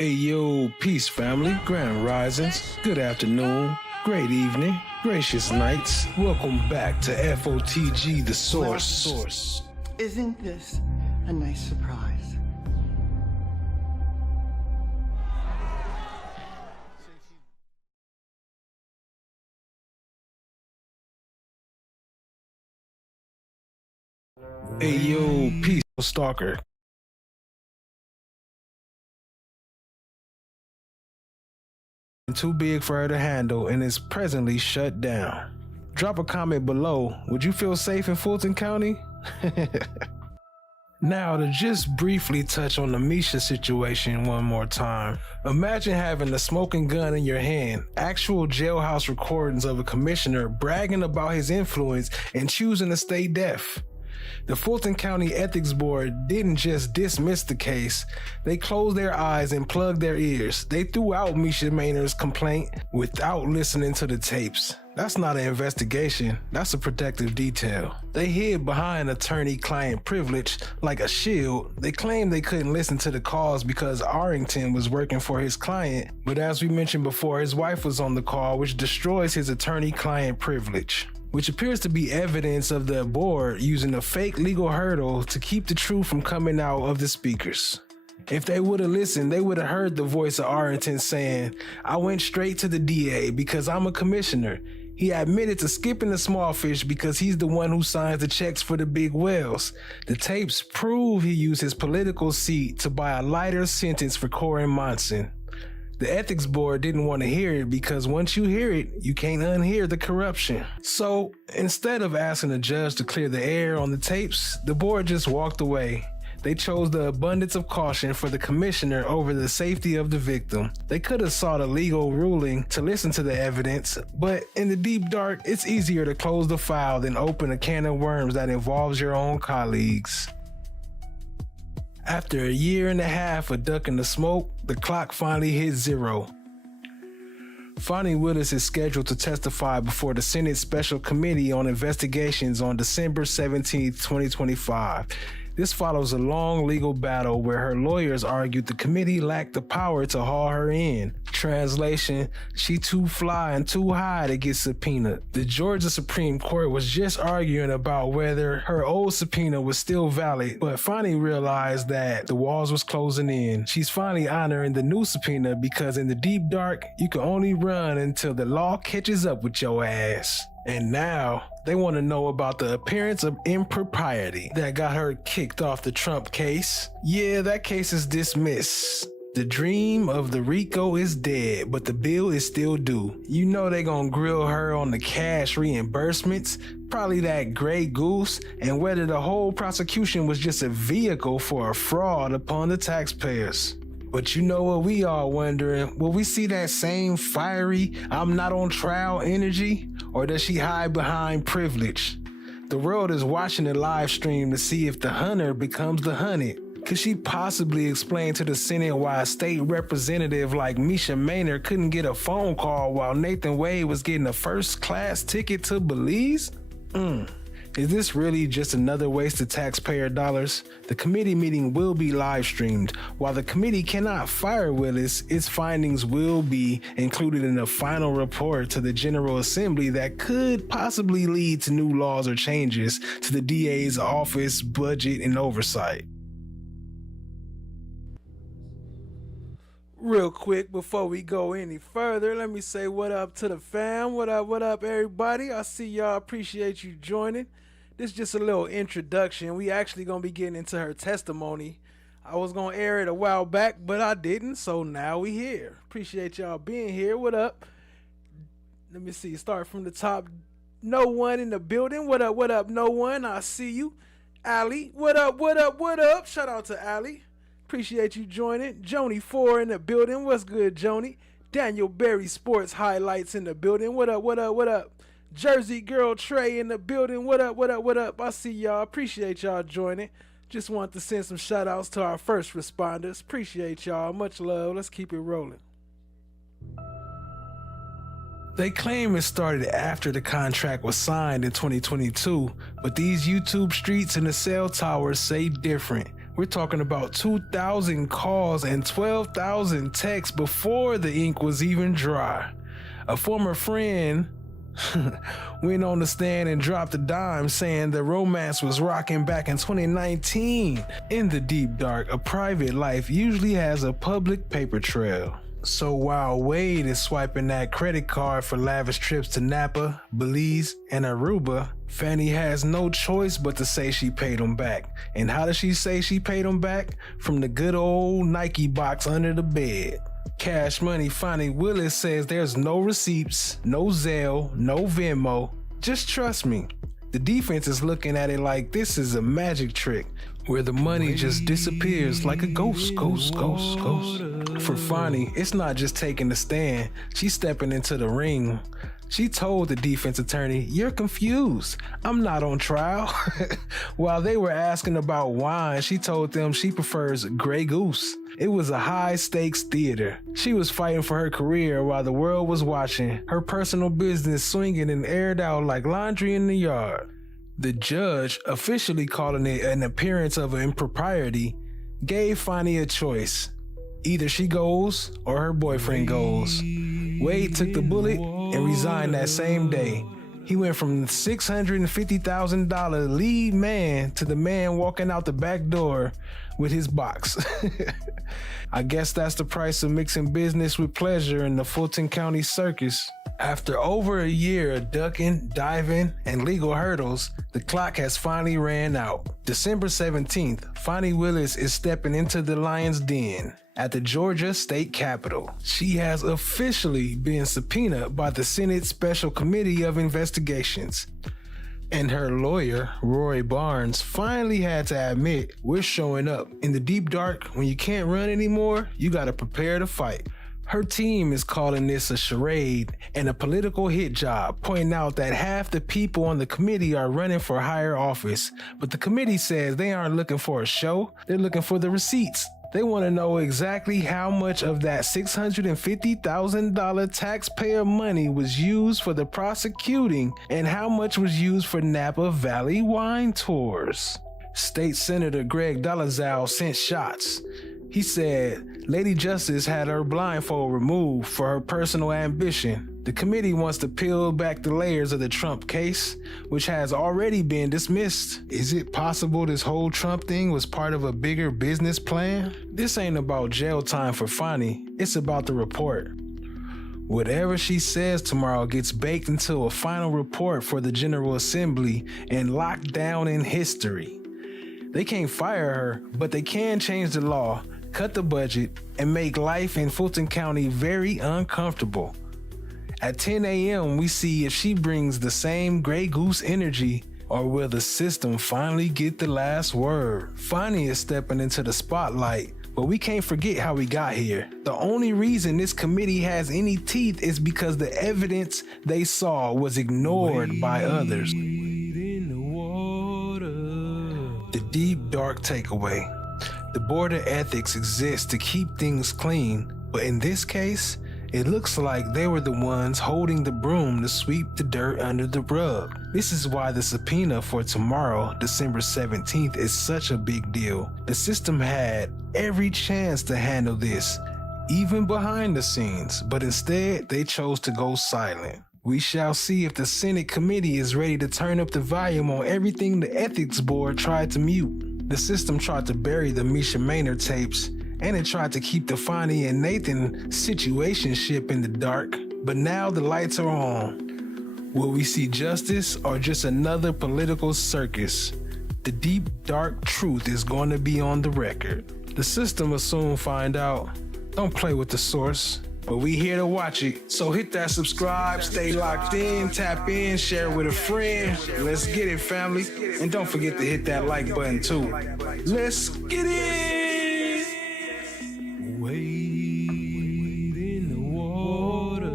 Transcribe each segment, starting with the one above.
Hey yo, peace family, grand risings, good afternoon, great evening, gracious nights. Welcome back to FOTG, the source. Isn't this a nice surprise? Hey yo, peace stalker. Too big for her to handle and is presently shut down. Drop a comment below. Would you feel safe in Fulton County? Now, to just briefly touch on the Misha situation one more time. Imagine having a smoking gun in your hand, actual jailhouse recordings of a commissioner bragging about his influence and choosing to stay deaf. The Fulton County Ethics Board didn't just dismiss the case, they closed their eyes and plugged their ears. They threw out Misha Mainer's complaint without listening to the tapes. That's not an investigation, that's a protective detail. They hid behind attorney-client privilege like a shield. They claimed they couldn't listen to the calls because Arrington was working for his client, but as we mentioned before, his wife was on the call, which destroys his attorney-client privilege, which appears to be evidence of the board using a fake legal hurdle to keep the truth from coming out of the speakers. If they would have listened, they would have heard the voice of Arrington saying, "I went straight to the DA because I'm a commissioner." He admitted to skipping the small fish because he's the one who signs the checks for the big whales. The tapes prove he used his political seat to buy a lighter sentence for Corin Monson. The ethics board didn't want to hear it because once you hear it, you can't unhear the corruption. So instead of asking the judge to clear the air on the tapes, the board just walked away. They chose the abundance of caution for the commissioner over the safety of the victim. They could have sought a legal ruling to listen to the evidence, but in the deep dark, it's easier to close the file than open a can of worms that involves your own colleagues. After a year and a half of ducking the smoke, the clock finally hit zero. FANI WILLIS is scheduled to testify before the Senate Special Committee on Investigations on December 17, 2025. This follows a long legal battle where her lawyers argued the committee lacked the power to haul her in. Translation, she too fly and too high to get subpoenaed. The Georgia Supreme Court was just arguing about whether her old subpoena was still valid, but FANI realized that the walls was closing in. She's finally honoring the new subpoena because in the deep dark, you can only run until the law catches up with your ass. And now, they want to know about the appearance of impropriety that got her kicked off the Trump case. Yeah, that case is dismissed. The dream of the RICO is dead, but the bill is still due. You know they gonna grill her on the cash reimbursements, probably that Grey Goose, and whether the whole prosecution was just a vehicle for a fraud upon the taxpayers. But you know what we are wondering, will we see that same fiery, I'm not on trial energy? Or does she hide behind privilege? The world is watching the live stream to see if the hunter becomes the hunted. Could she possibly explain to the Senate why a state representative like Misha Maynor couldn't get a phone call while Nathan Wade was getting a first-class ticket to Belize? Is this really just another waste of taxpayer dollars? The committee meeting will be live streamed. While the committee cannot fire Willis, its findings will be included in a final report to the General Assembly that could possibly lead to new laws or changes to the DA's office, budget, and oversight. Real quick, before we go any further, let me say what up to the fam. What up, everybody? I see y'all, appreciate you joining. This is just a little introduction. We actually gonna be getting into her testimony. I was gonna air it a while back, but I didn't, so now we here. Appreciate y'all being here. What up? Let me see, start from the top. No one in the building. What up, no one? I see you. Ali, what up? Shout out to Ali. Appreciate you joining. Joni 4 in the building. What's good, Joni? Daniel Berry Sports Highlights in the building. What up? Jersey Girl Trey in the building. What up? I see y'all. Appreciate y'all joining. Just want to send some shout outs to our first responders. Appreciate y'all. Much love. Let's keep it rolling. They claim it started after the contract was signed in 2022, but these YouTube streets and the cell towers say different. We're talking about 2,000 calls and 12,000 texts before the ink was even dry. A former friend went on the stand and dropped a dime saying the romance was rocking back in 2019. In the deep dark, a private life usually has a public paper trail. So while Wade is swiping that credit card for lavish trips to Napa, Belize, and Aruba, Fanny has no choice but to say she paid him back. And how does she say she paid him back? From the good old Nike box under the bed. Cash Money FANI WILLIS says there's no receipts, no Zelle, no Venmo. Just trust me. The defense is looking at it like this is a magic trick where the money just disappears like a ghost. For Fanny, it's not just taking the stand, she's stepping into the ring. She told the defense attorney, "You're confused. I'm not on trial." While they were asking about wine, she told them she prefers Grey Goose. It was a high-stakes theater. She was fighting for her career while the world was watching, her personal business swinging and aired out like laundry in the yard. The judge, officially calling it an appearance of impropriety, gave Fanny a choice. Either she goes or her boyfriend goes. Wade took the bullet and resigned that same day. He went from the $650,000 lead man to the man walking out the back door with his box. I guess that's the price of mixing business with pleasure in the Fulton County circus. After over a year of ducking, diving, and legal hurdles, the clock has finally ran out. December 17th, FANI WILLIS is stepping into the lion's den at the Georgia State Capitol. She has officially been subpoenaed by the Senate Special Committee of Investigations. And her lawyer, Roy Barnes, finally had to admit, "We're showing up. In the deep dark, when you can't run anymore, you gotta prepare to fight." Her team is calling this a charade and a political hit job, pointing out that half the people on the committee are running for higher office. But the committee says they aren't looking for a show, they're looking for the receipts. They want to know exactly how much of that $650,000 taxpayer money was used for the prosecuting and how much was used for Napa Valley wine tours. State Senator Greg Dolezal sent shots. He said Lady Justice had her blindfold removed for her personal ambition. The committee wants to peel back the layers of the Trump case, which has already been dismissed. Is it possible this whole Trump thing was part of a bigger business plan? This ain't about jail time for Fanny, it's about the report. Whatever she says tomorrow gets baked into a final report for the General Assembly and locked down in history. They can't fire her, but they can change the law, cut the budget, and make life in Fulton County very uncomfortable. At 10 a.m., we see if she brings the same Grey Goose energy, or will the system finally get the last word? Fanny is stepping into the spotlight, but we can't forget how we got here. The only reason this committee has any teeth is because the evidence they saw was ignored by others. The deep, dark takeaway. The Board of Ethics exists to keep things clean, but in this case, it looks like they were the ones holding the broom to sweep the dirt under the rug. This is why the subpoena for tomorrow, December 17th, is such a big deal. The system had every chance to handle this, even behind the scenes, but instead they chose to go silent. We shall see if the Senate committee is ready to turn up the volume on everything the Ethics Board tried to mute. The system tried to bury the Misha Maynard tapes, and it tried to keep the Fanny and Nathan situationship in the dark, but now the lights are on. Will we see justice or just another political circus? The deep, dark truth is going to be on the record. The system will soon find out. Don't play with the source, but we here to watch it. So hit that subscribe, stay locked in, tap in, share with a friend. Let's get it, family. And don't forget to hit that like button too. Let's get it! Wade in the water.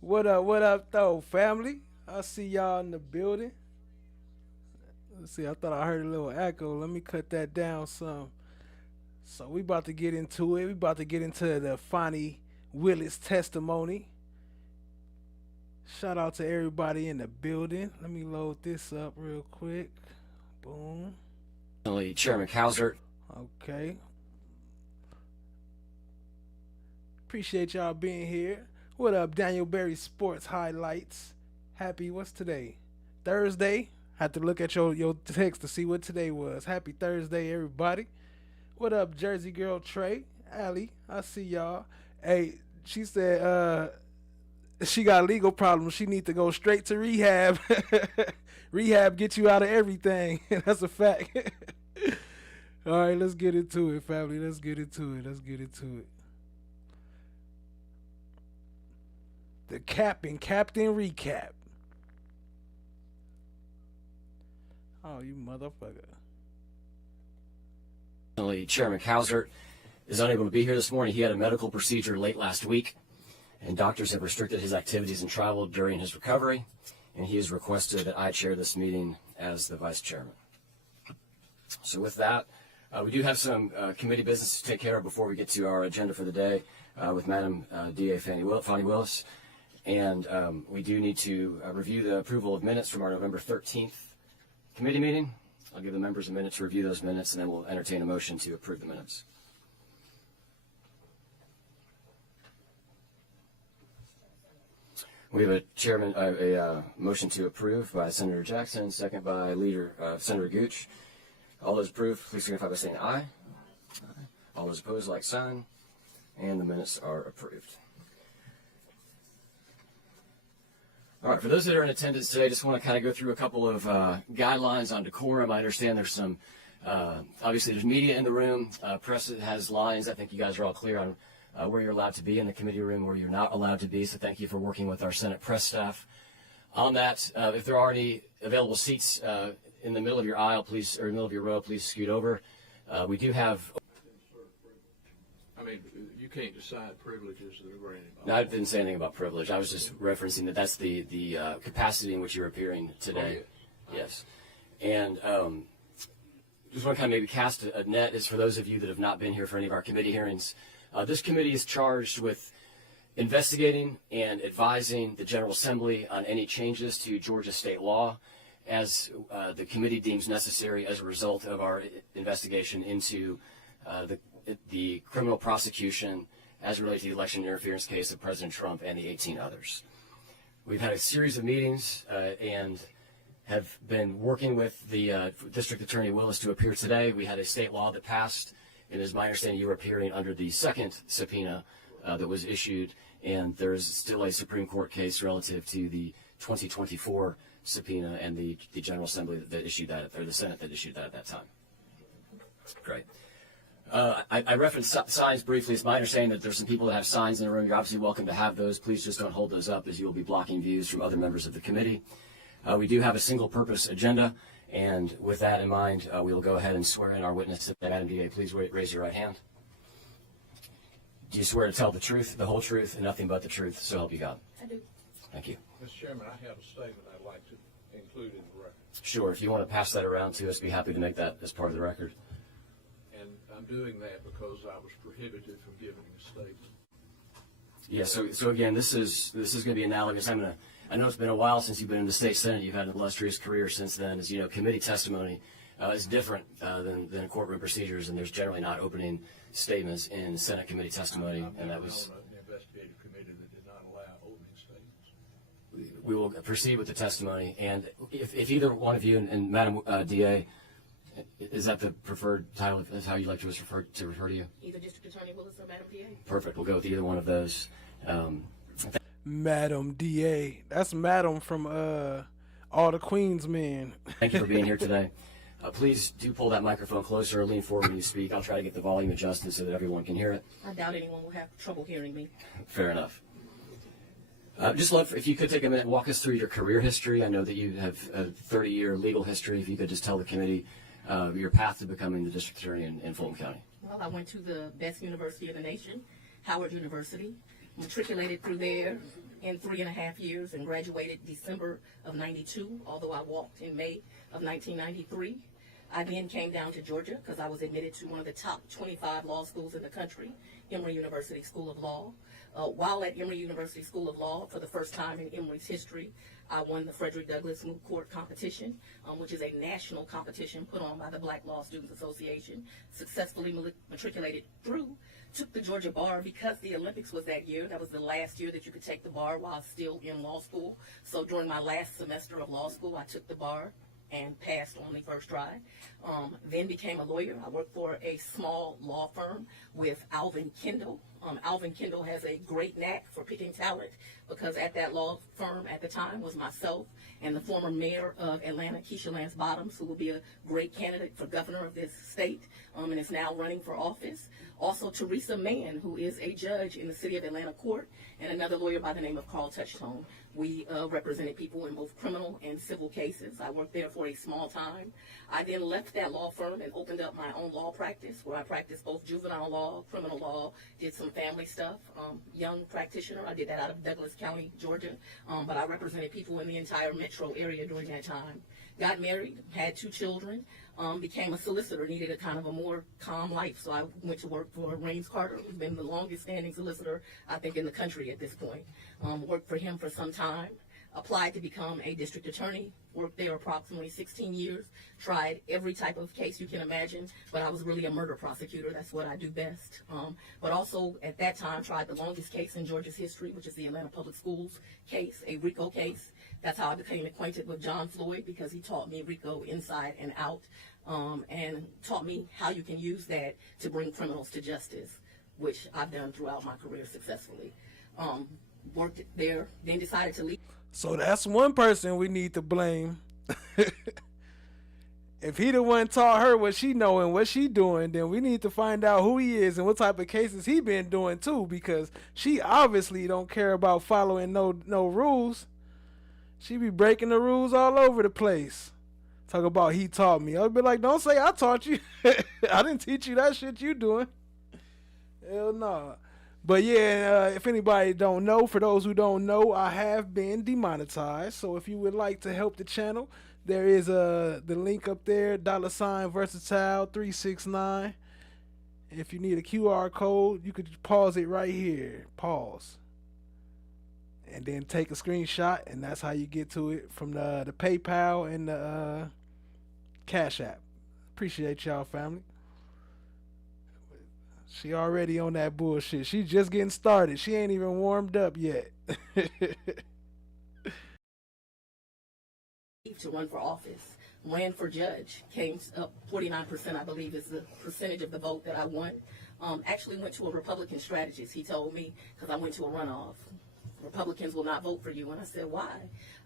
What up though, family? I see y'all in the building. Let's see, I thought I heard a little echo. Let me cut that down some. So we about to get into it. We about to get into the FANI WILLIS testimony. Shout out to everybody in the building. Let me load this up real quick. Boom. Chairman Cowsert. Okay. Appreciate y'all being here. What up, Daniel Berry Sports Highlights? Happy, what's today? Thursday? Had to look at your text to see what today was. Happy Thursday, everybody. What up, Jersey Girl Trey? Allie, I see y'all. Hey, she said she got legal problems. She need to go straight to rehab. Rehab get you out of everything. That's a fact. All right, let's get into it, family. Let's get into it. The Captain Recap. Oh, you motherfucker. Chairman Cowsert is unable to be here this morning. He had a medical procedure late last week, and doctors have restricted his activities and travel during his recovery, and he has requested that I chair this meeting as the vice chairman. So with that, we do have some committee business to take care of before we get to our agenda for the day with Madam DA FANI Willis. And we do need to review the approval of minutes from our November 13th committee meeting. I'll give the members a minute to review those minutes, and then we'll entertain a motion to approve the minutes. We have a motion to approve by Senator Jackson, second by Senator Gooch. All those approved, please signify by saying aye. Aye. All those opposed, like sign. And the minutes are approved. All right, for those that are in attendance today, I just want to kind of go through a couple of guidelines on decorum. I understand there's some, obviously there's media in the room. Press has lines. I think you guys are all clear on where you're allowed to be in the committee room, where you're not allowed to be. So thank you for working with our Senate press staff on that. If there are any available seats in the middle of your aisle, please, or in the middle of your row, please scoot over. We do have. I mean, you can't decide privileges that are granted. No, I didn't say anything about privilege. I was just referencing that that's the capacity in which you're appearing today. Oh, yeah. Yes. And just want to kind of maybe cast a net is for those of you that have not been here for any of our committee hearings. This committee is charged with investigating and advising the General Assembly on any changes to Georgia state law as the committee deems necessary as a result of our investigation into the criminal prosecution as it relates to the election interference case of President Trump and the 18 others. We've had a series of meetings and have been working with the District Attorney Willis to appear today. We had a state law that passed, and it is my understanding you were appearing under the second subpoena that was issued, and there's still a Supreme Court case relative to the 2024 subpoena and the General Assembly that issued that, or the Senate that issued that at that time. Great. I referenced signs briefly. It's my understanding that there's some people that have signs in the room. You're obviously welcome to have those. Please just don't hold those up, as you will be blocking views from other members of the committee. We do have a single-purpose agenda, and with that in mind, we will go ahead and swear in our witness today. Madam DA, please raise your right hand. Do you swear to tell the truth, the whole truth, and nothing but the truth, so help you God? I do. Thank you. Mr. Chairman, I have a statement I'd like to include in the record. Sure. If you want to pass that around to us, be happy to make that as part of the record. And I'm doing that because I was prohibited from giving a statement. Yeah, so again, this is going to be analogous. I know it's been a while since you've been in the state Senate. You've had an illustrious career since then. As you know, committee testimony is different than courtroom procedures, and there's generally not opening statements in Senate committee testimony. And that was on an investigative committee that did not allow opening statements. we will proceed with the testimony. And if either one of you and Madam DA, is that the preferred title? Is how you'd like to refer to you? Either District Attorney Willis or Madam DA. Perfect. We'll go with either one of those. Madam DA. That's Madam from All the Queen's Men. Thank you for being here today. Please do pull that microphone closer or lean forward when you speak. I'll try to get the volume adjusted so that everyone can hear it. I doubt anyone will have trouble hearing me. Fair enough. Just love if you could take a minute and walk us through your career history. I know that you have a 30-year legal history. If you could just tell the committee your path to becoming the district attorney in Fulton County. Well, I went to the best university in the nation, Howard University, matriculated through there in 3.5 years and graduated December of '92, although I walked in May of 1993. I then came down to Georgia because I was admitted to one of the top 25 law schools in the country, Emory University School of Law. While at Emory University School of Law, for the first time in Emory's history, I won the Frederick Douglass Moot Court Competition, which is a national competition put on by the Black Law Students Association, successfully matriculated through, took the Georgia bar because the Olympics was that year. That was the last year that you could take the bar while still in law school. So during my last semester of law school, I took the bar and passed on the first try. Then became a lawyer. I worked for a small law firm with Alvin Kendall. Alvin Kendall has a great knack for picking talent because at that law firm at the time was myself and the former mayor of Atlanta, Keisha Lance Bottoms, who will be a great candidate for governor of this state and is now running for office. Also Teresa Mann, who is a judge in the city of Atlanta court, and another lawyer by the name of Carl Touchtone. We represented people in both criminal and civil cases. I worked there for a small time. I then left that law firm and opened up my own law practice where I practiced both juvenile law, criminal law, did some family stuff. Young practitioner, I did that out of Douglas County, Georgia, but I represented people in the entire metro area during that time. Got married, had 2 children, became a solicitor, needed a kind of a more calm life, so I went to work for Raines Carter, who's been the longest standing solicitor, I think, in the country at this point. Worked for him for some time, applied to become a district attorney, worked there approximately 16 years, tried every type of case you can imagine, but I was really a murder prosecutor. That's what I do best. But also at that time tried the longest case in Georgia's history, which is the Atlanta Public Schools case, a RICO case. That's how I became acquainted with John Floyd, because he taught me RICO inside and out, and taught me how you can use that to bring criminals to justice, which I've done throughout my career successfully. Worked there, then decided to leave. So that's one person we need to blame. If he the one taught her what she know and what she doing, then we need to find out who he is and what type of cases he been doing too, because she obviously don't care about following no rules. She be breaking the rules all over the place. Talk about he taught me. I'll be like, don't say I taught you. I didn't teach you that shit you doing. Hell no. But yeah, if anybody don't know, for those who don't know, I have been demonetized. So if you would like to help the channel, there is the link up there, $versatile369. If you need a QR code, you could pause it right here. Pause. And then take a screenshot, and that's how you get to it from the PayPal and the Cash App. Appreciate y'all, family. She already on that bullshit. She just getting started. She ain't even warmed up yet. To run for office, ran for judge, came up 49%, I believe, is the percentage of the vote that I won. Actually went to a Republican strategist. He told me, because I went to a runoff, Republicans will not vote for you. And I said, why?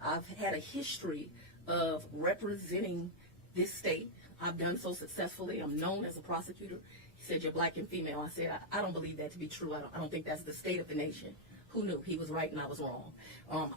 I've had a history of representing this state. I've done so successfully. I'm known as a prosecutor. He said, you're black and female. I said, I don't believe that to be true. I don't think that's the state of the nation. Who knew? He was right and I was wrong.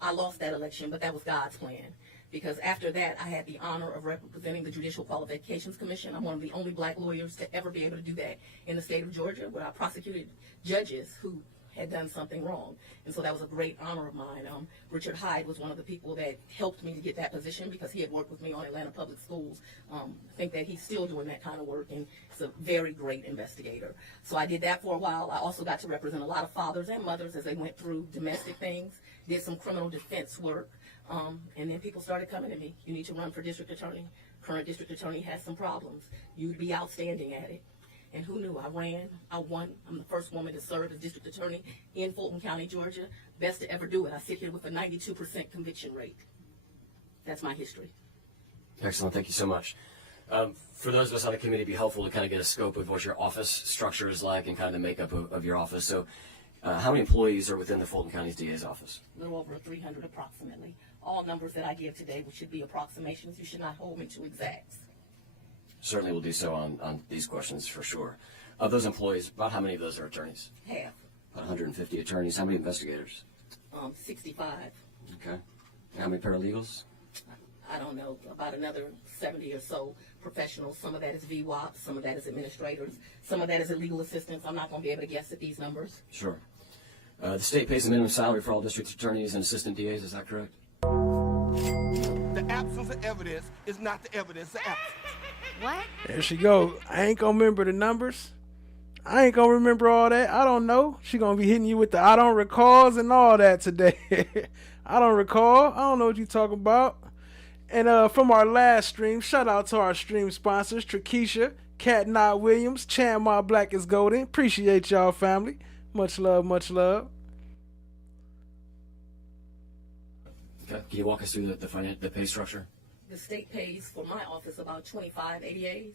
I lost that election, but that was God's plan. Because after that, I had the honor of representing the Judicial Qualifications Commission. I'm one of the only black lawyers to ever be able to do that in the state of Georgia, where I prosecuted judges who had done something wrong. And so that was a great honor of mine. Richard Hyde was one of the people that helped me to get that position because he had worked with me on Atlanta Public Schools. I think that he's still doing that kind of work, and he's a very great investigator. So I did that for a while. I also got to represent a lot of fathers and mothers as they went through domestic things, did some criminal defense work, and then people started coming to me. You need to run for district attorney. Current district attorney has some problems. You'd be outstanding at it. And who knew? I ran, I won. I'm the first woman to serve as district attorney in Fulton County, Georgia. Best to ever do it. I sit here with a 92% conviction rate. That's my history. Excellent. Thank you so much. For those of us on the committee, it'd be helpful to kind of get a scope of what your office structure is like and kind of the makeup of your office. So how many employees are within the Fulton County DA's office? A little over 300 approximately. All numbers that I give today, which should be approximations, you should not hold me to exacts. Certainly will do so on these questions for sure. Of those employees, about how many of those are attorneys? Half. About 150 attorneys. How many investigators? 65. Okay. And how many paralegals? I don't know, about another 70 or so professionals. Some of that is VWAP, some of that is administrators, some of that is legal assistants. I'm not going to be able to guess at these numbers. Sure. The state pays a minimum salary for all district attorneys and assistant DAs, is that correct? The absence of evidence is not the evidence of absence. What? There she go. I ain't gonna remember the numbers. I ain't gonna remember all that. I don't know. She gonna be hitting you with the I don't recalls and all that today. I don't recall. I don't know what you talking about. And from our last stream, shout out to our stream sponsors, Trakesha, Cat Knot Williams, Chan My Black is Golden. Appreciate y'all, family. Much love, much love. Okay. Can you walk us through the pay structure? The state pays for my office about 25 ADAs.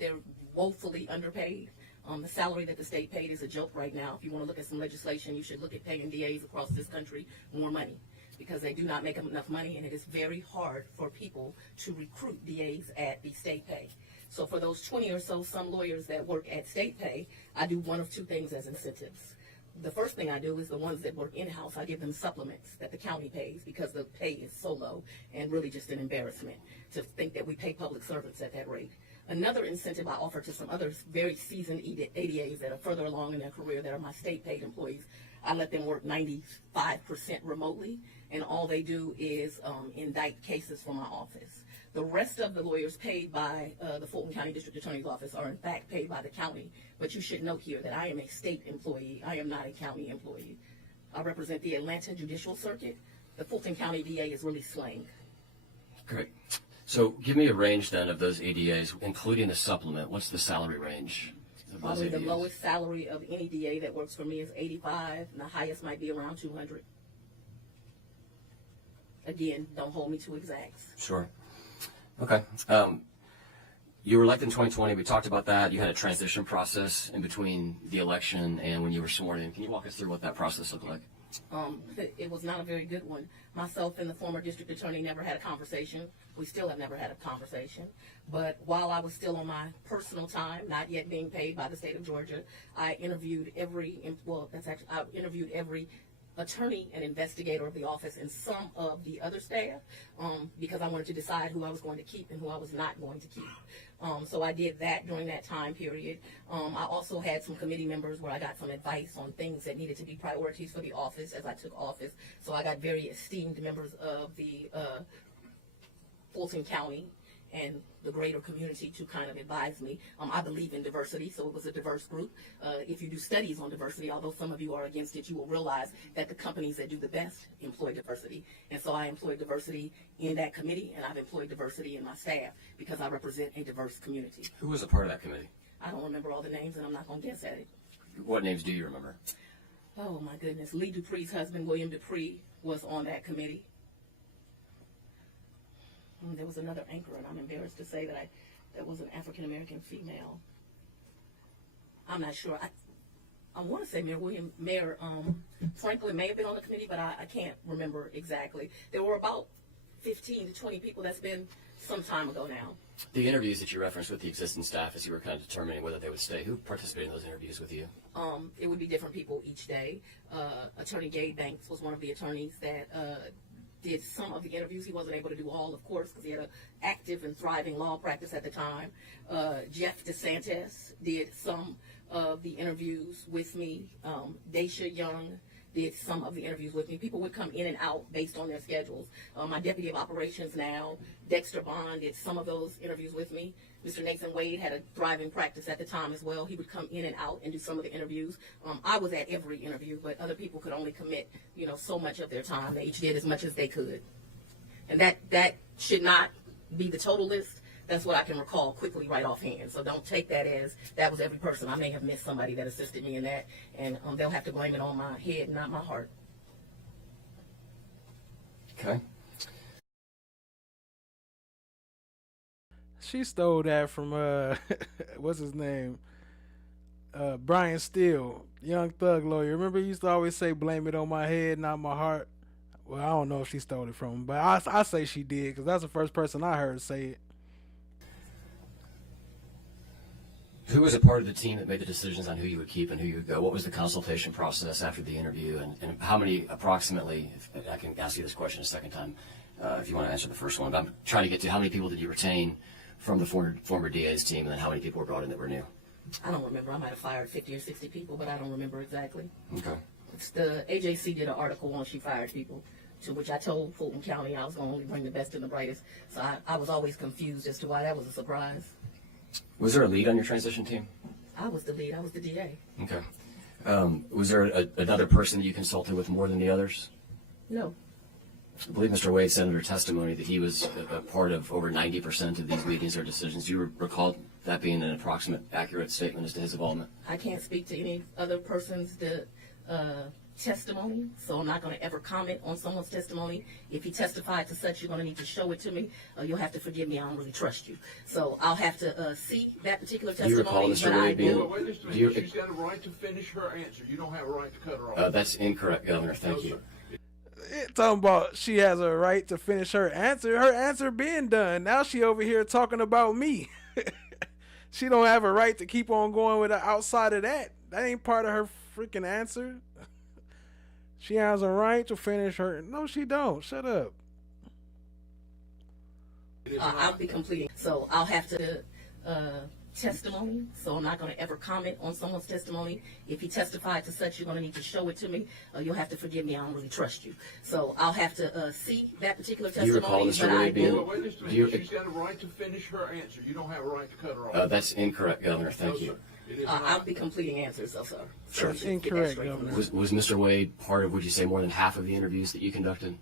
They're woefully underpaid. The salary that the state paid is a joke right now. If you want to look at some legislation, you should look at paying DAs across this country more money, because they do not make enough money, and it is very hard for people to recruit DAs at the state pay. So for those 20 or so some lawyers that work at state pay, I do one of two things as incentives. The first thing I do is the ones that work in-house, I give them supplements that the county pays, because the pay is so low and really just an embarrassment to think that we pay public servants at that rate. Another incentive I offer to some other very seasoned ADAs that are further along in their career that are my state paid employees, I let them work 95% remotely, and all they do is indict cases for my office. The rest of the lawyers paid by the Fulton County District Attorney's Office are in fact paid by the county. But you should note here that I am a state employee. I am not a county employee. I represent the Atlanta Judicial Circuit. The Fulton County DA is really slang. Great. So give me a range then of those ADAs, including the supplement. What's the salary range of those Probably the ADAs? lowest salary of any DA that works for me is 85, and the highest might be around 200. Again, don't hold me to exacts. Sure. Okay. You were elected in 2020. We talked about that. You had a transition process in between the election and when you were sworn in. Can you walk us through what that process looked like? It was not a very good one. Myself and the former district attorney never had a conversation. We still have never had a conversation. But while I was still on my personal time, not yet being paid by the state of Georgia, I interviewed every attorney and investigator of the office and some of the other staff, because I wanted to decide who I was going to keep and who I was not going to keep. So I did that during that time period. I also had some committee members where I got some advice on things that needed to be priorities for the office as I took office. So I got very esteemed members of the Fulton County and the greater community to kind of advise me. I believe in diversity, so it was a diverse group. If you do studies on diversity, although some of you are against it, you will realize that the companies that do the best employ diversity. And so I employed diversity in that committee, and I've employed diversity in my staff because I represent a diverse community. Who was a part of that committee? I don't remember all the names, and I'm not going to guess at it. What names do you remember? Oh, my goodness. Lee Dupree's husband, William Dupree, was on that committee. There was another anchor, and I'm embarrassed to say that that was an African-American female. I'm not sure. I want to say Mayor Franklin may have been on the committee, but I can't remember exactly. There were about 15 to 20 people. That's been some time ago now. The interviews that you referenced with the existing staff as you were kind of determining whether they would stay, who participated in those interviews with you? It would be different people each day. Attorney Gabe Banks was one of the attorneys that did some of the interviews. He wasn't able to do all, of course, because he had an active and thriving law practice at the time. Jeff DeSantis did some of the interviews with me. Daisha Young did some of the interviews with me. People would come in and out based on their schedules. My deputy of operations now, Dexter Bond, did some of those interviews with me. Mr. Nathan Wade had a thriving practice at the time as well. He would come in and out and do some of the interviews. I was at every interview, but other people could only commit, so much of their time. They each did as much as they could. And that should not be the total list. That's what I can recall quickly right offhand. So don't take that as that was every person. I may have missed somebody that assisted me in that, and they'll have to blame it on my head, not my heart. Okay. She stole that from what's his name? Brian Steele, Young Thug lawyer. Remember he used to always say, "Blame it on my head, not my heart." Well, I don't know if she stole it from him, but I say she did because that's the first person I heard say it. Who was a part of the team that made the decisions on who you would keep and who you would go? What was the consultation process after the interview, and how many approximately, if I can ask you this question a second time, if you want to answer the first one, but I'm trying to get to how many people did you retain from the former DA's team, and then how many people were brought in that were new? I don't remember. I might have fired 50 or 60 people, but I don't remember exactly. Okay. It's the AJC did an article on she fired people, to which I told Fulton County I was going to only bring the best and the brightest. So I was always confused as to why that was a surprise. Was there a lead on your transition team? I was the lead. I was the DA. Okay. Was there another person that you consulted with more than the others? No. I believe Mr. Wade said under testimony that he was a part of over 90% of these meetings or decisions. Do you recall that being an approximate, accurate statement as to his involvement? I can't speak to any other person's testimony, so I'm not going to ever comment on someone's testimony. If he testified to such, you're going to need to show it to me. You'll have to forgive me. I don't really trust you. So I'll have to see that particular testimony. Do you recall Mr. Wade being... Well, wait just a minute. She's got a right to finish her answer. You don't have a right to cut her off. That's incorrect, Governor. Thank you. Talking about she has a right to finish her answer being done. Now she over here talking about me. She don't have a right to keep on going with her outside of that. That ain't part of her freaking answer. She has a right to finish her. No, she don't. Shut up. I'll be completing. So I'll have to testimony. So I'm not going to ever comment on someone's testimony. If he testified to such, you're going to need to show it to me. You'll have to forgive me. I don't really trust you. So I'll have to see that particular testimony. Do you recall Mr. Wade being... Well, wait just a minute. She's got a right to finish her answer. You don't have a right to cut her off. That's incorrect, Governor. Thank you. I'll be completing answers, so sir. Sure. So Incorrect, Governor. Was Mr. Wade part of, would you say, more than half of the interviews that you conducted?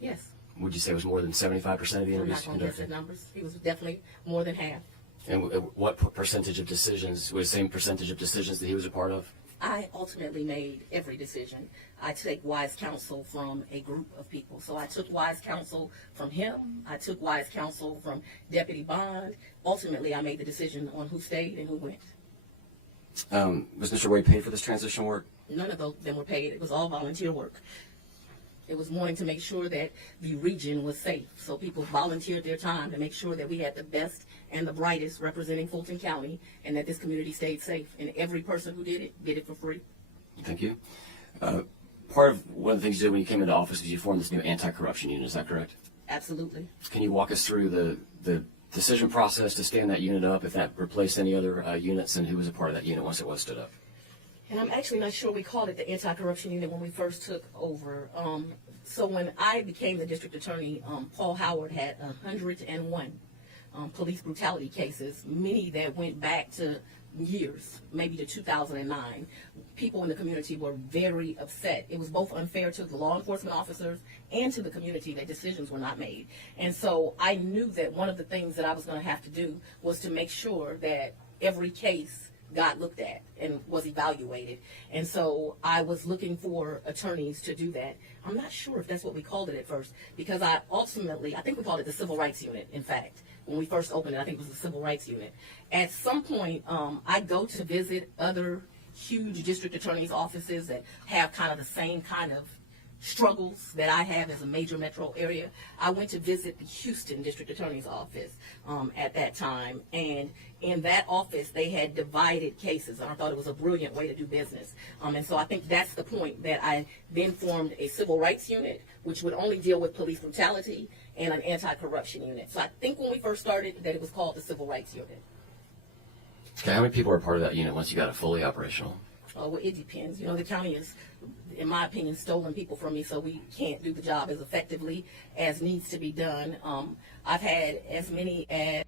Yes. Would you say it was more than 75% of the I'm interviews not you going to guess conducted? the numbers. He was definitely more than half. And what percentage of decisions, was the same percentage of decisions that he was a part of? I ultimately made every decision. I take wise counsel from a group of people. So I took wise counsel from him. I took wise counsel from Deputy Bond. Ultimately, I made the decision on who stayed and who went. Was Mr. Wade paid for this transition work? None of them were paid. It was all volunteer work. It was wanting to make sure that the region was safe. So people volunteered their time to make sure that we had the best and the brightest representing Fulton County and that this community stayed safe. And every person who did it for free. Thank you. Part of one of the things you did when you came into office was you formed this new anti-corruption unit. Is that correct? Absolutely. Can you walk us through the decision process to stand that unit up, if that replaced any other units, and who was a part of that unit once it was stood up? And I'm actually not sure we called it the anti-corruption unit when we first took over. So when I became the district attorney, Paul Howard had 101 police brutality cases, many that went back to years, maybe to 2009. People in the community were very upset. It was both unfair to the law enforcement officers and to the community that decisions were not made. And so I knew that one of the things that I was going to have to do was to make sure that every case got looked at and was evaluated. And so I was looking for attorneys to do that. I'm not sure if that's what we called it at first, because I think we called it the Civil Rights Unit, in fact. When we first opened it, I think it was the Civil Rights Unit. At some point, I go to visit other huge district attorneys' offices that have kind of the same kind of struggles that I have as a major metro area. I went to visit the Houston District Attorney's office at that time, and in that office they had divided cases, and I thought it was a brilliant way to do business. And so I think that's the point that I then formed a civil rights unit, which would only deal with police brutality, and an anti-corruption unit. So I think when we first started that it was called the Civil Rights Unit. Okay, how many people were part of that unit once you got it fully operational? Well, it depends. You know, the county has, in my opinion, stolen people from me, so we can't do the job as effectively as needs to be done. I've had as many as...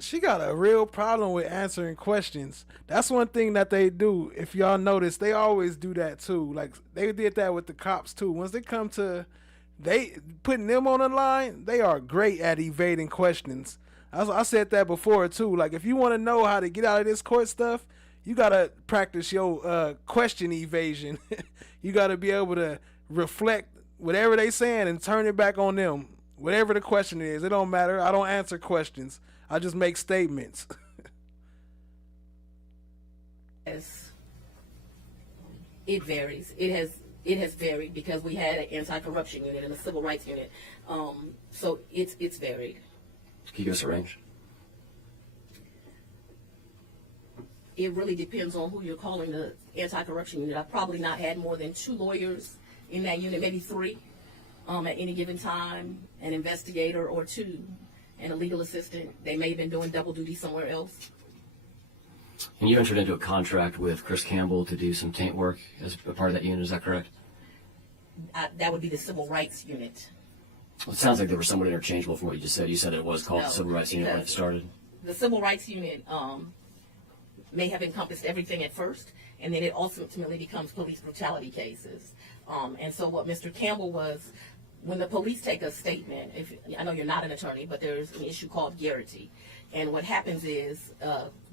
She got a real problem with answering questions. That's one thing that they do. If y'all notice, they always do that too. Like, they did that with the cops too. Once they come to putting them on the line, they are great at evading questions. I said that before too. Like, if you want to know how to get out of this court stuff, you got to practice your question evasion. You got to be able to reflect whatever they saying and turn it back on them. Whatever the question is, it don't matter. I don't answer questions. I just make statements. It varies. It has varied because we had an anti-corruption unit and a civil rights unit. So it's varied. Can you give us a range? It really depends on who you're calling the anti-corruption unit. I've probably not had more than 2 lawyers in that unit, maybe 3 at any given time, an investigator or 2, and a legal assistant. They may have been doing double duty somewhere else. And you entered into a contract with Chris Campbell to do some taint work as a part of that unit, is that correct? That would be the civil rights unit. Well, it sounds like they were somewhat interchangeable from what you just said. You said it was called the Civil Rights Unit when it started. the civil rights unit may have encompassed everything at first, and then it ultimately becomes police brutality cases. And so what Mr. Campbell was, when the police take a statement, I know you're not an attorney, but there's an issue called garrity. And what happens is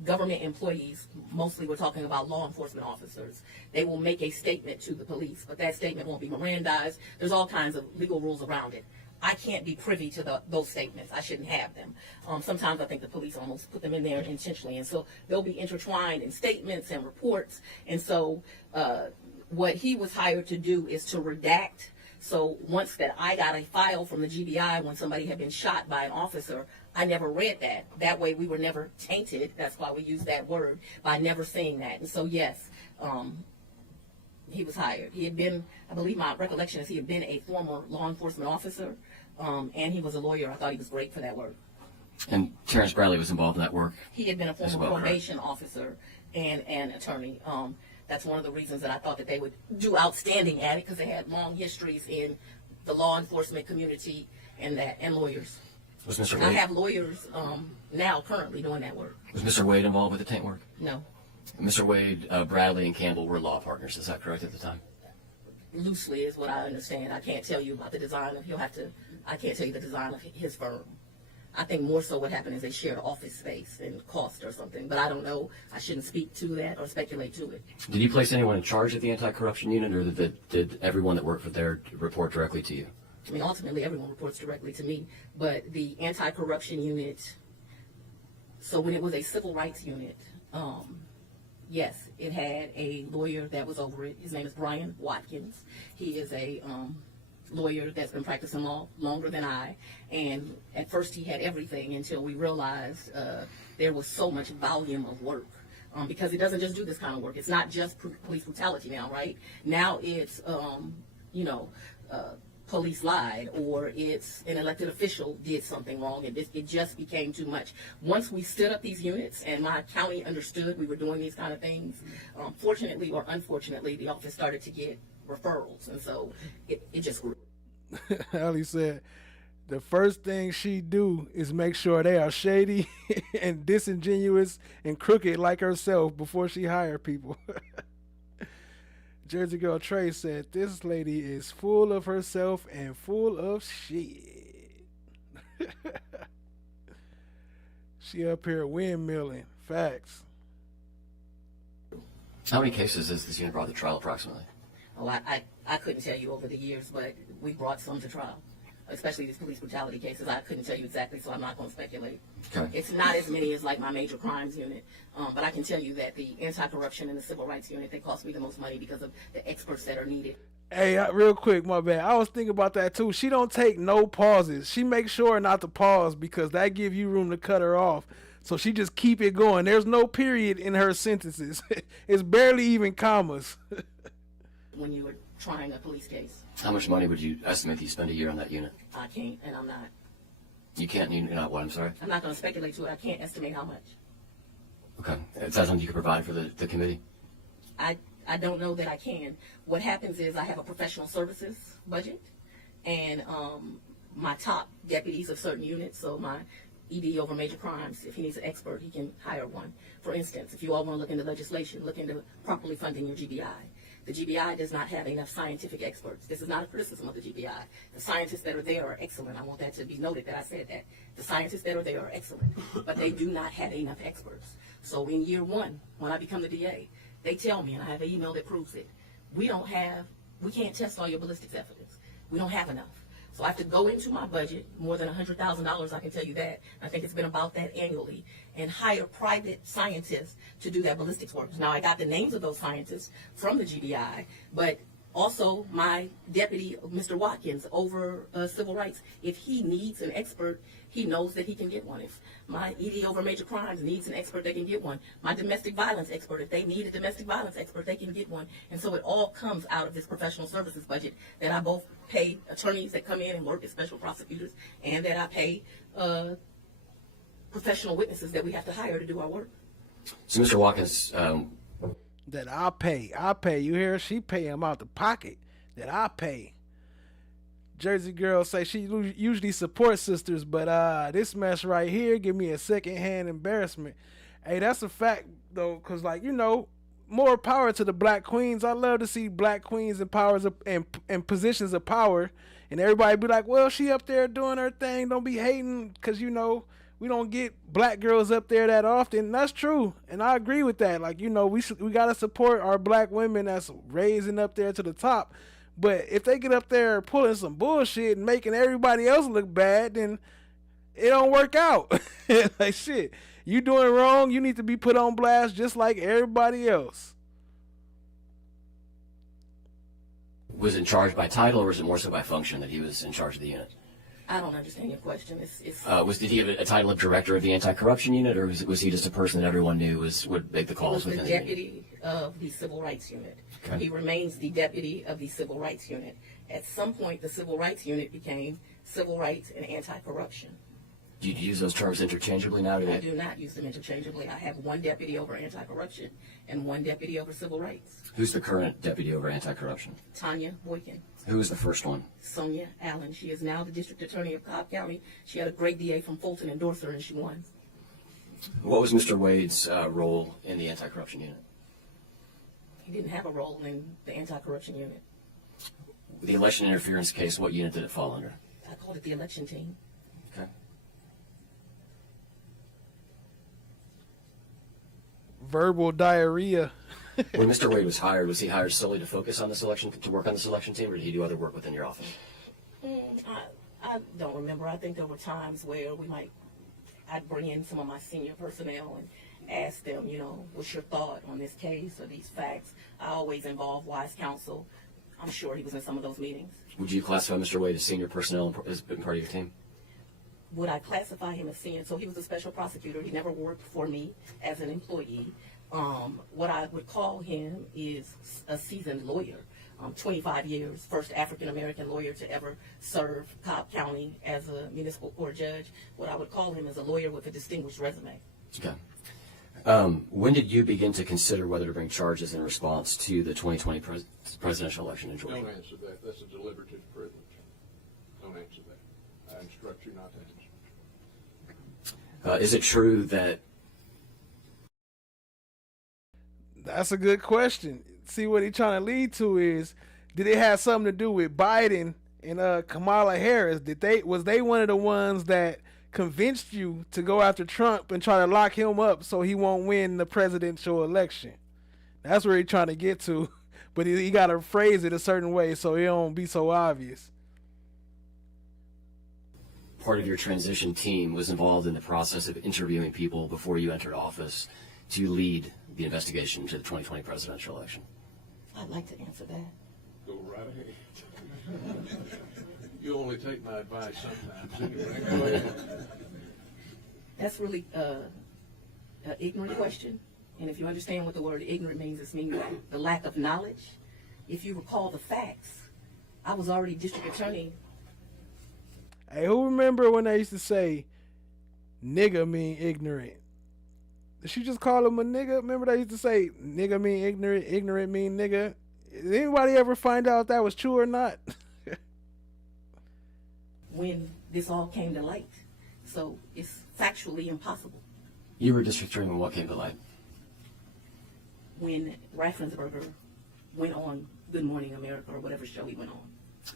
government employees, mostly we're talking about law enforcement officers, they will make a statement to the police, but that statement won't be Mirandized. There's all kinds of legal rules around it. I can't be privy to those statements. I shouldn't have them. Sometimes I think the police almost put them in there intentionally. And so they'll be intertwined in statements and reports. And so what he was hired to do is to redact. So once that I got a file from the GBI when somebody had been shot by an officer, I never read that. That way we were never tainted. That's why we use that word, by never seeing that. And so yes, he was hired. He had been, I believe my recollection is he had been a former law enforcement officer, and he was a lawyer. I thought he was great for that work. And Terrence Bradley was involved in that work? He had been a former probation officer and an attorney. That's one of the reasons that I thought that they would do outstanding at it, because they had long histories in the law enforcement community and lawyers. Was Mr. Wade? I have lawyers now currently doing that work. Was Mr. Wade involved with the taint work? No. Mr. Wade, Bradley, and Campbell were law partners. Is that correct at the time? Loosely is what I understand. I can't tell you about the design of, I can't tell you the design of his firm. I think more so what happened is they shared office space and cost or something, but I don't know. I shouldn't speak to that or speculate to it. Did you place anyone in charge of the anti-corruption unit, or did everyone that worked for there report directly to you? I mean, ultimately everyone reports directly to me, but the anti-corruption unit, so when it was a civil rights unit, yes, it had a lawyer that was over it. His name is Brian Watkins. He is a lawyer that's been practicing law longer than I, and at first he had everything until we realized there was so much volume of work, because he doesn't just do this kind of work. It's not just police brutality now, right? Now it's police lied, or it's an elected official did something wrong, and it just became too much. Once we stood up these units and my county understood we were doing these kind of things, fortunately or unfortunately, the office started to get referrals, and so it just grew. Ellie said the first thing she do is make sure they are shady and disingenuous and crooked like herself before she hire people. Jersey Girl Trey said this lady is full of herself and full of shit. She up here windmilling. Facts. How many cases has this unit brought to trial approximately? Oh, I couldn't tell you over the years, but we brought some to trial, especially these police brutality cases. I couldn't tell you exactly, so I'm not going to speculate. Okay. It's not as many as like my major crimes unit, but I can tell you that the anti-corruption and the civil rights unit, they cost me the most money because of the experts that are needed. Hey, real quick, my bad. I was thinking about that too. She don't take no pauses. She makes sure not to pause because that give you room to cut her off. So she just keep it going. There's no period in her sentences. It's barely even commas. When you were trying a police case. How much money would you estimate that you spend a year on that unit? I can't, and I'm not. You can't, you're not what, I'm sorry? I'm not going to speculate to it. I can't estimate how much. Okay. Is that something you could provide for the committee? I don't know that I can. What happens is I have a professional services budget, and my top deputies of certain units, so my ED over major crimes, if he needs an expert, he can hire one. For instance, if you all want to look into legislation, look into properly funding your GBI. The GBI does not have enough scientific experts. This is not a criticism of the GBI. The scientists that are there are excellent. I want that to be noted that I said that. The scientists that are there are excellent, but they do not have enough experts. So in year one, when I become the DA, they tell me, and I have an email that proves it, we can't test all your ballistics evidence. We don't have enough. So I have to go into my budget, more than $100,000, I can tell you that. I think it's been about that annually, and hire private scientists to do that ballistics work. Now, I got the names of those scientists from the GBI, but also my deputy, Mr. Watkins, over civil rights. If he needs an expert, he knows that he can get one. If my ED over major crimes needs an expert, they can get one. My domestic violence expert, if they need a domestic violence expert, they can get one. And so it all comes out of this professional services budget that I both pay attorneys that come in and work as special prosecutors, and that I pay professional witnesses that we have to hire to do our work. So, Mr. Watkins, That I pay. You hear? She pay him out the pocket. That I pay. Jersey girl say she usually supports sisters, but this mess right here give me a secondhand embarrassment. Hey, that's a fact though, cause like more power to the black queens. I love to see black queens in powers of, and positions of power, and everybody be like, well, she up there doing her thing. Don't be hating, cause we don't get black girls up there that often. And that's true, and I agree with that. Like we gotta support our black women that's raising up there to the top. But if they get up there pulling some bullshit and making everybody else look bad, then it don't work out. Like shit, you doing wrong, you need to be put on blast just like everybody else. Was in charge by title, or was it more so by function that he was in charge of the unit? I don't understand your question. Did he have a title of director of the anti-corruption unit, or was he just a person that everyone knew would make the calls he was within the the deputy of the civil rights unit. Okay. He remains the deputy of the civil rights unit. At some point, the civil rights unit became civil rights and anti-corruption. Do you use those terms interchangeably now? I do not use them interchangeably. I have one deputy over anti-corruption and one deputy over civil rights. Who's the current deputy over anti-corruption? Tanya Boykin. Who was the first one? Sonia Allen. She is now the district attorney of Cobb County. She had a great DA from Fulton endorse her, and she won. What was Mr. Wade's role in the anti-corruption unit? He didn't have a role in the anti-corruption unit. The election interference case, what unit did it fall under? I called it the election team. Okay. Verbal diarrhea. When Mr. Wade was he hired solely to focus on this election, to work on this election team, or did he do other work within your office? I don't remember. I think there were times where I'd bring in some of my senior personnel and ask them, what's your thought on this case or these facts? I always involve wise counsel. I'm sure he was in some of those meetings. Would you classify Mr. Wade as senior personnel as being part of your team? Would I classify him as senior? So he was a special prosecutor. He never worked for me as an employee. What I would call him is a seasoned lawyer. 25 years, first African-American lawyer to ever serve Cobb County as a municipal court judge. What I would call him is a lawyer with a distinguished resume. Okay. When did you begin to consider whether to bring charges in response to the 2020 presidential election in Georgia? Don't answer that. That's a deliberative privilege. Don't answer that. I instruct you not to answer. Is it true that... That's a good question. See, what he's trying to lead to is, did it have something to do with Biden and Kamala Harris? Was they one of the ones that convinced you to go after Trump and try to lock him up so he won't win the presidential election? That's where he's trying to get to, but he got to phrase it a certain way so it don't be so obvious. Part of your transition team was involved in the process of interviewing people before you entered office to lead the investigation into the 2020 presidential election. I'd like to answer that. Go right ahead. You only take my advice sometimes. Anyway, go ahead. That's really an ignorant question. And if you understand what the word ignorant means, it means the lack of knowledge. If you recall the facts, I was already district attorney. Hey, who remember when they used to say nigga mean ignorant? Did she just call him a nigga? Remember they used to say nigga mean ignorant, ignorant mean nigga? Did anybody ever find out if that was true or not? When this all came to light. So it's factually impossible. You were district attorney when what came to light? When Raffensperger went on Good Morning America or whatever show he went on.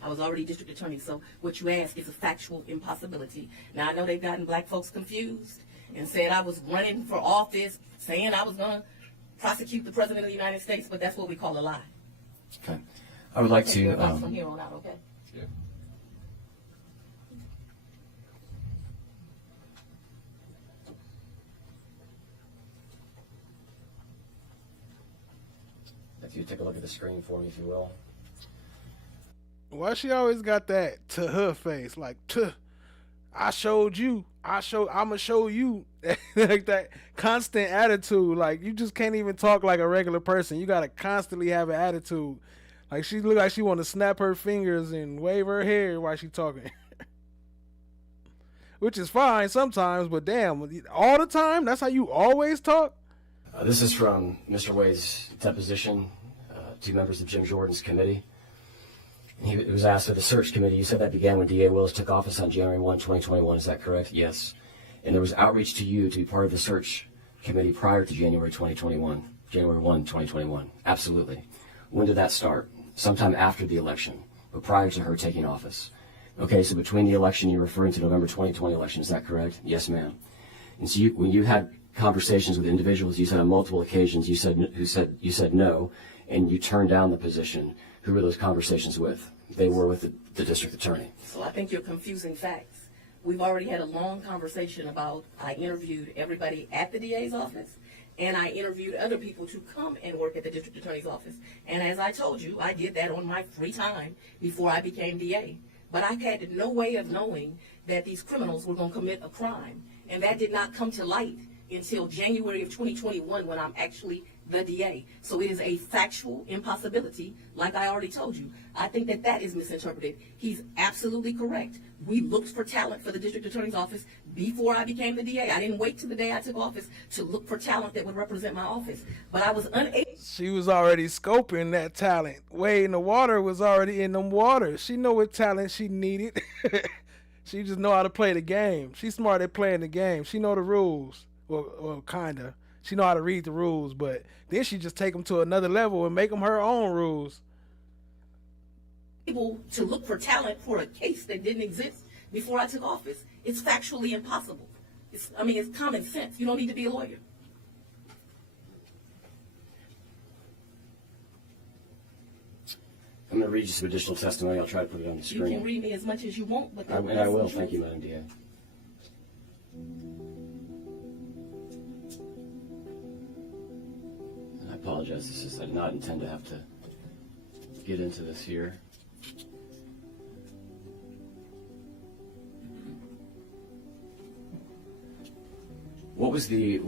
I was already district attorney, so what you ask is a factual impossibility. Now, I know they've gotten black folks confused and said I was running for office, saying I was going to prosecute the President of the United States, but that's what we call a lie. Okay. I would like to... from here on out, okay? Yeah. If you take a look at the screen for me, if you will. Why she always got that to her face? Like, I showed you. I'ma show you. Like that constant attitude. Like, you just can't even talk like a regular person. You gotta constantly have an attitude. Like, she look like she want to snap her fingers and wave her hair while she talking. Which is fine sometimes, but damn, all the time? That's how you always talk? This is from Mr. Wade's deposition to members of Jim Jordan's committee. He was asked of the search committee. You said that began when DA Willis took office on January 1, 2021. Is that correct? Yes. And there was outreach to you to be part of the search committee prior to January 2021, January 1, 2021. Absolutely. When did that start? Sometime after the election, but prior to her taking office. Okay, so between the election, you're referring to November 2020 election. Is that correct? Yes, ma'am. And so when you had conversations with individuals, you said on multiple occasions, you said no, and you turned down the position. Who were those conversations with? They were with the district attorney. So I think you're confusing facts. We've already had a long conversation about I interviewed everybody at the DA's office, and I interviewed other people to come and work at the district attorney's office. And as I told you, I did that on my free time before I became DA. But I had no way of knowing that these criminals were going to commit a crime. And that did not come to light until January of 2021 when I'm actually the DA. So it is a factual impossibility, like I already told you. I think that that is misinterpreted. He's absolutely correct. We looked for talent for the district attorney's office before I became the DA. I didn't wait till the day I took office to look for talent that would represent my office. But I was unable. She was already scoping that talent. Wade in the water was already in them waters. She know what talent she needed. She just know how to play the game. She's smart at playing the game. She know the rules. Well, kinda. She know how to read the rules, but then she just take them to another level and make them her own rules. Able to look for talent for a case that didn't exist before I took office. It's factually impossible. It's common sense. You don't need to be a lawyer. I'm going to read you some additional testimony. I'll try to put it on the screen. You can read me as much as you want, but and I will. Thank you, Madam DA. And I apologize. I did not intend to have to get into this here. What was the...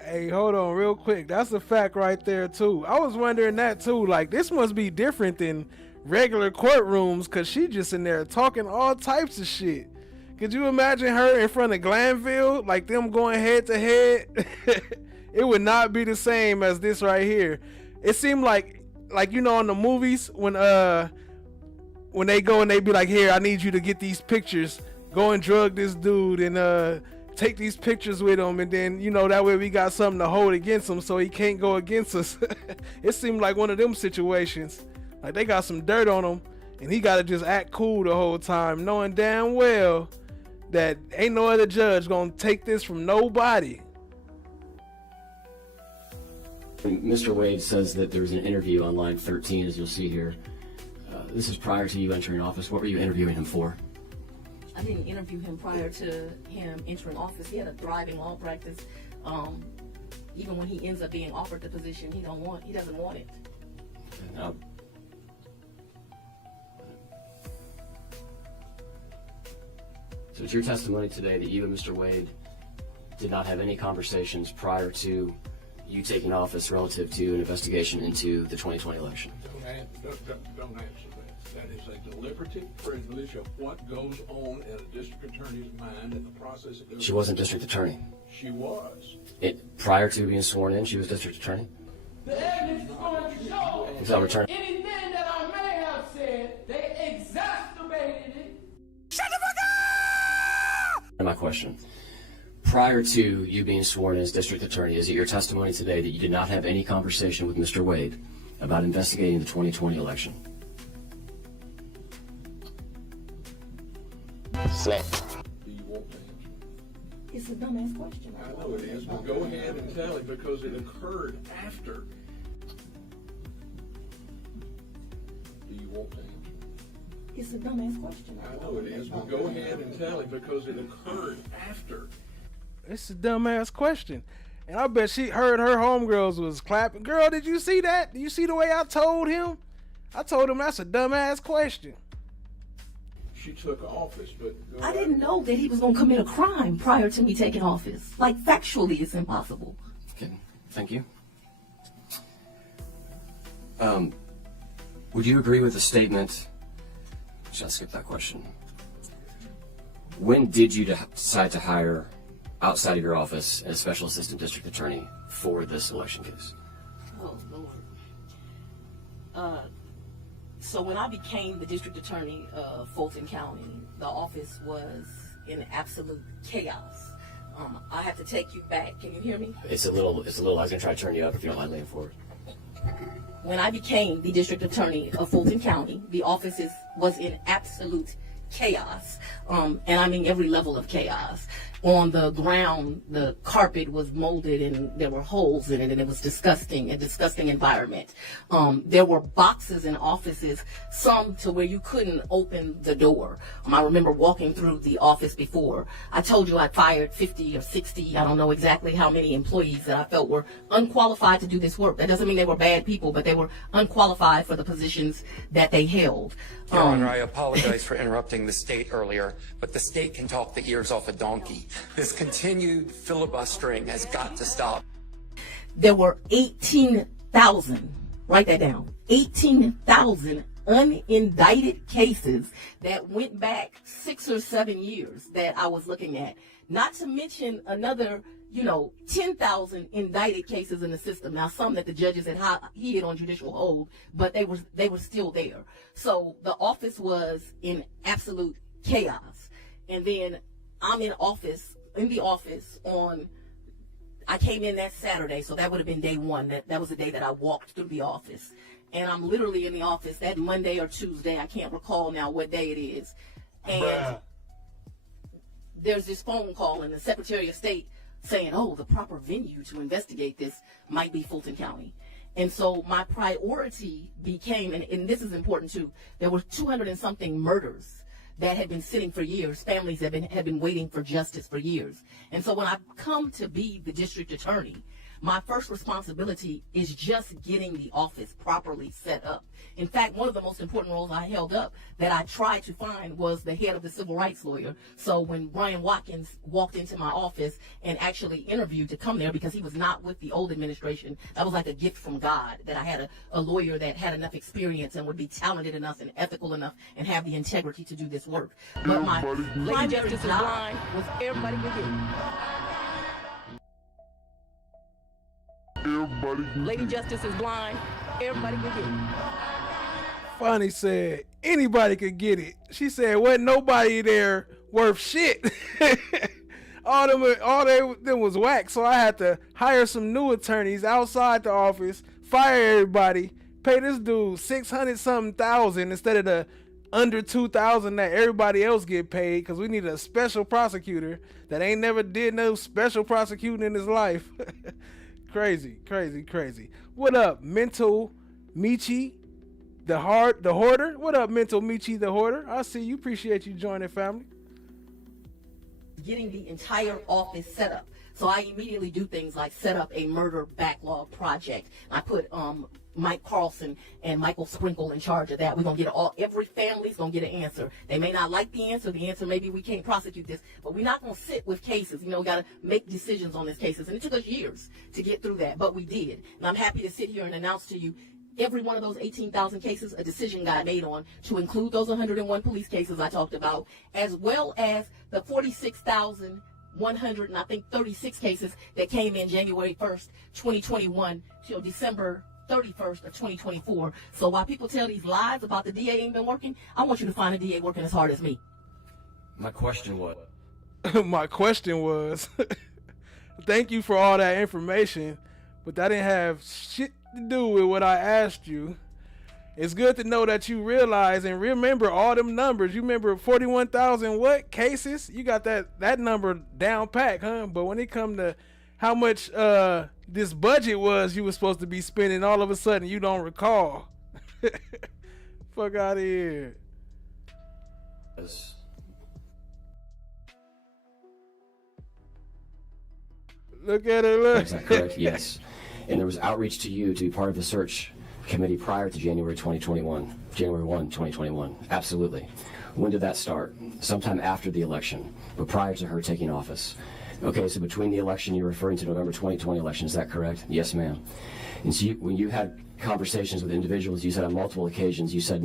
Hey, hold on real quick. That's a fact right there, too. I was wondering that, too. Like, this must be different than regular courtrooms, because she just in there talking all types of shit. Could you imagine her in front of Glanville? Like, them going head to head? It would not be the same as this right here. It seemed like you know, in the movies, when they go and they be like, here, I need you to get these pictures. Go and drug this dude and take these pictures with him, and then, you know, that way we got something to hold against him so he can't go against us. It seemed like one of them situations. Like, they got some dirt on him, and he got to just act cool the whole time, knowing damn well that ain't no other judge gonna take this from nobody. Mr. Wade says that there was an interview on line 13, as you'll see here. This is prior to you entering office. What were you interviewing him for? I didn't interview him prior to him entering office. He had a thriving law practice. Even when he ends up being offered the position, he doesn't want it. No. So it's your testimony today that you and Mr. Wade did not have any conversations prior to you taking office relative to an investigation into the 2020 election. Don't answer that. That is a deliberative privilege of what goes on in a district attorney's mind in the process of doing. She wasn't district attorney. She was. Prior to being sworn in, she was district attorney? The evidence is going to show anything that I may have said, they exacerbated it. Shut the fuck up! My question. Prior to you being sworn in as district attorney, is it your testimony today that you did not have any conversation with Mr. Wade about investigating the 2020 election? Do you want to answer? It's a dumbass question. I know it is, but go ahead and tell it because it occurred after. Do you want to answer? It's a dumbass question. I know it is, but go ahead and tell it because it occurred after. It's a dumbass question. And I bet she heard her homegirls was clapping. Girl, did you see that? Did you see the way I told him? I told him that's a dumbass question. She took office, but I didn't know that he was going to commit a crime prior to me taking office. Like, factually, it's impossible. Okay, thank you. Would you agree with the statement? Should I skip that question? When did you decide to hire outside of your office a special assistant district attorney for this election case? Oh, Lord. So when I became the district attorney of Fulton County, the office was in absolute chaos. I have to take you back. Can you hear me? It's a little. I was gonna try to turn you up if you don't mind leaning forward. When I became the district attorney of Fulton County, the office was in absolute chaos, and I mean every level of chaos. On the ground, the carpet was molded and there were holes in it, and it was disgusting, a disgusting environment. There were boxes in offices, some to where you couldn't open the door. I remember walking through the office before. I told you I fired 50 or 60, I don't know exactly how many employees that I felt were unqualified to do this work. That doesn't mean they were bad people, but they were unqualified for the positions that they held. Your Honor, I apologize for interrupting the state earlier, but the state can talk the ears off a donkey. This continued filibustering has got to stop. There were 18,000, write that down, 18,000 unindicted cases that went back 6 or 7 years that I was looking at. Not to mention another 10,000 indicted cases in the system. Now, some that the judges had hid on judicial hold, but they were still there. So the office was in absolute chaos. And then I'm in the office I came in that Saturday, so that would have been day one. That was the day that I walked through the office. And I'm literally in the office that Monday or Tuesday. I can't recall now what day it is. And there's this phone call, and the Secretary of State saying, oh, the proper venue to investigate this might be Fulton County. And so my priority became, and this is important too, there were 200 and something murders that had been sitting for years. Families had been waiting for justice for years. And so when I come to be the district attorney, my first responsibility is just getting the office properly set up. In fact, one of the most important roles I held up that I tried to find was the head of the civil rights lawyer. So when Brian Watkins walked into my office and actually interviewed to come there, because he was not with the old administration, that was like a gift from God, that I had a lawyer that had enough experience and would be talented enough and ethical enough and have the integrity to do this work. But my justice line was everybody could get it. Lady Justice is blind. Everybody can get it. Fani said anybody could get it. She said wasn't nobody there worth shit. all them was whack. So I had to hire some new attorneys outside the office, fire everybody, pay this dude 600-something thousand instead of the under 2,000 that everybody else get paid, because we need a special prosecutor that ain't never did no special prosecuting in his life. Crazy. What up, Mental Michi, the hoarder? What up, Mental Michi, the hoarder? I see you. Appreciate you joining, family. Getting the entire office set up. So I immediately do things like set up a murder backlog project. I put Mike Carlson and Michael Sprinkle in charge of that. We're going to get every family's going to get an answer. They may not like the answer. The answer maybe we can't prosecute this, but we're not going to sit with cases. We got to make decisions on these cases. And it took us years to get through that, but we did. And I'm happy to sit here and announce to you every one of those 18,000 cases, a decision got made on to include those 101 police cases I talked about, as well as the 46,136 cases that came in January 1st, 2021 till December 31st of 2024. So while people tell these lies about the DA ain't been working, I want you to find a DA working as hard as me. My question was, thank you for all that information, but that didn't have shit to do with what I asked you. It's good to know that you realize and remember all them numbers. You remember 41,000 what cases? You got that number down pat, huh? But when it come to how much this budget was you were supposed to be spending, all of a sudden you don't recall. Fuck out of here. Look at it, look. Is that correct? Yes. And there was outreach to you to be part of the search committee prior to January 1, 2021. Absolutely. When did that start? Sometime after the election, but prior to her taking office. Okay, so between the election, you're referring to November 2020 election, is that correct? Yes, ma'am. And so when you had conversations with individuals, you said on multiple occasions, you said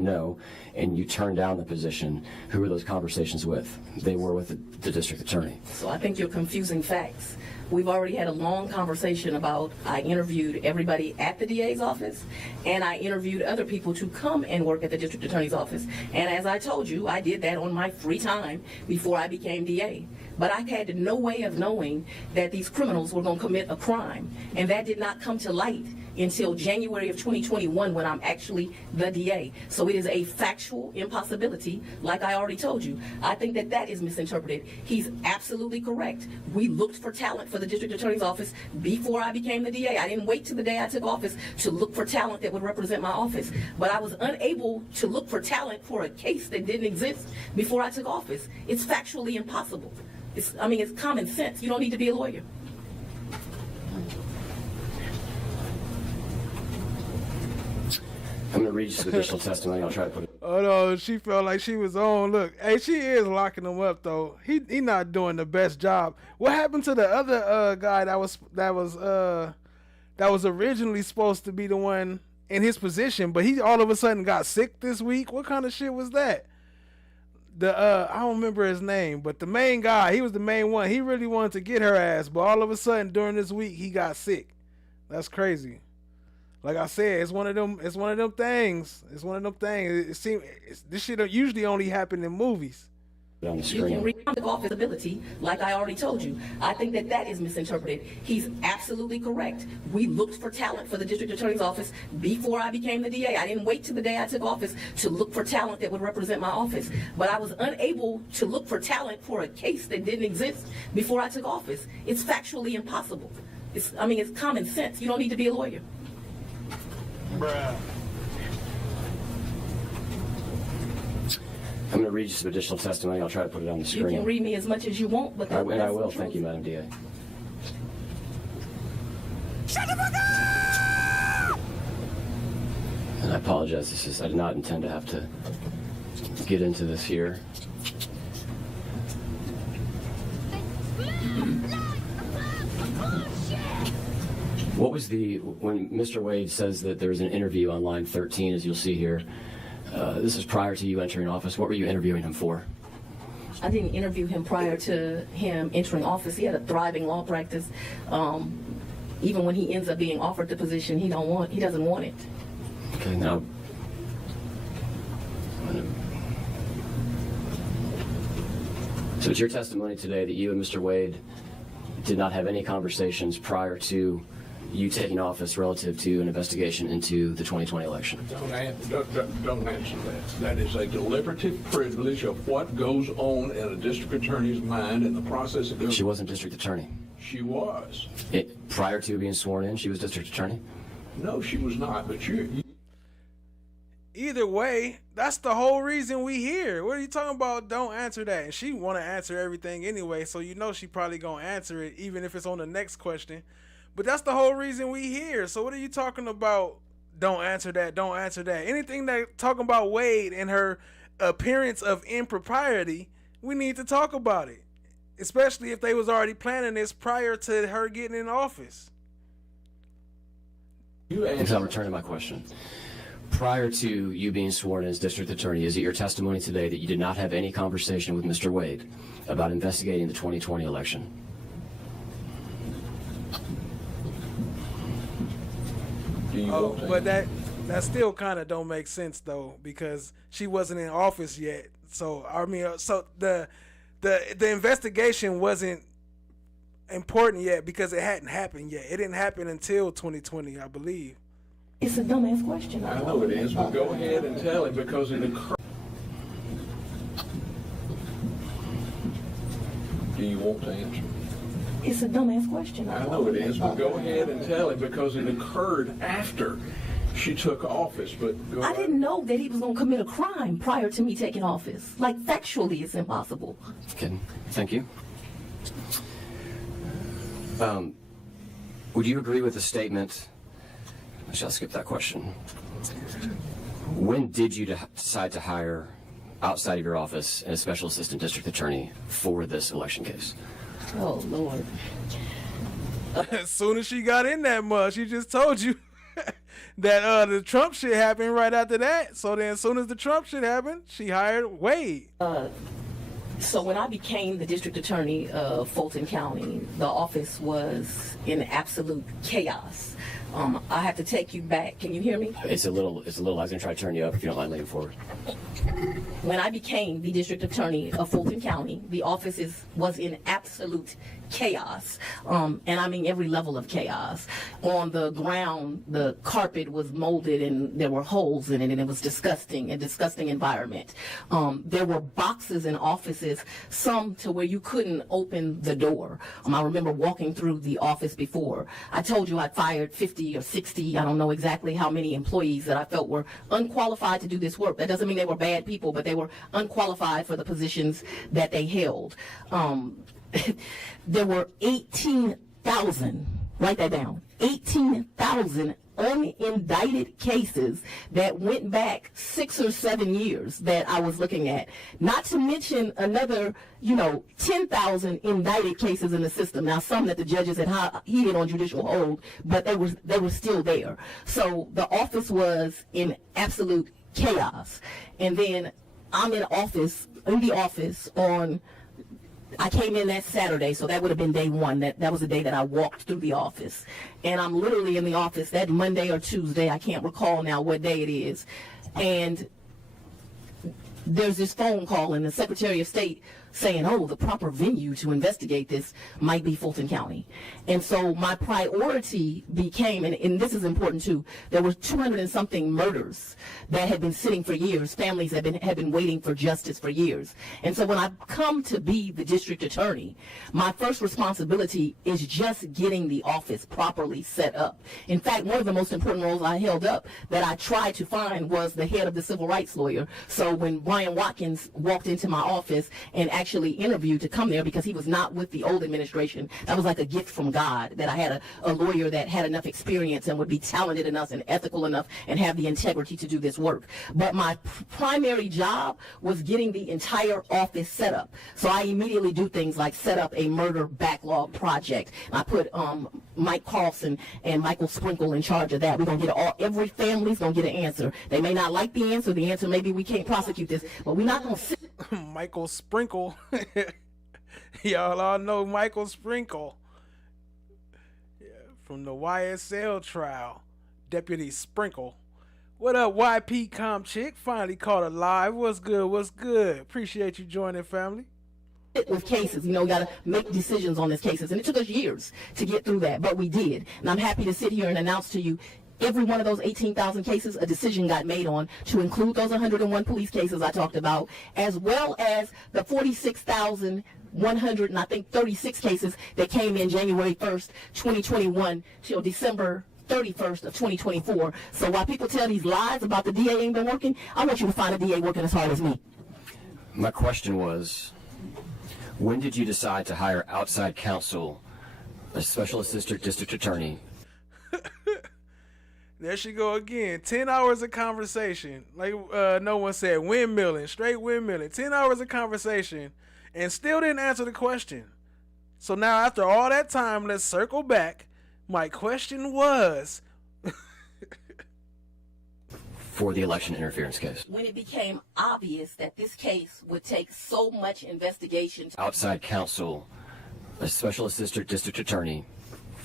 no, and you turned down the position. Who were those conversations with? They were with the district attorney. So I think you're confusing facts. We've already had a long conversation about, I interviewed everybody at the DA's office, and I interviewed other people to come and work at the district attorney's office. And as I told you, I did that on my free time before I became DA. But I had no way of knowing that these criminals were going to commit a crime. And that did not come to light until January of 2021 when I'm actually the DA. So it is a factual impossibility, like I already told you. I think that that is misinterpreted. He's absolutely correct. We looked for talent for the district attorney's office before I became the DA. I didn't wait till the day I took office to look for talent that would represent my office. But I was unable to look for talent for a case that didn't exist before I took office. It's factually impossible. It's common sense. You don't need to be a lawyer. I'm going to read you some additional testimony. I'll try to put it. Oh no, she felt like she was on. Look, hey, she is locking him up though. He not doing the best job. What happened to the other guy that was originally supposed to be the one in his position, but he all of a sudden got sick this week? What kind of shit was that? I don't remember his name, but the main guy, he was the main one. He really wanted to get her ass, but all of a sudden during this week he got sick. That's crazy. Like I said, it's one of them things. It seems this shit don't usually only happen in movies. On the You screen. can read off his ability, like I already told you. I think that that is misinterpreted. He's absolutely correct. We looked for talent for the district attorney's office before I became the DA. I didn't wait till the day I took office to look for talent that would represent my office. But I was unable to look for talent for a case that didn't exist before I took office. It's factually impossible. It's common sense. You don't need to be a lawyer. Bruh. I'm going to read you some additional testimony. I'll try to put it on the You screen. can read me as much as you want, but And I that's will. the Thank you, truth. Madam DA. And I apologize. I did not intend to have to get into this here. What was when Mr. Wade says that there was an interview on line 13, as you'll see here, this is prior to you entering office. What were you interviewing him for? I didn't interview him prior to him entering office. He had a thriving law practice. Even when he ends up being offered the position, he doesn't want it. Okay, now. So it's your testimony today that you and Mr. Wade did not have any conversations prior to you taking office relative to an investigation into the 2020 election. Don't answer that. That is a deliberative privilege of what goes on in a district attorney's mind in the process of. She wasn't district attorney. She was. Prior to being sworn in, she was district attorney? No, she was not. But you. Either way, that's the whole reason we here. What are you talking about? Don't answer that. And she want to answer everything anyway, so you know she probably gonna answer it even if it's on the next question. But that's the whole reason we here. So what are you talking about? Don't answer that. Don't answer that. Anything that talking about Wade and her appearance of impropriety, we need to talk about it. Especially if they was already planning this prior to her getting in office. I'm returning my question. Prior to you being sworn in as district attorney, is it your testimony today that you did not have any conversation with Mr. Wade about investigating the 2020 election? But that still kind of don't make sense though, because she wasn't in office yet. So the investigation wasn't important yet because it hadn't happened yet. It didn't happen until 2020, I believe. It's a dumbass question. I know it is, but go ahead and tell him because it occurred. Do you want to answer? It's a dumbass question. I know it is, but go ahead and tell him because it occurred after she took office. But I didn't know that he was going to commit a crime prior to me taking office. Like, factually, it's impossible. Okay, thank you. Would you agree with the statement? I shall skip that question. When did you decide to hire outside of your office and a special assistant district attorney for this election case? Oh, Lord. As soon as she got in that mud, she just told you that the Trump shit happened right after that. So then as soon as the Trump shit happened, she hired Wade. So when I became the district attorney of Fulton County, the office was in absolute chaos. I have to take you back. Can you hear me? It's a little. I was gonna try to turn you up if you don't mind leaning forward. When I became the district attorney of Fulton County, the office was in absolute chaos, and I mean every level of chaos. On the ground, the carpet was molded and there were holes in it, and it was disgusting, a disgusting environment. There were boxes in offices, some to where you couldn't open the door. I remember walking through the office before. I told you I'd fired 50 or 60, I don't know exactly how many employees that I felt were unqualified to do this work. That doesn't mean they were bad people, but they were unqualified for the positions that they held. There were 18,000, write that down, 18,000 unindicted cases that went back 6 or 7 years that I was looking at. Not to mention another, 10,000 indicted cases in the system. Now, some that the judges had heeded on judicial hold, but they were still there. So the office was in absolute chaos. And then I'm in the office on, I came in that Saturday, so that would have been day one. That was the day that I walked through the office. And I'm literally in the office that Monday or Tuesday, I can't recall now what day it is. And there's this phone call and the Secretary of State saying, oh, the proper venue to investigate this might be Fulton County. And so my priority became, and this is important too, there were 200 and something murders that had been sitting for years. Families had been waiting for justice for years. And so when I come to be the district attorney, my first responsibility is just getting the office properly set up. In fact, one of the most important roles I held up that I tried to find was the head of the civil rights lawyer. So when Brian Watkins walked into my office and actually interviewed to come there, because he was not with the old administration, that was like a gift from God, that I had a lawyer that had enough experience and would be talented enough and ethical enough and have the integrity to do this work. But my primary job was getting the entire office set up. So I immediately do things like set up a murder backlog project. I put Mike Carlson and Michael Sprinkle in charge of that. We're going to get every family's going to get an answer. They may not like the answer. The answer may be we can't prosecute this, but we're not going to sit. Michael Sprinkle. Y'all all know Michael Sprinkle. Yeah, from the YSL trial. Deputy Sprinkle. What up, YP Com Chick? Finally caught it live. What's good? What's good? Appreciate you joining, family. With cases, we got to make decisions on these cases, and it took us years to get through that, but we did. And I'm happy to sit here and announce to you, every one of those 18,000 cases, a decision got made on to include those 101 police cases I talked about, as well as the 46,100 and I think 36 cases that came in January 1st, 2021 till December 31st of 2024. So while people tell these lies about the DA ain't been working, I want you to find a DA working as hard as me. My question was, when did you decide to hire outside counsel, a special assistant district attorney? There she go again. 10 hours of conversation. Like no one said, windmilling, straight windmilling. 10 hours of conversation and still didn't answer the question. So now after all that time, let's circle back. My question was... for the election interference case. When it became obvious that this case would take so much investigation... outside counsel, a special assistant district attorney,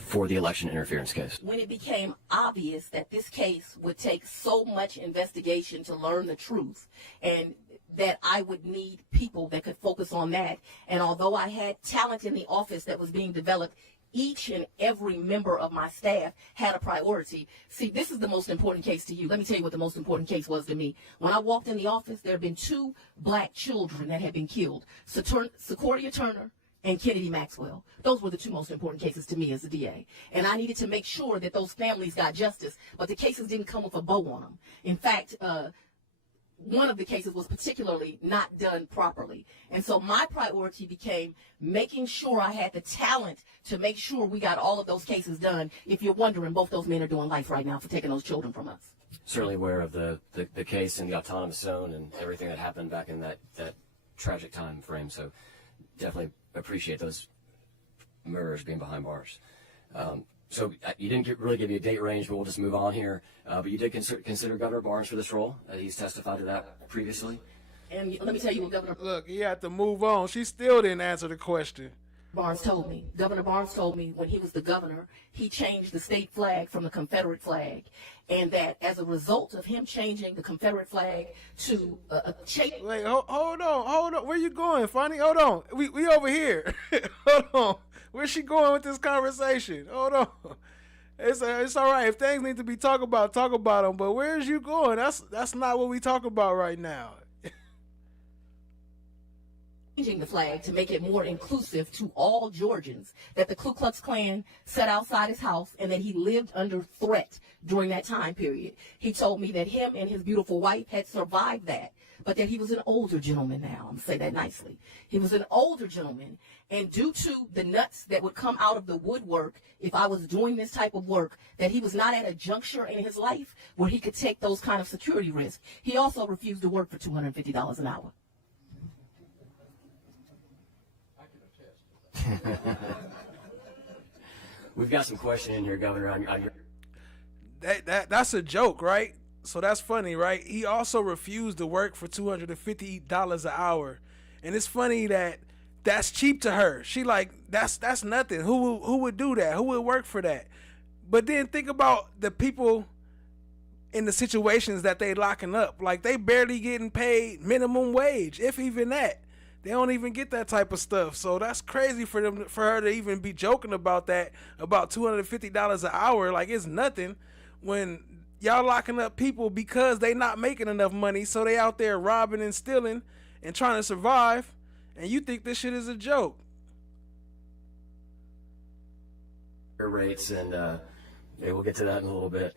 for the election interference case. When it became obvious that this case would take so much investigation to learn the truth, and that I would need people that could focus on that, and although I had talent in the office that was being developed, each and every member of my staff had a priority. See, this is the most important case to you. Let me tell you what the most important case was to me. When I walked in the office, there had been 2 black children that had been killed, Sequoia Turner and Kennedy Maxwell. Those were the 2 most important cases to me as a DA. And I needed to make sure that those families got justice, but the cases didn't come with a bow on them. In fact, one of the cases was particularly not done properly. And so my priority became making sure I had the talent to make sure we got all of those cases done. If you're wondering, both those men are doing life right now for taking those children from us. Certainly aware of the case in the autonomous zone and everything that happened back in that tragic time frame. So definitely appreciate those murderers being behind bars. So you didn't really give me a date range, but we'll just move on here. But you did consider Governor Barnes for this role. He's testified to that previously. And let me tell you what Governor Look, he had to move on. She still didn't answer the question. Barnes told me. Governor Barnes told me when he was the governor, he changed the state flag from the Confederate flag, and that as a result of him changing the Confederate flag to a shape. Wait, hold on. Where you going, Fanny? Hold on. We over here. Hold on. Where's she going with this conversation? Hold on. It's all right. If things need to be talked about them. But where's you going? That's not what we talk about right now. Changing the flag to make it more inclusive to all Georgians, that the Ku Klux Klan sat outside his house and that he lived under threat during that time period. He told me that him and his beautiful wife had survived that, but that he was an older gentleman now. I'm going to say that nicely. He was an older gentleman, and due to the nuts that would come out of the woodwork if I was doing this type of work, that he was not at a juncture in his life where he could take those kind of security risks. He also refused to work for $250 an hour. We've got some questioning here, Governor. On your... That's a joke, right? So that's funny, right? He also refused to work for $250 an hour, and it's funny that that's cheap to her. She like that's nothing. Who would do that? Who would work for that? But then think about the people in the situations that they locking up. Like they barely getting paid minimum wage, if even that. They don't even get that type of stuff. So that's crazy for her to even be joking about that, about $250 an hour. Like it's nothing when y'all locking up people because they not making enough money. So they out there robbing and stealing and trying to survive. And you think this shit is a joke. Rates and yeah, we'll get to that in a little bit.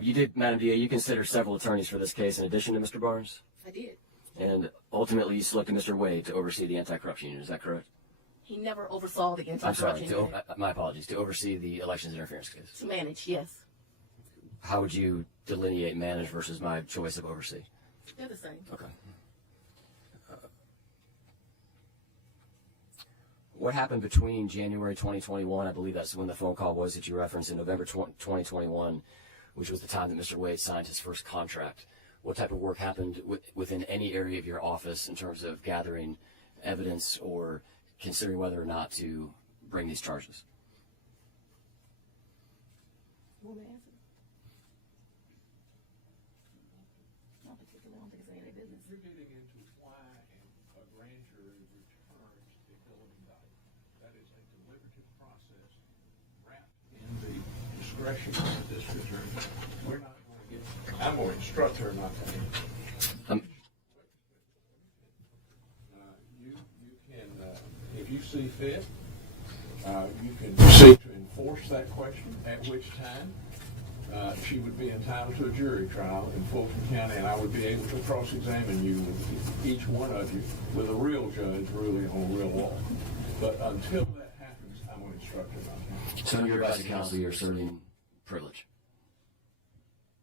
You did, Madam DA, you considered several attorneys for this case in addition to Mr. Barnes? I did. And ultimately, you selected Mr. Wade to oversee the anti-corruption unit. Is that correct? He never oversaw the anti-corruption I'm sorry. unit. My apologies. To oversee the elections interference case. To manage, yes. How would you delineate manage versus my choice of oversee? They're the same. Okay. What happened between January 2021, I believe that's when the phone call was that you referenced, in November 2021, which was the time that Mr. Wade signed his first contract? What type of work happened within any area of your office in terms of gathering evidence or considering whether or not to bring these charges? You want me to answer? Not particularly. I don't think it's any of their business. You're getting into why a grand jury returns a bill of indictment. That is a deliberative process wrapped in the discretion of the district attorney. We're not going to get. I'm going to instruct her not to answer. You can, if you see fit, you can seek to enforce that question, at which time she would be entitled to a jury trial in Fulton County, and I would be able to cross-examine you with each one of you with a real judge ruling on real law. But until that happens, I'm going to instruct her not to answer. So in your advice to counsel, you're asserting privilege.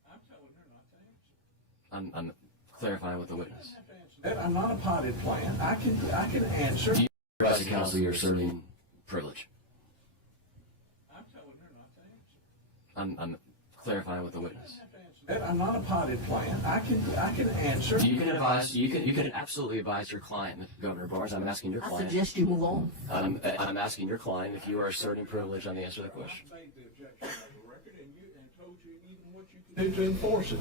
I'm telling her not to answer. I'm clarifying with the witness. I'm not a potted plant. I can answer. Your advice to counsel, you're asserting privilege. I'm telling her not to answer. I'm clarifying with the witness. I'm not a potted plant. I can answer. You can advise. You can absolutely advise your client, Governor Barnes. I'm asking your I client. suggest you move on. I'm asking your client if you are asserting privilege on the answer to the question. I made the objection of the record and told you even what you can do to enforce it.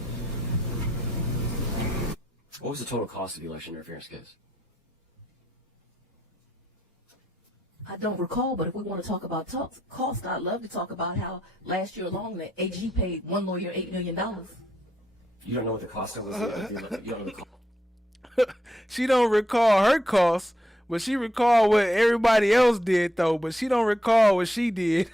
What was the total cost of the election interference case? I don't recall, but if we want to talk about cost, I'd love to talk about how last year alone the AG paid one lawyer $8 million. You don't know what the cost of was? You don't know the cost. She don't recall her costs, but she recall what everybody else did, though. But she don't recall what she did.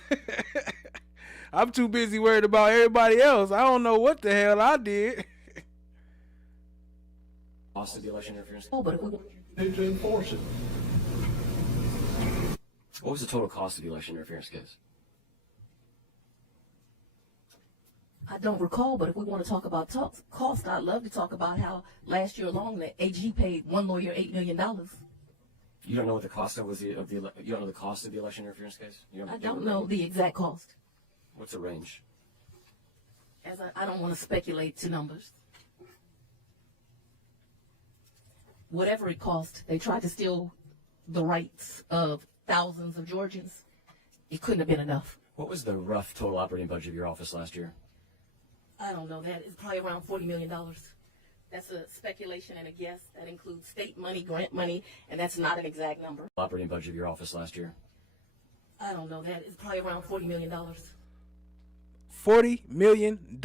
I'm too busy worried about everybody else. I don't know what the hell I did. Cost of the election interference. Oh, but if we Do to enforce it. What was the total cost of the election interference case? I don't recall, but if we want to talk about cost, I'd love to talk about how last year alone the AG paid one lawyer $8 million. You don't know what the cost of you don't know the cost of the election interference case? I don't know the exact cost. What's the range? As I don't want to speculate to numbers. Whatever it cost, they tried to steal the rights of thousands of Georgians. It couldn't have been enough. What was the rough total operating budget of your office last year? I don't know that. It's probably around $40 million. That's a speculation and a guess. That includes state money, grant money, and that's not an exact number. Operating budget of your office last year? I don't know that. It's probably around $40 million. $40 million.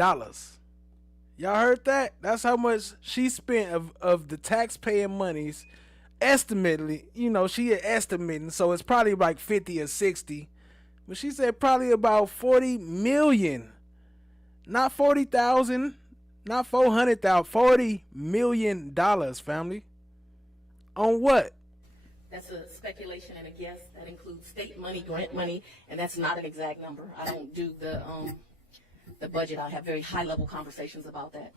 Y'all heard that? That's how much she spent of the taxpaying monies. Estimately, she is estimating, so it's probably like 50 or 60. But she said probably about 40 million. Not 40,000, not 400,000, $40 million, family. On what? That's a speculation and a guess. That includes state money, grant money, and that's not an exact number. I don't do the budget. I have very high-level conversations about that.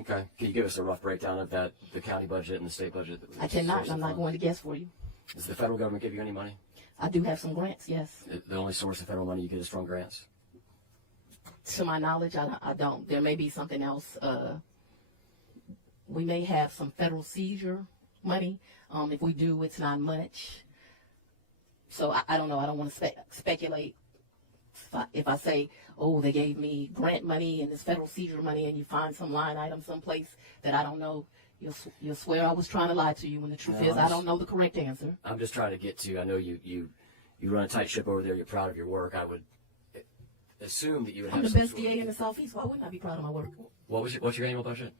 Okay. Can you give us a rough breakdown of that, the county budget and the state budget? I cannot. I'm not going to guess for you. Does the federal government give you any money? I do have some grants, yes. The only source of federal money you get is from grants? To my knowledge, I don't. There may be something else. We may have some federal seizure money. If we do, it's not much. So I don't know. I don't want to speculate. If I say, oh, they gave me grant money and this federal seizure money, and you find some line item someplace that I don't know, you'll swear I was trying to lie to you, when the truth is I don't know the correct answer. I'm just trying to get to, I know you run a tight ship over there, you're proud of your work. I would assume that you would have I'm the some best sort DA in the Southeast. Why wouldn't I be proud of my work? What's your annual budget?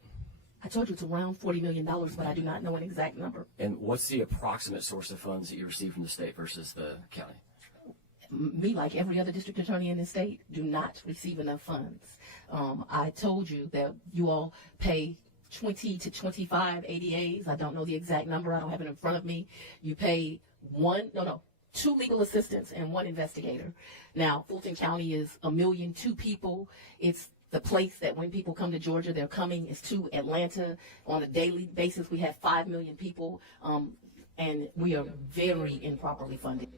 I told you it's around $40 million, but I do not know an exact number. And what's the approximate source of funds that you receive from the state versus the county? Me, like every other district attorney in the state, do not receive enough funds. I told you that you all pay 20 to 25 ADAs. I don't know the exact number. I don't have it in front of me. You pay two legal assistants and one investigator. Now, Fulton County is 1,000,002 people. It's the place that when people come to Georgia, they're coming is to Atlanta. On a daily basis, we have 5 million people, and we are very improperly funded.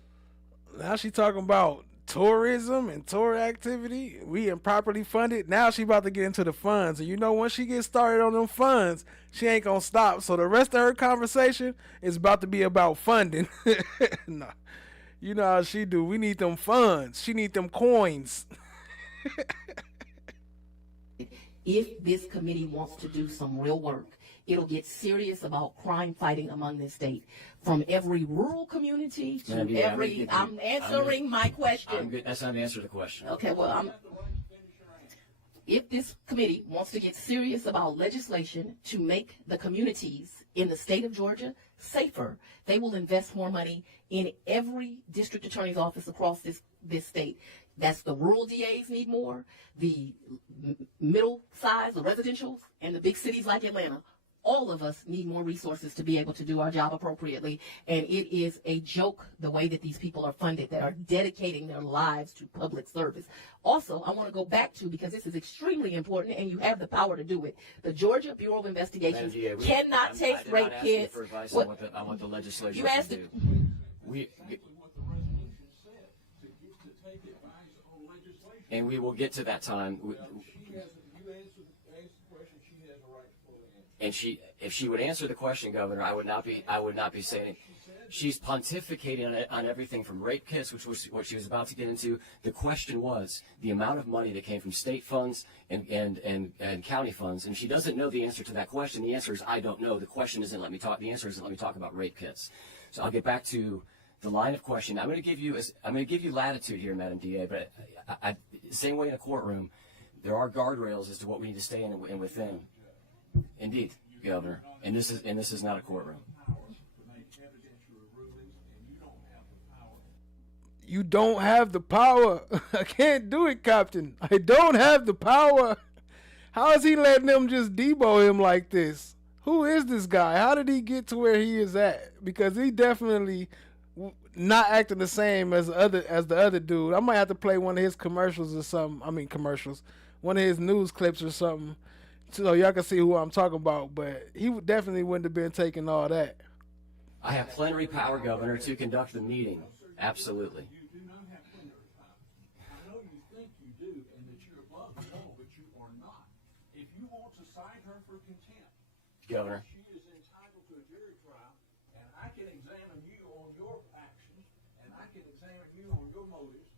Now she talking about tourism and tour activity. We improperly funded. Now she about to get into the funds. And once she gets started on them funds, she ain't going to stop. So the rest of her conversation is about to be about funding. No. You know how she do. We need them funds. She need them coins. If this committee wants to do some real work, it'll get serious about crime fighting among this state. From every rural community to I'm answering my question. That's not the answer to the question. Okay, well, if this committee wants to get serious about legislation to make the communities in the state of Georgia safer, they will invest more money in every district attorney's office across this state. That's the rural DAs need more, the middle size, the residentials, and the big cities like Atlanta. All of us need more resources to be able to do our job appropriately. And it is a joke the way that these people are funded, that are dedicating their lives to public service. Also, I want to go back to, because this is extremely important and you have the power to do it, the Georgia Bureau of Investigations cannot take rape kids. For advice on what the legislature you asked can do. And we will get to that time. And if she would answer the question, Governor, I would not be saying it. She's pontificating on everything from rape kits, which was what she was about to get into. The question was the amount of money that came from state funds and county funds, and she doesn't know the answer to that question. The answer is I don't know. The question isn't let me talk. The answer is let me talk about rape kits. So I'll get back to the line of question. I'm going to give you latitude here, Madam DA, but same way in a courtroom, there are guardrails as to what we need to stay in and within. Indeed, Governor, and this is not a courtroom. You don't have the power. I can't do it, Captain. I don't have the power. How is he letting them just debo him like this? Who is this guy? How did he get to where he is at? Because he definitely not acting the same as the other dude. I might have to play one of his commercials or something. I mean commercials. One of his news clips or something, so y'all can see who I'm talking about. But he definitely wouldn't have been taking all that. I have plenary power, Governor, to conduct the meeting. Absolutely. You do not have plenary time. I know you think you do and that you're above the law, but you are not. If you want to cite her for contempt, Governor. she is entitled to a jury trial, and I can examine you on your actions, and I can examine you on your motives,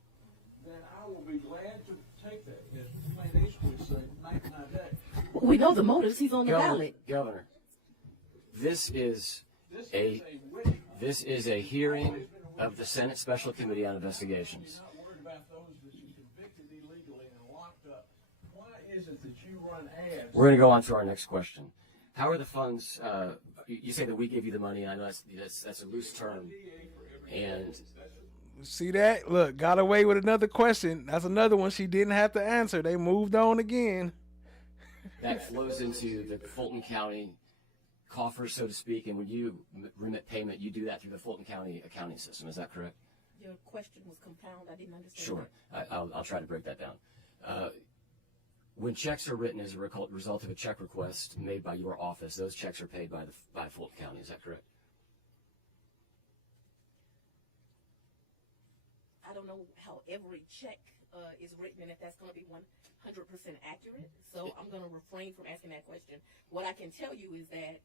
then I will be glad to take that. As Clint Eastwood said, night day. We know the motives. He's on the ballot. Governor, this is This a is a witch hunt. this is a hearing of the Senate Special Committee on Investigations. You're not worried about those that you convicted illegally and locked up. Why is it that you run ads? We're going to go on to our next question. How are the funds? You say that we give you the money. I know that's a loose term, and See that? Look, got away with another question. That's another one she didn't have to answer. They moved on again. that flows into the Fulton County coffers, so to speak. And when you remit payment, you do that through the Fulton County accounting system. Is that correct? Your question was compound. I didn't understand. Sure. I'll try to break that down. When checks are written as a result of a check request made by your office, those checks are paid by Fulton County. Is that correct? I don't know how every check is written and if that's going to be 100% accurate. So I'm going to refrain from asking that question. What I can tell you is that,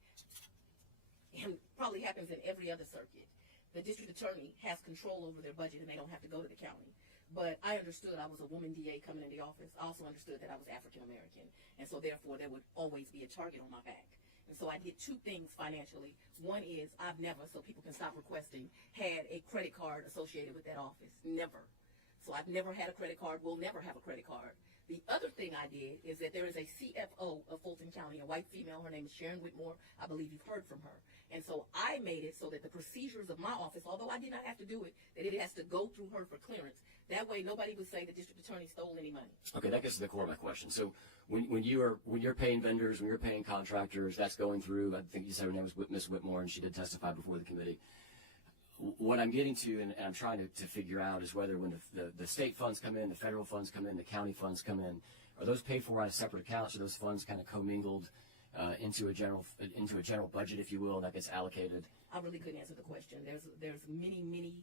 and probably happens in every other circuit, the district attorney has control over their budget and they don't have to go to the county. But I understood I was a woman DA coming in the office. I also understood that I was African American. And so therefore there would always be a target on my back. And so I did two things financially. One is I've never, so people can stop requesting, had a credit card associated with that office. Never. So I've never had a credit card, will never have a credit card. The other thing I did is that there is a CFO of Fulton County, a white female. Her name is Sharon Whitmore. I believe you've heard from her. And so I made it so that the procedures of my office, although I did not have to do it, that it has to go through her for clearance. That way nobody would say the district attorney stole any money. Okay, that gets to the core of my question. So when you're paying vendors, when you're paying contractors, that's going through. I think you said her name was Ms. Whitmore, and she did testify before the committee. What I'm getting to, and I'm trying to figure out, is whether when the state funds come in, the federal funds come in, the county funds come in, are those paid for out of separate accounts, or those funds kind of commingled into a general budget, if you will, that gets allocated? I really couldn't answer the question. There's many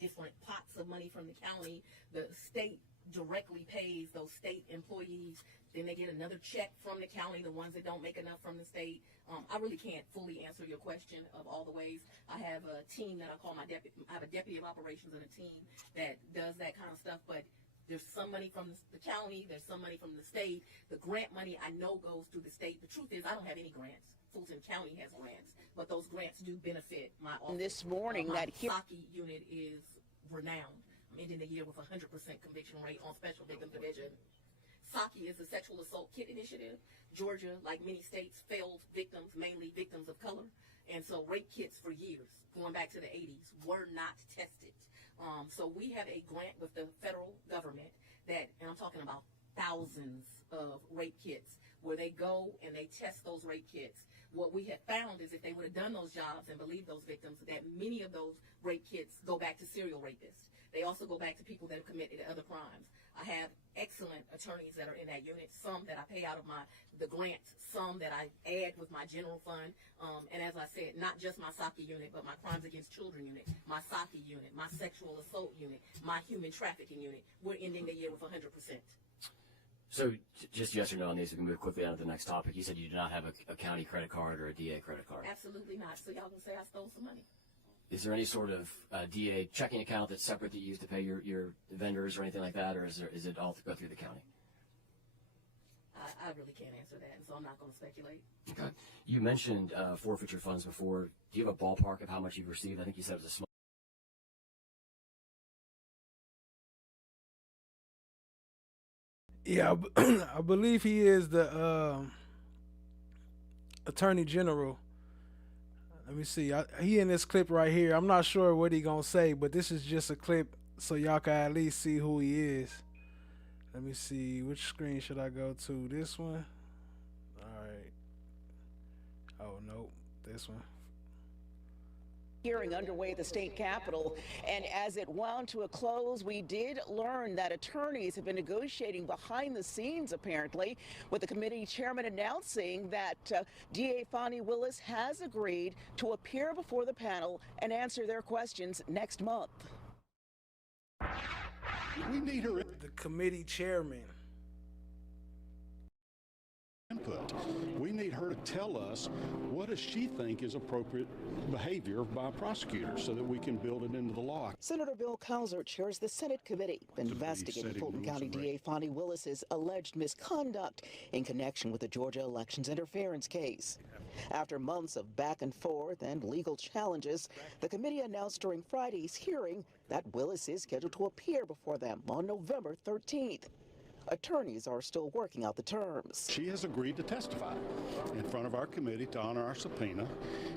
different pots of money from the county. The state directly pays those state employees. Then they get another check from the county, the ones that don't make enough from the state. I really can't fully answer your question of all the ways. I have a team that I call my deputy. I have a deputy of operations and a team that does that kind of stuff. But there's some money from the county. There's some money from the state. The grant money I know goes through the state. The truth is I don't have any grants. Fulton County has grants, but those grants do benefit my office. This morning, my that FOTG unit is renowned. I'm ending the year with a 100% conviction rate on Special Victims Division. SAKI is the Sexual Assault Kit Initiative. Georgia, like many states, failed victims, mainly victims of color. And so rape kits for years, going back to the 80s, were not tested. So we have a grant with the federal government that, and I'm talking about thousands of rape kits, where they go and they test those rape kits. What we have found is if they would have done those jobs and believed those victims, that many of those rape kits go back to serial rapists. They also go back to people that have committed other crimes. I have excellent attorneys that are in that unit, some that I pay out of the grants, some that I add with my general fund. And as I said, not just my SAKI unit, but my Crimes Against Children unit, my SAKI unit, my Sexual Assault unit, my Human Trafficking unit. We're ending the year with 100%. So just yes or no on these, we can move quickly on to the next topic. You said you do not have a county credit card or a DA credit card. Absolutely not. So y'all can say I stole some money. Is there any sort of DA checking account that's separate that you use to pay your vendors or anything like that, or is it all to go through the county? I really can't answer that, and so I'm not going to speculate. Okay. You mentioned forfeiture funds before. Do you have a ballpark of how much you've received? I think you said it was a small. Yeah, I believe he is the Attorney General. Let me see. He in this clip right here. I'm not sure what he gonna say, but this is just a clip so y'all can at least see who he is. Let me see. Which screen should I go to? This one? All right. Oh, nope. This one. hearing underway at the state capitol, and as it wound to a close, we did learn that attorneys have been negotiating behind the scenes, apparently, with the committee chairman announcing that DA FANI WILLIS has agreed to appear before the panel and answer their questions next month. We need her The committee chairman. input. We need her to tell us what does she think is appropriate behavior by a prosecutor so that we can build it into the law. Senator Bill Cowser chairs the Senate committee investigating Fulton County DA FANI Willis's alleged misconduct in connection with the Georgia elections interference case. After months of back and forth and legal challenges, the committee announced during Friday's hearing that Willis is scheduled to appear before them on November 13th. Attorneys are still working out the terms. She has agreed to testify in front of our committee to honor our subpoena,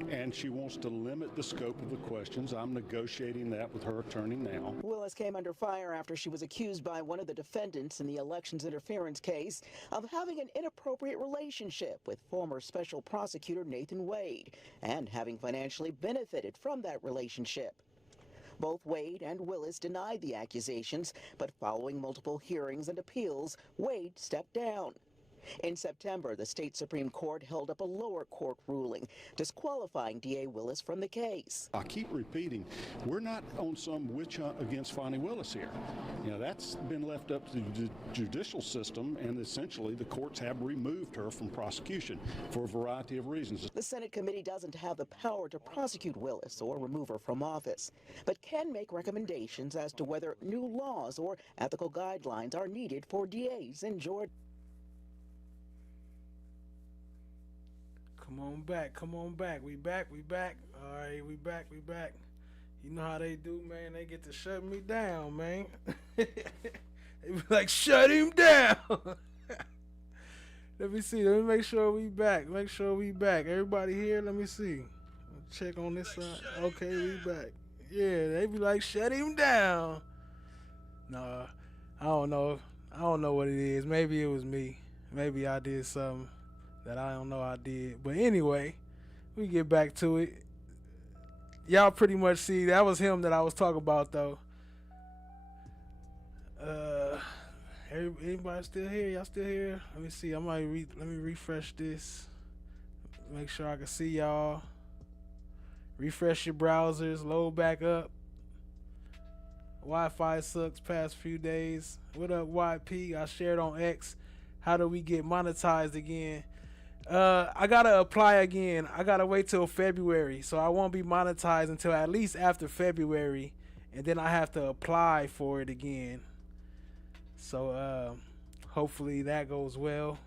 and she wants to limit the scope of the questions. I'm negotiating that with her attorney now. Willis came under fire after she was accused by one of the defendants in the elections interference case of having an inappropriate relationship with former special prosecutor Nathan Wade and having financially benefited from that relationship. Both Wade and Willis denied the accusations, but following multiple hearings and appeals, Wade stepped down. In September, the state Supreme Court held up a lower court ruling disqualifying DA Willis from the case. I keep repeating, we're not on some witch hunt against FANI Willis here. You know, that's been left up to the judicial system, and essentially the courts have removed her from prosecution for a variety of reasons. The Senate committee doesn't have the power to prosecute Willis or remove her from office, but can make recommendations as to whether new laws or ethical guidelines are needed for DAs in Georgia. Come on back, come on back. We back, we back. All right, we back, we back. You know how they do, man. They get to shut me down, man. They be like, shut him down. Let me see. Let me make sure we back. Make sure we back. Everybody here? Let me see. Check on this side. Okay, we back. Yeah, they be like, shut him down. Nah, I don't know. I don't know what it is. Maybe it was me. Maybe I did something that I don't know I did. But anyway, we get back to it. Y'all pretty much see that was him that I was talking about, though. Anybody still here? Y'all still here? Let me see. Let me refresh this. Make sure I can see y'all. Refresh your browsers. Load back up. Wi-Fi sucks past few days. What up, YP? I shared on X. How do we get monetized again? I gotta apply again. I gotta wait till February, so I won't be monetized until at least after February, and then I have to apply for it again. So hopefully that goes well.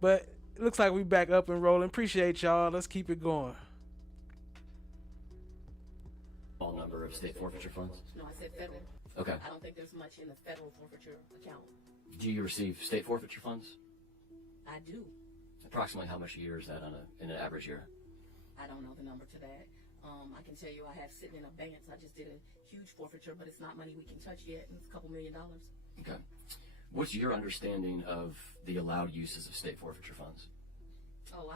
But it looks like we back up and rolling. Appreciate y'all. Let's keep it going. All number of state forfeiture funds? No, I said federal. Okay. I don't think there's much in the federal forfeiture account. Do you receive state forfeiture funds? I do. Approximately how much a year is that in an average year? I don't know the number to that. I can tell you I have sitting in abeyance. I just did a huge forfeiture, but it's not money we can touch yet, and it's a couple $1 million. Okay. What's your understanding of the allowed uses of state forfeiture funds? Oh,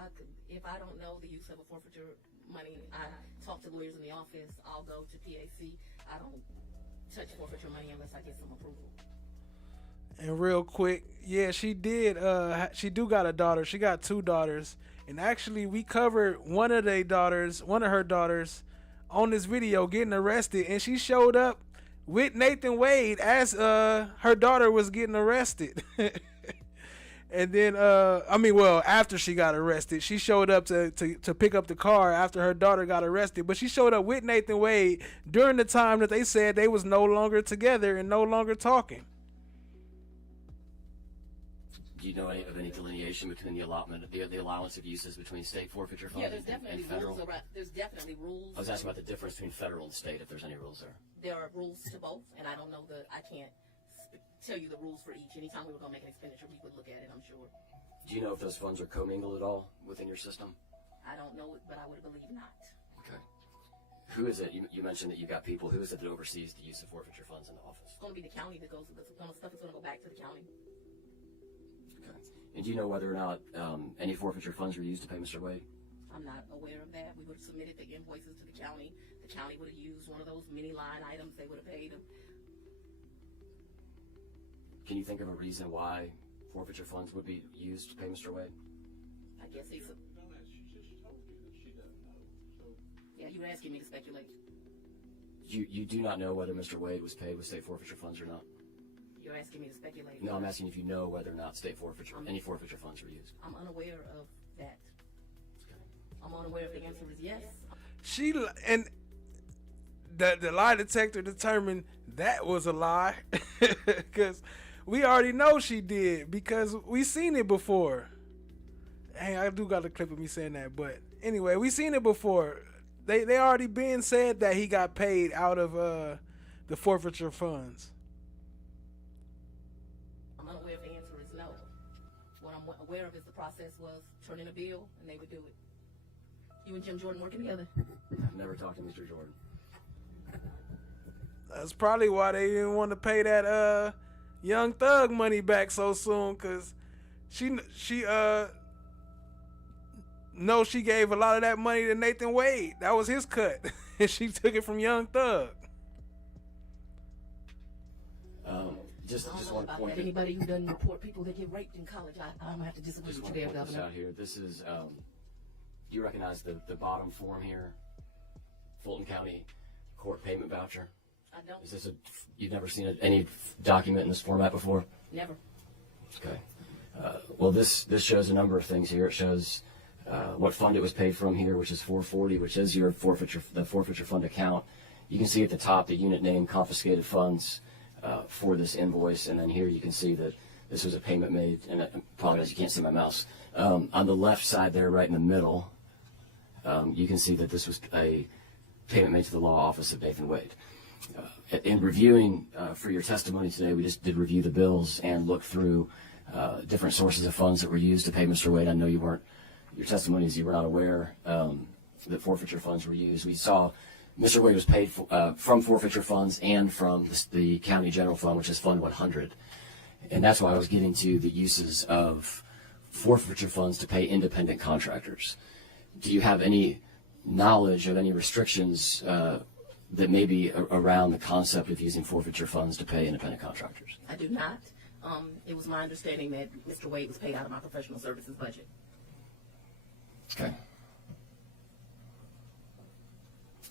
if I don't know the use of a forfeiture money, I talk to lawyers in the office. I'll go to PAC. I don't touch forfeiture money unless I get some approval. And real quick, yeah, she did. She do got a daughter. She got 2 daughters, and actually, we covered one of her daughters, on this video getting arrested, and she showed up with Nathan Wade as her daughter was getting arrested. And then, after she got arrested, she showed up to pick up the car after her daughter got arrested. But she showed up with Nathan Wade during the time that they said they was no longer together and no longer talking. Do you know of any delineation between the allowance of uses between state forfeiture funds and federal? There's definitely rules. I was asking about the difference between federal and state, if there's any rules there. There are rules to both, and I don't know I can't tell you the rules for each. Anytime we were going to make an expenditure, we would look at it, I'm sure. Do you know if those funds are commingled at all within your system? I don't know it, but I would believe not. Okay. Who is it? You mentioned that you got people. Who is it that oversees the use of forfeiture funds in the office? It's going to be the county that goes with this. Some stuff is going to go back to the county. Okay. And do you know whether or not any forfeiture funds were used to pay Mr. Wade? I'm not aware of that. We would have submitted the invoices to the county. The county would have used one of those mini line items. They would have paid them. Can you think of a reason why forfeiture funds would be used to pay Mr. Wade? I guess they. She just told you that she doesn't know. So Yeah, you were asking me to speculate. You do not know whether Mr. Wade was paid with state forfeiture funds or not? You're asking me to speculate. No, I'm asking if you know whether or not state forfeiture, any forfeiture funds were used. I'm unaware of that. I'm unaware if the answer is yes. And the lie detector determined that was a lie, because we already know she did, because we seen it before. Hey, I do got a clip of me saying that, but anyway, we seen it before. They already been said that he got paid out of the forfeiture funds. I'm unaware if the answer is no. What I'm aware of is the process was turn in a bill and they would do it. You and Jim Jordan working together? I've never talked to Mr. Jordan. That's probably why they didn't want to pay that Young Thug money back so soon, because she gave a lot of that money to Nathan Wade. That was his cut. And she took it from Young Thug. Just I don't know one about point. that. Anybody who doesn't report people that get raped in college, I'm gonna have to disagree Just with want you to there, point this Governor. out here. This is, you recognize the bottom form here? Fulton County Court Payment Voucher. I don't. Is this you've never seen any document in this format before? Never. Okay. Well, this shows a number of things here. It shows what fund it was paid from here, which is 440, which is your the forfeiture fund account. You can see at the top the unit name, confiscated funds for this invoice, and then here you can see that this was a payment made, and I apologize, you can't see my mouse. On the left side there, right in the middle, you can see that this was a payment made to the law office of Nathan Wade. In reviewing for your testimony today, we just did review the bills and look through different sources of funds that were used to pay Mr. Wade. I know you weren't, your testimony is you were not aware that forfeiture funds were used. We saw Mr. Wade was paid from forfeiture funds and from the county general fund, which is Fund 100. And that's why I was getting to the uses of forfeiture funds to pay independent contractors. Do you have any knowledge of any restrictions that may be around the concept of using forfeiture funds to pay independent contractors? I do not. It was my understanding that Mr. Wade was paid out of my professional services budget. Okay.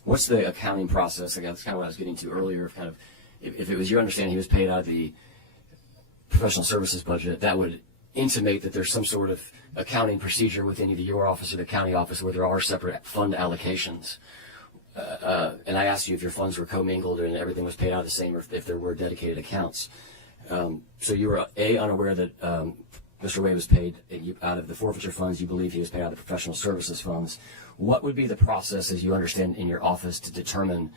What's the accounting process? Again, that's kind of what I was getting to earlier. Of kind of, if it was your understanding he was paid out of the professional services budget, that would intimate that there's some sort of accounting procedure within either your office or the county office where there are separate fund allocations. And I asked you if your funds were commingled and everything was paid out the same, or if there were dedicated accounts. So you were unaware that Mr. Wade was paid out of the forfeiture funds. You believe he was paid out of the professional services funds. What would be the process, as you understand, in your office to determine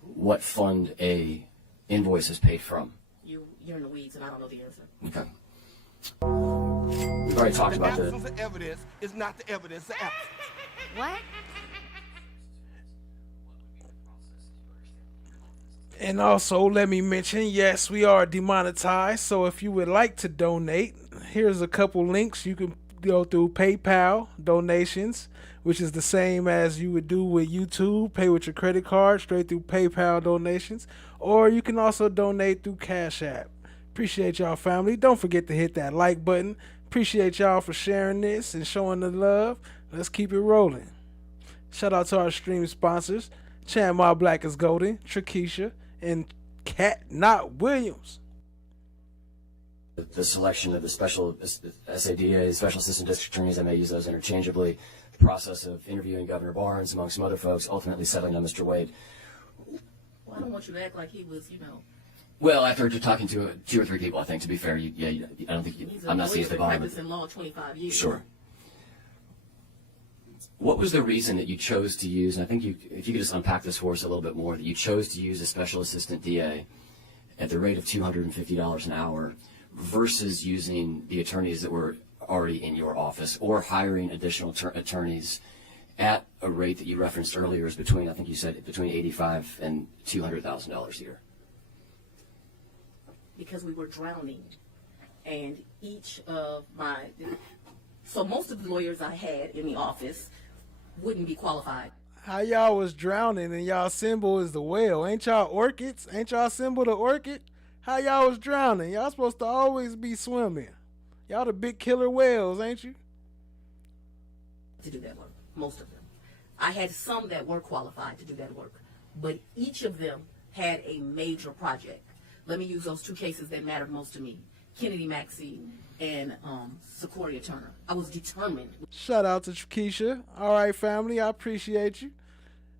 what fund a invoice is paid from? You're in the weeds, and I don't know the answer. Okay. We've already talked about absence of evidence is not the evidence of absence. What? And also, let me mention, yes, we are demonetized. So if you would like to donate, here's a couple links. You can go through PayPal donations, which is the same as you would do with YouTube. Pay with your credit card straight through PayPal donations. Or you can also donate through Cash App. Appreciate y'all, family. Don't forget to hit that like button. Appreciate y'all for sharing this and showing the love. Let's keep it rolling. Shout out to our stream sponsors, Chan My Black is Golden, Trakesha, and Cat Not Williams. The selection of the special SADA, special assistant district attorneys, I may use those interchangeably. The process of interviewing Governor Barnes, among some other folks, ultimately settling on Mr. Wade. Well, I don't want you to act like he was, Well, after talking to 2 or 3 people, I think, to be fair, I don't think I'm not seeing at the bottom. He's been practicing law 25 years. Sure. What was the reason that you chose to use, and I think if you could just unpack this for us a little bit more, that you chose to use a special assistant DA at the rate of $250 an hour versus using the attorneys that were already in your office, or hiring additional attorneys at a rate that you referenced earlier is between, I think you said, between $85,000 and $200,000 a year? Because we were drowning, and each of so most of the lawyers I had in the office wouldn't be qualified. How y'all was drowning and y'all symbol is the whale? Ain't y'all orchids? Ain't y'all symbol the orchid? How y'all was drowning? Y'all supposed to always be swimming. Y'all the big killer whales, ain't you? To do that work, most of them. I had some that were qualified to do that work, but each of them had a major project. Let me use those two cases that mattered most to me: Kennedy Maxey and Sequoia Turner. I was determined. Shout out to Keisha. All right, family, I appreciate you.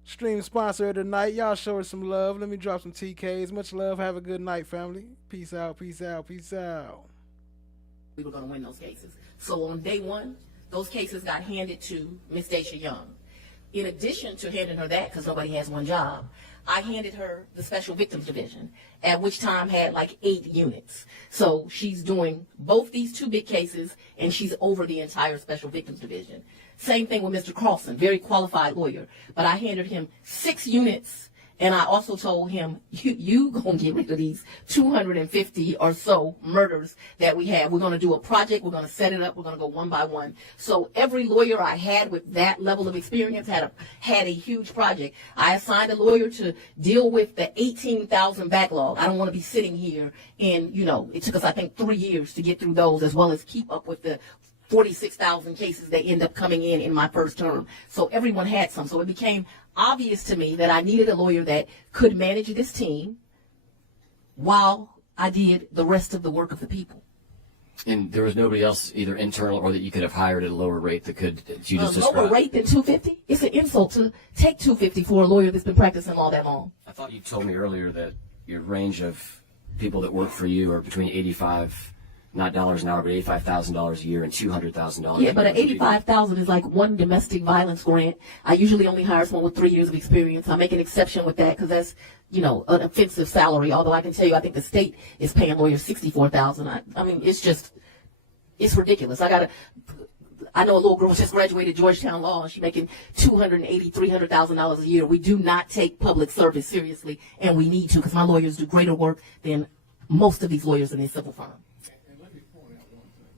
Stream sponsor of the night. Y'all show her some love. Let me drop some TKs. Much love. Have a good night, family. Peace out, peace out, peace out. We were going to win those cases. So on day one, those cases got handed to Miss Dacia Young. In addition to handing her that, because nobody has one job, I handed her the Special Victims Division, at which time had like 8 units. So she's doing both these 2 big cases, and she's over the entire Special Victims Division. Same thing with Mr. Carlson, very qualified lawyer. But I handed him 6 units, and I also told him, you gonna get rid of these 250 or so murders that we have. We're gonna do a project, we're gonna set it up, we're gonna go one by one. So every lawyer I had with that level of experience had a huge project. I assigned a lawyer to deal with the 18,000 backlog. I don't want to be sitting here and, it took us, I think, 3 years to get through those, as well as keep up with the 46,000 cases that end up coming in my first term. So everyone had some. So it became obvious to me that I needed a lawyer that could manage this team while I did the rest of the work of the people. And there was nobody else, either internal or that you could have hired at a lower rate that could, that you just described? Lower rate than $250? It's an insult to take $250 for a lawyer that's been practicing law that long. I thought you told me earlier that your range of people that work for you are between $85, not dollars an hour, but $85,000 a year and $200,000. Yeah, but $85,000 is like one domestic violence grant. I usually only hire someone with 3 years of experience. I make an exception with that because that's, an offensive salary. Although I can tell you, I think the state is paying lawyers $64,000. I mean, it's ridiculous. I know a little girl just graduated Georgetown Law, and she's making $280,000, $300,000 a year. We do not take public service seriously, and we need to, because my lawyers do greater work than most of these lawyers in their civil firm. And let me point out one thing.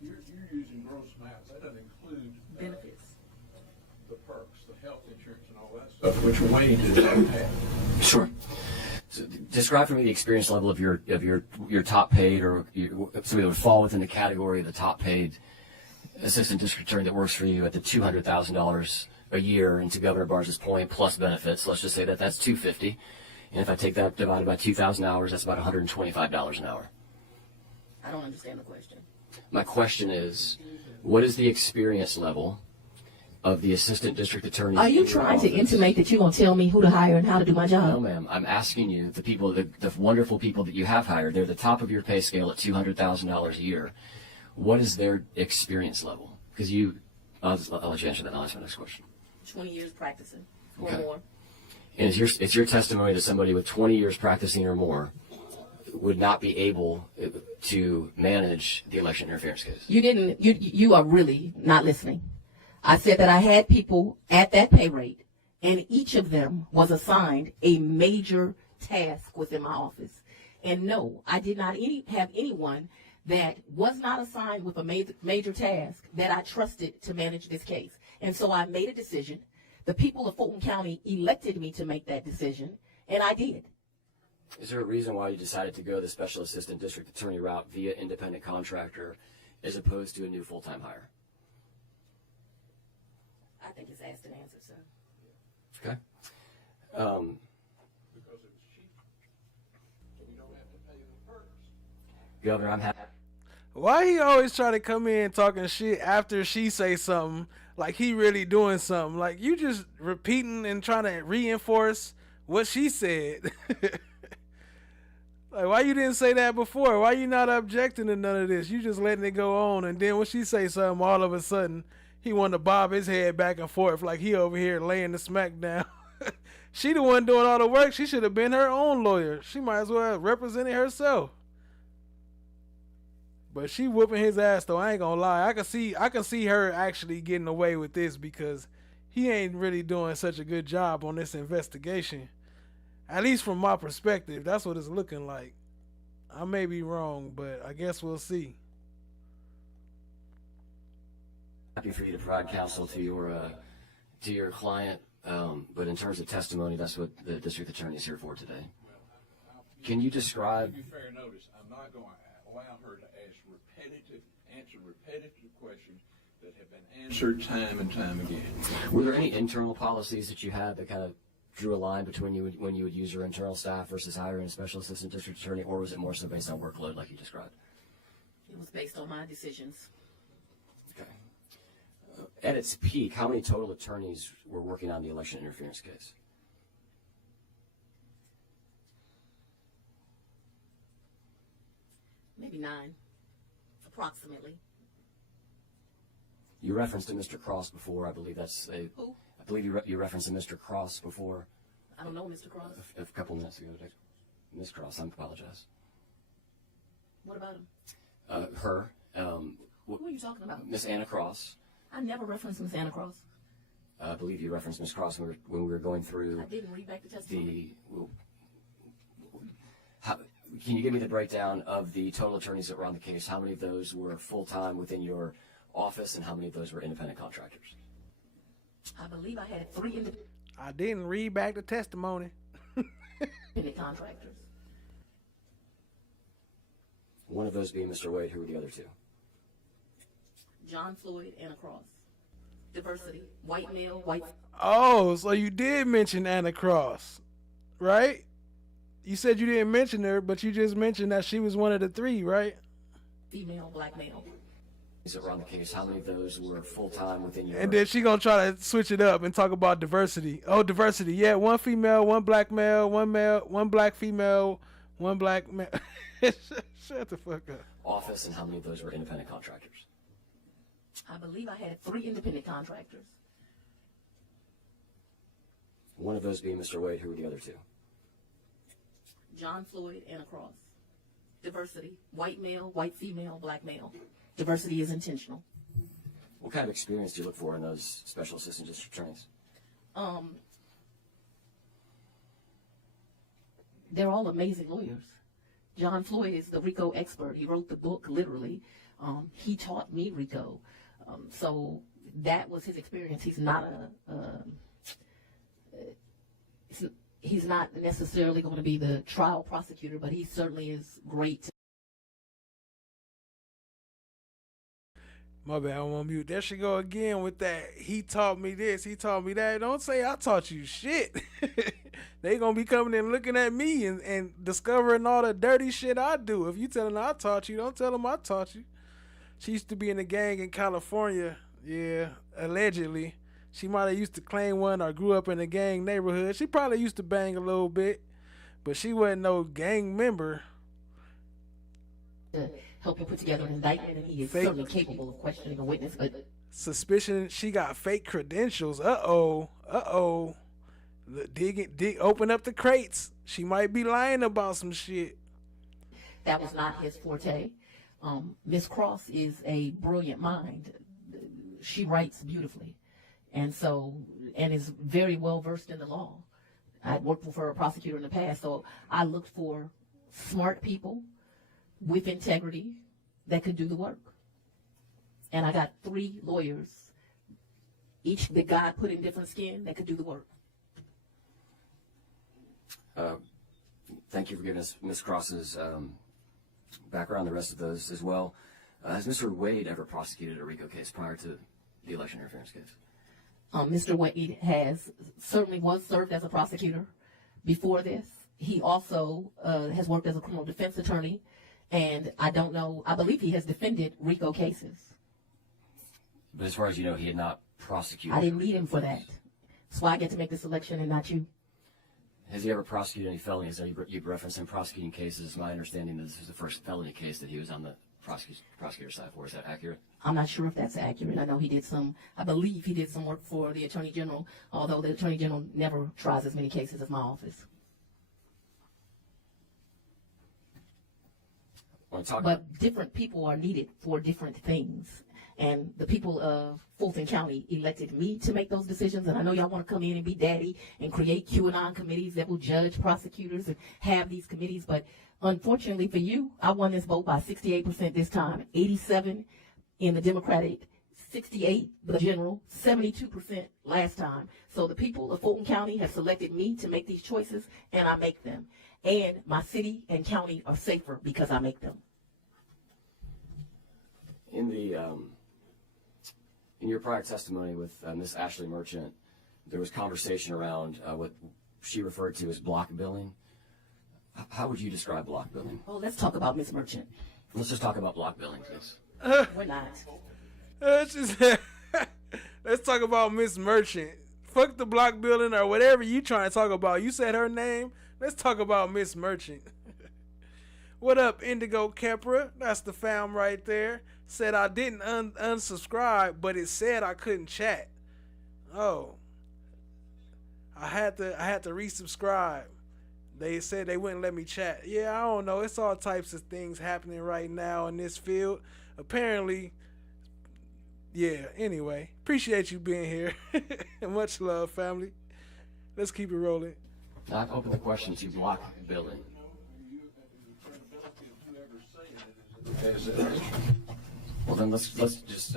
You're using gross amounts. That doesn't include Benefits. The perks, the health insurance, and all that stuff, which Wayne did not have. Sure. So describe for me the experience level of your top paid, or somebody that would fall within the category of the top paid assistant district attorney that works for you at the $200,000 a year, and to Governor Barnes' point, plus benefits. Let's just say that that's $250, and if I take that divided by 2,000 hours, that's about $125 an hour. I don't understand the question. My question is, what is the experience level of the assistant district attorney? Are you trying to intimate that you're going to tell me who to hire and how to do my job? No, ma'am. I'm asking you, the people, the wonderful people that you have hired, they're the top of your pay scale at $200,000 a year. What is their experience level? Because I'll let you answer that, and I'll ask my next question. 20 years practicing or Okay. more. And it's your testimony that somebody with 20 years practicing or more would not be able to manage the election interference case. You are really not listening. I said that I had people at that pay rate, and each of them was assigned a major task within my office. And no, I did not have anyone that was not assigned with a major task that I trusted to manage this case. And so I made a decision. The people of Fulton County elected me to make that decision, and I did. Is there a reason why you decided to go the special assistant district attorney route via independent contractor as opposed to a new full-time hire? I think it's asked and answered, sir. Okay. Because it was cheap. So you don't have to pay the perks. Governor, I'm happy. Why he always try to come in talking shit after she say something, like he really doing something? Like, you just repeating and trying to reinforce what she said. Like, why you didn't say that before? Why you not objecting to none of this? You just letting it go on, and then when she say something, all of a sudden he want to bob his head back and forth like he over here laying the smack down. She the one doing all the work. She should have been her own lawyer. She might as well have represented herself. But she whooping his ass though. I ain't gonna lie. I can see her actually getting away with this because he ain't really doing such a good job on this investigation. At least from my perspective, that's what it's looking like. I may be wrong, but I guess we'll see. Happy for you to provide counsel to to your client, but in terms of testimony, that's what the district attorney is here for today. Can you describe? Give you fair notice. I'm not going to allow her to answer repetitive questions that have been answered time and time again. Were there any internal policies that you had that kind of drew a line between you when you would use your internal staff versus hiring a special assistant district attorney, or was it more so based on workload like you described? It was based on my decisions. Okay. At its peak, how many total attorneys were working on the election interference case? Maybe 9, approximately. You referenced to Mr. Cross before. I believe that's a. Who? I believe you referenced to Mr. Cross before. I don't know Mr. Cross. A couple minutes ago. Ms. Cross, I apologize. What about him? Her. Who are you talking about? Miss Anna Cross. I never referenced Miss Anna Cross. I believe you referenced Miss Cross when we were going through. I didn't read back the testimony. Can you give me the breakdown of the total attorneys that were on the case? How many of those were full-time within your office, and how many of those were independent contractors? I believe I had 3 independent I didn't read back the testimony. contractors. One of those being Mr. Wade. Who were the other 2? John Floyd, Anna Cross. Diversity, white male, white. Oh, so you did mention Anna Cross, right? You said you didn't mention her, but you just mentioned that she was one of the 3, right? Female, black male. Is it around the case? How many of those were full-time within your... And then she gonna try to switch it up and talk about diversity. Oh, diversity. Yeah, 1 female, 1 black male, 1 male, 1 black female, 1 black male. Shut the fuck up. Office, and how many of those were independent contractors? I believe I had 3 independent contractors. One of those being Mr. Wade. Who were the other 2? John Floyd, Anna Cross. Diversity, white male, white female, black male. Diversity is intentional. What kind of experience do you look for in those special assistant district attorneys? They're all amazing lawyers. John Floyd is the RICO expert. He wrote the book, literally. He taught me RICO. So that was his experience. He's not he's not necessarily going to be the trial prosecutor, but he certainly is great. My bad, I'm on mute. There she go again with that. He taught me this, he taught me that. Don't say I taught you shit. They gonna be coming and looking at me and discovering all the dirty shit I do. If you tell them I taught you, don't tell them I taught you. She used to be in a gang in California. Yeah, allegedly. She might have used to claim one or grew up in a gang neighborhood. She probably used to bang a little bit, but she wasn't no gang member. Help you put together an indictment, and he is certainly capable of questioning a witness. But suspicion she got fake credentials. Open up the crates. She might be lying about some shit. That was not his forte. Miss Cross is a brilliant mind. She writes beautifully, and is very well versed in the law. I worked for a prosecutor in the past, so I looked for smart people with integrity that could do the work. And I got 3 lawyers, each that God put in different skin, that could do the work. Thank you for giving us Ms. Cross's background, the rest of those as well. Has Mr. Wade ever prosecuted a RICO case prior to the election interference case? Mr. Wade certainly was served as a prosecutor before this. He also has worked as a criminal defense attorney, and I believe he has defended RICO cases. But as far as you know, he had not prosecuted. I didn't need him for that. That's why I get to make this election and not you. Has he ever prosecuted any felonies? You've referenced him prosecuting cases. My understanding is this is the first felony case that he was on the prosecutor side for. Is that accurate? I'm not sure if that's accurate. I know I believe he did some work for the Attorney General, although the Attorney General never tries as many cases as my office. But different people are needed for different things. And the people of Fulton County elected me to make those decisions. And I know y'all want to come in and be daddy and create QAnon committees that will judge prosecutors and have these committees. But unfortunately for you, I won this vote by 68% this time, 87% in the Democratic 68, the general, 72% last time. So the people of Fulton County have selected me to make these choices, and I make them. And my city and county are safer because I make them. In the in your prior testimony with Ms. Ashley Merchant, there was conversation around what she referred to as block billing. How would you describe block billing? Oh, let's talk about Ms. Merchant. Let's just talk about block billing, please. We're not. Let's talk about Miss Merchant. Fuck the block building or whatever you trying to talk about. You said her name. Let's talk about Miss Merchant. What up, Indigo Kepra? That's the fam right there. Said I didn't unsubscribe, but it said I couldn't chat. Oh, I had to resubscribe. They said they wouldn't let me chat. Yeah, I don't know. It's all types of things happening right now in this field. Apparently, yeah. Anyway, appreciate you being here. Much love, family. Let's keep it rolling. Now, I've opened the question to block billing. Well, then let's just.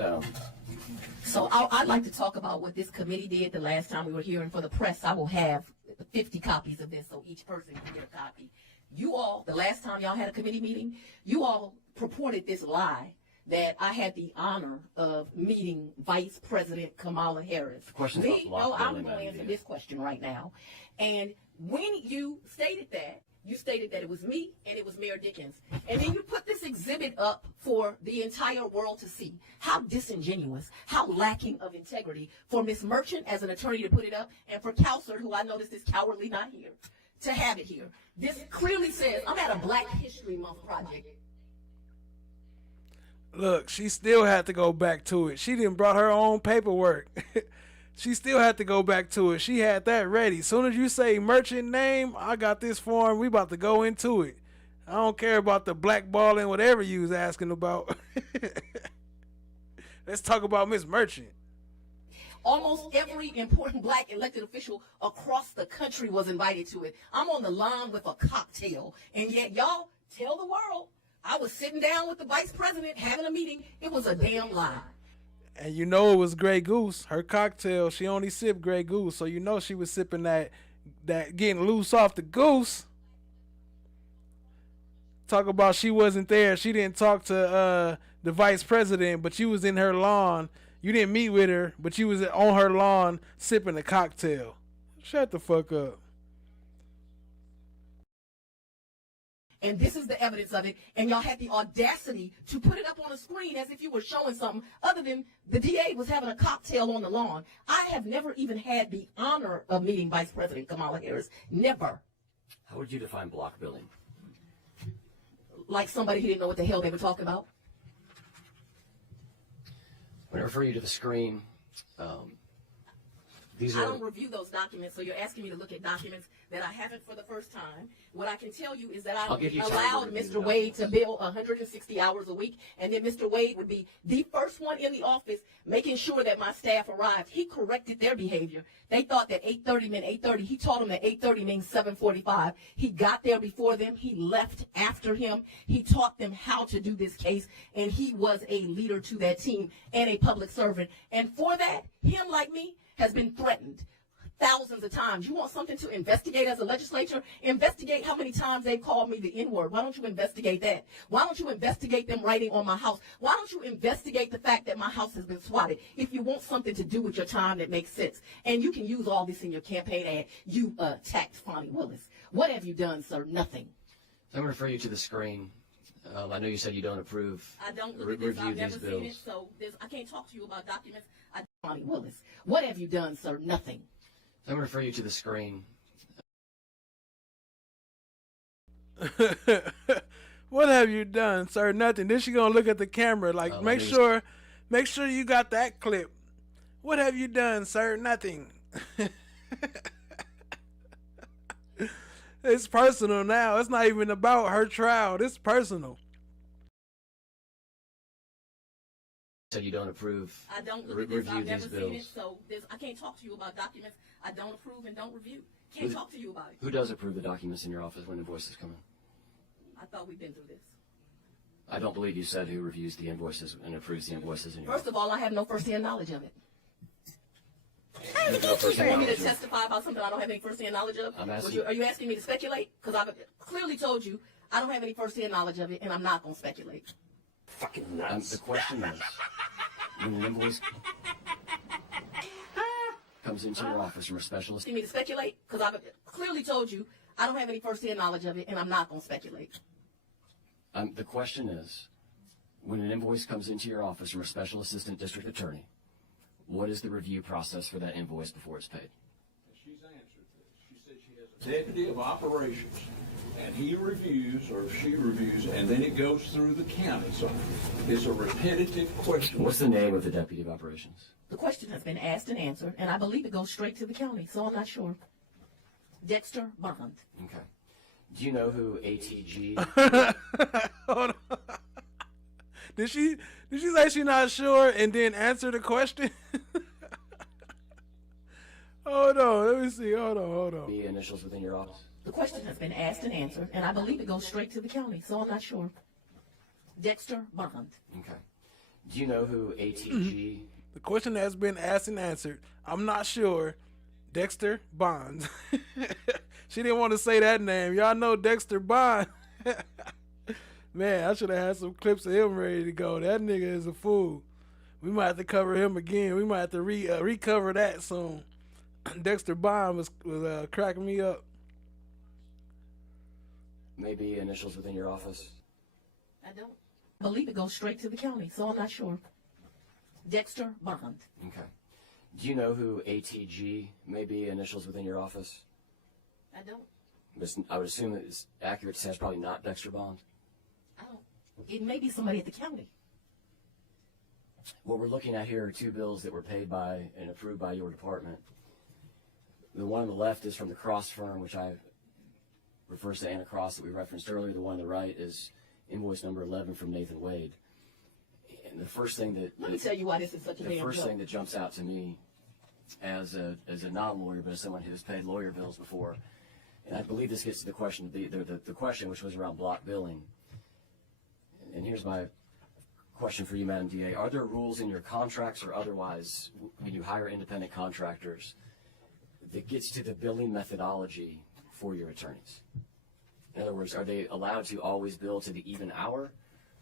So I'd like to talk about what this committee did the last time we were here, and for the press, I will have 50 copies of this so each person can get a copy. You all, the last time y'all had a committee meeting, you all purported this lie that I had the honor of meeting Vice President Kamala Harris. I'm going to answer this question right now. And when you stated that, you stated that it was me and it was Mayor Dickens. And then you put this exhibit up for the entire world to see. How disingenuous, how lacking of integrity for Ms. Merchant as an attorney to put it up, and for Counselor, who I noticed is cowardly not here, to have it here. This clearly says I'm at a Black History Month project. Look, she still had to go back to it. She didn't brought her own paperwork. She still had to go back to it. She had that ready. Soon as you say Merchant name, I got this form. We about to go into it. I don't care about the blackballing, whatever you was asking about. Let's talk about Miss Merchant. Almost every important Black elected official across the country was invited to it. I'm on the lawn with a cocktail, and yet y'all tell the world I was sitting down with the Vice President having a meeting. It was a damn lie. And you know it was Grey Goose. Her cocktail, she only sipped Grey Goose, so you know she was sipping that getting loose off the goose. Talk about she wasn't there. She didn't talk to the Vice President, but you was in her lawn. You didn't meet with her, but you was on her lawn sipping a cocktail. Shut the fuck up. And this is the evidence of it. And y'all had the audacity to put it up on a screen as if you were showing something other than the DA was having a cocktail on the lawn. I have never even had the honor of meeting Vice President Kamala Harris. Never. How would you define block billing? Like somebody who didn't know what the hell they were talking about. When I refer you to the screen, these I are... don't review those documents, so you're asking me to look at documents that I haven't for the first time. What I can tell you is that I allowed Mr. Wade to bill 160 hours a week, and then Mr. Wade would be the first one in the office making sure that my staff arrived. He corrected their behavior. They thought that 8:30 meant 8:30. He taught them that 8:30 means 7:45. He got there before them. He left after him. He taught them how to do this case, and he was a leader to that team and a public servant. And for that, him like me has been threatened thousands of times. You want something to investigate as a legislature? Investigate how many times they've called me the N-word. Why don't you investigate that? Why don't you investigate them writing on my house? Why don't you investigate the fact that my house has been swatted? If you want something to do with your time that makes sense. And you can use all this in your campaign ad. You attacked FANI Willis. What have you done, sir? Nothing. I'm going to refer you to the screen. I know you said you don't approve. I don't look at this. I've never seen it, so I can't talk to you about documents. FANI Willis. What have you done, sir? Nothing. I'm going to refer you to the screen. What have you done, sir? Nothing. Then she gonna look at the camera like, make sure you got that clip. What have you done, sir? Nothing. It's personal now. It's not even about her trial. It's personal. Said you don't approve. I don't look at this. I've never seen it, so I can't talk to you about documents I don't approve and don't review. Can't talk to you about it. Who does approve the documents in your office when invoices come in? I thought we'd been through this. I don't believe you said who reviews the invoices and approves the invoices in your First of all, I have no first-hand knowledge of it. You You want me to testify about something I don't have any first-hand knowledge of? I'm asking. Are you asking me to speculate? Because I've clearly told you I don't have any first-hand knowledge of it, and I'm not going to speculate. Fucking nuts. The question is, when an invoice comes into your office from a specialist. You want me to speculate? Because I've clearly told you I don't have any first-hand knowledge of it, and I'm not going to speculate. The question is, when an invoice comes into your office from a special assistant district attorney, what is the review process for that invoice before it's paid? She's answered this. She said she has a deputy of operations, and he reviews or she reviews, and then it goes through the county. So it's a repetitive question. What's the name of the deputy of operations? The question has been asked and answered, and I believe it goes straight to the county, so I'm not sure. Dexter Bond. Okay. Do you know who ATG? Hold on. Did she say she's not sure and then answer the question? Hold on, let me see. Hold on. The initials within your office? The question has been asked and answered, and I believe it goes straight to the county, so I'm not sure. Dexter Bond. Okay. Do you know who ATG? The question has been asked and answered. I'm not sure. Dexter Bonds. She didn't want to say that name. Y'all know Dexter Bond. Man, I should have had some clips of him ready to go. That nigga is a fool. We might have to cover him again. We might have to recover that soon. Dexter Bond was cracking me up. Maybe initials within your office? I don't. I believe it goes straight to the county, so I'm not sure. Dexter Bond. Okay. Do you know who ATG may be initials within your office? I don't. I would assume it's accurate to say it's probably not Dexter Bond. I don't. It may be somebody at the county. What we're looking at here are two bills that were paid by and approved by your department. The one on the left is from the Cross firm, which refers to Anna Cross that we referenced earlier. The one on the right is invoice number 11 from Nathan Wade. And the first thing that Let me tell you why this is such a damn joke. The first thing that jumps out to me as a non-lawyer, but as someone who has paid lawyer bills before, and I believe this gets to the question, the question which was around block billing. And here's my question for you, Madam DA. Are there rules in your contracts or otherwise when you hire independent contractors that gets to the billing methodology for your attorneys? In other words, are they allowed to always bill to the even hour,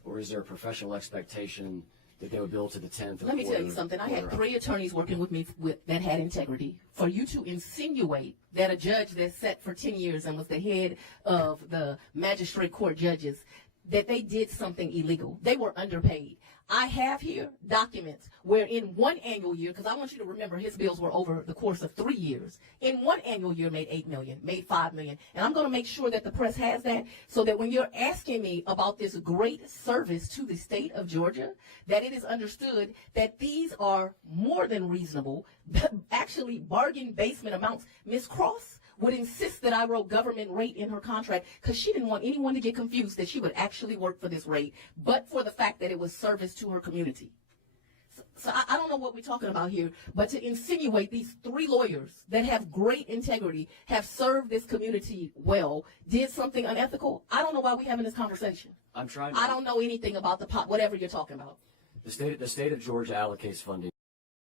or is there a professional expectation that they would bill to the 10th? Let me tell you something. I had 3 attorneys working with me that had integrity. For you to insinuate that a judge that sat for 10 years and was the head of the magistrate court judges, that they did something illegal. They were underpaid. I have here documents where in one annual year, because I want you to remember his bills were over the course of 3 years, in one annual year made $8 million, made $5 million. And I'm going to make sure that the press has that so that when you're asking me about this great service to the state of Georgia, that it is understood that these are more than reasonable, actually bargain basement amounts. Ms. Cross would insist that I wrote government rate in her contract because she didn't want anyone to get confused that she would actually work for this rate, but for the fact that it was service to her community. So I don't know what we're talking about here, but to insinuate these 3 lawyers that have great integrity, have served this community well, did something unethical, I don't know why we're having this conversation. I don't know anything about the pot, whatever you're talking about. The state of Georgia allocates funding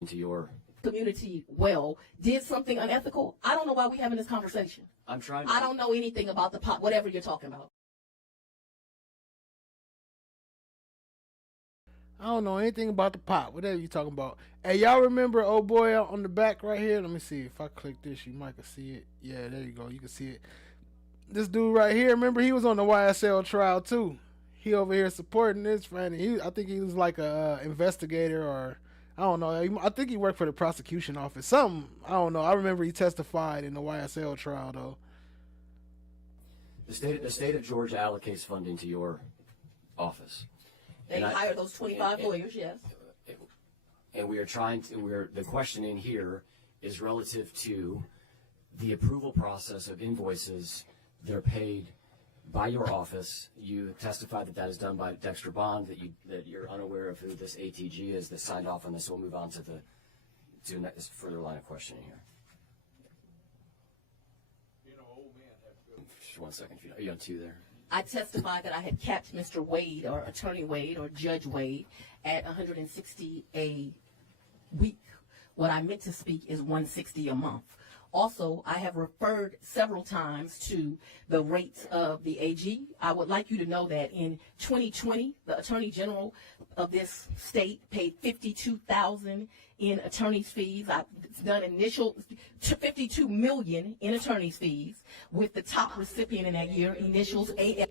to your community well, did something unethical, I don't know why we're having this conversation. I don't know anything about the pot, whatever you're talking about. I don't know anything about the pot, whatever you talking about. Hey, y'all remember old boy out on the back right here? Let me see. If I click this, you might can see it. Yeah, there you go. You can see it. This dude right here, remember he was on the YSL trial too. He over here supporting this, friend. I think he was like a investigator or I don't know. I think he worked for the prosecution office. Something. I don't know. I remember he testified in the YSL trial, though. The state of Georgia allocates funding to your office. They hire those 25 lawyers, yes. And we are the questioning here is relative to the approval process of invoices that are paid by your office. You testified that is done by Dexter Bond, that you're unaware of who this ATG is that signed off on this. So we'll move on to this further line of questioning here. You know, old men have to go. Just 1 second. Are you on 2 there? I testified that I had capped Mr. Wade, or Attorney Wade, or Judge Wade, at 160 a week. What I meant to speak is 160 a month. Also, I have referred several times to the rates of the AG. I would like you to know that in 2020, the Attorney General of this state paid $52,000 in attorney's fees. I've done initial $52 million in attorney's fees, with the top recipient in that year, initials AF.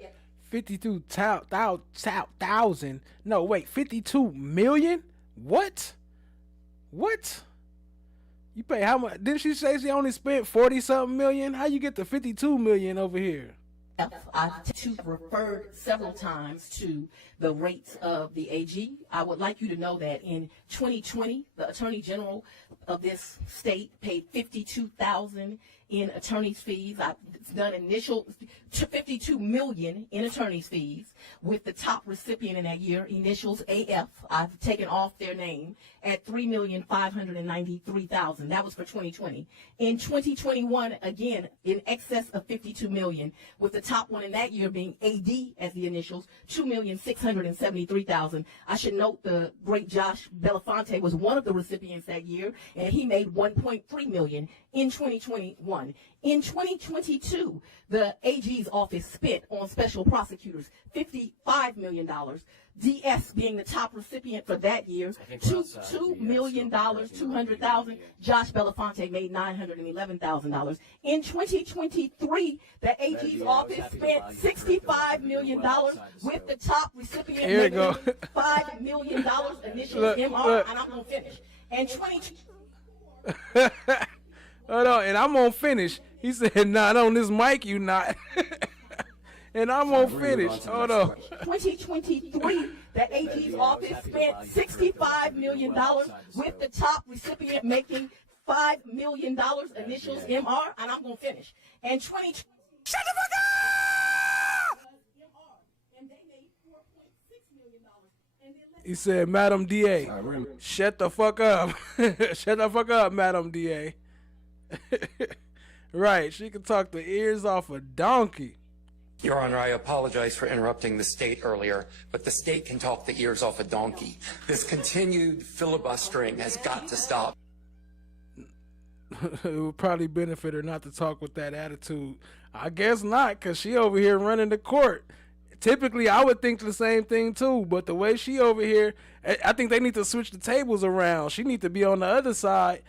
52,000. No, wait, 52 million? What? What? You pay how much? Didn't she say she only spent 40-something million? How you get the 52 million over here? I've referred several times to the rates of the AG. I would like you to know that in 2020, the Attorney General of this state paid $52,000 in attorney's fees. I've done initial $52 million in attorney's fees, with the top recipient in that year, initials AF. I've taken off their name at $3,593,000. That was for 2020. In 2021, again, in excess of $52 million, with the top one in that year being AD as the initials, $2,673,000. I should note the great Josh Belafonte was one of the recipients that year, and he made $1.3 million in 2021. In 2022, the AG's office spent on special prosecutors $55 million. DS being the top recipient for that year, $2 million, $200,000. Josh Belafonte made $911,000. In 2023, the AG's office spent $65 million, with the top recipient making $5 million, initials MR, and I'm going to finish. And 20... Hold on, and I'm gonna finish. He said, not on this mic, you not. And I'm gonna finish. Hold on. 2023, the AG's office spent $65 million, with the top recipient making $5 million, initials MR, and I'm gonna finish. And 20... Shut the fuck up! He said, Madam DA, shut the fuck up. Shut the fuck up, Madam DA. Right, she can talk the ears off a donkey. Your Honor, I apologize for interrupting the state earlier, but the state can talk the ears off a donkey. This continued filibustering has got to stop. It would probably benefit her not to talk with that attitude. I guess not, because she over here running the court. Typically, I would think the same thing too, but the way she over here, I think they need to switch the tables around. She need to be on the other side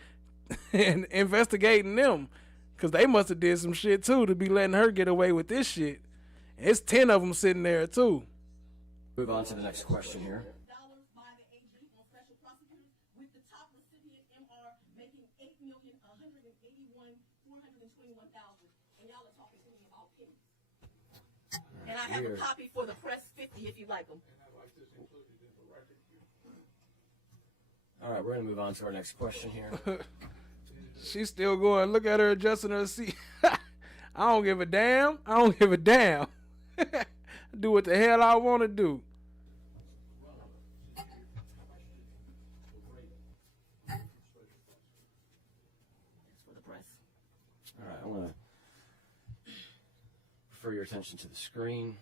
and investigating them, because they must have did some shit too to be letting her get away with this shit. It's 10 of them sitting there too. Move on to the next question here. And I have a copy for the press 50 if you like them. All right, we're going to move on to our next question here. She's still going. Look at her adjusting her seat. I don't give a damn. I don't give a damn. Do what the hell I want to do. For the press. All right, I want to refer your attention to the screen.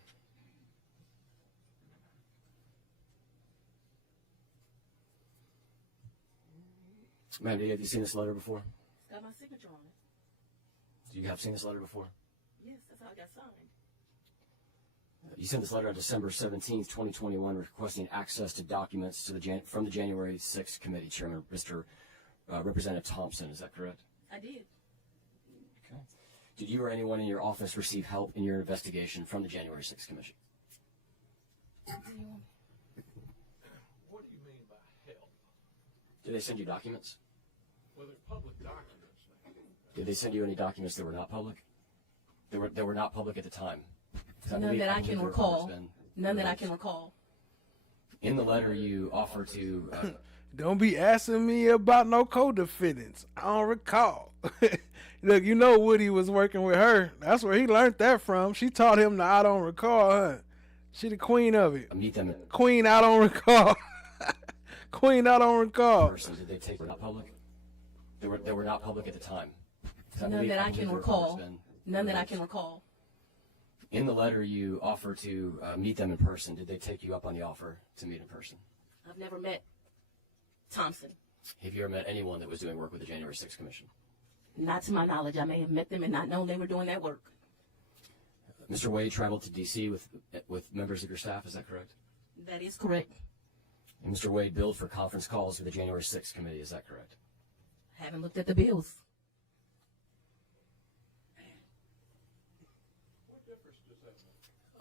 Mandy, have you seen this letter before? It's got my signature on it. You have seen this letter before? Yes, that's how it got signed. You sent this letter on December 17th, 2021, requesting access to documents to from the January 6th committee, Chairman Mr. Representative Thompson. Is that correct? I did. Okay. Did you or anyone in your office receive help in your investigation from the January 6th Commission? What do you mean by help? Did they send you documents? Well, they're public documents now. Did they send you any documents that were not public? That were not public at the time? None that I can recall. None that I can recall. In the letter, you offer to... Don't be asking me about no co-defendants. I don't recall. Look, you know Woody was working with her. That's where he learned that from. She taught him the I don't recall, huh? She the queen of it. Meet them. Queen I don't recall. Queen I don't recall. Did they take not public? They were not public at the time. None that I can recall. None that I can recall. In the letter, you offer to meet them in person. Did they take you up on the offer to meet in person? I've never met Thompson. Have you ever met anyone that was doing work with the January 6th Commission? Not to my knowledge. I may have met them and not known they were doing that work. Mr. Wade traveled to D.C. with members of your staff, is that correct? That is correct. And Mr. Wade billed for conference calls with the January 6th committee, is that correct? Haven't looked at the bills.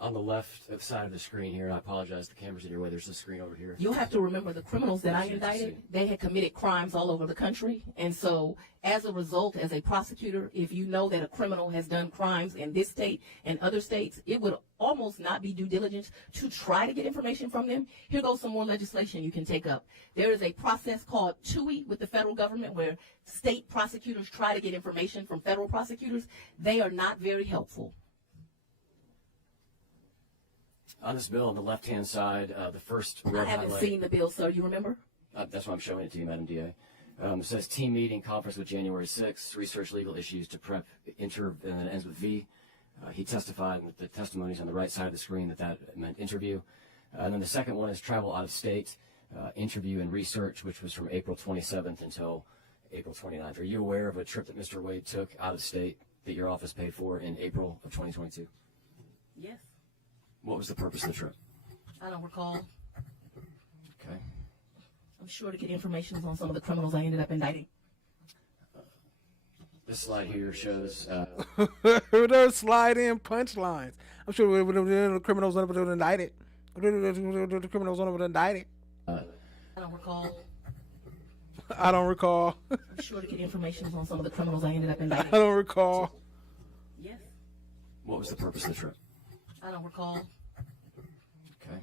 On the left side of the screen here, and I apologize, the camera's in your way, there's a screen over here. You'll have to remember the criminals that I indicted, they had committed crimes all over the country. And so as a result, as a prosecutor, if you know that a criminal has done crimes in this state and other states, it would almost not be due diligence to try to get information from them. Here goes some more legislation you can take up. There is a process called TUI with the federal government where state prosecutors try to get information from federal prosecutors. They are not very helpful. On this bill, on the left-hand side, the first I red haven't highlight. seen the bill, sir. You remember? That's why I'm showing it to you, Madam DA. It says team meeting, conference with January 6th, research legal issues to prep, and then it ends with V. He testified, and the testimony's on the right side of the screen that meant interview. And then the second one is travel out of state, interview and research, which was from April 27th until April 29th. Are you aware of a trip that Mr. Wade took out of state that your office paid for in April of 2022? Yes. What was the purpose of the trip? I don't recall. Okay. I'm sure to get information on some of the criminals I ended up indicting. This slide here shows. Those slide in punchlines. I'm sure the criminals were indicted. The criminals were indicted. I don't recall. I don't recall. I'm sure to get information on some of the criminals I ended up indicting. I don't recall. Yes. What was the purpose of the trip? I don't recall. Okay.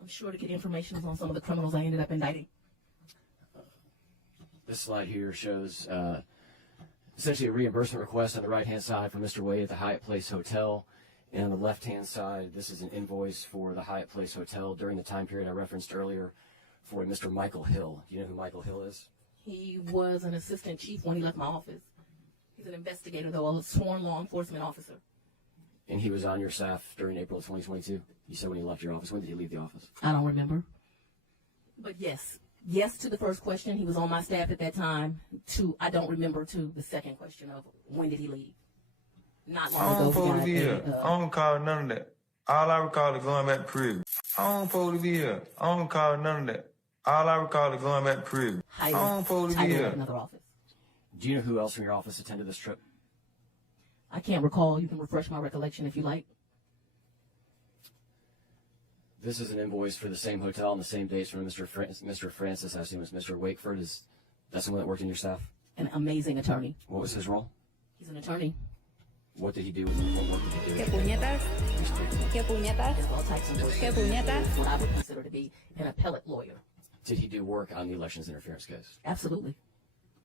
I'm sure to get information on some of the criminals I ended up indicting. This slide here shows essentially a reimbursement request on the right-hand side for Mr. Wade at the Hyatt Place Hotel. And on the left-hand side, this is an invoice for the Hyatt Place Hotel during the time period I referenced earlier for Mr. Michael Hill. Do you know who Michael Hill is? He was an assistant chief when he left my office. He's an investigator, though, a sworn law enforcement officer. And he was on your staff during April of 2022? You said when he left your office. When did he leave the office? I don't remember. But yes. Yes to the first question. He was on my staff at that time. I don't remember to the second question of when did he leave. Not long ago. I don't supposed to be here. I don't recall none of that. All I recall is going back to prison. I don't supposed to be here. I don't recall none of that. All I recall is going back to prison. I don't supposed to be here. Another office. Do you know who else from your office attended this trip? I can't recall. You can refresh my recollection if you like. This is an invoice for the same hotel on the same dates from Mr. Francis. I assume it's Mr. Wakeford. Is that someone that worked in your staff? An amazing attorney. What was his role? He's an attorney. What did he do? What work did he do? ¿Qué puñetas? ¿Qué puñetas? ¿Qué puñetas? That's what I would consider to be an appellate lawyer. Did he do work on the elections interference case? Absolutely.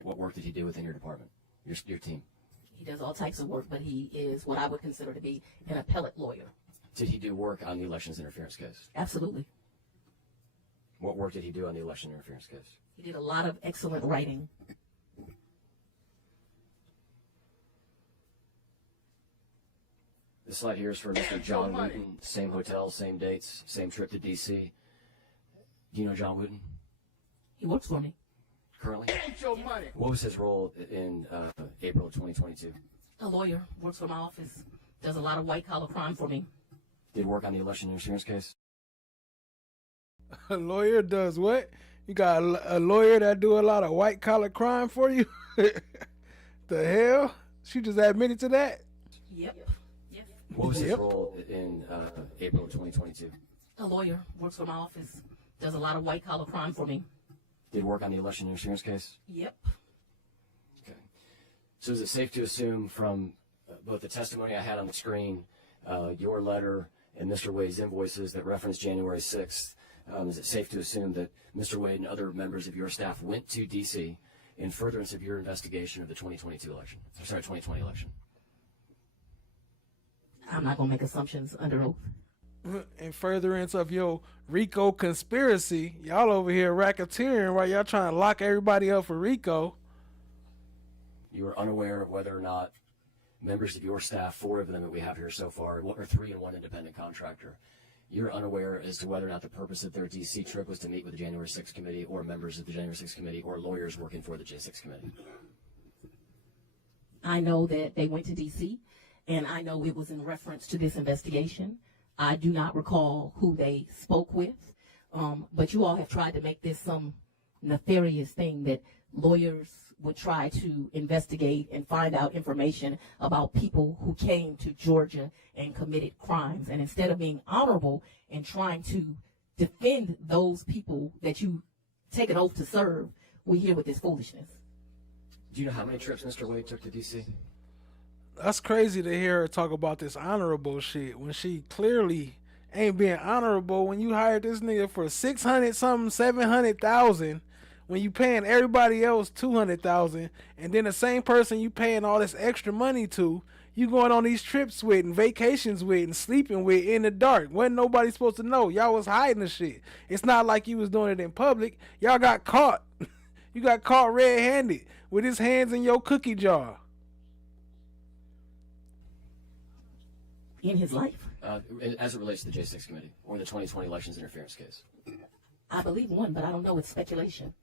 What work did he do within your department, your team? He does all types of work, but he is what I would consider to be an appellate lawyer. Did he do work on the elections interference case? Absolutely. What work did he do on the election interference case? He did a lot of excellent writing. This slide here is for Mr. John Wooten. Same hotel, same dates, same trip to D.C. Do you know John Wooten? He works for me. Currently? What was his role in April of 2022? A lawyer. Works for my office. Does a lot of white-collar crime for me. Did work on the election interference case? A lawyer does what? You got a lawyer that do a lot of white-collar crime for you? The hell? She just admitted to that? Yep. Yep. What was his role in April of 2022? A lawyer. Works for my office. Does a lot of white-collar crime for me. Did work on the election interference case? Yep. Okay. So is it safe to assume from both the testimony I had on the screen, your letter, and Mr. Wade's invoices that reference January 6th, is it safe to assume that Mr. Wade and other members of your staff went to D.C. in furtherance of your investigation of the 2022 election? 2020 election. I'm not going to make assumptions under oath. In furtherance of your RICO conspiracy, y'all over here racketeering while y'all trying to lock everybody up for RICO. You were unaware of whether or not members of your staff, 4 of them that we have here so far, or 3 and 1 independent contractor, you're unaware as to whether or not the purpose of their D.C. trip was to meet with the January 6th committee or members of the January 6th committee or lawyers working for the J6 committee? I know that they went to D.C., and I know it was in reference to this investigation. I do not recall who they spoke with, but you all have tried to make this some nefarious thing that lawyers would try to investigate and find out information about people who came to Georgia and committed crimes. And instead of being honorable and trying to defend those people that you take an oath to serve, we're here with this foolishness. Do you know how many trips Mr. Wade took to D.C.? That's crazy to hear her talk about this honorable shit when she clearly ain't being honorable when you hired this nigga for 600 something, 700,000 when you paying everybody else 200,000, and then the same person you paying all this extra money to, you going on these trips with and vacations with and sleeping with in the dark. Wasn't nobody supposed to know. Y'all was hiding the shit. It's not like you was doing it in public. Y'all got caught. You got caught red-handed with his hands in your cookie jar. In his life? As it relates to the J6 committee or the 2020 elections interference case. I believe one, but I don't know. It's speculation.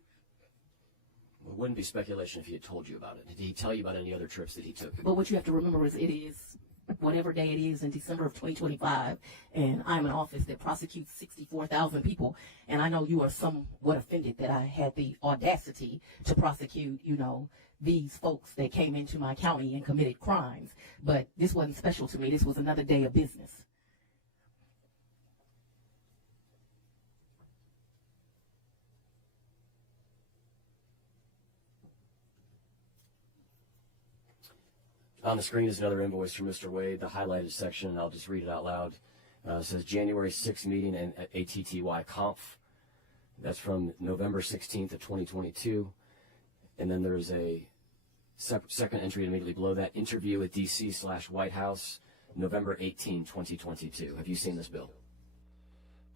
Well, it wouldn't be speculation if he had told you about it. Did he tell you about any other trips that he took? But what you have to remember is it is whatever day it is in December of 2025, and I'm an office that prosecutes 64,000 people, and I know you are somewhat offended that I had the audacity to prosecute, these folks that came into my county and committed crimes. But this wasn't special to me. This was another day of business. On the screen is another invoice from Mr. Wade, the highlighted section. I'll just read it out loud. It says January 6th meeting and at ATTY Conf. That's from November 16th of 2022. And then there's a second entry immediately below that, interview at DC/White House, November 18, 2022. Have you seen this bill?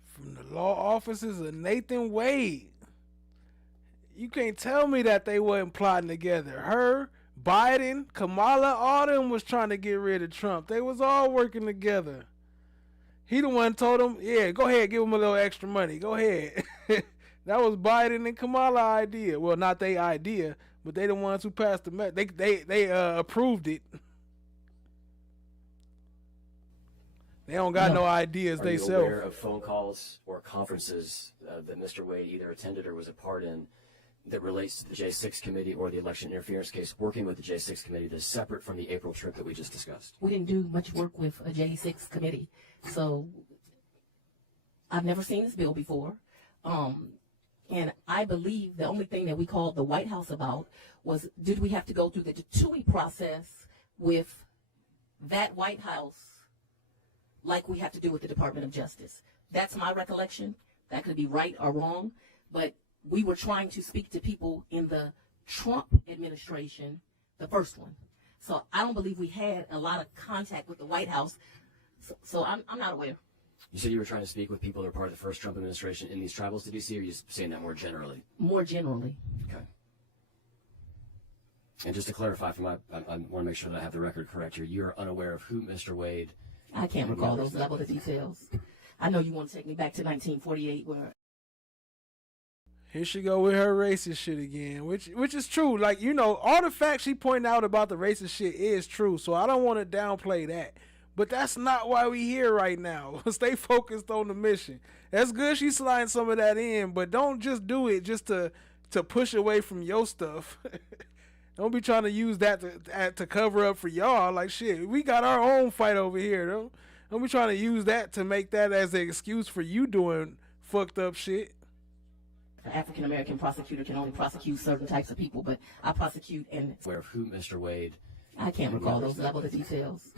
From the law offices of Nathan Wade. You can't tell me that they wasn't plotting together. Her, Biden, Kamala, all them was trying to get rid of Trump. They was all working together. He the one told them, yeah, go ahead, give him a little extra money. Go ahead. That was Biden and Kamala idea. Well, not their idea, but they the ones who passed the message. They approved it. They don't got no ideas Are you themselves. aware of phone calls or conferences that Mr. Wade either attended or was a part in that relates to the J6 committee or the election interference case, working with the J6 committee that is separate from the April trip that we just discussed? We didn't do much work with a J6 committee, so I've never seen this bill before. And I believe the only thing that we called the White House about was, did we have to go through the TUI process with that White House like we have to do with the Department of Justice? That's my recollection. That could be right or wrong, but we were trying to speak to people in the Trump administration, the first one. So I don't believe we had a lot of contact with the White House. So I'm not aware. You said you were trying to speak with people that are part of the first Trump administration in these travels to D.C., or are you saying that more generally? More generally. Okay. And just to clarify, I want to make sure that I have the record correct here. You're unaware of who Mr. Wade... I can't recall those level of details. I know you want to take me back to 1948 where... Here she go with her racist shit again, which is true. Like, all the facts she pointed out about the racist shit is true, so I don't want to downplay that. But that's not why we here right now. Stay focused on the mission. That's good she's sliding some of that in, but don't just do it just to push away from your stuff. Don't be trying to use that to cover up for y'all. Like, shit, we got our own fight over here. Don't be trying to use that to make that as an excuse for you doing fucked up shit. An African-American prosecutor can only prosecute certain types of people, but I prosecute and... Aware of who Mr. Wade... I can't recall those level of details.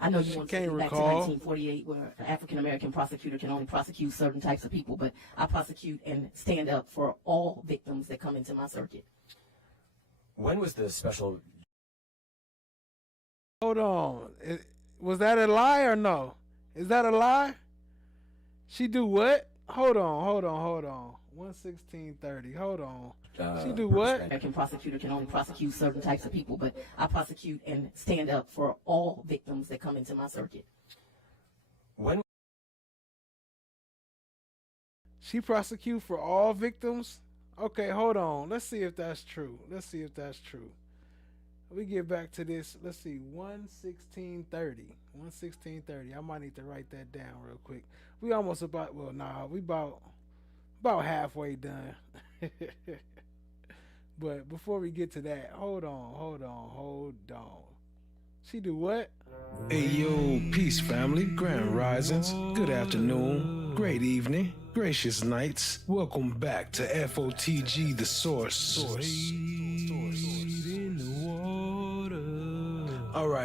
I know you want to take me back to 1948 where an African-American prosecutor can only prosecute certain types of people, but I prosecute and stand up for all victims that come into my circuit. When was the special... Hold on. Was that a lie or no? Is that a lie? She do what? Hold on. 11630. Hold on. She do what? American prosecutor can only prosecute certain types of people, but I prosecute and stand up for all victims that come into my circuit. When She prosecute for all victims? Okay, hold on. Let's see if that's true. We get back to this. Let's see. 11630. 11630. I might need to write that down real quick. We almost about, well, nah, we about halfway done. But before we get to that, hold on. She do what? Hey yo, peace family, grand risings, good afternoon, great evening, gracious nights. Welcome back to FOTG, the source. All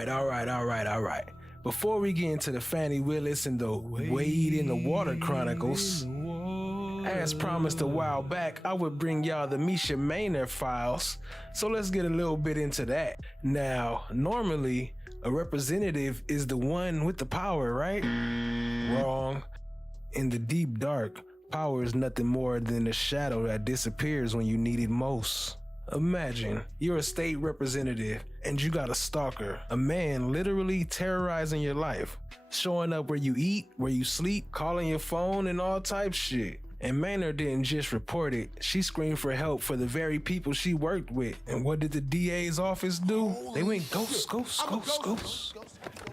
right. Before we get into the FANI Willis and the Wade in the Water Chronicles, as promised a while back, I would bring y'all the Misha Maynard files. So let's get a little bit into that. Now, normally, a representative is the one with the power, right? Wrong. In the deep dark, power is nothing more than a shadow that disappears when you need it most. Imagine you're a state representative and you got a stalker, a man literally terrorizing your life, showing up where you eat, where you sleep, calling your phone and all types shit. And Maynard didn't just report it, she screamed for help for the very people she worked with. And what did the DA's office do? They went ghost.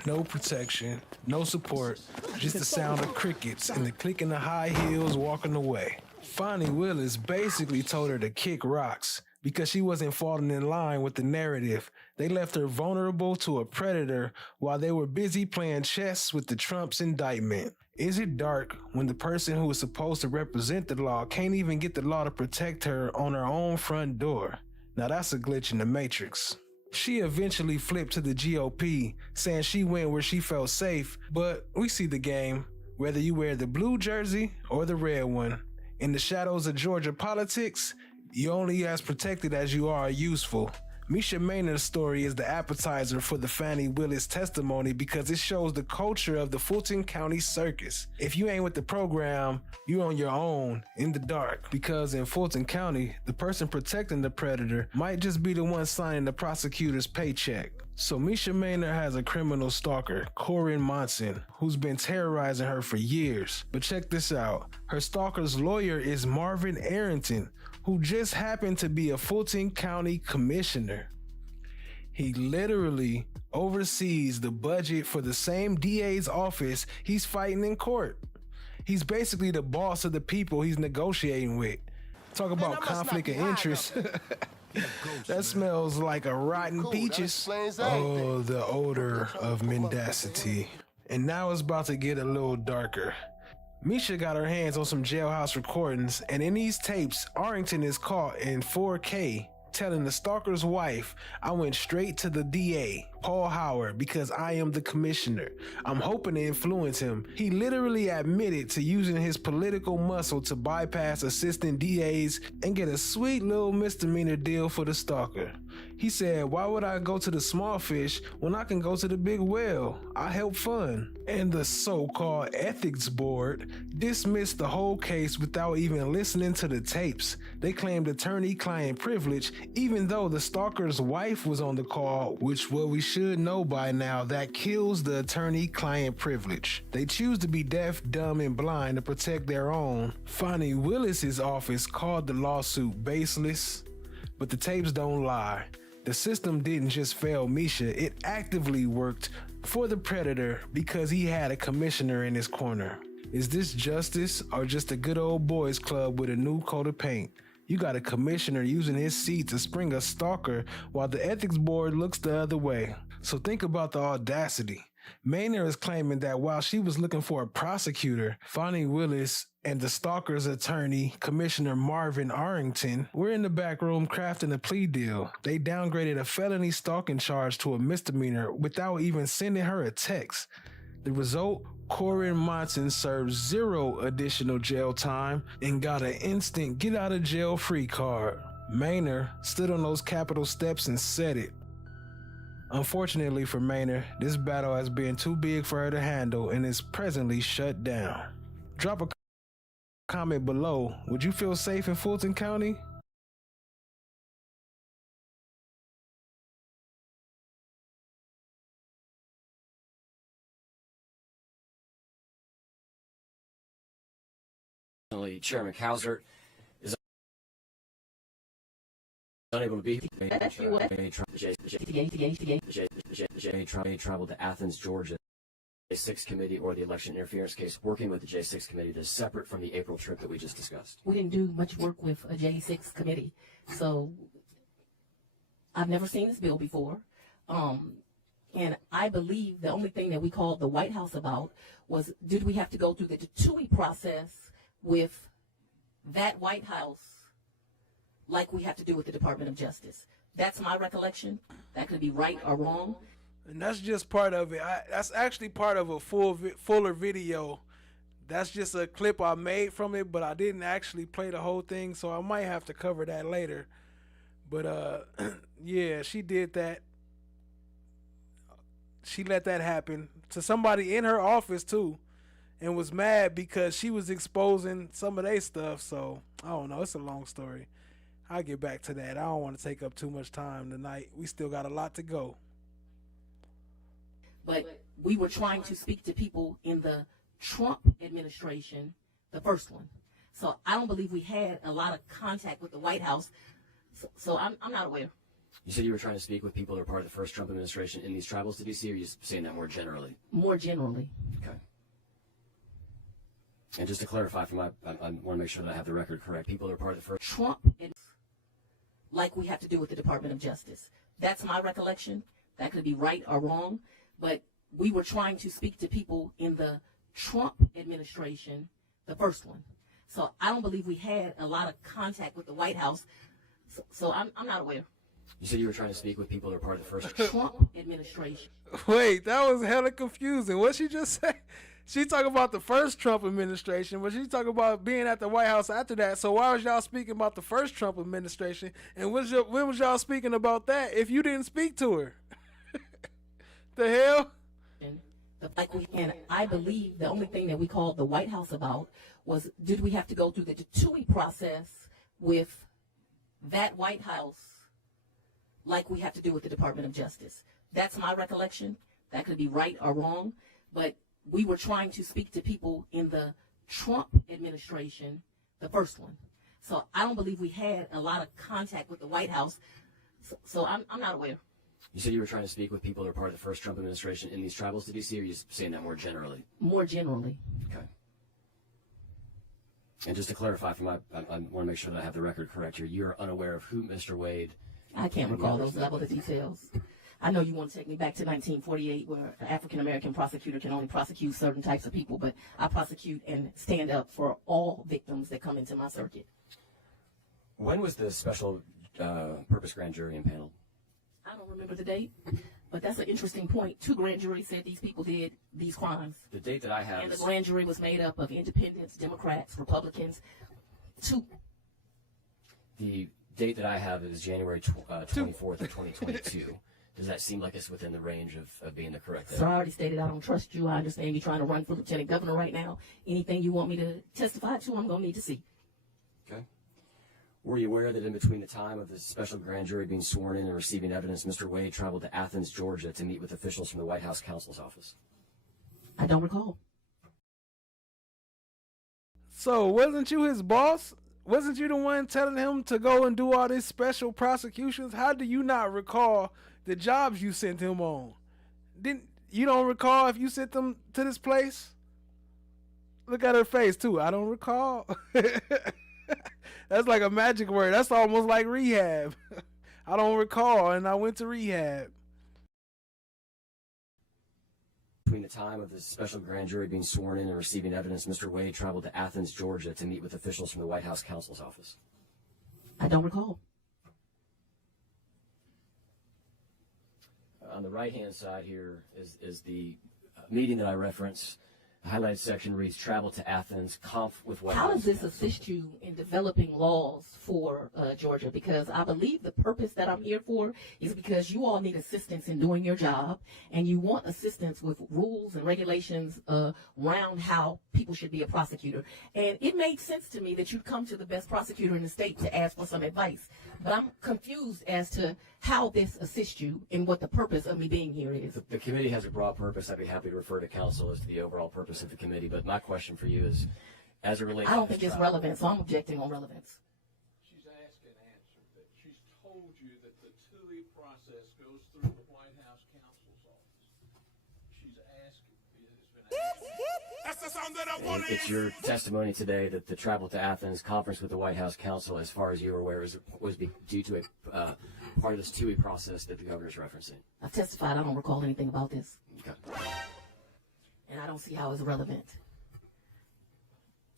No protection, no support, just the sound of crickets and the clicking of high heels walking away. FANI Willis basically told her to kick rocks because she wasn't falling in line with the narrative. They left her vulnerable to a predator while they were busy playing chess with the Trump's indictment. Is it dark when the person who is supposed to represent the law can't even get the law to protect her on her own front door? Now that's a glitch in the matrix. She eventually flipped to the GOP, saying she went where she felt safe, but we see the game. Whether you wear the blue jersey or the red one, in the shadows of Georgia politics, you're only as protected as you are useful. Misha Maynard's story is the appetizer for the FANI Willis testimony because it shows the culture of the Fulton County circus. If you ain't with the program, you're on your own in the dark, because in Fulton County, the person protecting the predator might just be the one signing the prosecutor's paycheck. So Misha Maynard has a criminal stalker, Corinne Monson, who's been terrorizing her for years. But check this out. Her stalker's lawyer is Marvin Arrington, who just happened to be a Fulton County commissioner. He literally oversees the budget for the same DA's office he's fighting in court. He's basically the boss of the people he's negotiating with. Talk about conflict of interest. That smells like a rotten peaches. Oh, the odor of mendacity. And now it's about to get a little darker. Misha got her hands on some jailhouse recordings, and in these tapes, Arrington is caught in 4K telling the stalker's wife, "I went straight to the DA, Paul Howard, because I am the commissioner. I'm hoping to influence him." He literally admitted to using his political muscle to bypass assistant DAs and get a sweet little misdemeanor deal for the stalker. He said, "Why would I go to the small fish when I can go to the big whale? I help fund." And the so-called ethics board dismissed the whole case without even listening to the tapes. They claimed attorney-client privilege, even though the stalker's wife was on the call, which what we should know by now, that kills the attorney-client privilege. They choose to be deaf, dumb, and blind to protect their own. FANI Willis's office called the lawsuit baseless, but the tapes don't lie. The system didn't just fail Misha, it actively worked for the predator because he had a commissioner in his corner. Is this justice or just a good old boys club with a new coat of paint? You got a commissioner using his seat to spring a stalker while the ethics board looks the other way. So think about the audacity. Maynard is claiming that while she was looking for a prosecutor, FANI Willis and the stalker's attorney, Commissioner Marvin Arrington, were in the back room crafting a plea deal. They downgraded a felony stalking charge to a misdemeanor without even sending her a text. The result? Corinne Monson served 0 additional jail time and got an instant get out of jail free card. Maynard stood on those Capitol steps and said it. Unfortunately for Maynard, this battle has been too big for her to handle and is presently shut down. Drop a Comment below. Would you feel safe in Fulton County? Chairman Cowsert is unable to be here. Traveled to Athens, Georgia. J6 committee or the election interference case, working with the J6 committee that is separate from the April trip that we just discussed. We didn't do much work with a J6 committee, so I've never seen this bill before. And I believe the only thing that we called the White House about was, did we have to go through the TUI process with that White House like we have to do with the Department of Justice? That's my recollection. That could be right or wrong. And that's just part of it. That's actually part of a fuller video. That's just a clip I made from it, but I didn't actually play the whole thing, so I might have to cover that later. But yeah, she did that. She let that happen to somebody in her office too, and was mad because she was exposing some of their stuff. So I don't know. It's a long story. I'll get back to that. I don't want to take up too much time tonight. We still got a lot to go. But we were trying to speak to people in the Trump administration, the first one. So I don't believe we had a lot of contact with the White House. So I'm not aware. You said you were trying to speak with people that are part of the first Trump administration in these travels to D.C., or are you saying that more generally? More generally. Okay. And just to clarify, I want to make sure that I have the record correct. People that are part of the first Trump, like we have to do with the Department of Justice. That's my recollection. That could be right or wrong. But we were trying to speak to people in the Trump administration, the first one. So I don't believe we had a lot of contact with the White House. So I'm not aware. You said you were trying to speak with people that are part of the first Trump administration. Wait, that was hella confusing. What she just say? She talking about the first Trump administration, but she talking about being at the White House after that. So why was y'all speaking about the first Trump administration? And when was y'all speaking about that if you didn't speak to her? The hell? And I believe the only thing that we called the White House about was, did we have to go through the TUI process with that White House like we have to do with the Department of Justice? That's my recollection. That could be right or wrong. But we were trying to speak to people in the Trump administration, the first one. So I don't believe we had a lot of contact with the White House. So I'm not aware. You said you were trying to speak with people that are part of the first Trump administration in these travels to D.C., or are you saying that more generally? More generally. Okay. And just to clarify, I want to make sure that I have the record correct here. You're unaware of who Mr. Wade... I can't recall those level of details. I know you want to take me back to 1948, where an African-American prosecutor can only prosecute certain types of people, but I prosecute and stand up for all victims that come into my circuit. When was the special purpose grand jury impaneled? I don't remember the date, but that's an interesting point. 2 grand juries said these people did these crimes. The date that I have and the grand jury was made up of independents, Democrats, Republicans. 2. The date that I have is January 24th of 2022. Does that seem like it's within the range of being the correct date? So I already stated I don't trust you. I understand you're trying to run for lieutenant governor right now. Anything you want me to testify to, I'm going to need to see. Okay. Were you aware that in between the time of the special grand jury being sworn in and receiving evidence, Mr. Wade traveled to Athens, Georgia to meet with officials from the White House counsel's office? I don't recall. So wasn't you his boss? Wasn't you the one telling him to go and do all these special prosecutions? How do you not recall the jobs you sent him on? You don't recall if you sent them to this place? Look at her face too. I don't recall. That's like a magic word. That's almost like rehab. I don't recall, and I went to rehab. Between the time of the special grand jury being sworn in and receiving evidence, Mr. Wade traveled to Athens, Georgia to meet with officials from the White House counsel's office. I don't recall. On the right-hand side here is the meeting that I referenced The highlighted section reads, travel to Athens, conf with White How House does this counsel. assist you in developing laws for Georgia? Because I believe the purpose that I'm here for is because you all need assistance in doing your job, and you want assistance with rules and regulations around how people should be a prosecutor. And it made sense to me that you'd come to the best prosecutor in the state to ask for some advice. But I'm confused as to how this assists you and what the purpose of me being here is. The committee has a broad purpose. I'd be happy to refer to counsel as to the overall purpose of the committee. But my question for you is, as it relates I don't to think it's trial- relevant, so I'm objecting on relevance. She's asked and answered that. She's told you that the TUI process goes through the White House counsel's office. She's asked, That's the sound that I And want to it's your testimony today that the travel to Athens conference with the White House counsel, as far as you were aware, was due to a part of this TUI process that the governor is referencing. I've testified. I don't recall anything about this. Okay. And I don't see how it's relevant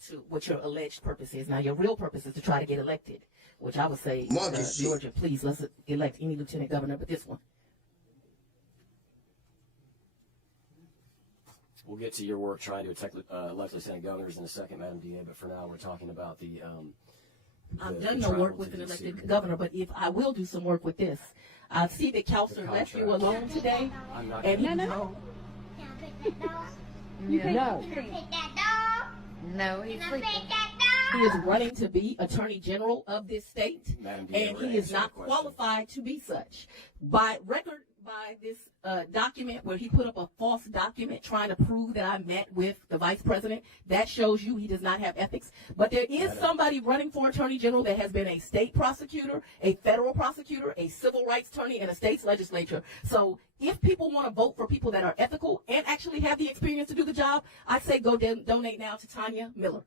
to what your alleged purpose is. Now, your real purpose is to try to get elected, which I would say, Georgia, please, let's elect any lieutenant governor but this one. We'll get to your work trying to elect lieutenant governors in a second, Madam DA, but for now we're talking about the I've done no work with an elected governor, but if I will do some work with this, I see that Counselor left you alone today. I'm not And gonna- no. No, he's sleeping. He is running to be Attorney General of this state, Madam DA, and we're he is answering not the question. qualified to be such. By this document where he put up a false document trying to prove that I met with the vice president, that shows you he does not have ethics. But there is somebody running for Attorney General that has been a state prosecutor, a federal prosecutor, a civil rights attorney, and a state's legislature. So if people want to vote for people that are ethical and actually have the experience to do the job, I say go donate now to Tanya Miller.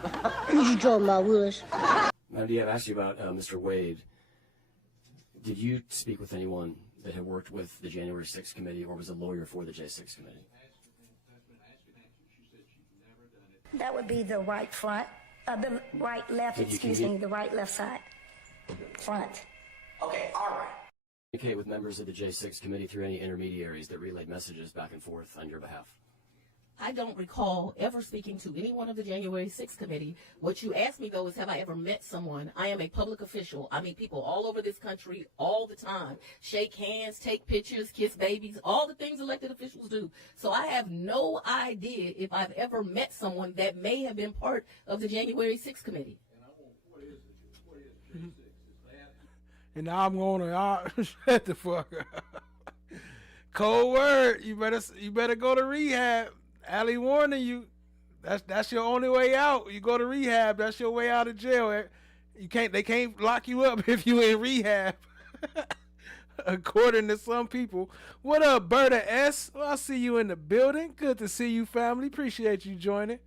What you talking about, Willis? Madam DA, I've asked you about Mr. Wade. Did you speak with anyone that had worked with the January 6th committee or was a lawyer for the J6 committee? That would be the right front, the right left, If you can excuse me, the right left side. Front. Okay, all right. Communicate with members of the J6 committee through any intermediaries that relayed messages back and forth on your behalf. I don't recall ever speaking to anyone of the January 6th committee. What you asked me, though, is have I ever met someone? I am a public official. I meet people all over this country all the time. Shake hands, take pictures, kiss babies, all the things elected officials do. So I have no idea if I've ever met someone that may have been part of the January 6th committee. And now I'm going to shut the fuck up. Cold word. You better go to rehab. Allie warning you. That's your only way out. You go to rehab. That's your way out of jail. They can't lock you up if you in rehab. According to some people. What up, Berta S? Well, I see you in the building. Good to see you, family. Appreciate you joining.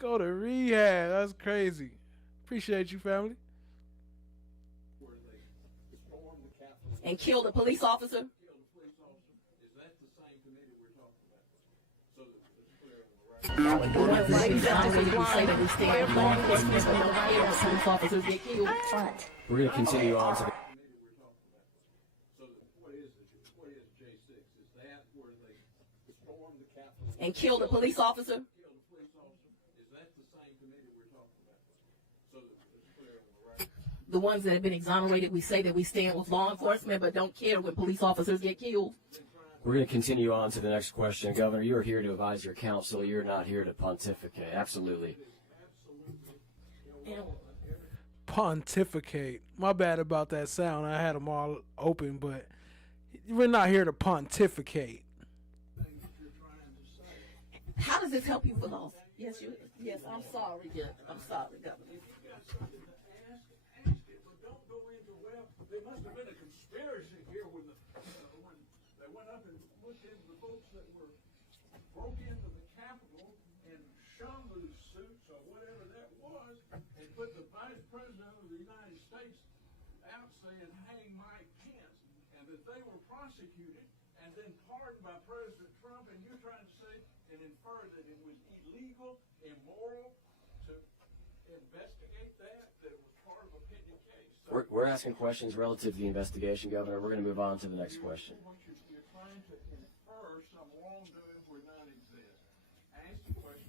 Go to rehab. That's crazy. Appreciate you, family. And killed a police officer? We're going to continue on to and killed a police officer? The ones that have been exonerated, we say that we stand with law enforcement but don't care when police officers get killed. We're going to continue on to the next question. Governor, you're here to advise your counsel. You're not here to pontificate. Absolutely. Pontificate. My bad about that sound. I had them all open, but we're not here to pontificate. How does this help you for law? Yes, I'm sorry, Judge. I'm sorry, Governor. There must have been a conspiracy here when they went up and looked into the folks that broke into the Capitol in shamu suits or whatever that was and put the Vice President of the United States out saying, "Hang Mike Pence," and that they were prosecuted and and then pardoned by President Trump, and you're trying to say and infer that it was illegal, immoral to investigate that it was part of a pending case. So We're asking questions relative to the investigation, Governor. We're going to move on to the next question. you're trying to infer some wrongdoing where none exists. Ask the question,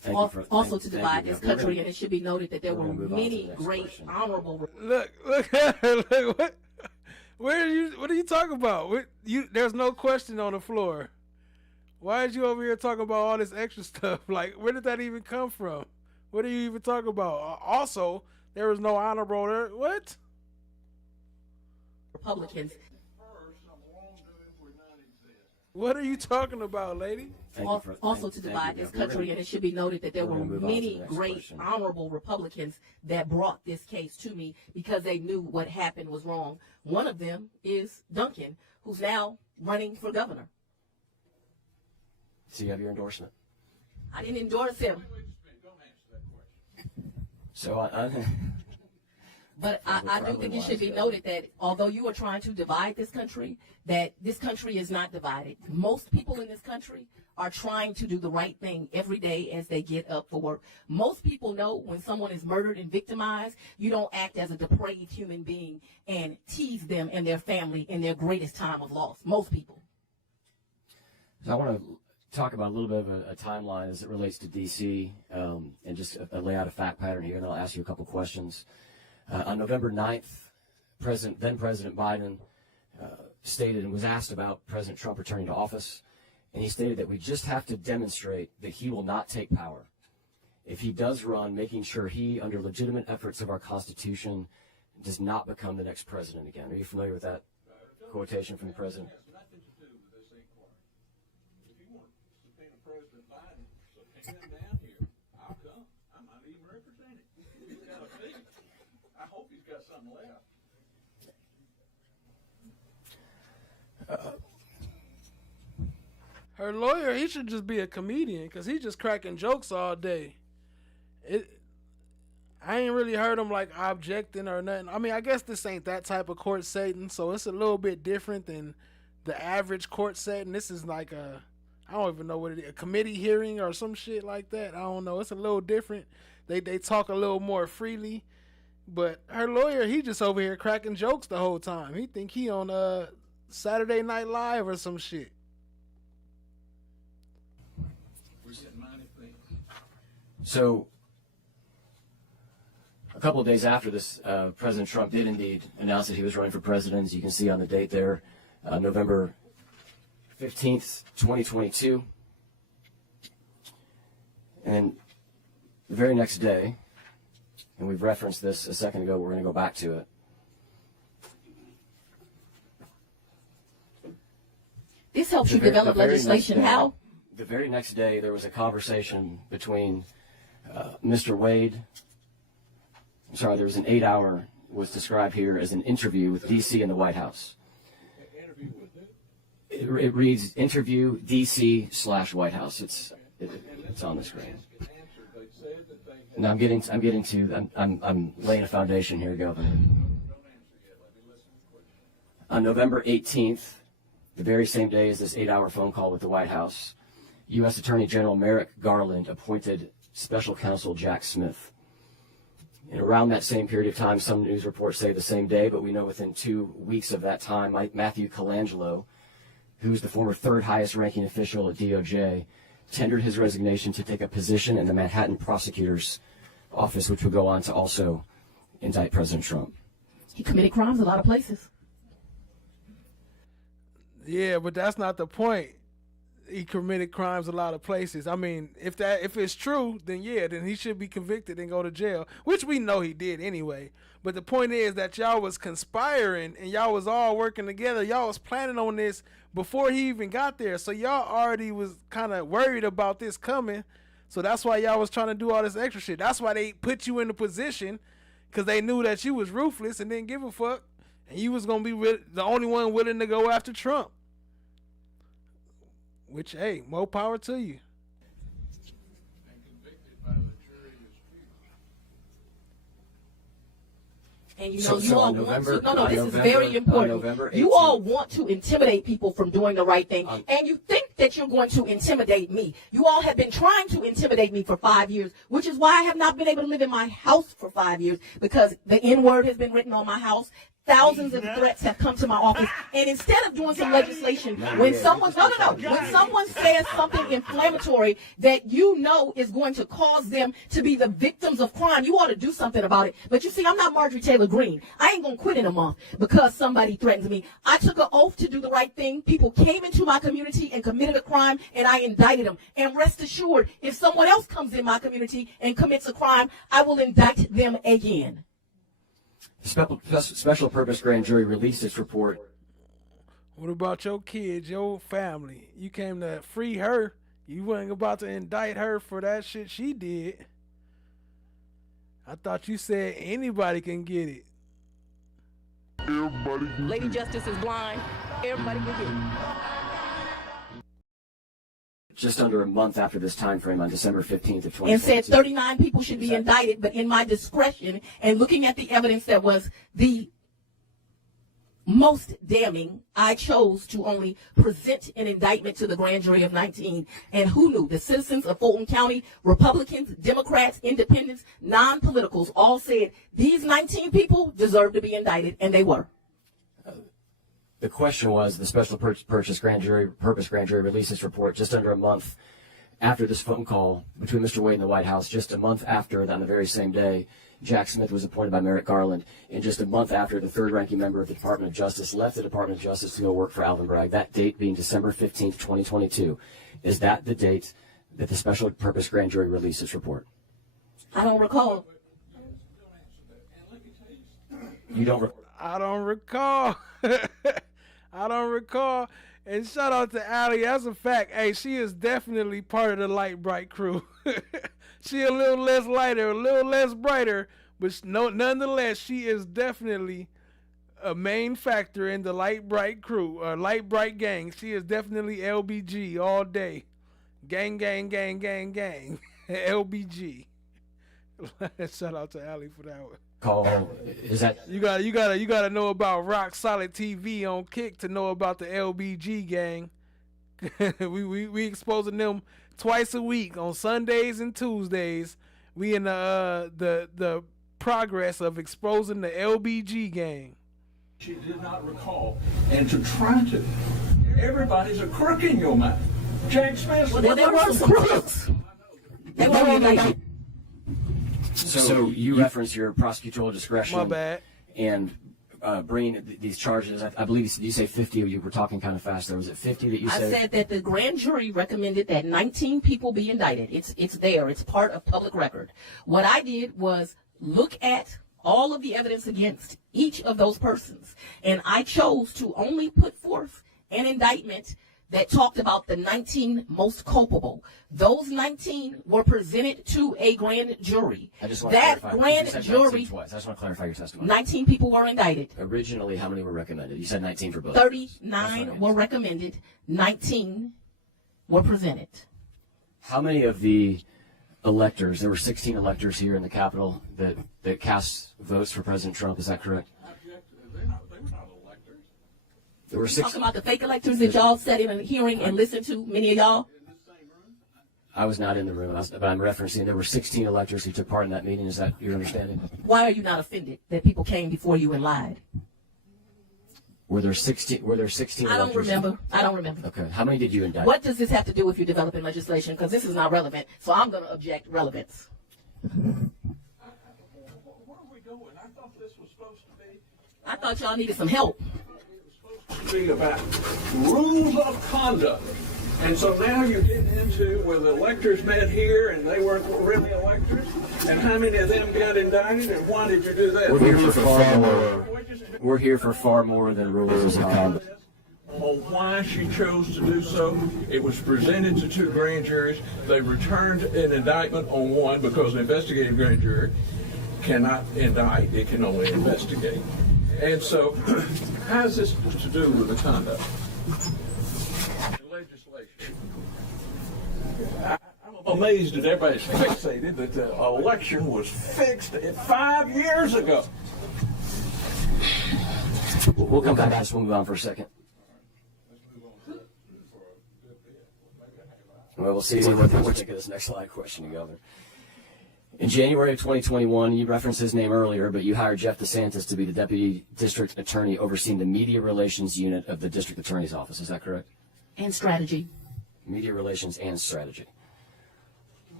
Mr. Also to divide this country, and it should be noted that there were many great honorable. Look, what are you talking about? There's no question on the floor. Why is you over here talking about all this extra stuff? Like, where did that even come from? What are you even talking about? Also, there was no honorable there. What? Republicans. What are you talking about, lady? Also to divide this country, and it should be noted that there were many great honorable Republicans that brought this case to me because they knew what happened was wrong. One of them is Duncan, who's now running for governor. So you have your endorsement? I didn't endorse him. So But I do think it should be noted that although you are trying to divide this country, that this country is not divided. Most people in this country are trying to do the right thing every day as they get up for work. Most people know when someone is murdered and victimized, you don't act as a depraved human being and tease them and their family in their greatest time of loss. Most people. I want to talk about a little bit of a timeline as it relates to D.C. And just lay out a fact pattern here, and I'll ask you a couple questions. On November 9th, then President Biden stated and was asked about President Trump returning to office, and he stated that we just have to demonstrate that he will not take power. If he does run, making sure he, under legitimate efforts of our Constitution, does not become the next president again. Are you familiar with that quotation from the president? It has nothing to do with this inquiry. If you want to subpoena President Biden, subpoena him down here. I'll come. I might even represent him. He's got a fee. I hope he's got something left. Her lawyer, he should just be a comedian because he's just cracking jokes all day. I ain't really heard him like objecting or nothing. I mean, I guess this ain't that type of court setting, so it's a little bit different than the average court setting. This is like I don't even know what it is, a committee hearing or some shit like that. I don't know. It's a little different. They talk a little more freely. But her lawyer, he just over here cracking jokes the whole time. He think he on Saturday Night Live or some shit. So, a couple of days after this, President Trump did indeed announce that he was running for president. As you can see on the date there, November 15th, 2022. And the very next day, and we've referenced this a second ago, we're going to go back to it. This helps you develop legislation. How? The very next day, there was a conversation between Mr. Wade. I'm sorry, there was an 8-hour, was described here as an interview with D.C. and the White House. It reads interview D.C./White House. It's on the screen. And I'm laying a foundation here, Governor. On November 18th, the very same day as this 8-hour phone call with the White House, U.S. Attorney General Merrick Garland appointed Special Counsel Jack Smith. And around that same period of time, some news reports say the same day, but we know within 2 weeks of that time, Matthew Colangelo, who's the former third highest ranking official at DOJ, tendered his resignation to take a position in the Manhattan prosecutor's office, which would go on to also indict President Trump. He committed crimes a lot of places. Yeah, but that's not the point. He committed crimes a lot of places. I mean, if it's true, then yeah, then he should be convicted and go to jail, which we know he did anyway. But the point is that y'all was conspiring and y'all was all working together. Y'all was planning on this before he even got there. So y'all already was kind of worried about this coming. So that's why y'all was trying to do all this extra shit. That's why they put you in the position, because they knew that you was ruthless and didn't give a fuck. And you was going to be the only one willing to go after Trump. Which, hey, more power to you. And you know, you all want to, no, this is very important. You all want to intimidate people from doing the right thing, and you think that you're going to intimidate me. You all have been trying to intimidate me for 5 years, which is why I have not been able to live in my house for 5 years, because the N-word has been written on my house. Thousands of threats have come to my office, and instead of doing some legislation, when someone when someone says something inflammatory that you know is going to cause them to be the victims of crime, you ought to do something about it. But you see, I'm not Marjorie Taylor Greene. I ain't gonna quit in a month because somebody threatens me. I took an oath to do the right thing. People came into my community and committed a crime, and I indicted them. And rest assured, if someone else comes in my community and commits a crime, I will indict them again. Special Purpose Grand Jury released its report. What about your kids, your family? You came to free her. You weren't about to indict her for that shit she did. I thought you said anybody can get it. Everybody can Lady Justice is blind. Everybody can get it. Just under a month after this time frame, on December 15th of 2022. And said 39 people should be indicted, but in my discretion and looking at the evidence that was the most damning, I chose to only present an indictment to the grand jury of 19. And who knew? The citizens of Fulton County, Republicans, Democrats, Independents, non-politicals, all said these 19 people deserve to be indicted, and they were. The question was, the Special Purpose Grand Jury released its report just under a month after this phone call between Mr. Wade and the White House, just a month after, on the very same day, Jack Smith was appointed by Merrick Garland, and just a month after the third-ranking member of the Department of Justice left the Department of Justice to go work for Alvin Bragg, that date being December 15th, 2022. Is that the date that the Special Purpose Grand Jury released its report? I don't recall. You don't recall? I don't recall. I don't recall. And shout out to Allie. That's a fact. Hey, she is definitely part of the Light Bright crew. She a little less lighter, a little less brighter, but nonetheless, she is definitely a main factor in the Light Bright crew, or Light Bright gang. She is definitely LBG all day. Gang, gang, gang, gang, gang. LBG. Shout out to Allie for that one. Call is that you gotta know about Rock Solid TV on Kick to know about the LBG gang. we exposing them twice a week on Sundays and Tuesdays. We in the progress of exposing the LBG gang. She did not recall, and to try to, everybody's a crook in your mouth. Jack Smith. Well, there were some crooks. They were indicted. So you reference your prosecutorial discretion. My bad. And bringing these charges. I believe you say 50. You were talking kind of fast there. Was it 50 that you said? I said that the grand jury recommended that 19 people be indicted. It's there. It's part of public record. What I did was look at all of the evidence against each of those persons, and I chose to only put forth an indictment that talked about the 19 most culpable. Those 19 were presented to a grand jury. I just want to clarify. Grand jury. Twice. I just want to clarify your testimony. 19 people were indicted. Originally, how many were recommended? You said 19 for both. 39 were recommended. 19 were presented. How many of the electors, there were 16 electors here in the Capitol that cast votes for President Trump, is that correct? There were 6. Talking about the fake electors that y'all sat in a hearing and listened to, many of y'all? I was not in the room, but I'm referencing there were 16 electors who took part in that meeting. Is that your understanding? Why are you not offended that people came before you and lied? Were there 16 electors? I don't remember. Okay. How many did you indict? What does this have to do with you developing legislation? Because this is not relevant, so I'm going to object relevance. Where are we going? I thought this was supposed to be. I thought y'all needed some help. Be about rules of conduct. And so now you're getting into where the electors met here and they weren't really electors, and how many of them got indicted, and why did you do that? We're here for far more than rules of conduct. On why she chose to do so. It was presented to 2 grand juries. They returned an indictment on one because an investigative grand jury cannot indict, it can only investigate. And so, how is this to do with the conduct? The legislation. I'm amazed that everybody's fixated that the election was fixed 5 years ago. We'll come back to this. We'll move on for a second. Well, we'll see what you think of this next slide question, Governor. In January of 2021, you referenced his name earlier, but you hired Jeff DeSantis to be the Deputy District Attorney overseeing the Media Relations Unit of the District Attorney's Office. Is that correct? And strategy. Media Relations and Strategy.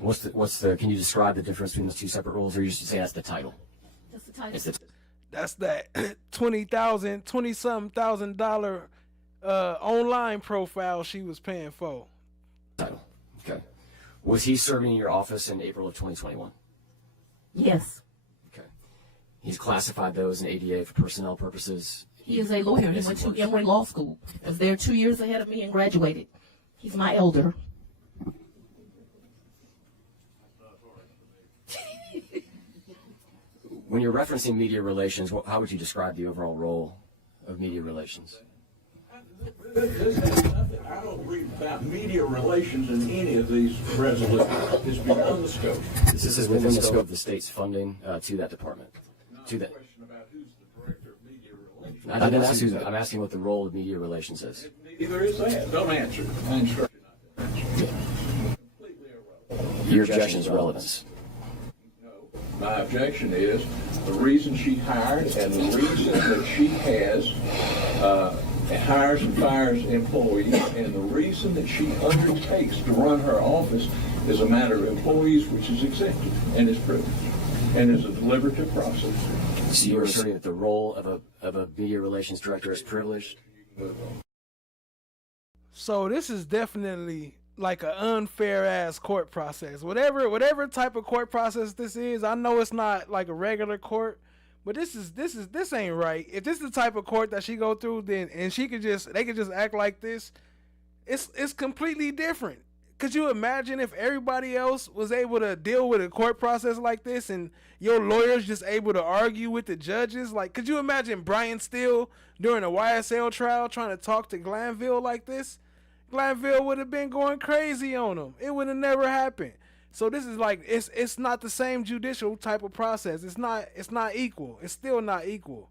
Can you describe the difference between those two separate roles, or are you just saying that's the title? That's the title. That's that $20,000 online profile she was paying for. Title. Okay. Was he serving in your office in April of 2021? Yes. Okay. He's classified those in ADA for personnel purposes. He is a lawyer. He went to Emory Law School. He was there 2 years ahead of me and graduated. He's my elder. When you're referencing media relations, how would you describe the overall role of media relations? This has nothing. I don't read about media relations in any of these resolutions. It's beyond the scope. This is within the scope of the state's funding to that department. To that. Question about who's the director of media relations. I didn't ask you. I'm asking what the role of media relations is. Neither is that. Don't answer. I instruct you not to answer. Completely irrelevant. Your objection is relevance. My objection is the reason she hired and the reason that she hires and fires employees and the reason that she undertakes to run her office is a matter of employees, which is accepted and is privileged and is a deliberative process. So you're asserting that the role of a media relations director is privileged? So this is definitely like an unfair ass court process. Whatever type of court process this is, I know it's not like a regular court, but this ain't right. If this is the type of court that she go through, then and they could just act like this, it's completely different. Could you imagine if everybody else was able to deal with a court process like this and your lawyers just able to argue with the judges? Like, could you imagine Brian Steele during a YSL trial trying to talk to Glanville like this? Glanville would have been going crazy on him. It would have never happened. So this is like it's not the same judicial type of process. It's not equal. It's still not equal.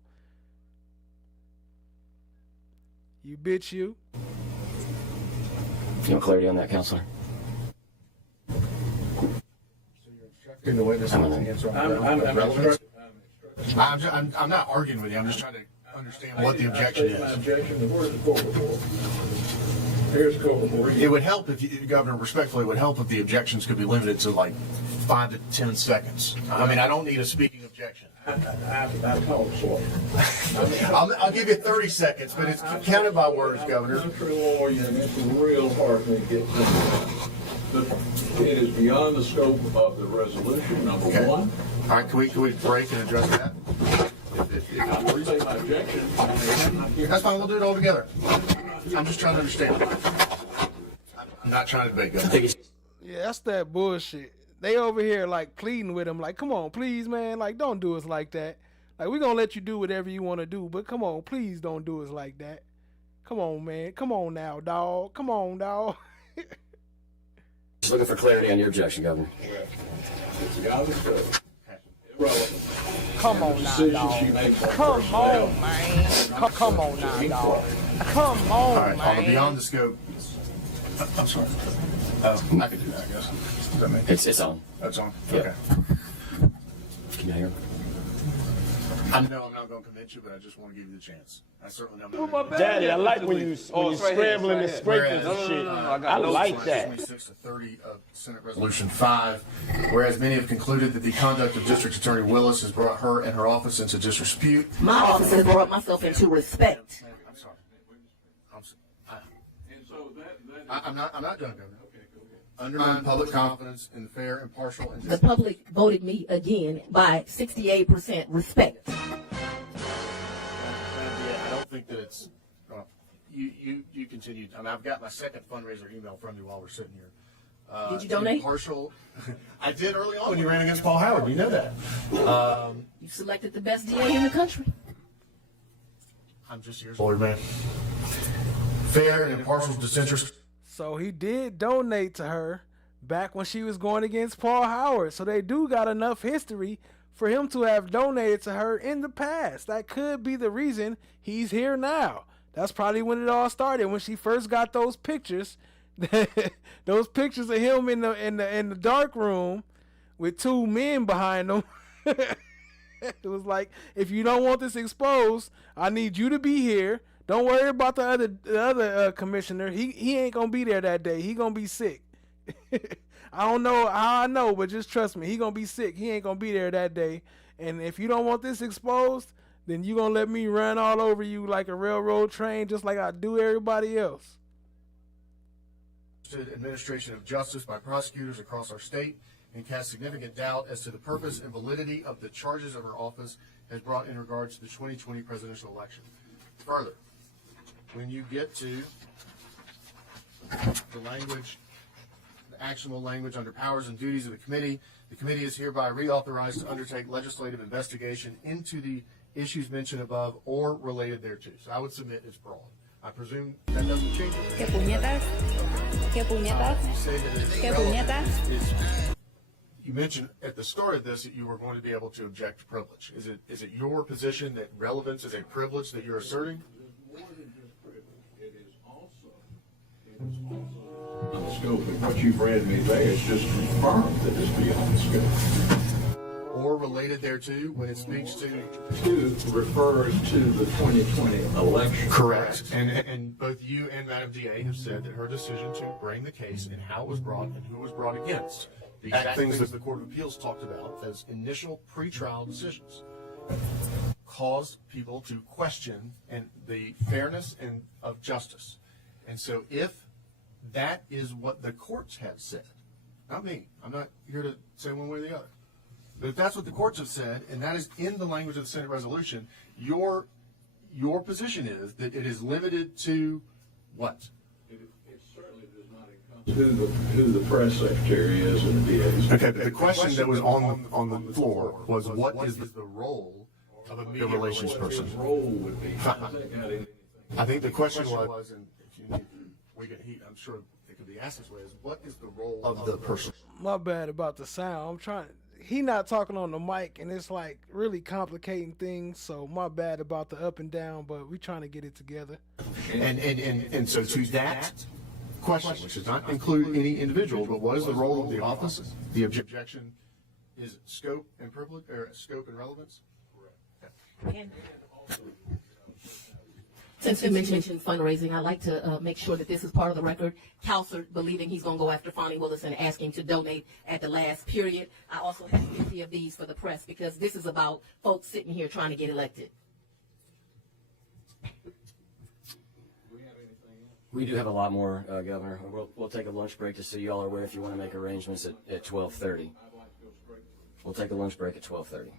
You bitch you. You want clarity on that, counselor? The witness I'm not arguing with you. I'm just trying to understand what the objection is. My objection, where's the court report? Here's the court report. It would help if you, Governor, respectfully, it would help if the objections could be limited to like 5 to 10 seconds. I mean, I don't need a speaking objection. I talk slow. I'll give you 30 seconds, but it's counted by words, Governor. Country lawyer, it's real hard to get it is beyond the scope of the resolution, number one. All right, can we break and address that? I'm restate my objection. That's fine, we'll do it all together. I'm just trying to understand. I'm not trying to debate, Governor. Yeah, that's that bullshit. They over here like pleading with him, like, come on, please, man, like, don't do us like that. Like, we're gonna let you do whatever you want to do, but come on, please don't do us like that. Come on, man. Come on now, dog. Come on, dog. Just looking for clarity on your objection, Governor. It's beyond the scope. Irrelevant. Come on now, dog. Come on, man. Come on now, dog. Come on, all right, man. Beyond the scope. I'm sorry. I can do that, I guess. Does that make It's on. That's on? Yeah. Okay. Can you hear? I know I'm not going to convince you, but I just want to give you the chance. I certainly know. Daddy, I like when you scrambling and scraping and shit. I like that. 26 to 30 of Senate Resolution 5, whereas many have concluded that the conduct of District Attorney Willis has brought her and her office into disrepute. My office has brought myself into respect. I'm sorry. I'm not done, Governor. Undermine public confidence in fair, impartial, and The public voted me again by 68% respect. I don't think that it's. You continued. I mean, I've got my second fundraiser email from you while we're sitting here. Did you donate? Impartial. I did early on when you ran against Paul Howard. You know that. You selected the best DA in the country. I'm just here, Lord, man. Fair and impartial disinterest. So he did donate to her back when she was going against Paul Howard. So they do got enough history for him to have donated to her in the past. That could be the reason he's here now. That's probably when it all started, when she first got those pictures, those pictures of him in the dark room with two men behind him. It was like, if you don't want this exposed, I need you to be here. Don't worry about the other commissioner. He ain't gonna be there that day. He gonna be sick. I don't know how I know, but just trust me. He gonna be sick. He ain't gonna be there that day. And if you don't want this exposed, then you gonna let me run all over you like a railroad train, just like I do everybody else. Administration of justice by prosecutors across our state and cast significant doubt as to the purpose and validity of the charges of her office has brought in regards to the 2020 presidential election. Further, when you get to the language, the actionable language under powers and duties of the committee is hereby reauthorized to undertake legislative investigation into the issues mentioned above or related thereto. So I would submit it's broad. I presume that doesn't change it. ¿Qué puñetas? ¿Qué puñetas? You say that it's ¿Qué relevant. puñetas? You mentioned at the start of this that you were going to be able to object to privilege. Is it your position that relevance is a privilege that you're asserting? It is also on the scope, and what you've read me there is just confirmed that it's beyond the scope. Or related thereto when it speaks to refers to the 2020 election. Correct. And both you and Madam DA have said that her decision to bring the case and how it was brought and who it was brought against, the exact things that the Court of Appeals talked about as initial pretrial decisions, caused people to question the fairness of justice. And so if that is what the courts have said, not me, I'm not here to say one way or the other, but if that's what the courts have said, and that is in the language of the Senate resolution, your position is that it is limited to what? It certainly does not encompass who the press secretary is in the DA's. Okay, but the question that was on the floor was, what is the role of a media relations person? His role would be. I think the question was, and if you need, we can heat, I'm sure it could be asked this way, is what is the role of the person? My bad about the sound. He not talking on the mic, and it's like really complicating things. So my bad about the up and down, but we trying to get it together. And so to that question, which does not include any individual, but what is the role of the office? The objection is scope and privilege, or scope and relevance. And since you mentioned fundraising, I'd like to make sure that this is part of the record. Counselor believing he's going to go after FANI WILLIS and asking to donate at the last period. I also have 50 of these for the press because this is about folks sitting here trying to get elected. We do have a lot more, Governor. We'll take a lunch break just so you all are aware if you want to make arrangements at 12:30. We'll take a lunch break at 12:30.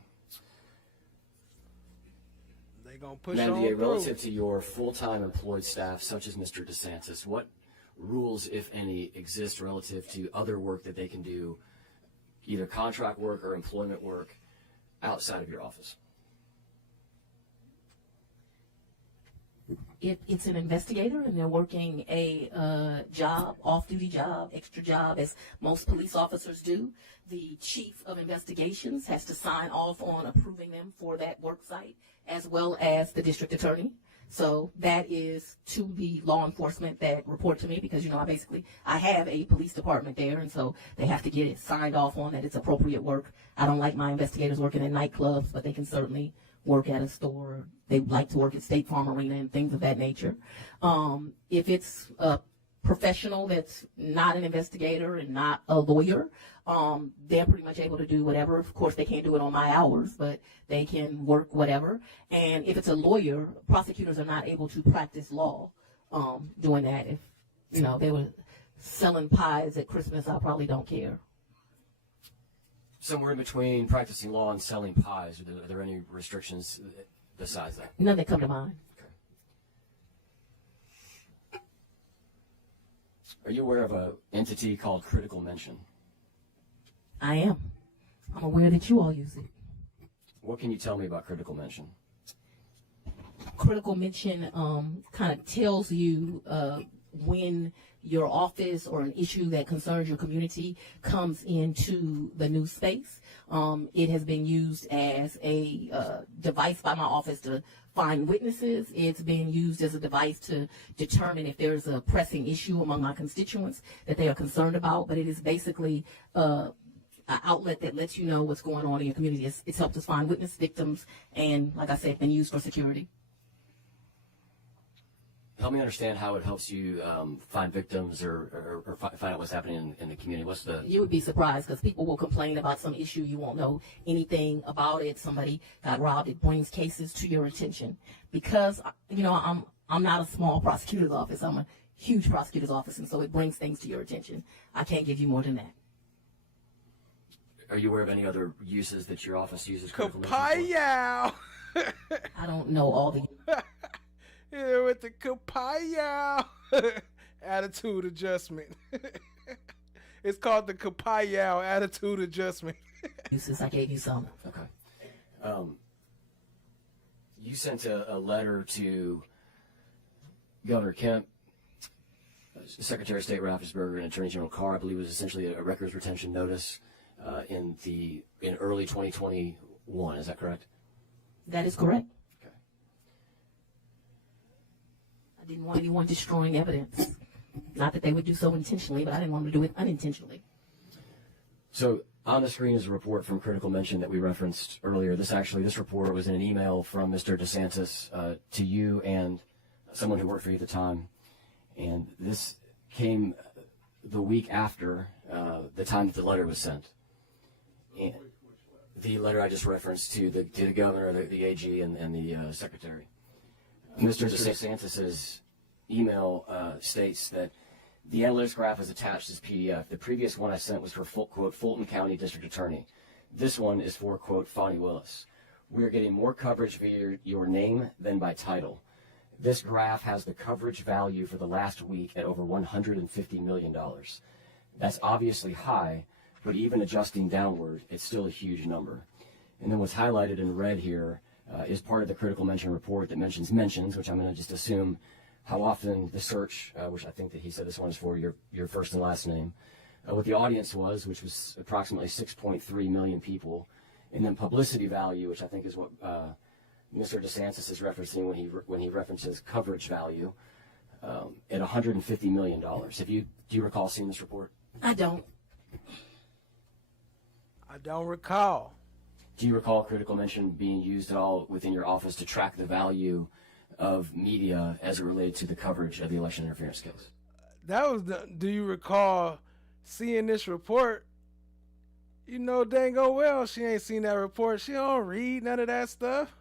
They gonna push Madam on DA, through. relative to your full-time employed staff, such as Mr. DeSantis, what rules, if any, exist relative to other work that they can do, either contract work or employment work, outside of your office? If it's an investigator and they're working a job, off-duty job, extra job, as most police officers do, the chief of investigations has to sign off on approving them for that work site, as well as the district attorney. So that is to the law enforcement that report to me because, I have a police department there, and so they have to get it signed off on that it's appropriate work. I don't like my investigators working in nightclubs, but they can certainly work at a store. They like to work at State Farm Arena and things of that nature. If it's a professional that's not an investigator and not a lawyer, they're pretty much able to do whatever. Of course, they can't do it on my hours, but they can work whatever. And if it's a lawyer, prosecutors are not able to practice law doing that. If, they were selling pies at Christmas, I probably don't care. Somewhere in between practicing law and selling pies, are there any restrictions besides that? None that come to mind. Okay. Are you aware of an entity called Critical Mention? I am. I'm aware that you all use it. What can you tell me about Critical Mention? Critical Mention kind of tells you when your office or an issue that concerns your community comes into the news space. It has been used as a device by my office to find witnesses. It's been used as a device to determine if there's a pressing issue among my constituents that they are concerned about. But it is basically an outlet that lets you know what's going on in your community. It's helped us find witness victims, and like I said, been used for security. Help me understand how it helps you find victims or find out what's happening in the community. What's the... You would be surprised because people will complain about some issue. You won't know anything about it. Somebody got robbed. It brings cases to your attention because, you know, I'm not a small prosecutor's office. I'm a huge prosecutor's office, and so it brings things to your attention. I can't give you more than that. Are you aware of any other uses that your office uses? Kapayow! I don't know all the... Yeah, with the kapayow attitude adjustment. It's called the kapayow attitude adjustment. Since I gave you some. Okay. You sent a letter to Governor Kemp, Secretary of State Raffensperger, and Attorney General Carr. I believe it was essentially a records retention notice in early 2021. Is that correct? That is correct. I didn't want anyone destroying evidence. Not that they would do so intentionally, but I didn't want them to do it unintentionally. So on the screen is a report from Critical Mention that we referenced earlier. This report was in an email from Mr. DeSantis to you and someone who worked for you at the time. And this came the week after the time that the letter was sent. And the letter I just referenced to the governor, the AG, and the secretary. Mr. DeSantis' email states that the analytics graph is attached as PDF. The previous one I sent was for, quote, Fulton County District Attorney. This one is for, quote, FANI WILLIS. We are getting more coverage via your name than by title. This graph has the coverage value for the last week at over $150 million. That's obviously high, but even adjusting downward, it's still a huge number. And then what's highlighted in red here is part of the Critical Mention report that mentions mentions, which I'm going to just assume how often the search, which I think that he said this one is for your first and last name, what the audience was, which was approximately 6.3 million people, and then publicity value, which I think is what Mr. DeSantis is referencing when he references coverage value at $150 million. Do you recall seeing this report? I don't. I don't recall. Do you recall Critical Mention being used at all within your office to track the value of media as it related to the coverage of the election interference case? Do you recall seeing this report? You know dang old well she ain't seen that report. She don't read none of that stuff.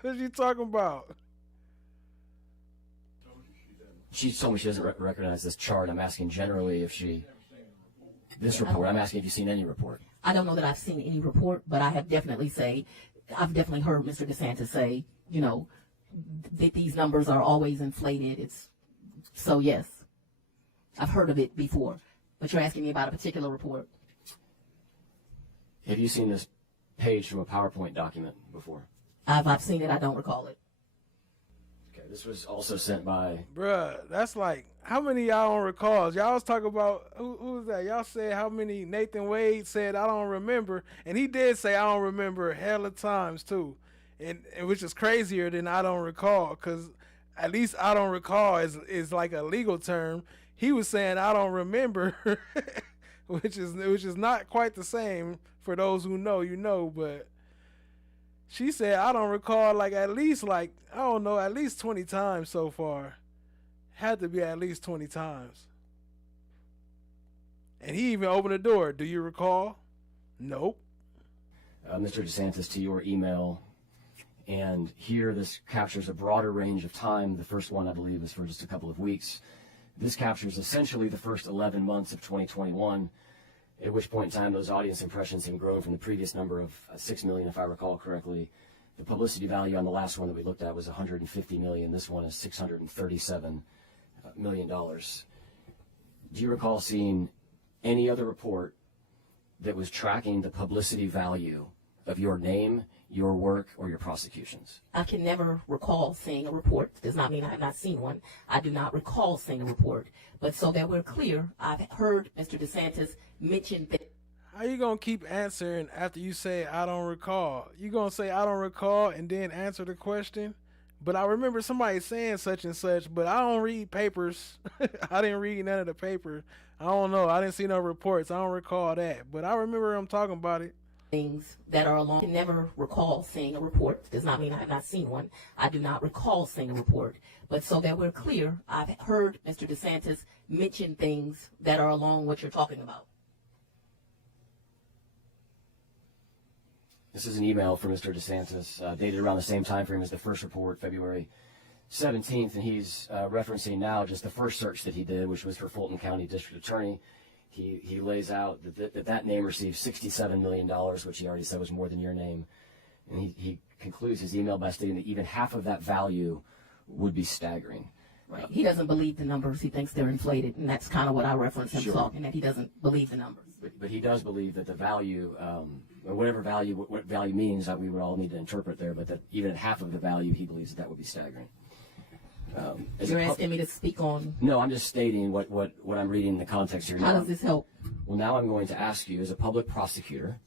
What you talking about? She told me she doesn't recognize this chart. I'm asking generally if this report. I'm asking if you've seen any report. I don't know that I've seen any report, but I've definitely heard Mr. DeSantis say, you know, that these numbers are always inflated. So yes, I've heard of it before, but you're asking me about a particular report. Have you seen this page from a PowerPoint document before? I've seen it. I don't recall it. Okay, this was also sent by... Bruh, that's like, how many y'all don't recall? Y'all was talking about, who was that? Y'all said how many Nathan Wade said, I don't remember. And he did say, I don't remember hella times too. And which is crazier than I don't recall, because at least I don't recall is like a legal term. He was saying, I don't remember, which is not quite the same. For those who know, you know, but she said, I don't recall at least 20 times so far. Had to be at least 20 times. And he even opened the door. Do you recall? Nope. Mr. DeSantis, to your email, and here this captures a broader range of time. The first one, I believe, is for just a couple of weeks. This captures essentially the first 11 months of 2021, at which point in time those audience impressions have grown from the previous number of 6 million, if I recall correctly. The publicity value on the last one that we looked at was 150 million. This one is $637 million. Do you recall seeing any other report that was tracking the publicity value of your name, your work or your prosecutions? I can never recall seeing a report. Does not mean I have not seen one. I do not recall seeing a report. But so that we're clear, I've heard Mr. DeSantis mention that. How you gonna keep answering after you say I don't recall? You gonna say I don't recall and then answer the question? But I remember somebody saying such and such, but I don't read papers. I didn't read none of the paper. I don't know. I didn't see no reports. I don't recall that. But I remember him talking about it. Things that are along. I can never recall seeing a report. Does not mean I have not seen one. I do not recall seeing a report. But so that we're clear, I've heard Mr. DeSantis mention things that are along what you're talking about. This is an email from Mr. DeSantis dated around the same time frame as the first report, February 17th, and he's referencing now just the first search that he did, which was for Fulton County District Attorney. He lays out that name received $67 million, which he already said was more than your name. And he concludes his email by stating that even half of that value would be staggering. Right. He doesn't believe the numbers. He thinks they're inflated, and that's kind of what I reference him talking, that he doesn't believe the numbers. But he does believe that the value, or what value means, that we would all need to interpret there, but that even at half of the value, he believes that would be staggering. You're asking me to speak on? No, I'm just stating what I'm reading in the context here. How does this help? Well, now I'm going to ask you, as a public prosecutor,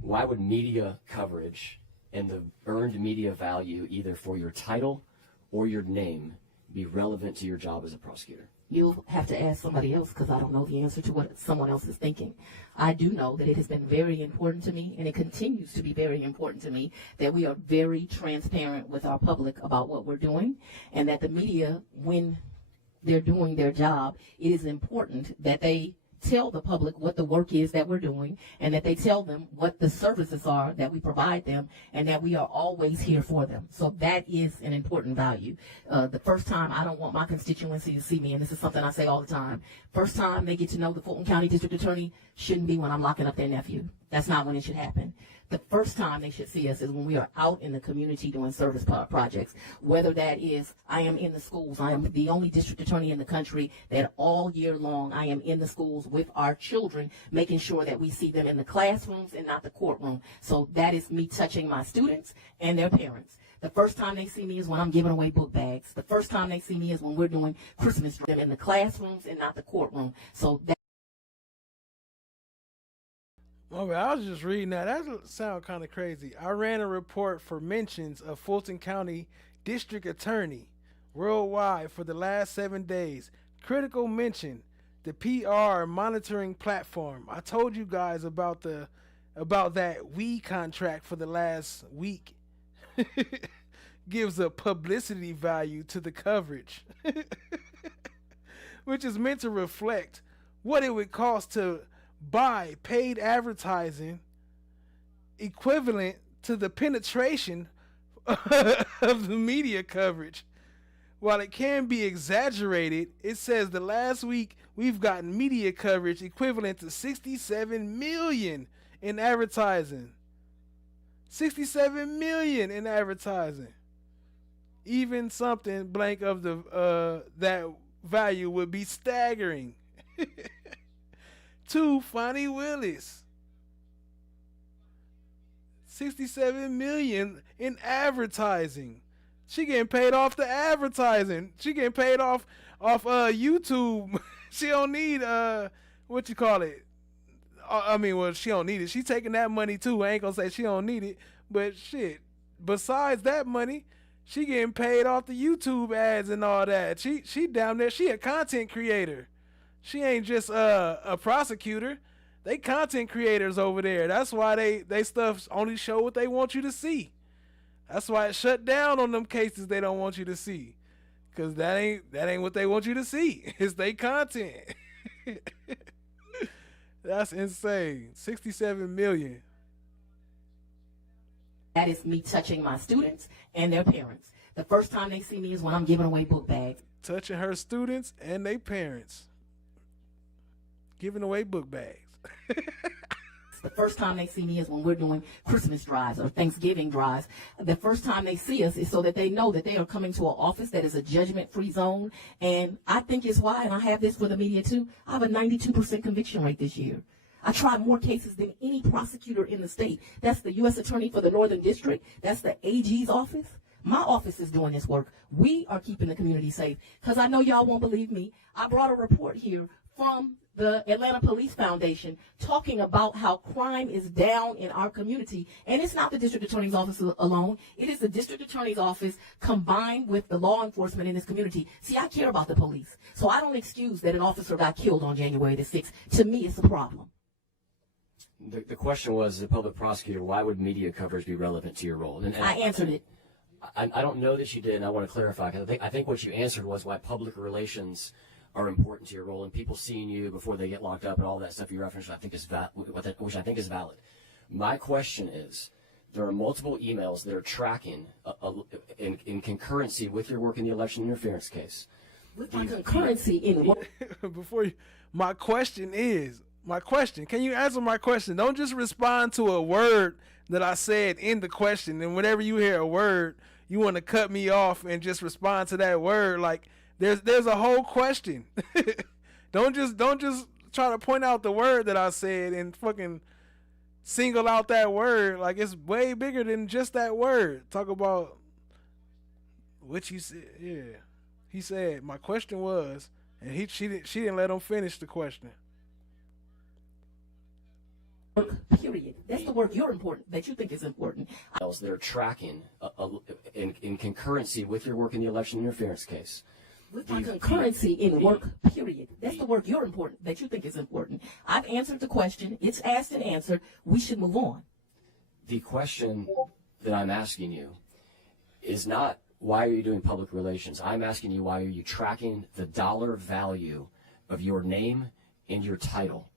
why would media coverage and the earned media value, either for your title or your name, be relevant to your job as a prosecutor? You'll have to ask somebody else, because I don't know the answer to what someone else is thinking. I do know that it has been very important to me, and it continues to be very important to me, that we are very transparent with our public about what we're doing, and that the media, when they're doing their job, it is important that they tell the public what the work is that we're doing, and that they tell them what the services are that we provide them, and that we are always here for them. So that is an important value. The first time, I don't want my constituency to see me, and this is something I say all the time, first time they get to know the Fulton County District Attorney shouldn't be when I'm locking up their nephew. That's not when it should happen. The first time they should see us is when we are out in the community doing service projects, whether that is I am in the schools. I am the only district attorney in the country that all year long I am in the schools with our children, making sure that we see them in the classrooms and not the courtroom. So that is me touching my students and their parents. The first time they see me is when I'm giving away book bags. The first time they see me is when we're doing Christmas them in the classrooms and not the courtroom. So that. Okay, I was just reading that. That sounds kind of crazy. I ran a report for mentions of Fulton County District Attorney worldwide for the last 7 days. Critical mention, the PR monitoring platform. I told you guys about that we contract for the last week. Gives a publicity value to the coverage, which is meant to reflect what it would cost to buy paid advertising equivalent to the penetration of the media coverage. While it can be exaggerated, it says the last week we've gotten media coverage equivalent to $67 million in advertising. $67 million in advertising. Even something blank of the that value would be staggering. To FANI WILLIS, $67 million in advertising. She getting paid off the advertising. She getting paid off YouTube. She don't need what you call it. I mean, well, she don't need it. She taking that money too. I ain't gonna say she don't need it, but shit. Besides that money, she getting paid off the YouTube ads and all that. She down there. She a content creator. She ain't just a prosecutor. They content creators over there. That's why they stuff only show what they want you to see. That's why it shut down on them cases they don't want you to see. Cause that ain't what they want you to see. It's they content. That's insane. $67 million. That is me touching my students and their parents. The first time they see me is when I'm giving away book bags. Touching her students and their parents. Giving away book bags. The first time they see me is when we're doing Christmas drives or Thanksgiving drives. The first time they see us is so that they know that they are coming to an office that is a judgment-free zone. And I think it's why, and I have this for the media too, I have a 92% conviction rate this year. I try more cases than any prosecutor in the state. That's the U.S. Attorney for the Northern District. That's the AG's office. My office is doing this work. We are keeping the community safe. Because I know y'all won't believe me. I brought a report here from the Atlanta Police Foundation talking about how crime is down in our community. And it's not the district attorney's office alone. It is the district attorney's office combined with the law enforcement in this community. See, I care about the police. So I don't excuse that an officer got killed on January the 6th. To me, it's a problem. The question was, as a public prosecutor, why would media coverage be relevant to your role? And I answered it. I don't know that you did, and I want to clarify, because I think what you answered was why public relations are important to your role, and people seeing you before they get locked up and all that stuff you referenced, which I think is valid. My question is, there are multiple emails that are tracking in concurrency with your work in the election interference case. With my concurrency in what? My question, can you answer my question? Don't just respond to a word that I said in the question, and whenever you hear a word, you want to cut me off and just respond to that word. Like, there's a whole question. Don't just try to point out the word that I said and fucking single out that word. Like, it's way bigger than just that word. Talk about what you said. Yeah, he said my question was, and she didn't let him finish the question. Period. That's the work you're important, that you think is important. That are tracking in concurrency with your work in the election interference case. With my concurrency in work, period. That's the work you're important, that you think is important. I've answered the question. It's asked and answered. We should move on. The question that I'm asking you is not, why are you doing public relations? I'm asking you, why are you tracking the dollar value of your name and your title?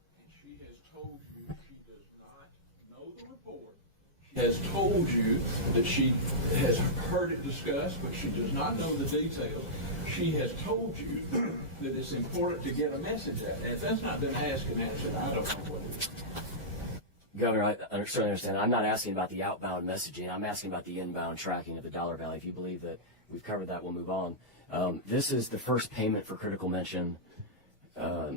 Has told you that she has heard it discussed, but she does not know the details. She has told you that it's important to get a message out. And if that's not been asked and answered, I don't know what it is. Governor, I certainly understand. I'm not asking about the outbound messaging. I'm asking about the inbound tracking of the dollar value. If you believe that we've covered that, we'll move on. This is the first payment for critical mention.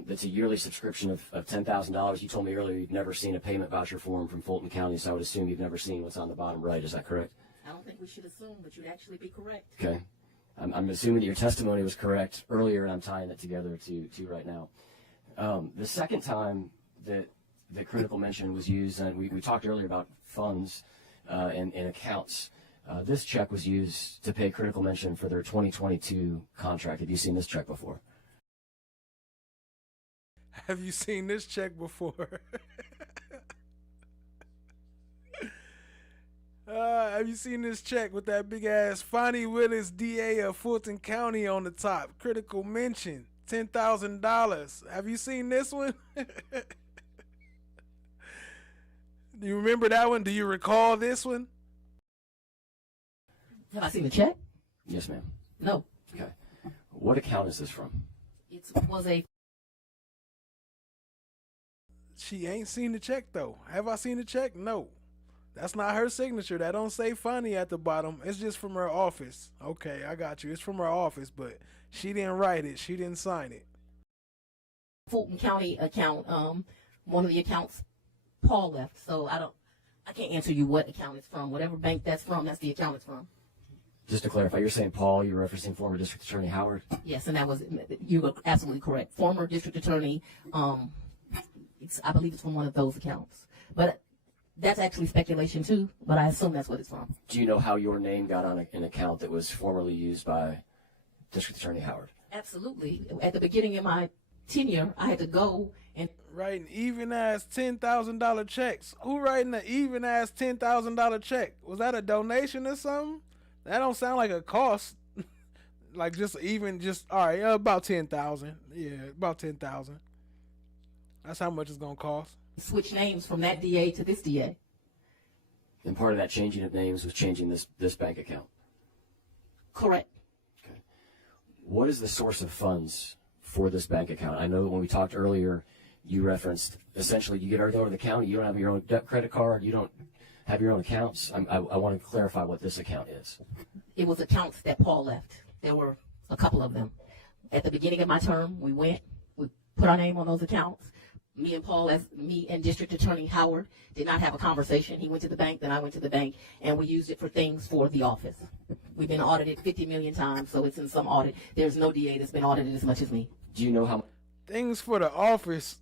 That's a yearly subscription of $10,000. You told me earlier you've never seen a payment voucher form from Fulton County, so I would assume you've never seen what's on the bottom right. Is that correct? I don't think we should assume, but you'd actually be correct. Okay. I'm assuming that your testimony was correct earlier, and I'm tying it together to right now. The second time that critical mention was used, and we talked earlier about funds and accounts. This check was used to pay critical mention for their 2022 contract. Have you seen this check before? Have you seen this check before? Have you seen this check with that big ass FANI WILLIS, DA of Fulton County on the top? Critical mention, $10,000. Have you seen this one? Do you remember that one? Do you recall this one? Have I seen the check? Yes, ma'am. No. Okay. What account is this from? It was a... She ain't seen the check, though. Have I seen the check? No. That's not her signature. That don't say FANI at the bottom. It's just from her office. Okay, I got you. It's from her office, but she didn't write it. She didn't sign it. Fulton County account, one of the accounts Paul left. So I can't answer you what account it's from. Whatever bank that's from, that's the account it's from. Just to clarify, you're saying Paul, you're referencing former District Attorney Howard? Yes, and you were absolutely correct. Former District Attorney, I believe it's from one of those accounts. But that's actually speculation too, but I assume that's what it's from. Do you know how your name got on an account that was formerly used by District Attorney Howard? Absolutely. At the beginning of my tenure, I had to go and... Writing even-ass $10,000 checks. Who writing an even-ass $10,000 check? Was that a donation or something? That don't sound like a cost. Like all right, about 10,000. Yeah, about 10,000. That's how much it's gonna cost. Switch names from that DA to this DA. And part of that changing of names was changing this bank account. Correct. Okay. What is the source of funds for this bank account? I know when we talked earlier, you referenced essentially you get everything over the county. You don't have your own credit card. You don't have your own accounts. I want to clarify what this account is. It was accounts that Paul left. There were a couple of them. At the beginning of my term, we put our name on those accounts. me and District Attorney Howard did not have a conversation. He went to the bank, then I went to the bank, and we used it for things for the office. We've been audited 50 million times, so it's in some audit. There's no DA that's been audited as much as me. Do you know how things for the office?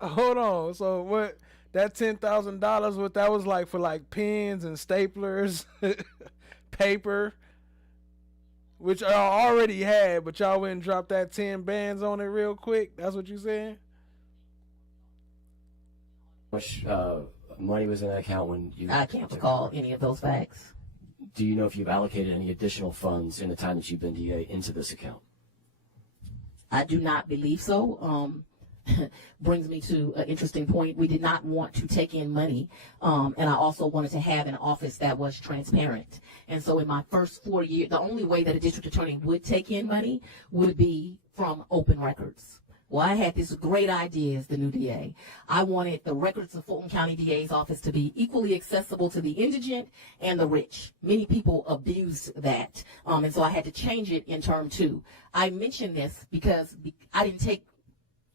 Hold on. So what? That $10,000, what that was like for like pens and staplers, paper, which y'all already had, but y'all went and dropped that 10 bands on it real quick. That's what you saying? much money was in that account when you... I can't recall any of those facts. Do you know if you've allocated any additional funds in the time that you've been DA into this account? I do not believe so. Brings me to an interesting point. We did not want to take in money, and I also wanted to have an office that was transparent. And so in my first 4 years, the only way that a district attorney would take in money would be from open records. Well, I had this great idea as the new DA. I wanted the records of Fulton County DA's office to be equally accessible to the indigent and the rich. Many people abused that, and so I had to change it in term 2. I mention this because I didn't take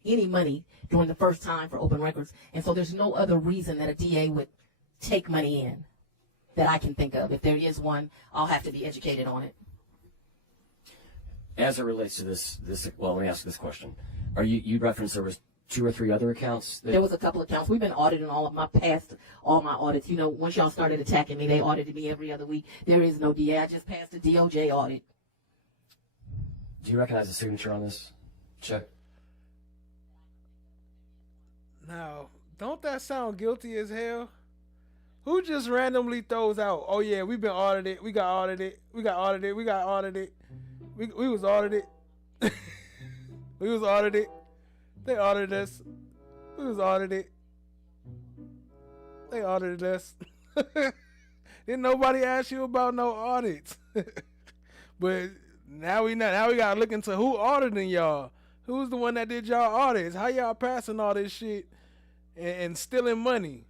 any money during the first time for open records, and so there's no other reason that a DA would take money in that I can think of. If there is one, I'll have to be educated on it. As it relates to this, well, let me ask this question. You referenced there was 2 or 3 other accounts? There was a couple of accounts. We've been auditing all my audits. You know, once y'all started attacking me, they audited me every other week. There is no DA. I just passed a DOJ audit. Do you recognize the signature on this check? Now, don't that sound guilty as hell? Who just randomly throws out, oh yeah, we've been audited, we got audited, we got audited, we got audited, we was audited, we was audited, they audited us, we was audited, they audited us. Didn't nobody ask you about no audits. But now we gotta look into who auditing y'all. Who's the one that did y'all audits? How y'all passing all this shit and stealing money?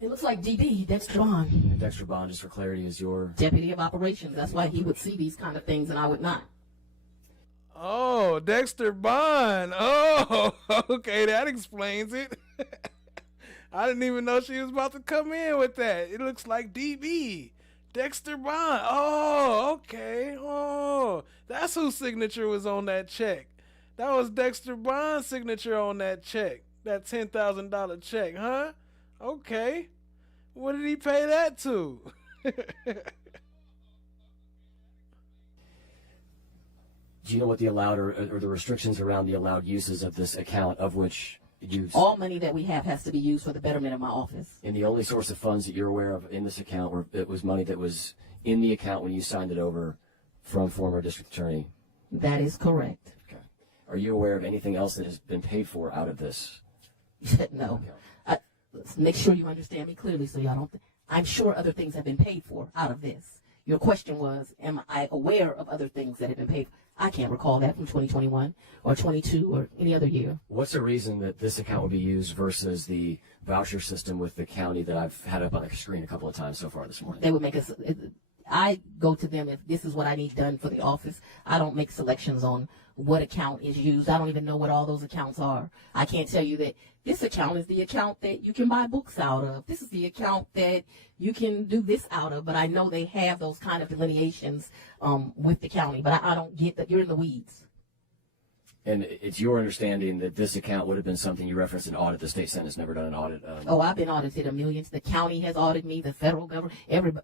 It looks like DB, Dexter Bond. Dexter Bond, just for clarity, is your... Deputy of Operations. That's why he would see these kind of things and I would not. Oh, Dexter Bond. Oh, okay, that explains it. I didn't even know she was about to come in with that. It looks like DB. Dexter Bond. Oh, okay. Oh, that's whose signature was on that check. That was Dexter Bond's signature on that check. That $10,000 check, huh? Okay. What did he pay that to? Do you know what the allowed or the restrictions around the allowed uses of this account, of which you... All money that we have has to be used for the betterment of my office. And the only source of funds that you're aware of in this account, it was money that was in the account when you signed it over from former district attorney? That is correct. Okay. Are you aware of anything else that has been paid for out of this? No. Let's make sure you understand me clearly so y'all don't... I'm sure other things have been paid for out of this. Your question was, am I aware of other things that have been paid for? I can't recall that from 2021 or 22 or any other year. What's the reason that this account would be used versus the voucher system with the county that I've had up on the screen a couple of times so far this morning? They would make us... I go to them if this is what I need done for the office. I don't make selections on what account is used. I don't even know what all those accounts are. I can't tell you that this account is the account that you can buy books out of. This is the account that you can do this out of. But I know they have those kind of delineations with the county. But I don't get that. You're in the weeds. And it's your understanding that this account would have been something you referenced in audit. The state Senate has never done an audit. Oh, I've been audited a million. The county has audited me, the federal government.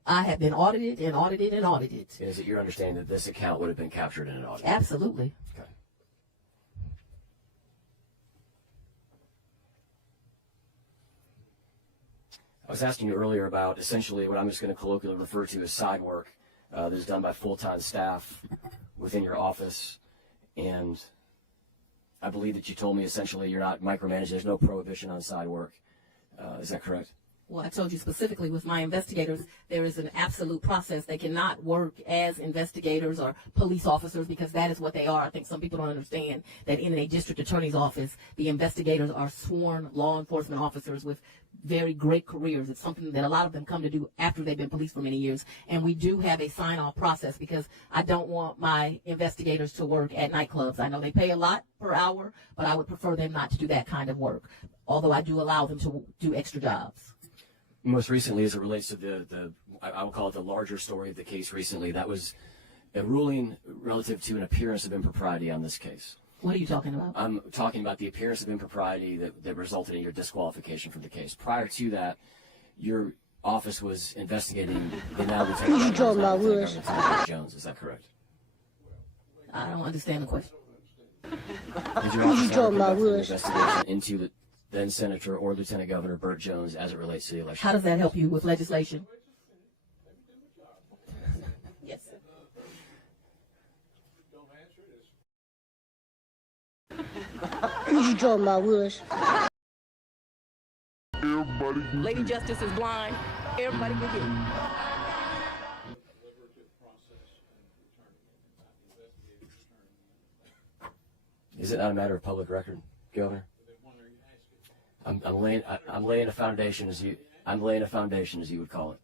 I have been audited and audited and audited. And is it your understanding that this account would have been captured in an audit? Absolutely. Okay. I was asking you earlier about essentially what I'm just going to colloquially refer to as side work that is done by full-time staff within your office. And I believe that you told me essentially you're not micromanaging. There's no prohibition on side work. Is that correct? Well, I told you specifically with my investigators, there is an absolute process. They cannot work as investigators or police officers because that is what they are. I think some people don't understand that in a district attorney's office, the investigators are sworn law enforcement officers with very great careers. It's something that a lot of them come to do after they've been police for many years. And we do have a sign-off process because I don't want my investigators to work at nightclubs. I know they pay a lot per hour, but I would prefer them not to do that kind of work, although I do allow them to do extra jobs. Most recently, as it relates to I will call it the larger story of the case recently, that was a ruling relative to an appearance of impropriety on this case. What are you talking about? I'm talking about the appearance of impropriety that resulted in your disqualification from the case. Prior to that, your office was investigating the now Lieutenant Governor Jones. Is that correct? I don't understand the question. Did your office ever conduct an investigation into the then Senator or Lieutenant Governor Burt Jones as it relates to the election? How does that help you with legislation? Yes, sir. What you talking about, Willis? Lady Justice is blind. Everybody can hear. Is it not a matter of public record, Governor? I'm laying a foundation as you would call it.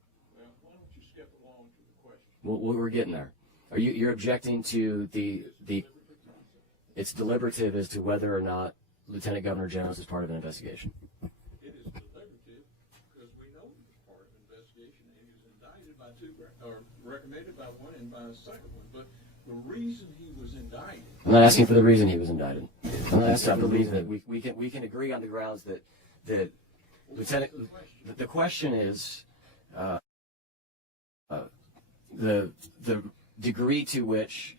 Well, we're getting there. You're objecting to it's deliberative as to whether or not Lieutenant Governor Jones is part of an investigation. It is deliberative because we know he was part of an investigation and he was indicted by two, or recommended by one and by a second one. But the reason he was indicted. I'm not asking for the reason he was indicted. I'm not asking. I believe that we can agree on the grounds that Lieutenant. The question is the degree to which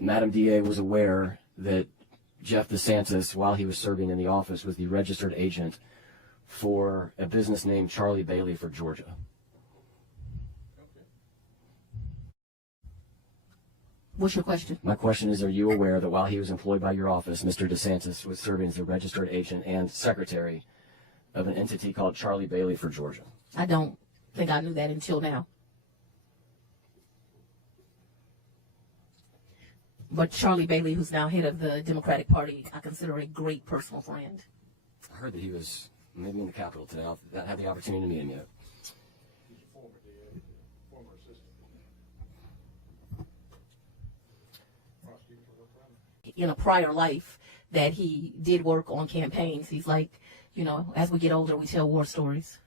Madam DA was aware that Jeff DeSantis, while he was serving in the office, was the registered agent for a business named Charlie Bailey for Georgia. What's your question? My question is, are you aware that while he was employed by your office, Mr. DeSantis was serving as the registered agent and secretary of an entity called Charlie Bailey for Georgia? I don't think I knew that until now. But Charlie Bailey, who's now head of the Democratic Party, I consider a great personal friend. I heard that he was maybe in the Capitol today. I haven't had the opportunity to meet him yet. He's a former DA, former assistant. In a prior life that he did work on campaigns. He's like, you know, as we get older, we tell war stories.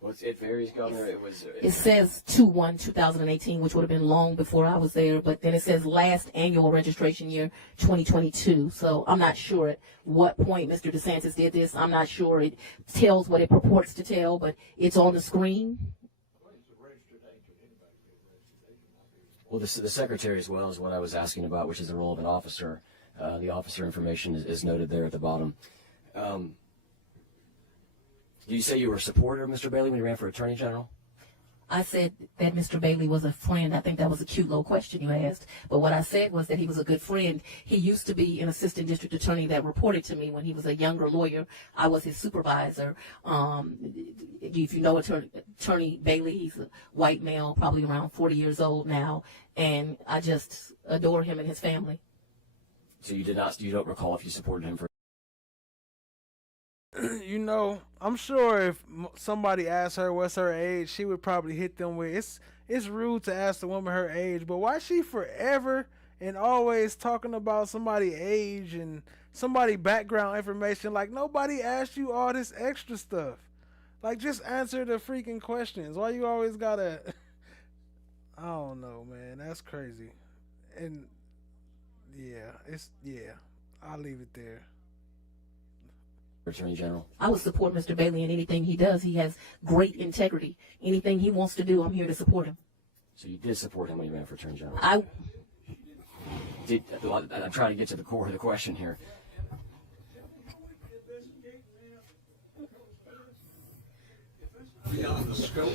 Well, it varies, Governor. It says 2/1/2018, which would have been long before I was there, but then it says last annual registration year 2022. So I'm not sure at what point Mr. DeSantis did this. I'm not sure it tells what it purports to tell, but it's on the screen. Well, the secretary as well is what I was asking about, which is the role of an officer. The officer information is noted there at the bottom. Did you say you were a supporter of Mr. Bailey when he ran for Attorney General? I said that Mr. Bailey was a friend. I think that was a cute little question you asked. But what I said was that he was a good friend. He used to be an assistant district attorney that reported to me when he was a younger lawyer. I was his supervisor. If you know Attorney Bailey, he's a white male, probably around 40 years old now. And I just adore him and his family. So you don't recall if you supported him for... You know, I'm sure if somebody asked her what's her age, she would probably hit them with, it's rude to ask the woman her age, but why is she forever and always talking about somebody's age and somebody background information? Like, nobody asked you all this extra stuff. Like, just answer the freaking questions. Why you always gotta... I don't know, man. That's crazy. And, yeah, I'll leave it there. Attorney General. I would support Mr. Bailey in anything he does. He has great integrity. Anything he wants to do, I'm here to support him. So you did support him when he ran for Attorney General? I'm trying to get to the core of the question here. Beyond the scope.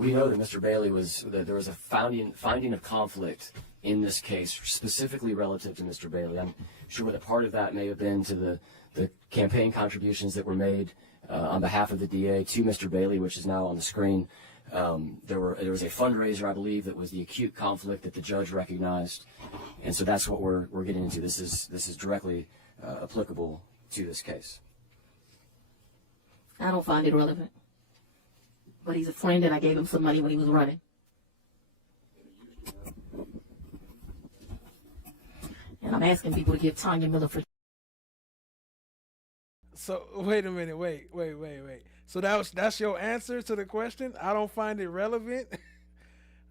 We know that Mr. Bailey there was a finding of conflict in this case, specifically relative to Mr. Bailey. I'm sure that part of that may have been to the campaign contributions that were made on behalf of the DA to Mr. Bailey, which is now on the screen. There was a fundraiser, I believe, that was the acute conflict that the judge recognized, and so that's what we're getting into. This is directly applicable to this case. I don't find it relevant, but he's a friend, and I gave him some money when he was running. And I'm asking people to give Tanya Miller for. So wait a minute, wait. So that's your answer to the question? I don't find it relevant.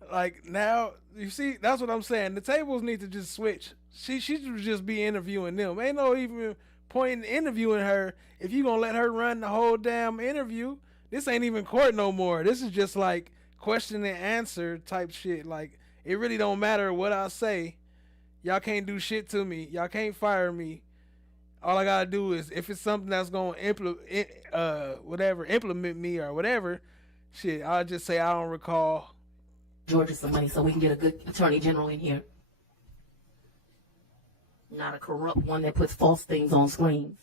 Like, now you see, that's what I'm saying. The tables need to just switch. She should just be interviewing them. Ain't no even point in interviewing her if you gonna let her run the whole damn interview. This ain't even court no more. This is just like question and answer type shit. Like, it really don't matter what I say. Y'all can't do shit to me. Y'all can't fire me. All I gotta do is, if it's something that's gonna implement me or whatever, shit, I'll just say I don't recall. Georgia some money so we can get a good attorney general in here. Not a corrupt one that puts false things on screens.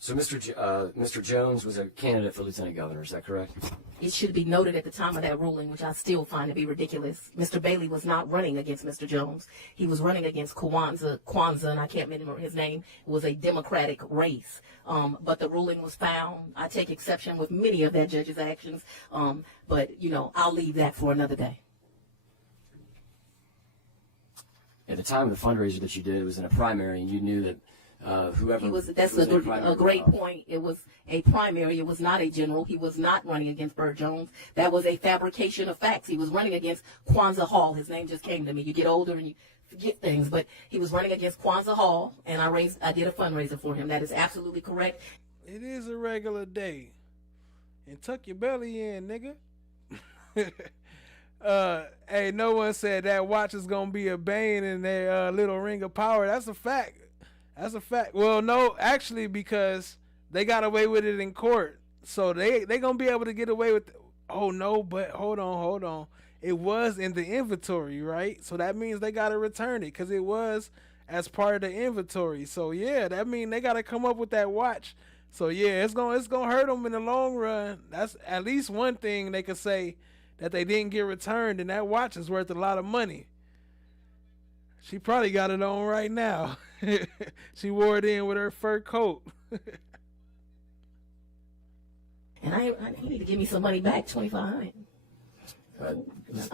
So Mr. Jones was a candidate for lieutenant governor, is that correct? It should be noted at the time of that ruling, which I still find to be ridiculous. Mr. Bailey was not running against Mr. Jones. He was running against Kwanzaa, and I can't remember his name. It was a Democratic race. But the ruling was found. I take exception with many of that judge's actions. But, I'll leave that for another day. At the time of the fundraiser that you did, it was in a primary, and you knew that That's a great point. It was a primary. It was not a general. He was not running against Burt Jones. That was a fabrication of facts. He was running against Kwanzaa Hall. His name just came to me. You get older and you forget things, but he was running against Kwanzaa Hall, and I did a fundraiser for him. That is absolutely correct. It is a regular day, and tuck your belly in, nigga. Hey, no one said that watch is gonna be a bane in their little ring of power. That's a fact. That's a fact. Well, no, actually, because they got away with it in court, so they gonna be able to get away with. Oh no, but hold on. It was in the inventory, right? So that means they gotta return it because it was as part of the inventory. So yeah, that means they gotta come up with that watch. So yeah, it's gonna hurt them in the long run. That's at least one thing they could say that they didn't get returned, and that watch is worth a lot of money. She probably got it on right now. She wore it in with her fur coat. And I need to give me some money back, $2,500. I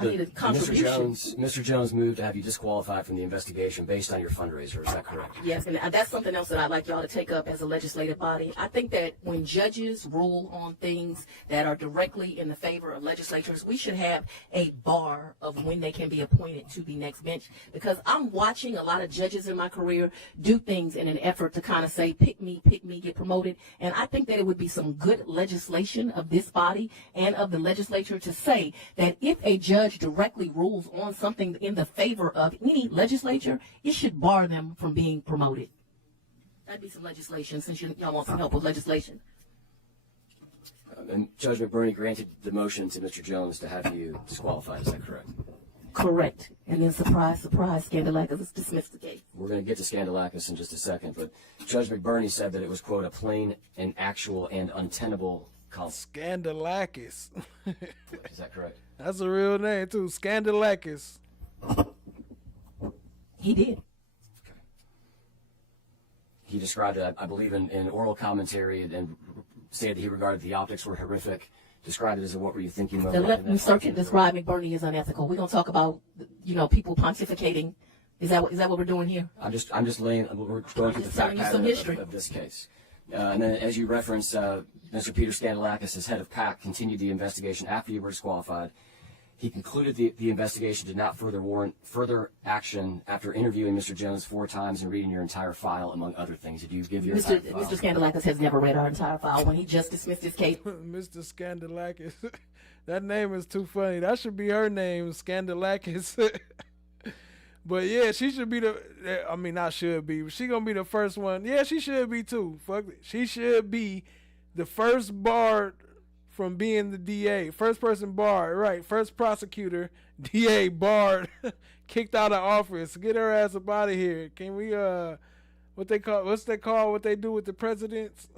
need a contribution. Mr. Jones moved to have you disqualified from the investigation based on your fundraiser. Is that correct? Yes, and that's something else that I'd like y'all to take up as a legislative body. I think that when judges rule on things that are directly in the favor of legislatures, we should have a bar of when they can be appointed to the next bench. Because I'm watching a lot of judges in my career do things in an effort to kind of say, pick me, get promoted. And I think that it would be some good legislation of this body and of the legislature to say that if a judge directly rules on something in the favor of any legislature, it should bar them from being promoted. That'd be some legislation, since y'all want some help with legislation. And Judge McBurney granted the motion to Mr. Jones to have you disqualified. Is that correct? Correct. And then surprise, Scandalakis has dismissed the case. We're going to get to Scandalakis in just a second, but Judge McBurney said that it was, quote, a plain and actual and untenable Scandalakis. Is that correct? That's a real name too, Scandalakis. He did. Okay. He described it, I believe, in oral commentary and stated that he regarded the optics were horrific. Described it as what were you thinking of? The let me search and describe McBurney is unethical. We're gonna talk about people pontificating. Is that what we're doing here? We're going through the fact pattern of this case. And then, as you referenced, Mr. Peter Scandalakis, as head of PAC, continued the investigation after you were disqualified. He concluded the investigation did not further warrant further action after interviewing Mr. Jones 4 times and reading your entire file, among other things. Did you give your entire file? Mr. Scandalakis has never read our entire file when he just dismissed his case. Mr. Scandalakis. That name is too funny. That should be her name, Scandalakis. But yeah, she should be not should be, but she gonna be the first one. Yeah, she should be too. Fuck it. She should be the first barred from being the DA. First person barred, right? First prosecutor, DA barred, kicked out of office. Get her ass up out of here. Can we what they call what they do with the presidents?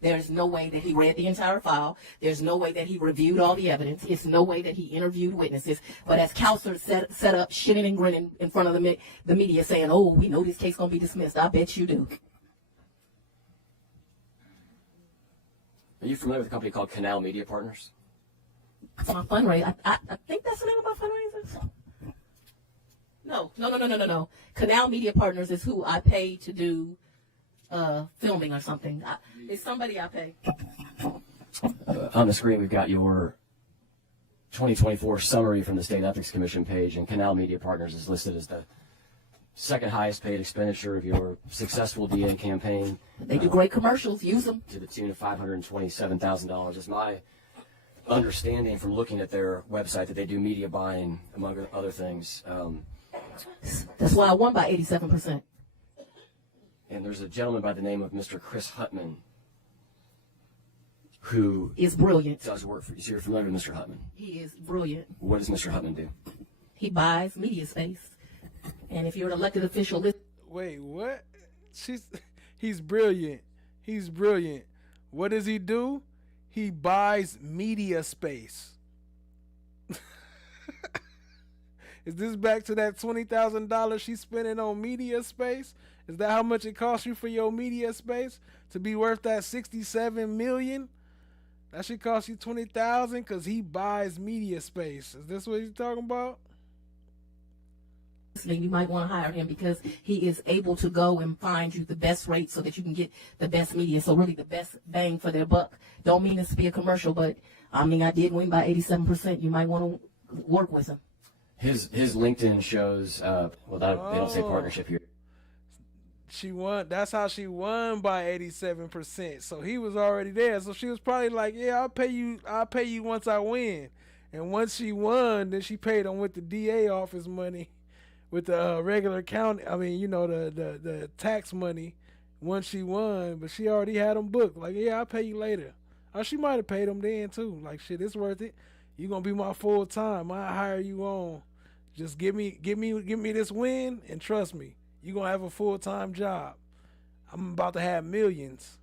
There's no way that he read the entire file. There's no way that he reviewed all the evidence. It's no way that he interviewed witnesses. But as counselors set up shitting and grinning in front of the media saying, oh, we know this case going to be dismissed. I bet you do. Are you familiar with a company called Canal Media Partners? It's my fundraiser. I think that's the name of my fundraisers. No. Canal Media Partners is who I pay to do filming or something. It's somebody I pay. On the screen, we've got your 2024 summary from the State Ethics Commission page, and Canal Media Partners is listed as the second highest paid expenditure of your successful DA campaign. They do great commercials. Use them. To the tune of $527,000. It's my understanding from looking at their website that they do media buying, among other things. That's why I won by 87%. And there's a gentleman by the name of Mr. Chris Hutman who is brilliant. Does work for you. So you're familiar with Mr. Hutman? He is brilliant. What does Mr. Hutman do? He buys media space. And if you're an elected official... Wait, what? He's brilliant. He's brilliant. What does he do? He buys media space. Is this back to that $20,000 she's spending on media space? Is that how much it costs you for your media space to be worth that $67 million? That should cost you $20,000 because he buys media space. Is this what he's talking about? You might want to hire him because he is able to go and find you the best rate so that you can get the best media. So really the best bang for their buck. Don't mean this to be a commercial, but I mean, I did win by 87%. You might want to work with him. His LinkedIn shows, they don't say partnership here. She won. That's how she won by 87%. So he was already there. So she was probably like, yeah, I'll pay you once I win. And once she won, then she paid him with the DA office money, with the regular county. I mean, the tax money once she won. But she already had him booked. Like, yeah, I'll pay you later. Or she might have paid him then too. Like, shit, it's worth it. You're gonna be my full time. I'll hire you on. Just give me this win, and trust me, you're gonna have a full-time job. I'm about to have millions.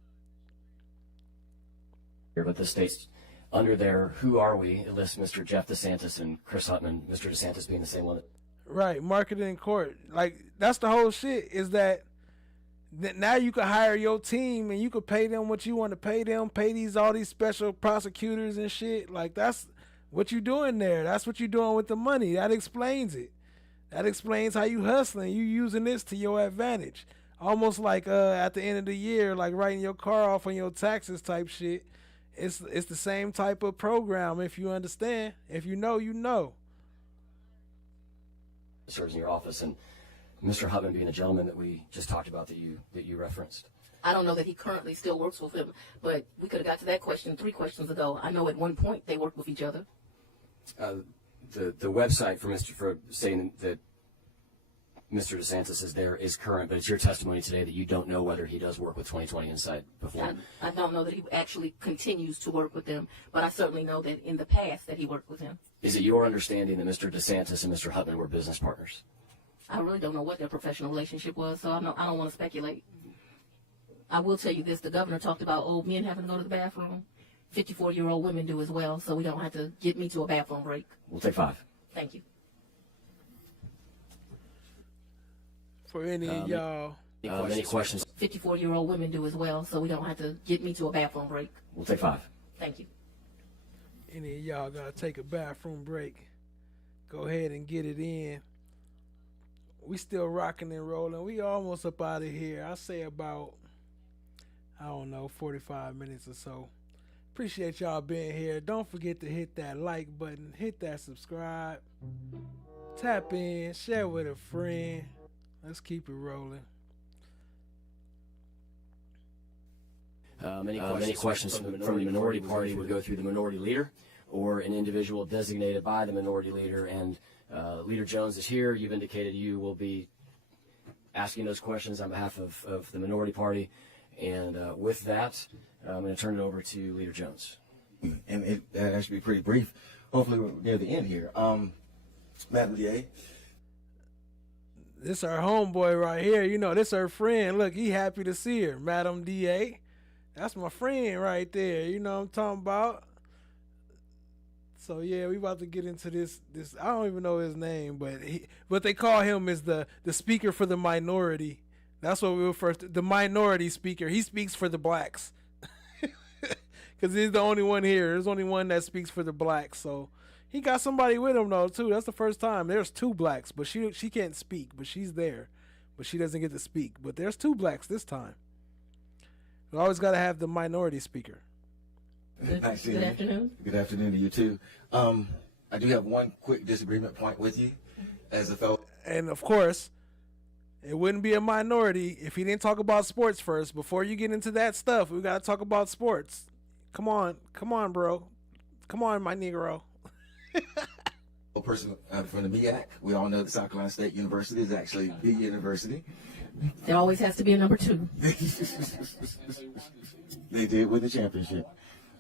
But the state's under there, who are we? It lists Mr. Jeff DeSantis and Chris Hutman, Mr. DeSantis being the same one. Right, marketing in court. Like, that's the whole shit, is that now you can hire your team and you can pay them what you want to pay them, pay all these special prosecutors and shit. Like, that's what you doing there. That's what you doing with the money. That explains it. That explains how you hustling. You using this to your advantage. Almost like at the end of the year, like writing your car off on your taxes type shit. It's the same type of program, if you understand. If you know, you know. Serves in your office, and Mr. Hutman being the gentleman that we just talked about that you referenced. I don't know that he currently still works with him, but we could have got to that question 3 questions ago. I know at one point they worked with each other. The website for saying that Mr. DeSantis is there is current, but it's your testimony today that you don't know whether he does work with 2020 Insight before. I don't know that he actually continues to work with them, but I certainly know that in the past that he worked with him. Is it your understanding that Mr. DeSantis and Mr. Hutman were business partners? I really don't know what their professional relationship was, so I don't want to speculate. I will tell you this: the governor talked about old men having to go to the bathroom. 54-year-old women do as well, so we don't have to get me to a bathroom break. We'll take 5. Thank you. For any of y'all. Any questions? 54-year-old women do as well, so we don't have to get me to a bathroom break. We'll take 5. Thank you. Any of y'all gotta take a bathroom break, go ahead and get it in. We still rocking and rolling. We almost up out of here. I say about, 45 minutes or so. Appreciate y'all being here. Don't forget to hit that like button, hit that subscribe, tap in, share with a friend. Let's keep it rolling. Many questions from the minority party would go through the minority leader or an individual designated by the minority leader. And Leader Jones is here. You've indicated you will be asking those questions on behalf of the minority party. And with that, I'm going to turn it over to Leader Jones. And that should be pretty brief. Hopefully we're near the end here. Madam DA. This our homeboy right here. You know, this her friend. Look, he happy to see her, Madam DA. That's my friend right there. You know what I'm talking about? So yeah, we about to get into this. I don't even know his name, but they call him as the speaker for the minority. That's what we refer to, the minority speaker. He speaks for the blacks. Because he's the only one here. There's only one that speaks for the blacks. So he got somebody with him, though, too. That's the first time. There's 2 blacks, but she can't speak, but she's there. But she doesn't get to speak. But there's 2 blacks this time. We always got to have the minority speaker. Good afternoon. Good afternoon to you, too. I do have one quick disagreement point with you as a fellow. And, of course, it wouldn't be a minority if he didn't talk about sports first. Before you get into that stuff, we got to talk about sports. Come on, bro. Come on, my Negro. A person from the MEAC. We all know that South Carolina State University is actually the university. There always has to be a number 2. They did win the championship.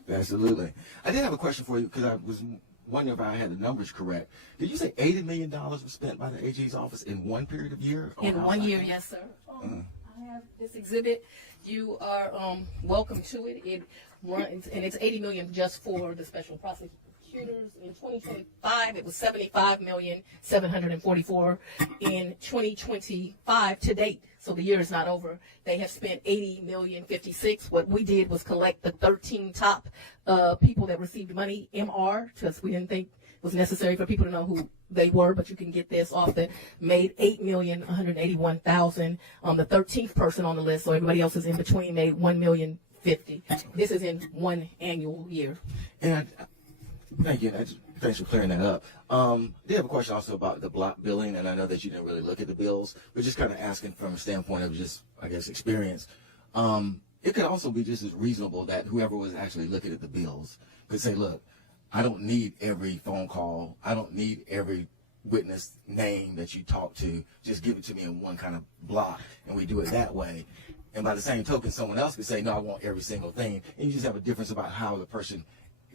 Absolutely. I did have a question for you because I was wondering if I had the numbers correct. Did you say $80 million was spent by the AG's office in one period of year? In 1 year, yes, sir. I have this exhibit. You are welcome to it. It runs, and it's $80 million just for the special prosecutors. In 2025, it was $75,744,000 in 2025 to date. So the year is not over. They have spent $80,056,000. What we did was collect the 13 top people that received money, MR, because we didn't think it was necessary for people to know who they were, but you can get this off the made $8,181,000 on the 13th person on the list. So everybody else is in between made $1,050,000. This is in one annual year. And thank you. Thanks for clearing that up. I did have a question also about the block billing, and I know that you didn't really look at the bills, but just kind of asking from a standpoint of just, I guess, experience. It could also be just as reasonable that whoever was actually looking at the bills could say, look, I don't need every phone call. I don't need every witness name that you talk to. Just give it to me in one kind of block, and we do it that way. And by the same token, someone else could say, no, I want every single thing. And you just have a difference about how the person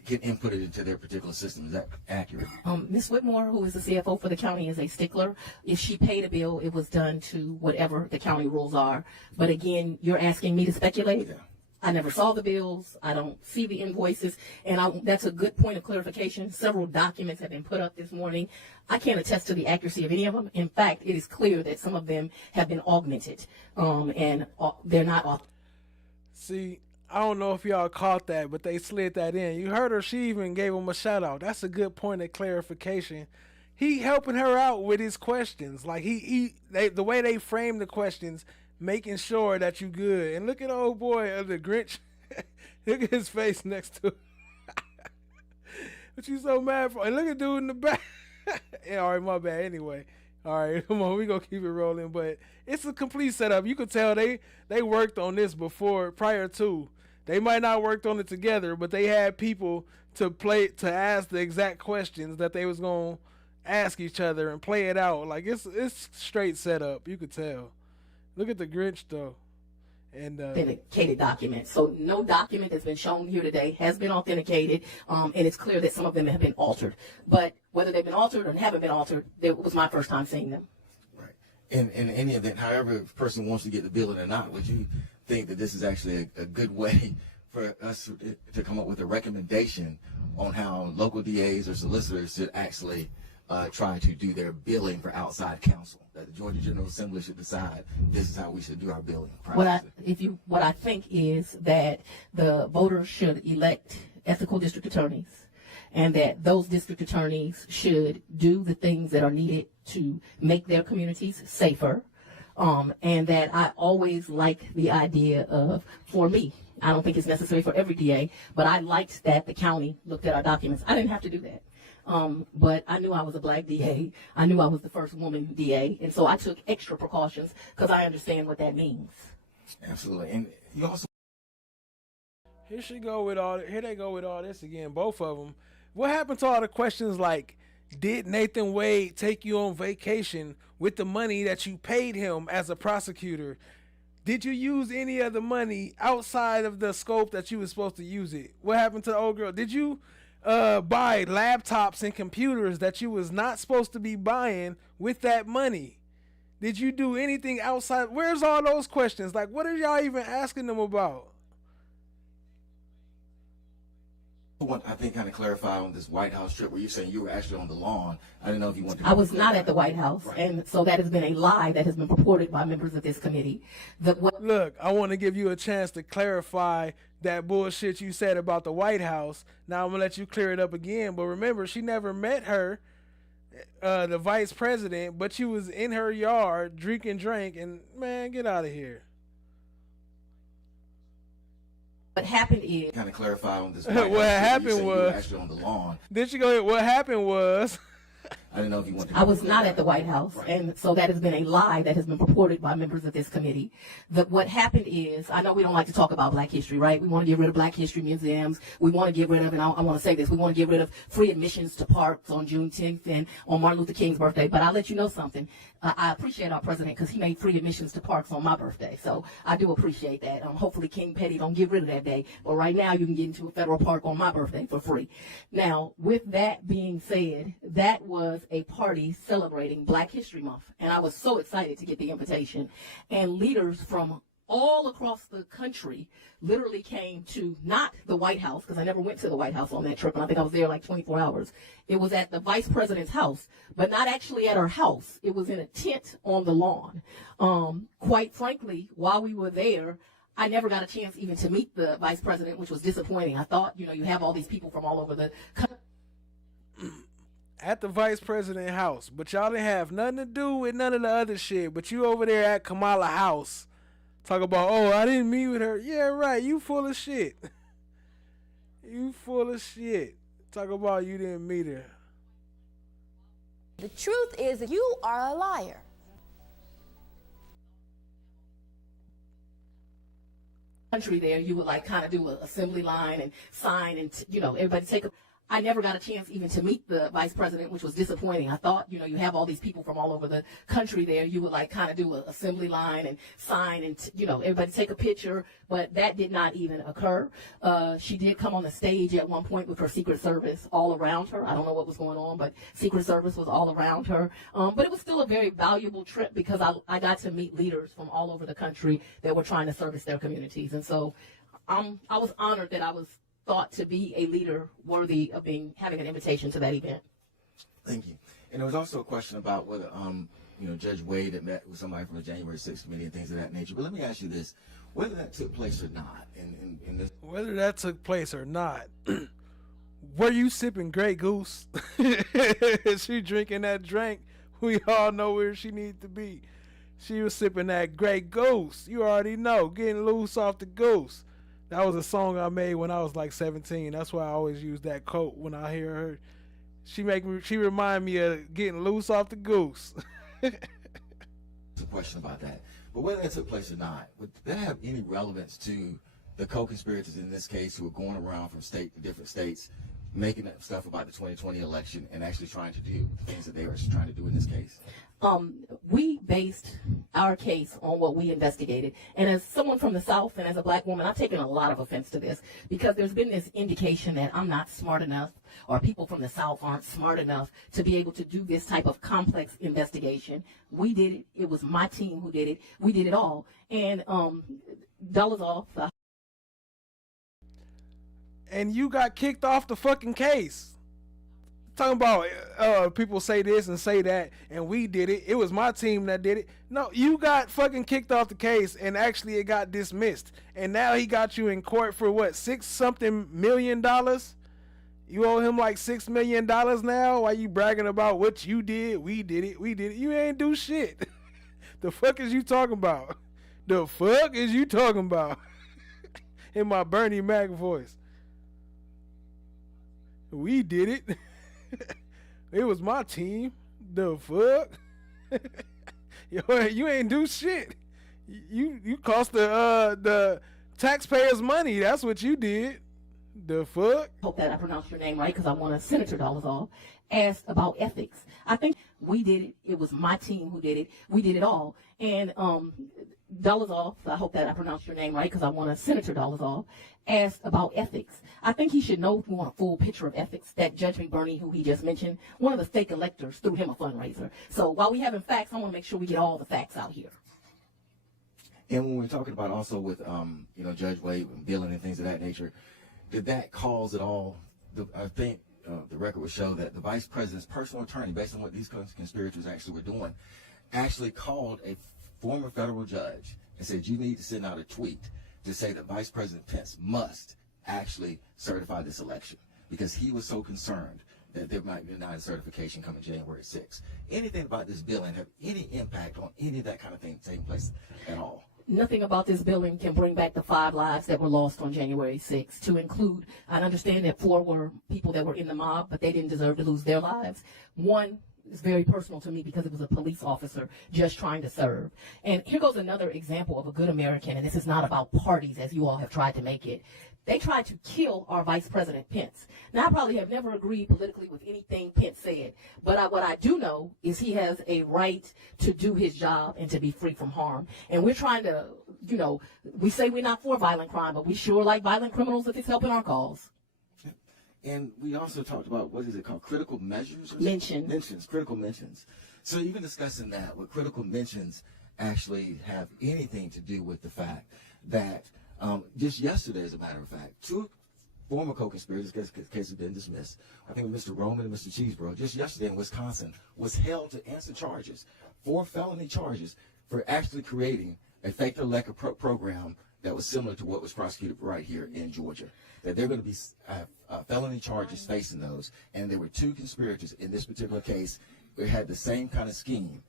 can input it into their particular system. Is that accurate? Ms. Whitmore, who is the CFO for the county, is a stickler. If she paid a bill, it was done to whatever the county rules are. But again, you're asking me to speculate. Yeah. I never saw the bills. I don't see the invoices. And that's a good point of clarification. Several documents have been put up this morning. I can't attest to the accuracy of any of them. In fact, it is clear that some of them have been augmented, and they're not. See, I don't know if y'all caught that, but they slid that in. You heard her. She even gave him a shout out. That's a good point of clarification. He helping her out with his questions. Like the way they frame the questions, making sure that you good. And look at old boy the Grinch. Look at his face next to it. What you so mad for? And look at dude in the back. Yeah, all right, my bad. Anyway, all right, come on, we gonna keep it rolling. But it's a complete setup. You could tell they worked on this prior to. They might not worked on it together, but they had people to ask the exact questions that they was gonna ask each other and play it out. Like it's straight setup. You could tell. Look at the Grinch though. And authenticated documents. So no document that's been shown here today has been authenticated, and it's clear that some of them have been altered. But whether they've been altered or haven't been altered, it was my first time seeing them. Right. In any event, however a person wants to get the billing or not, would you think that this is actually a good way for us to come up with a recommendation on how local DAs or solicitors should actually try to do their billing for outside counsel? That the Georgia General Assembly should decide this is how we should do our billing. What I think is that the voters should elect ethical district attorneys, and that those district attorneys should do the things that are needed to make their communities safer. And that I always like the idea of, for me, I don't think it's necessary for every DA, but I liked that the county looked at our documents. I didn't have to do that. But I knew I was a black DA. I knew I was the first woman DA. And so I took extra precautions because I understand what that means. Absolutely. And you also. Here they go with all this again, both of them. What happened to all the questions like, did Nathan Wade take you on vacation with the money that you paid him as a prosecutor? Did you use any of the money outside of the scope that you were supposed to use it? What happened to the old girl? Did you buy laptops and computers that you was not supposed to be buying with that money? Did you do anything outside? Where's all those questions? Like, what are y'all even asking them about? I think kind of clarify on this White House trip where you're saying you were actually on the lawn. I didn't know if you wanted to. I was not at the White House, right. And so that has been a lie that has been purported by members of this committee. Look, I want to give you a chance to clarify that bullshit you said about the White House. Now I'm going to let you clear it up again. But remember, she never met her, the vice president, but she was in her yard drinking drink. And, man, get out of here. What happened is kind of clarify on this. What happened was actually on the lawn. Did you go ahead? What happened was I didn't know if you wanted to. I was not at the White House, right. And so that has been a lie that has been purported by members of this committee. What happened is, I know we don't like to talk about Black history, right? We want to get rid of Black history museums. We want to get rid of, and I want to say this, we want to get rid of free admissions to parks on Juneteenth and on Martin Luther King's birthday. But I'll let you know something. I appreciate our president because he made free admissions to parks on my birthday. So I do appreciate that. Hopefully King Petty don't get rid of that day. But right now you can get into a federal park on my birthday for free. Now, with that being said, that was a party celebrating Black History Month. And I was so excited to get the invitation. And leaders from all across the country literally came to not the White House, because I never went to the White House on that trip, and I think I was there like 24 hours. It was at the vice president's house, but not actually at her house. It was in a tent on the lawn. Quite frankly, while we were there, I never got a chance even to meet the vice president, which was disappointing. I thought, you have all these people from all over the country. At the vice president house, but y'all didn't have nothing to do with none of the other shit, but you over there at Kamala house. Talk about, oh, I didn't meet with her. Yeah, right. You full of shit. You full of shit. Talk about you didn't meet her. The truth is that you are a liar. Country there, you would kind of do an assembly line and sign and, everybody take a... I never got a chance even to meet the vice president, which was disappointing. I thought, you have all these people from all over the country there. You would kind of do an assembly line and sign and, everybody take a picture. But that did not even occur. She did come on the stage at one point with her Secret Service all around her. I don't know what was going on, but Secret Service was all around her. But it was still a very valuable trip because I got to meet leaders from all over the country that were trying to service their communities. And so I was honored that I was thought to be a leader worthy of having an invitation to that event. Thank you. And there was also a question about whether Judge Wade had met with somebody from the January 6th committee and things of that nature. But let me ask you this: whether that took place or not, in this, whether that took place or not, were you sipping Grey Goose? Is she drinking that drink? We all know where she needs to be. She was sipping that Grey Goose. You already know, getting loose off the goose. That was a song I made when I was like 17. That's why I always use that quote when I hear her. She remind me of getting loose off the goose. There's a question about that. But whether that took place or not, would that have any relevance to the co-conspirators in this case who are going around from state to different states, making up stuff about the 2020 election and actually trying to do the things that they were trying to do in this case? We based our case on what we investigated. And as someone from the South and as a Black woman, I've taken a lot of offense to this because there's been this indication that I'm not smart enough or people from the South aren't smart enough to be able to do this type of complex investigation. We did it. It was my team who did it. We did it all. And dollars off. And you got kicked off the fucking case. Talking about people say this and say that, and we did it. It was my team that did it. No, you got fucking kicked off the case, and actually it got dismissed. And now he got you in court for what, $6-something million? You owe him like $6 million now? Why you bragging about what you did? We did it. We did it. You ain't do shit. The fuck is you talking about? The fuck is you talking about? In my Bernie Mac voice. We did it. It was my team. The fuck? Yo, you ain't do shit. You cost the taxpayers money. That's what you did. The fuck? Hope that I pronounced your name right because I want Senator Dolezal asked about ethics. I think we did it. It was my team who did it. We did it all. And Dolezal, I hope that I pronounced your name right because I want Senator Dolezal, asked about ethics. I think he should know, if we want a full picture of ethics, that Judge McBurney, who he just mentioned, one of the fake electors threw him a fundraiser. So while we having facts, I want to make sure we get all the facts out here. And when we're talking about also with, Judge Wade and billing and things of that nature, did that cause at all, I think the record would show that the vice president's personal attorney, based on what these conspirators actually were doing, actually called a former federal judge and said, you need to send out a tweet to say that Vice President Pence must actually certify this election because he was so concerned that there might be a certification coming January 6th. Anything about this billing have any impact on any of that kind of thing taking place at all? Nothing about this billing can bring back the 5 lives that were lost on January 6th, to include, I understand that 4 were people that were in the mob, but they didn't deserve to lose their lives. 1 is very personal to me because it was a police officer just trying to serve. And here goes another example of a good American, and this is not about parties as you all have tried to make it. They tried to kill our Vice President Pence. Now, I probably have never agreed politically with anything Pence said, but what I do know is he has a right to do his job and to be free from harm. And we're trying to, we say we're not for violent crime, but we sure like violent criminals if it's helping our cause. And we also talked about, what is it called, critical measures? Mentions, critical mentions. So even discussing that, would critical mentions actually have anything to do with the fact that just yesterday, as a matter of fact, 2 former co-conspirators, because the case has been dismissed, I think Mr. Roman and Mr. Cheeseborough, just yesterday in Wisconsin, was held to answer charges, 4 felony charges, for actually creating a fake elector program that was similar to what was prosecuted right here in Georgia. That they're going to be felony charges facing those, and there were 2 conspirators in this particular case who had the same kind of scheme.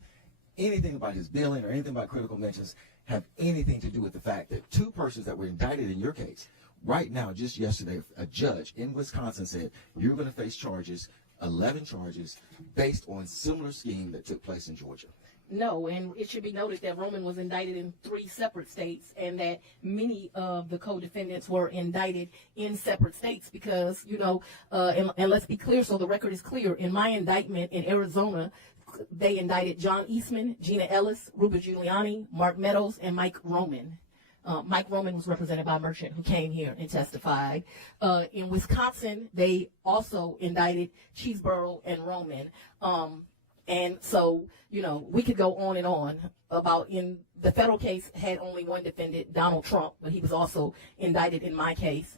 Anything about his billing or anything about critical mentions have anything to do with the fact that 2 persons that were indicted in your case, right now, just yesterday, a judge in Wisconsin said, you're going to face charges, 11 charges, based on similar scheme that took place in Georgia. No, and it should be noted that Roman was indicted in 3 separate states and that many of the co-defendants were indicted in separate states because, and let's be clear so the record is clear, in my indictment in Arizona, they indicted John Eastman, Gina Ellis, Ruben Giuliani, Mark Meadows, and Mike Roman. Mike Roman was represented by a merchant who came here and testified. In Wisconsin, they also indicted Cheeseborough and Roman. And so, we could go on and on about in the federal case had only 1 defendant, Donald Trump, but he was also indicted in my case.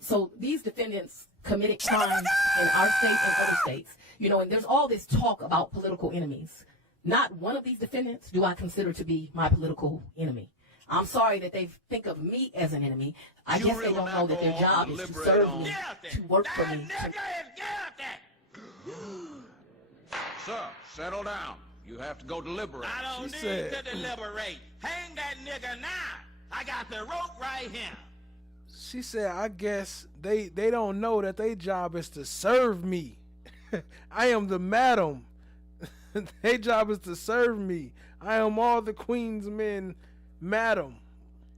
So these defendants committed crimes in our state and other states, and there's all this talk about political enemies. Not one of these defendants do I consider to be my political enemy. I'm sorry that they think of me as an enemy. I guess they don't know that their job is to serve me, to work for me. Sir, settle down. You have to go deliberate. I don't need to deliberate. Hang that nigga now. I got the rope right here. She said, I guess they don't know that their job is to serve me. I am the madam. Their job is to serve me. I am all the queen's men, madam.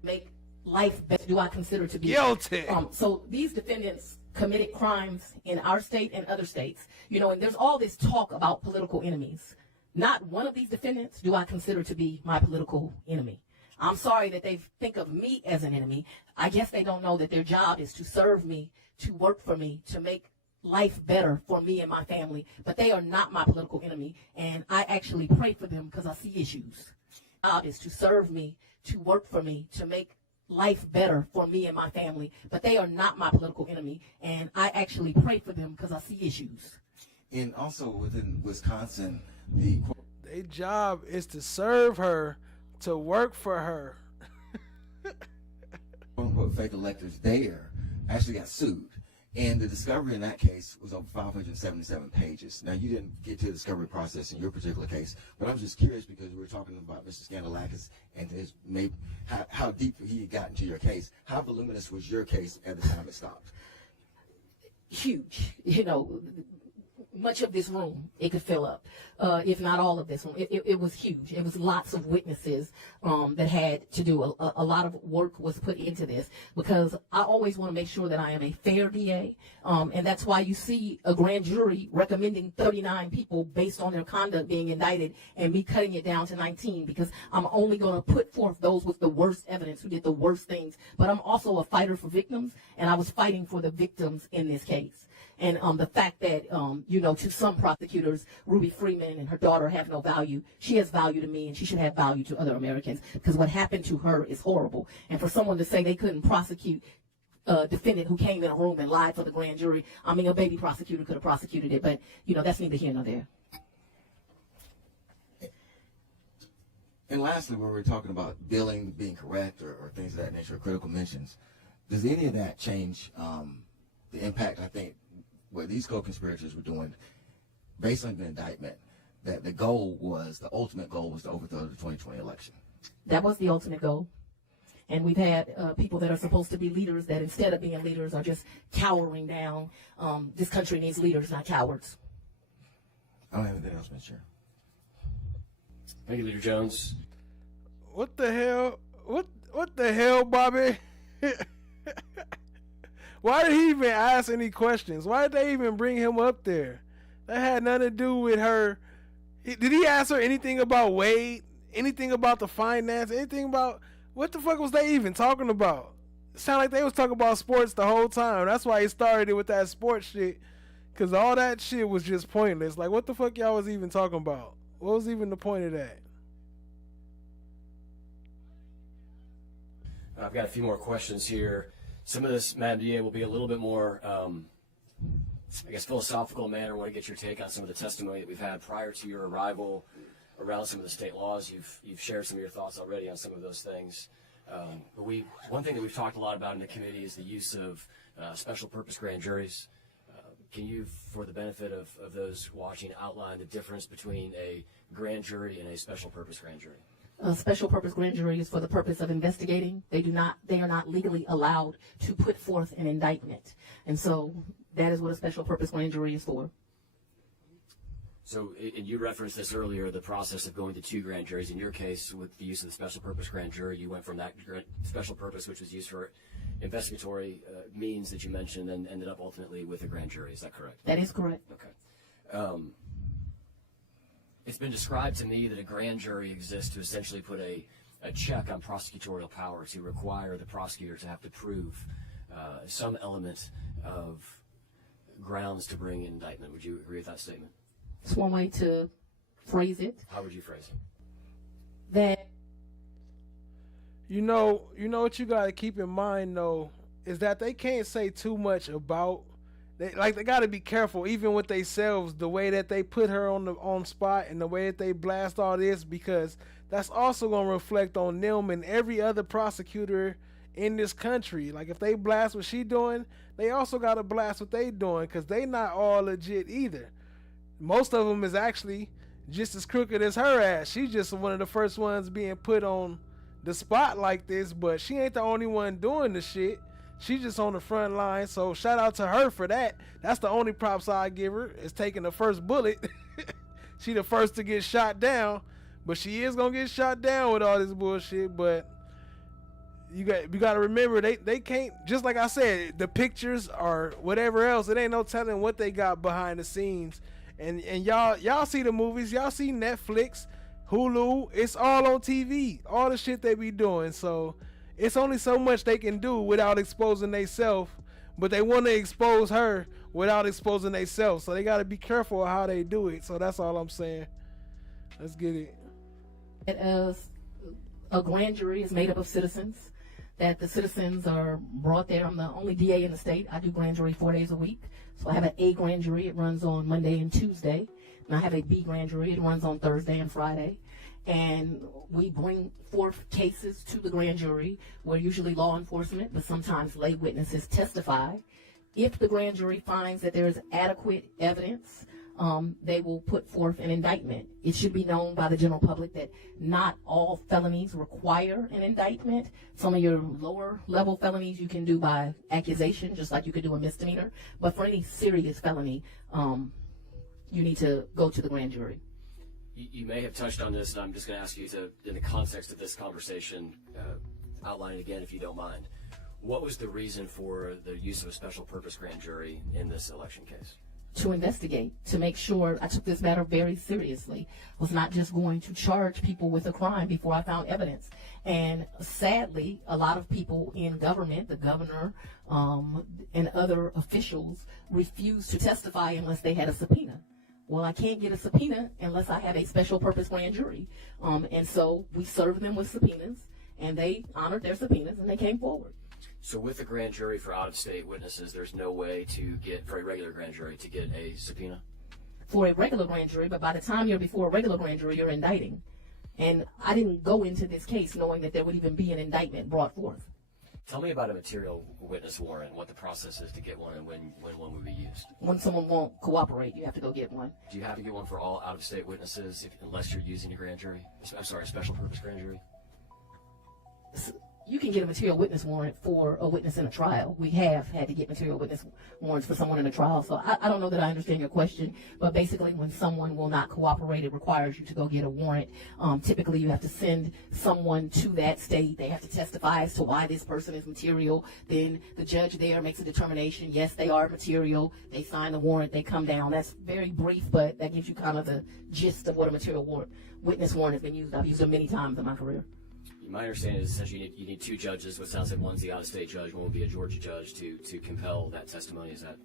Make life better, do I consider to be guilty. So these defendants committed crimes in our state and other states, and there's all this talk about political enemies. Not one of these defendants do I consider to be my political enemy. I'm sorry that they think of me as an enemy. I guess they don't know that their job is to serve me, to work for me, to make life better for me and my family. But they are not my political enemy, and I actually pray for them because I see issues. Job is to serve me, to work for me, to make life better for me and my family. But they are not my political enemy, and I actually pray for them because I see issues. And also within Wisconsin, their job is to serve her, to work for her. quote-unquote fake electors there actually got sued. And the discovery in that case was over 577 pages. Now, you didn't get to the discovery process in your particular case, but I was just curious because we were talking about Mr. Scandalakis and how deep he had gotten to your case. How voluminous was your case at the time it stopped? Huge. much of this room it could fill up, if not all of this room. It was huge. It was lots of witnesses that had to do. A lot of work was put into this, because I always want to make sure that I am a fair DA, and that's why you see a grand jury recommending 39 people based on their conduct being indicted, and me cutting it down to 19, because I'm only going to put forth those with the worst evidence, who did the worst things. But I'm also a fighter for victims, and I was fighting for the victims in this case. And the fact that, you know, to some prosecutors, Ruby Freeman and her daughter have no value. She has value to me, and she should have value to other Americans, because what happened to her is horrible. And for someone to say they couldn't prosecute a defendant who came in a room and lied for the grand jury, I mean, a baby prosecutor could have prosecuted it, but, you know, that's neither here nor there. And lastly, when we're talking about billing being correct or things of that nature, critical mentions, does any of that change the impact, I think, what these co-conspirators were doing based on the indictment, that the ultimate goal was to overthrow the 2020 election? That was the ultimate goal. And we've had people that are supposed to be leaders that, instead of being leaders, are just cowering down. This country needs leaders, not cowards. I don't have anything else, Mr. Chair. Thank you, Leader Jones. What the hell? What the hell, Bobby? Why did he even ask any questions? Why did they even bring him up there? That had nothing to do with her. Did he ask her anything about Wade? Anything about the finance? Anything about... What the fuck was they even talking about? It sounded like they was talking about sports the whole time. That's why he started it with that sports shit. Because all that shit was just pointless. Like, what the fuck y'all was even talking about? What was even the point of that? I've got a few more questions here. Some of this, Madam DA, will be a little bit more, I guess, philosophical manner. I want to get your take on some of the testimony that we've had prior to your arrival around some of the state laws. You've shared some of your thoughts already on some of those things. But one thing that we've talked a lot about in the committee is the use of special purpose grand juries. Can you, for the benefit of those watching, outline the difference between a grand jury and a special purpose grand jury? A special purpose grand jury is for the purpose of investigating. They are not legally allowed to put forth an indictment. And so that is what a special purpose grand jury is for. So, and you referenced this earlier, the process of going to two grand juries. In your case, with the use of the special purpose grand jury, you went from that special purpose, which was used for investigatory means that you mentioned, and ended up ultimately with a grand jury. Is that correct? That is correct. Okay. It's been described to me that a grand jury exists to essentially put a check on prosecutorial power, to require the prosecutor to have to prove some element of grounds to bring an indictment. Would you agree with that statement? It's one way to phrase it. How would you phrase it? That you know what you got to keep in mind, though, is that they can't say too much about. They got to be careful, even with themselves, the way that they put her on spot and the way that they blast all this, because that's also going to reflect on them and every other prosecutor in this country. Like, if they blast what she doing, they also got to blast what they doing, because they not all legit either. Most of them is actually just as crooked as her ass. She's just one of the first ones being put on the spot like this, but she ain't the only one doing the shit. She's just on the front line, so shout out to her for that. That's the only props I give her, is taking the first bullet. She the first to get shot down, but she is gonna get shot down with all this bullshit. But you got to remember, they can't, just like I said, the pictures or whatever else, it ain't no telling what they got behind the scenes. And y'all see the movies, y'all see Netflix, Hulu, it's all on TV, all the shit they be doing. So it's only so much they can do without exposing themselves, but they want to expose her without exposing themselves. So they got to be careful of how they do it. So that's all I'm saying. Let's get it. As a grand jury is made up of citizens, that the citizens are brought there. I'm the only DA in the state. I do grand jury 4 days a week. So I have an A grand jury. It runs on Monday and Tuesday. And I have a B grand jury. It runs on Thursday and Friday. And we bring forth cases to the grand jury where usually law enforcement, but sometimes lay witnesses testify. If the grand jury finds that there is adequate evidence, they will put forth an indictment. It should be known by the general public that not all felonies require an indictment. Some of your lower level felonies you can do by accusation, just like you could do a misdemeanor. But for any serious felony, you need to go to the grand jury. You may have touched on this, and I'm just going to ask you to, in the context of this conversation, outline it again if you don't mind. What was the reason for the use of a special purpose grand jury in this election case? To investigate, to make sure I took this matter very seriously. Was not just going to charge people with a crime before I found evidence. And sadly, a lot of people in government, the governor, and other officials refused to testify unless they had a subpoena. Well, I can't get a subpoena unless I have a special purpose grand jury. And so we served them with subpoenas, and they honored their subpoenas, and they came forward. So with a grand jury for out-of-state witnesses, there's no way to get, for a regular grand jury, to get a subpoena? For a regular grand jury, but by the time you're before a regular grand jury, you're indicting. And I didn't go into this case knowing that there would even be an indictment brought forth. Tell me about a material witness warrant, what the process is to get one, and when one would be used. When someone won't cooperate, you have to go get one. Do you have to get one for all out-of-state witnesses unless you're using a grand jury? I'm sorry, a special purpose grand jury? You can get a material witness warrant for a witness in a trial. We have had to get material witness warrants for someone in a trial. So I don't know that I understand your question, but basically when someone will not cooperate, it requires you to go get a warrant. Typically you have to send someone to that state. They have to testify as to why this person is material. Then the judge there makes a determination. Yes, they are material. They sign the warrant. They come down. That's very brief, but that gives you kind of the gist of what a material witness warrant has been used. I've used them many times in my career. My understanding is essentially you need two judges. What sounds like one's the out-of-state judge, one will be a Georgia judge to compel that testimony. Is that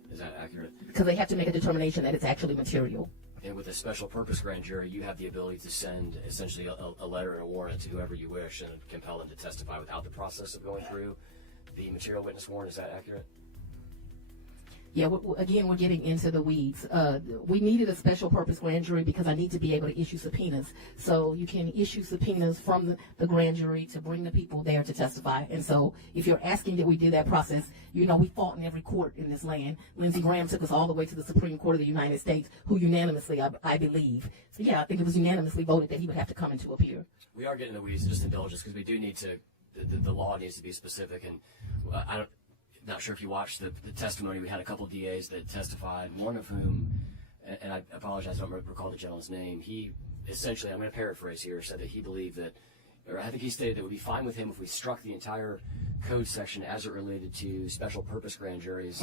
accurate? Because they have to make a determination that it's actually material. And with a special purpose grand jury, you have the ability to send essentially a letter and a warrant to whoever you wish and compel them to testify without the process of going through the material witness warrant. Is that accurate? Yeah, again, we're getting into the weeds. We needed a special purpose grand jury because I need to be able to issue subpoenas. So you can issue subpoenas from the grand jury to bring the people there to testify. And so if you're asking that we did that process, you know, we fought in every court in this land. Lindsey Graham took us all the way to the Supreme Court of the United States, who unanimously, I believe. So yeah, I think it was unanimously voted that he would have to come and to appear. We are getting the weeds, just indulge us, because we do need to, the law needs to be specific. And not sure if you watched the testimony. We had a couple DAs that testified, one of whom, and I apologize, I don't recall the gentleman's name. He essentially, I'm going to paraphrase here, said that he believed that, or I think he stated that it would be fine with him if we struck the entire code section as it related to special purpose grand juries,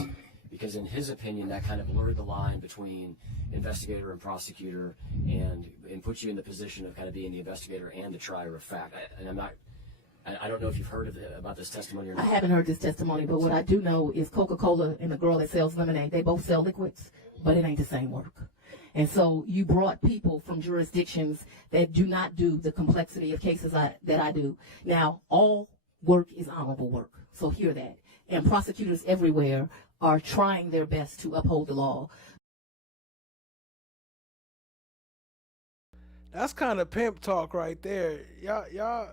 because in his opinion, that kind of blurred the line between investigator and prosecutor and puts you in the position of kind of being the investigator and the trier of fact. I don't know if you've heard about this testimony or not. I haven't heard this testimony, but what I do know is Coca-Cola and the girl that sells lemonade, they both sell liquids, but it ain't the same work. And so you brought people from jurisdictions that do not do the complexity of cases that I do. Now, all work is honorable work, so hear that. And prosecutors everywhere are trying their best to uphold the law. That's kind of pimp talk right there. Y'all.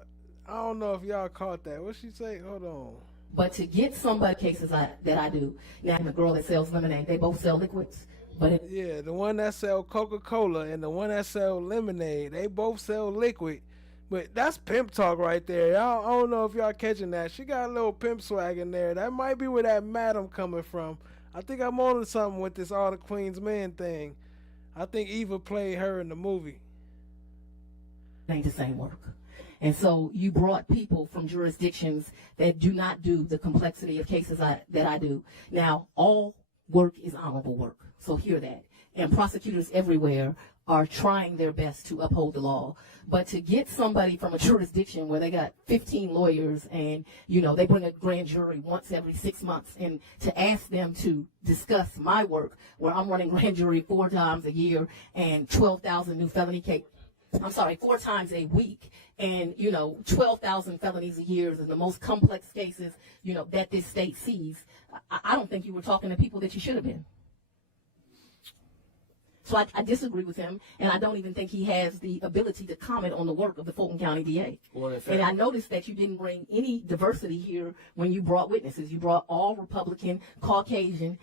I don't know if y'all caught that. What'd she say? Hold on. But to get somebody cases that I do, now the girl that sells lemonade, they both sell liquids. But yeah, the one that sell Coca-Cola and the one that sell lemonade, they both sell liquid. But that's pimp talk right there. Y'all, I don't know if y'all catching that. She got a little pimp swag in there. That might be where that madam coming from. I think I'm on to something with this All the Queen's Men thing. I think Eva played her in the movie. It ain't the same work. And so you brought people from jurisdictions that do not do the complexity of cases that I do. Now, all work is honorable work, so hear that. And prosecutors everywhere are trying their best to uphold the law. But to get somebody from a jurisdiction where they got 15 lawyers and, you know, they bring a grand jury once every 6 months, and to ask them to discuss my work where I'm running grand jury 4 times a year and 12,000 new felony cases. 4 times a week, and, 12,000 felonies a year is the most complex cases, that this state sees. I don't think you were talking to people that you should have been. So I disagree with him, and I don't even think he has the ability to comment on the work of the Fulton County DA. And I noticed that you didn't bring any diversity here when you brought witnesses. You brought all Republican, Caucasian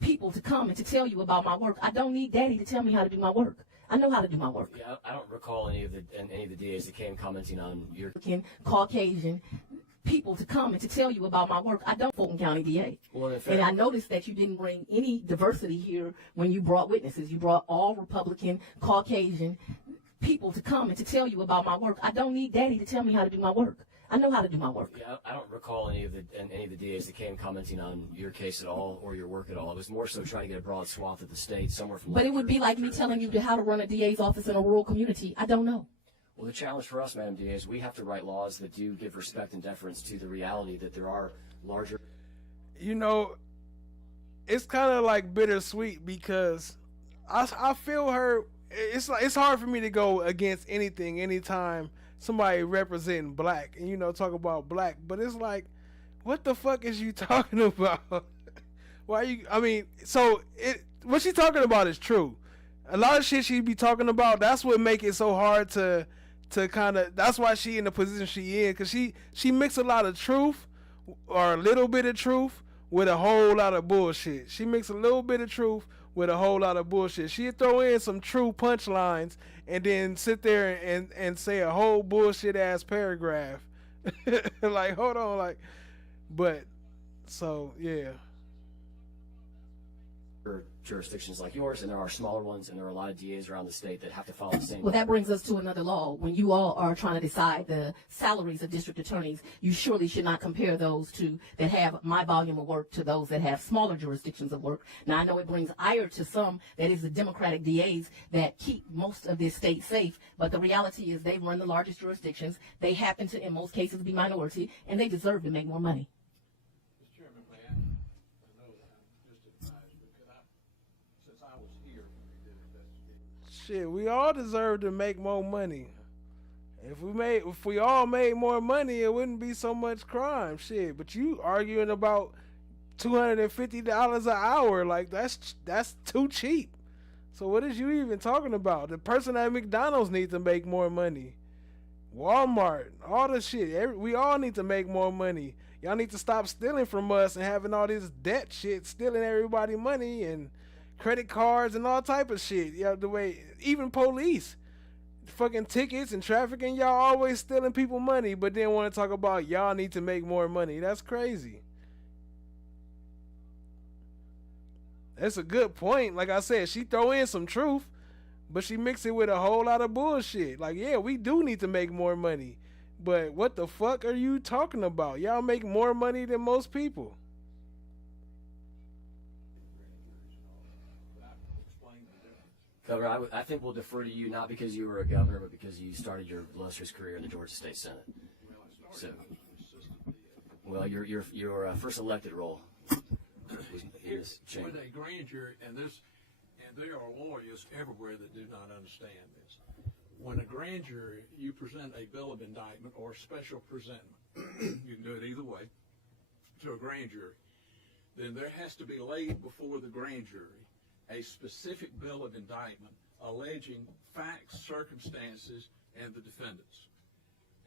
people to come and to tell you about my work. I don't need daddy to tell me how to do my work. I know how to do my work. Yeah, I don't recall any of the DAs that came commenting on your Caucasian people to come and to tell you about my work. I don't Fulton County DA. Well, and I noticed that you didn't bring any diversity here when you brought witnesses. You brought all Republican, Caucasian people to come and to tell you about my work. I don't need daddy to tell me how to do my work. I know how to do my work. Yeah, I don't recall any of the DAs that came commenting on your case at all or your work at all. It was more so trying to get a broad swath of the state, somewhere from. But it would be like me telling you how to run a DA's office in a rural community. I don't know. Well, the challenge for us, Madam DA, is we have to write laws that do give respect and deference to the reality that there are larger. You know, it's kind of like bittersweet because I feel her. It's hard for me to go against anything anytime somebody representing black and, you know, talk about black, but it's like, what the fuck is you talking about? Why you, I mean, so what she talking about is true. A lot of shit she be talking about, that's what make it so hard to kind of, that's why she in the position she in, because she mix a lot of truth or a little bit of truth with a whole lot of bullshit. She mix a little bit of truth with a whole lot of bullshit. She'd throw in some true punchlines and then sit there and say a whole bullshit ass paragraph. Like, hold on, like, but, so, yeah. Jurisdictions like yours, and there are smaller ones, and there are a lot of DAs around the state that have to follow the same. Well, that brings us to another law. When you all are trying to decide the salaries of district attorneys, you surely should not compare those that have my volume of work to those that have smaller jurisdictions of work. Now, I know it brings ire to some that is the Democratic DAs that keep most of this state safe, but the reality is they run the largest jurisdictions. They happen to, in most cases, be minority, and they deserve to make more money. Shit, we all deserve to make more money. If we all made more money, it wouldn't be so much crime. Shit, but you arguing about $250 an hour, like that's too cheap. So what is you even talking about? The person at McDonald's needs to make more money. Walmart, all the shit. We all need to make more money. Y'all need to stop stealing from us and having all this debt shit, stealing everybody money and credit cards and all type of shit. Yeah, the way even police, fucking tickets and trafficking, y'all always stealing people money, but then want to talk about y'all need to make more money. That's crazy. That's a good point. Like I said, she throw in some truth, but she mix it with a whole lot of bullshit. Like, yeah, we do need to make more money, but what the fuck are you talking about? Y'all make more money than most people. Governor, I think we'll defer to you, not because you were a governor, but because you started your illustrious career in the Georgia State Senate. So, well, your first elected role is changed. With a grand jury, and there are lawyers everywhere that do not understand this. When a grand jury, you present a bill of indictment or special presentment, you can do it either way, to a grand jury, then there has to be laid before the grand jury a specific bill of indictment alleging facts, circumstances, and the defendants.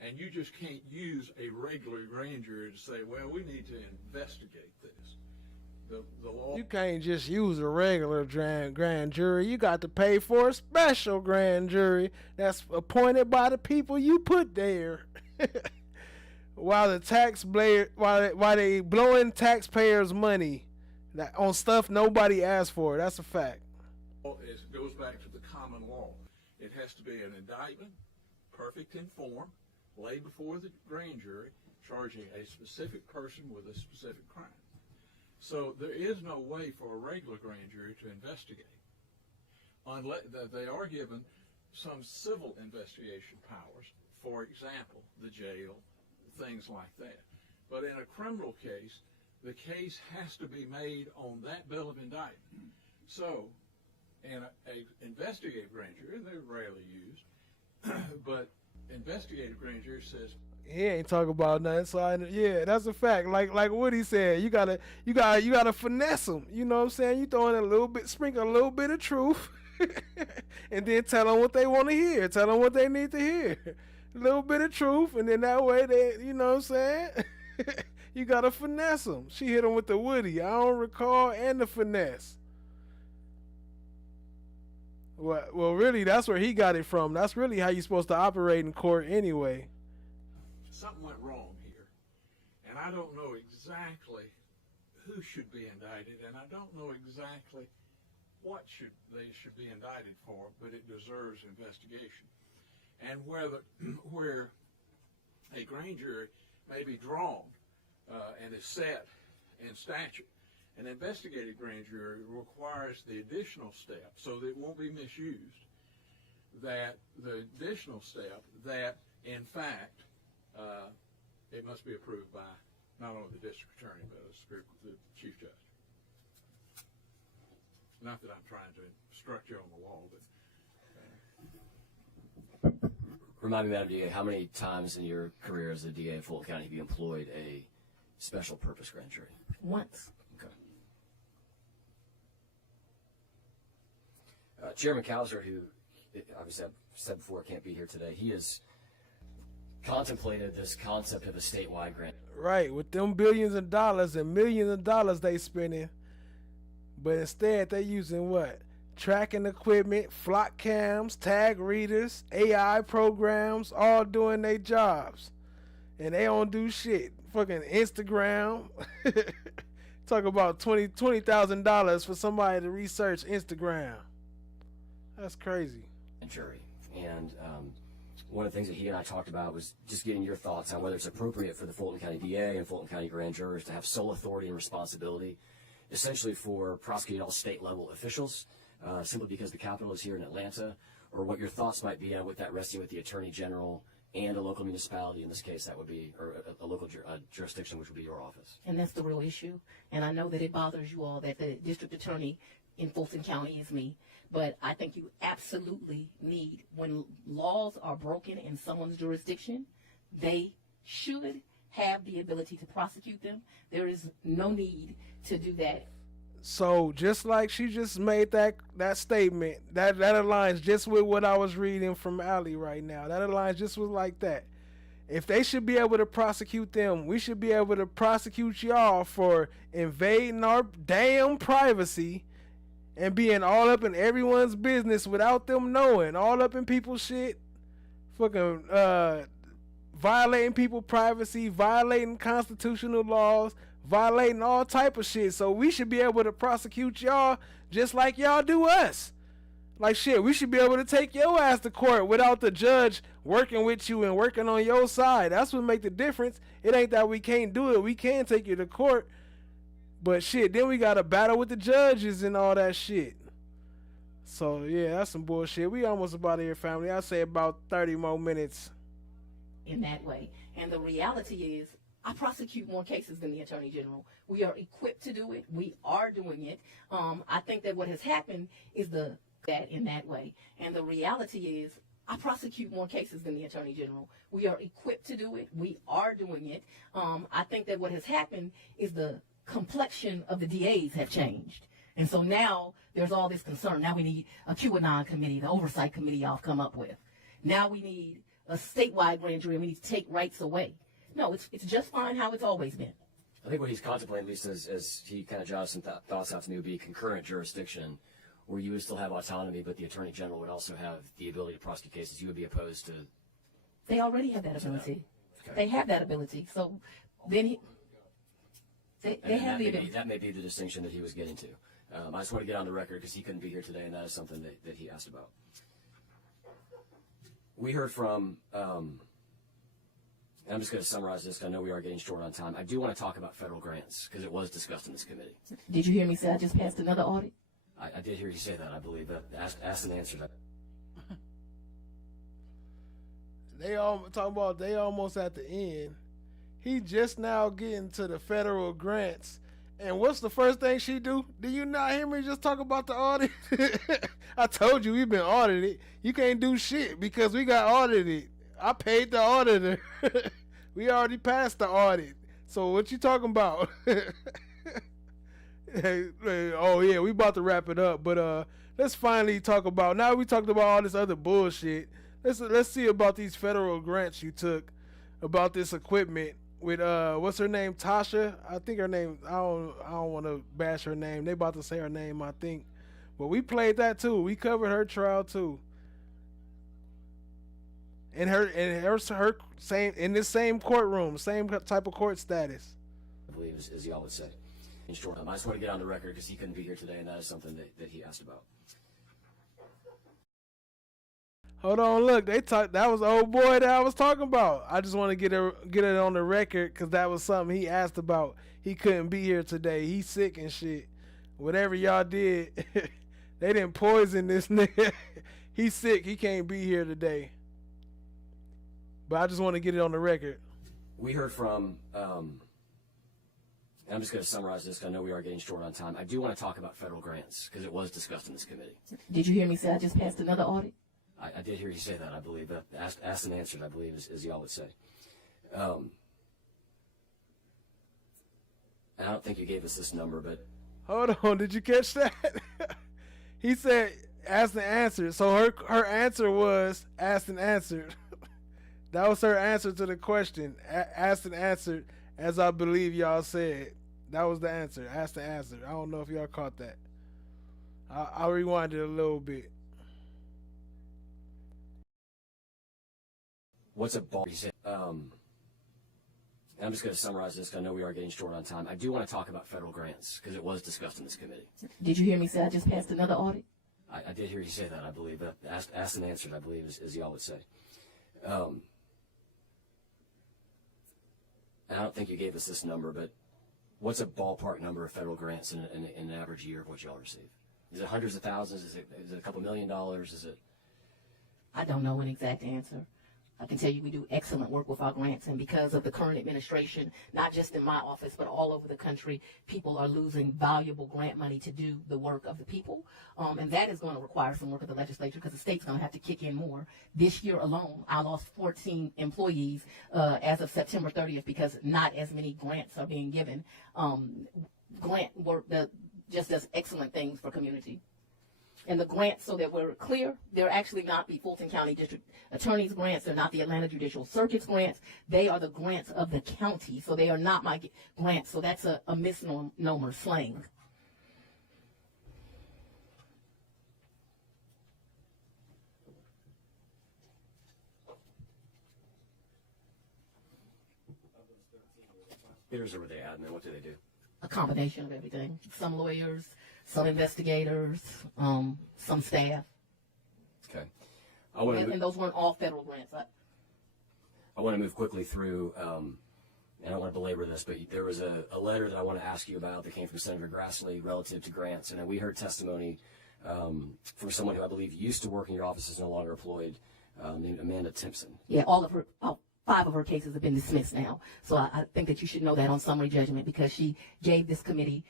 And you just can't use a regular grand jury to say, well, we need to investigate this. The law. You can't just use a regular grand jury. You got to pay for a special grand jury that's appointed by the people you put there. While they blowing taxpayers' money on stuff nobody asked for. That's a fact. It goes back to the common law. It has to be an indictment, perfect in form, laid before the grand jury, charging a specific person with a specific crime. So there is no way for a regular grand jury to investigate, unless they are given some civil investigation powers, for example, the jail, things like that. But in a criminal case, the case has to be made on that bill of indictment. So, in an investigative grand jury, they're rarely used, but investigative grand jury says, he ain't talking about nothing. So yeah, that's a fact. Like what he said, you gotta finesse them. You know what I'm saying? You throw in a little bit, sprinkle a little bit of truth, and then tell them what they want to hear. Tell them what they need to hear. A little bit of truth, and then that way they, you know what I'm saying? You gotta finesse them. She hit him with the Woody, I don't recall, and the finesse. Well, really, that's where he got it from. That's really how you're supposed to operate in court anyway. something went wrong here. And I don't know exactly who should be indicted, and I don't know exactly what they should be indicted for, but it deserves investigation. And where a grand jury may be drawn and is set in statute, an investigative grand jury requires the additional step, so that it won't be misused, that the additional step that, in fact, it must be approved by not only the district attorney, but the chief judge. Not that I'm trying to instruct you on the wall, but... Remind me, Madam DA, how many times in your career as a DA in Fulton County have you employed a special purpose grand jury? Once. Okay. Chairman Cowser, who obviously I've said before can't be here today, he has contemplated this concept of a statewide grant. Right, with them billions of dollars and millions of dollars they spending, but instead they using what? Tracking equipment, flock cams, tag readers, AI programs, all doing their jobs. And they don't do shit. Fucking Instagram. Talk about $20,000 for somebody to research Instagram. That's crazy. Jury. And one of the things that he and I talked about was just getting your thoughts on whether it's appropriate for the Fulton County DA and Fulton County grand jurors to have sole authority and responsibility, essentially for prosecuting all state level officials, simply because the capital is here in Atlanta, or what your thoughts might be on with that resting with the Attorney General and a local municipality. In this case, that would be, or a local jurisdiction, which would be your office. And that's the real issue. And I know that it bothers you all that the district attorney in Fulton County is me. But I think you absolutely need, when laws are broken in someone's jurisdiction, they should have the ability to prosecute them. There is no need to do that. So just like she just made that statement, that aligns just with what I was reading from Allie right now. That aligns just with like that. If they should be able to prosecute them, we should be able to prosecute y'all for invading our damn privacy and being all up in everyone's business without them knowing, all up in people's shit, fucking violating people's privacy, violating constitutional laws, violating all type of shit. So we should be able to prosecute y'all just like y'all do us. Like shit, we should be able to take your ass to court without the judge working with you and working on your side. That's what make the difference. It ain't that we can't do it. We can take you to court. But shit, then we got to battle with the judges and all that shit. So yeah, that's some bullshit. We almost about here, family. I'd say about 30 more minutes. In that way. And the reality is, I prosecute more cases than the Attorney General. We are equipped to do it. We are doing it. I think that what has happened is that in that way. And the reality is, I prosecute more cases than the Attorney General. We are equipped to do it. We are doing it. I think that what has happened is the complexion of the DAs have changed. And so now there's all this concern. Now we need a QAnon committee, the oversight committee y'all have come up with. Now we need a statewide grand jury, and we need to take rights away. No, it's just fine how it's always been. I think what he's contemplating, at least as he kind of jotted some thoughts out to me, would be concurrent jurisdiction, where you would still have autonomy, but the Attorney General would also have the ability to prosecute cases. You would be opposed to... They already have that ability. Okay. They have that ability. So then they have the ability. That may be the distinction that he was getting to. I just want to get on the record because he couldn't be here today, and that is something that he asked about. We heard from... and I'm just going to summarize this because I know we are getting short on time. I do want to talk about federal grants because it was discussed in this committee. Did you hear me say I just passed another audit? I did hear you say that, I believe. But ask and answer that. They almost at the end. He just now getting to the federal grants. And what's the first thing she do? Do you not hear me just talk about the audit? I told you we've been audited. You can't do shit because we got audited. I paid the auditor. We already passed the audit. So what you talking about? Oh yeah, we about to wrap it up. But let's finally talk about, now we talked about all this other bullshit. Let's see about these federal grants you took, about this equipment with what's her name, Tasha? I think her name, I don't want to bash her name. They about to say her name, I think. But we played that too. We covered her trial too. in her same in this same courtroom, same type of court status. I believe, as y'all would say. In short, I just want to get on the record because he couldn't be here today, and that is something that he asked about. Hold on, look, that was the old boy that I was talking about. I just want to get it on the record because that was something he asked about. He couldn't be here today. He's sick and shit. Whatever y'all did, they didn't poison this nigga. He's sick. He can't be here today. But I just want to get it on the record. We heard from, and I'm just going to summarize this because I know we are getting short on time. I do want to talk about federal grants because it was discussed in this committee. Did you hear me say I just passed another audit? I did hear you say that, I believe. Asked and answered, I believe, as y'all would say. And I don't think you gave us this number, but... Hold on, did you catch that? He said asked and answered. So her answer was asked and answered. That was her answer to the question. Asked and answered, as I believe y'all said. That was the answer. Asked and answered. I don't know if y'all caught that. I'll rewind it a little bit. What's a ball? I'm just going to summarize this because I know we are getting short on time. I do want to talk about federal grants because it was discussed in this committee. Did you hear me say I just passed another audit? I did hear you say that, I believe. Asked and answered, I believe, as y'all would say. And I don't think you gave us this number, but what's a ballpark number of federal grants in an average year of what y'all receive? Is it hundreds of thousands? Is it a couple $1 million? Is it? I don't know an exact answer. I can tell you we do excellent work with our grants, and because of the current administration, not just in my office, but all over the country, people are losing valuable grant money to do the work of the people. And that is going to require some work of the legislature because the state's going to have to kick in more. This year alone, I lost 14 employees as of September 30th because not as many grants are being given. Grant work that just does excellent things for community. And the grants, so that we're clear, they're actually not the Fulton County District Attorney's grants. They're not the Atlanta Judicial Circuit's grants. They are the grants of the county. So they are not my grants. So that's a misnomer slang. Bidders or were they admin? What do they do? A combination of everything. Some lawyers, some investigators, some staff. Okay. And those weren't all federal grants. I want to move quickly through, and I don't want to belabor this, but there was a letter that I want to ask you about that came from Senator Grassley relative to grants, and we heard testimony from someone who I believe used to work in your office, is no longer employed, named Amanda Timpson. Yeah, all of her, 5 of her cases have been dismissed now. So I think that you should know that on summary judgment because she gave this committee.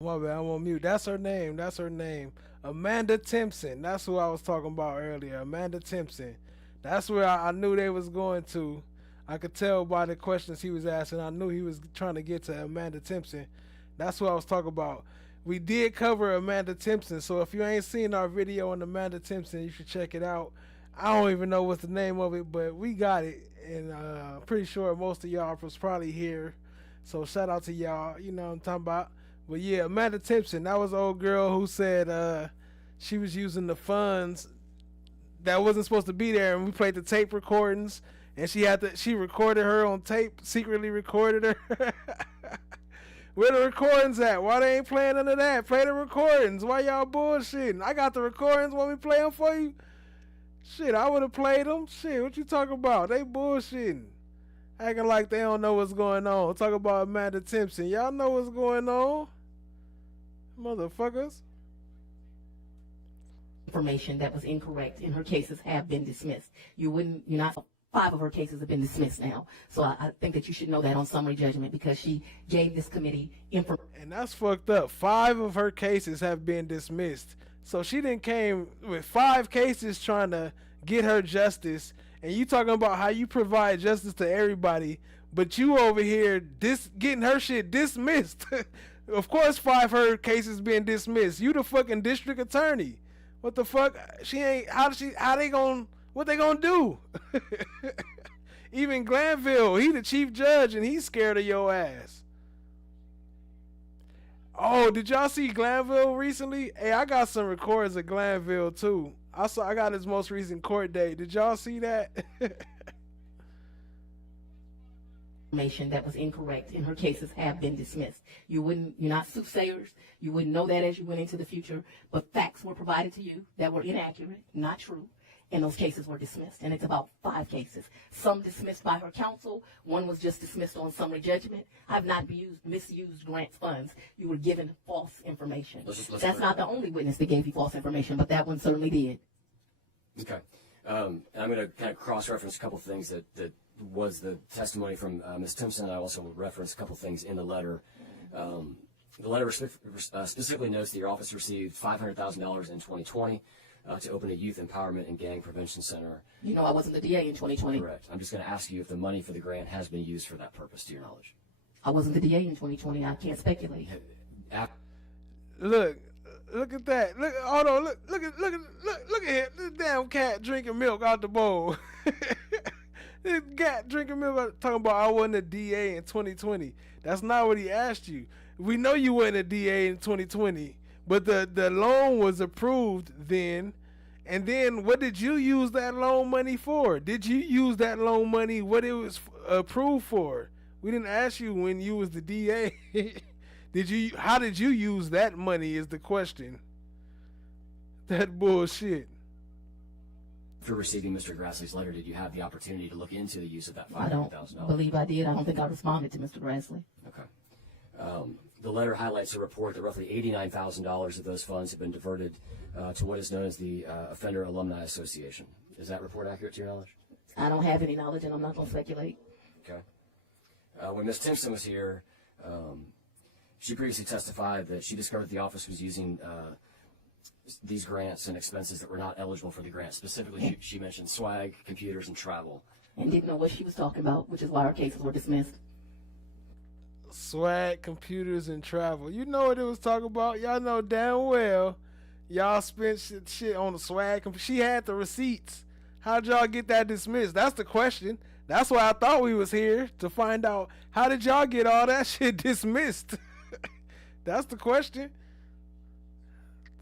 My bad, I'm on mute. That's her name. That's her name. Amanda Timpson. That's who I was talking about earlier. Amanda Timpson. That's where I knew they was going to. I could tell by the questions he was asking. I knew he was trying to get to Amanda Timpson. That's who I was talking about. We did cover Amanda Timpson, so if you ain't seen our video on Amanda Timpson, you should check it out. I don't even know what's the name of it, but we got it, and I'm pretty sure most of y'all was probably here. So shout out to y'all. You know what I'm talking about. But yeah, Amanda Timpson, that was the old girl who said she was using the funds that wasn't supposed to be there, and we played the tape recordings, and she recorded her on tape, secretly recorded her. Where the recordings at? Why they ain't playing none of that? Play the recordings. Why y'all bullshitting? I got the recordings. Want me to play them for you? Shit, I would have played them. Shit, what you talking about? They bullshitting. Acting like they don't know what's going on. Talk about Amanda Timpson. Y'all know what's going on. Motherfuckers. Information that was incorrect in her cases have been dismissed. You're not. 5 of her cases have been dismissed now. So I think that you should know that on summary judgment because she gave this committee information. And that's fucked up. 5 of her cases have been dismissed. So she didn't came with 5 cases trying to get her justice. And you talking about how you provide justice to everybody, but you over here getting her shit dismissed. Of course 5 of her cases being dismissed. You the fucking district attorney. What the fuck? She ain't, what they gonna do? Even Glanville, he the chief judge and he's scared of your ass. Oh, did y'all see Glanville recently? Hey, I got some recordings of Glanville too. I got his most recent court date. Did y'all see that? Information that was incorrect, and her cases have been dismissed. You're not soothsayers. You wouldn't know that as you went into the future, but facts were provided to you that were inaccurate, not true, and those cases were dismissed. And it's about 5 cases. Some dismissed by her counsel. One was just dismissed on summary judgment. I've not misused grant funds. You were given false information. That's not the only witness that gave you false information, but that one certainly did. Okay. And I'm going to kind of cross-reference a couple things that was the testimony from Ms. Timpson. I also will reference a couple things in the letter. The letter specifically notes that your office received $500,000 in 2020 to open a youth empowerment and gang prevention center. You know I wasn't the DA in 2020. Correct. I'm just going to ask you if the money for the grant has been used for that purpose, to your knowledge. I wasn't the DA in 2020. I can't speculate. Look at that. Look, hold on. Look at him. This damn cat drinking milk out the bowl. This cat drinking milk, talking about I wasn't a DA in 2020. That's not what he asked you. We know you weren't a DA in 2020, but the loan was approved then. And then what did you use that loan money for? Did you use that loan money what it was approved for? We didn't ask you when you was the DA. How did you use that money is the question. That bullshit. After receiving Mr. Grassley's letter, did you have the opportunity to look into the use of that $500,000? I don't believe I did. I don't think I responded to Mr. Grassley. Okay. The letter highlights a report that roughly $89,000 of those funds have been diverted to what is known as the Offender Alumni Association. Is that report accurate to your knowledge? I don't have any knowledge, and I'm not going to speculate. Okay. When Ms. Timpson was here, she previously testified that she discovered the office was using these grants and expenses that were not eligible for the grant. Specifically, she mentioned swag, computers, and travel. And didn't know what she was talking about, which is why her cases were dismissed. Swag, computers, and travel. You know what it was talking about. Y'all know damn well y'all spent shit on the swag. She had the receipts. How'd y'all get that dismissed? That's the question. That's why I thought we was here, to find out how did y'all get all that shit dismissed. That's the question.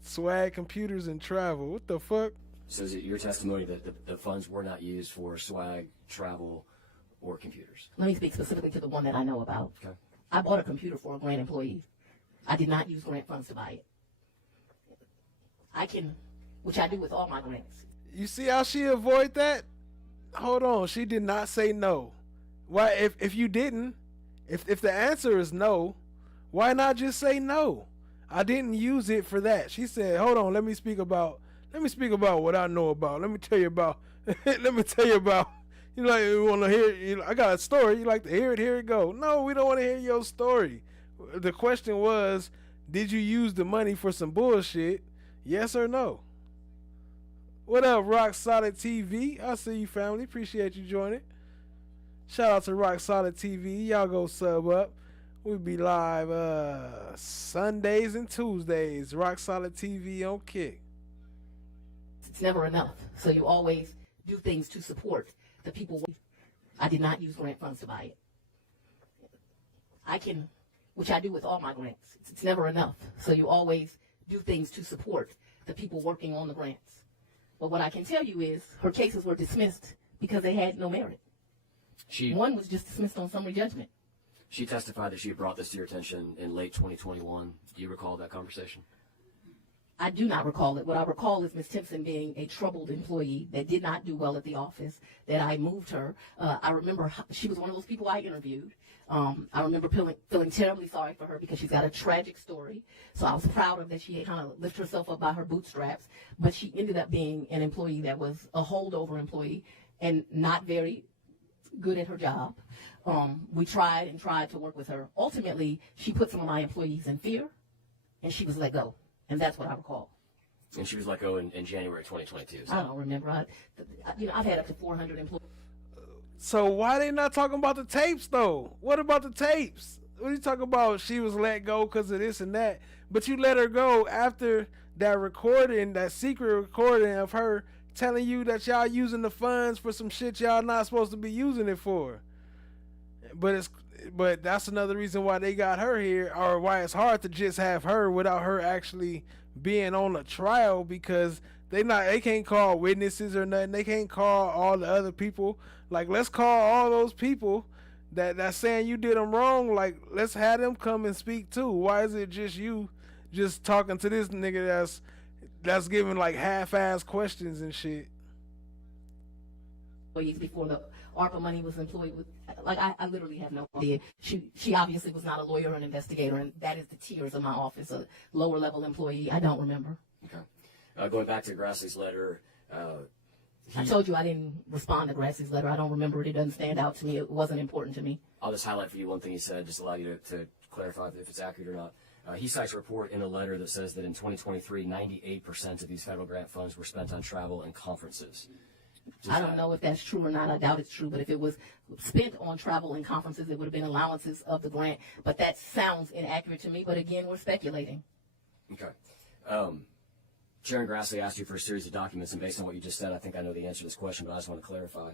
Swag, computers, and travel. What the fuck? So is it your testimony that the funds were not used for swag, travel, or computers? Let me speak specifically to the one that I know about. Okay. I bought a computer for a grant employee. I did not use grant funds to buy it. Which I do with all my grants. You see how she avoid that? Hold on. She did not say no. Why? If you didn't, if the answer is no, why not just say no? I didn't use it for that. She said, hold on, let me speak about what I know about. Let me tell you about you like, you want to hear, I got a story, you like to hear it, here it go. No, we don't want to hear your story. The question was, did you use the money for some bullshit? Yes or no? What up, Rock Solid TV? I see you, family. Appreciate you joining. Shout out to Rock Solid TV. Y'all go sub up. We'll be live Sundays and Tuesdays. Rock Solid TV on Kick. It's never enough. So you always do things to support the people. I did not use grant funds to buy it. Which I do with all my grants. It's never enough. So you always do things to support the people working on the grants. But what I can tell you is her cases were dismissed because they had no merit. One was just dismissed on summary judgment. She testified that she had brought this to your attention in late 2021. Do you recall that conversation? I do not recall it. What I recall is Ms. Timpson being a troubled employee that did not do well at the office, that I moved her. I remember she was one of those people I interviewed. I remember feeling terribly sorry for her because she's got a tragic story. So I was proud of that she had kind of lifted herself up by her bootstraps. But she ended up being an employee that was a holdover employee and not very good at her job. We tried to work with her. Ultimately, she put some of my employees in fear, and she was let go. And that's what I recall. And she was let go in January 2022. So. I don't remember. I've had up to 400 employees. So why they not talking about the tapes, though? What about the tapes? What are you talking about? She was let go because of this and that. But you let her go after that recording, that secret recording of her telling you that y'all using the funds for some shit y'all not supposed to be using it for. But that's another reason why they got her here, or why it's hard to just have her without her actually being on a trial, because They can't call witnesses or nothing. They can't call all the other people. Like, let's call all those people that's saying you did them wrong. Like, let's have them come and speak too. Why is it just you just talking to this nigga that's giving like half-ass questions and shit? Before the ARPA money was employed with, like, I literally have no idea. She obviously was not a lawyer or an investigator, and that is the tiers of my office, a lower level employee. I don't remember. Okay. Going back to Grassley's letter, I told you I didn't respond to Grassley's letter. I don't remember it. It doesn't stand out to me. It wasn't important to me. I'll just highlight for you one thing he said, just allow you to clarify if it's accurate or not. He cites a report in a letter that says that in 2023, 98% of these federal grant funds were spent on travel and conferences. I don't know if that's true or not. I doubt it's true. But if it was spent on travel and conferences, it would have been allowances of the grant. But that sounds inaccurate to me. But again, we're speculating. Okay. Chairman Grassley asked you for a series of documents, and based on what you just said, I think I know the answer to this question, but I just want to clarify.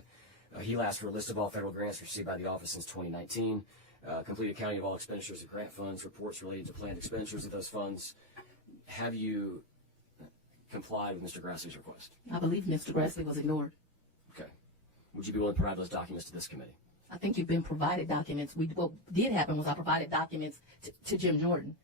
He asked for a list of all federal grants received by the office since 2019, complete accounting of all expenditures of grant funds, reports related to planned expenditures of those funds. Have you complied with Mr. Grassley's request? I believe Mr. Grassley was ignored. Okay. Would you be willing to provide those documents to this committee? I think you've been provided documents. What did happen was I provided documents to Jim Jordan.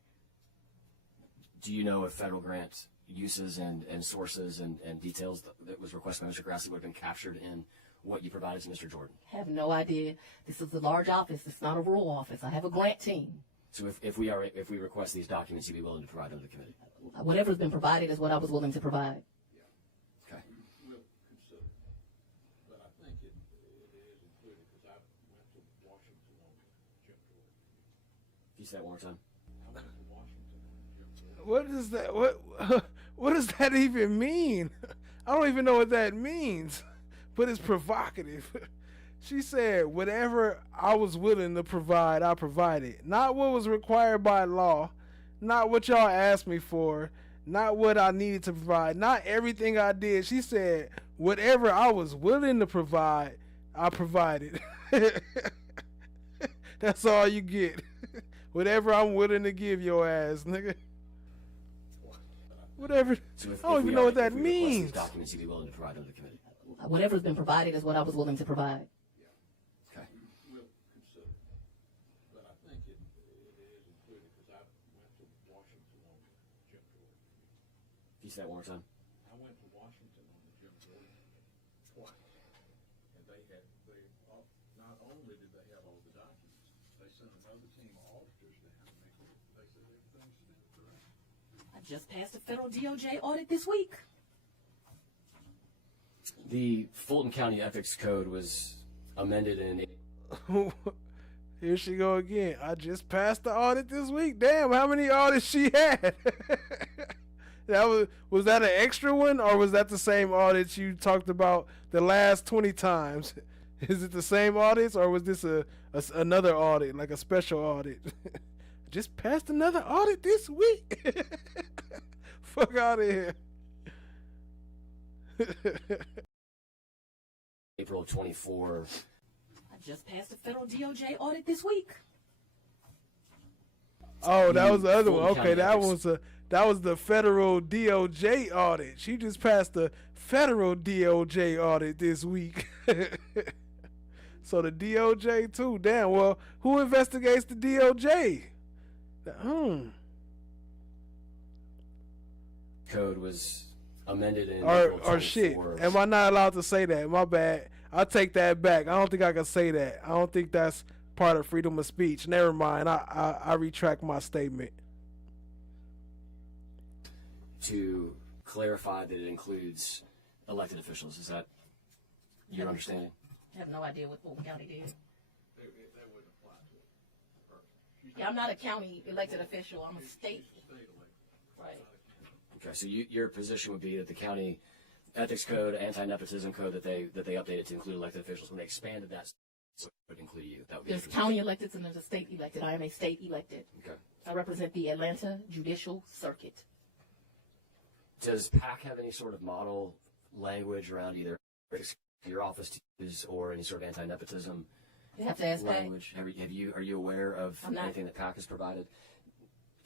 Do you know if federal grant uses and sources and details that was requested by Mr. Grassley would have been captured in what you provided to Mr. Jordan? I have no idea. This is a large office. It's not a rural office. I have a grant team. So if we request these documents, you'd be willing to provide them to the committee? Whatever's been provided is what I was willing to provide. Okay. We'll consider. But I think it is included because I went to Washington on Jim Jordan. Can you say that one more time? I went to Washington on Jim Jordan. What is that? What does that even mean? I don't even know what that means, but it's provocative. She said, whatever I was willing to provide, I provided. Not what was required by law, not what y'all asked me for, not what I needed to provide, not everything I did. She said, whatever I was willing to provide, I provided. That's all you get. Whatever I'm willing to give your ass, nigga. Whatever. So I don't even know what that means. These documents, you'd be willing to provide them to the committee? Whatever's been provided is what I was willing to provide. Okay. We'll consider. But I think it is included because I went to Washington on Jim Jordan. Can you say that one more time? I went to Washington on the Jim Jordan twice. And not only did they have all the documents, they sent another team of auditors down and they said everything's correct. I just passed a federal DOJ audit this week. The Fulton County Ethics Code was amended in... Here she go again. I just passed the audit this week. Damn, how many audits she had? Was that an extra one, or was that the same audit you talked about the last 20 times? Is it the same audits, or was this another audit, like a special audit? Just passed another audit this week. Fuck out of here. April 24. I just passed a federal DOJ audit this week. Oh, that was the other one. Okay, that was the federal DOJ audit. She just passed the federal DOJ audit this week. So the DOJ too. Damn. Well, who investigates the DOJ? Code was amended in or shit. Am I not allowed to say that? My bad. I take that back. I don't think I can say that. I don't think that's part of freedom of speech. Never mind. I retract my statement. To clarify that it includes elected officials. Is that your understanding? I have no idea what Fulton County did. They wouldn't apply to it. Yeah, I'm not a county elected official. I'm a state. Right. Okay, so your position would be that the county ethics code, anti-nepotism code, that they updated to include elected officials when they expanded that, so it would include you. That would be there's county electeds and there's a state elected. I am a state elected. Okay. I represent the Atlanta Judicial Circuit. Does PAC have any sort of model language around either your office teams or any sort of anti-nepotism You have to ask language? Are you aware of anything that PAC has provided?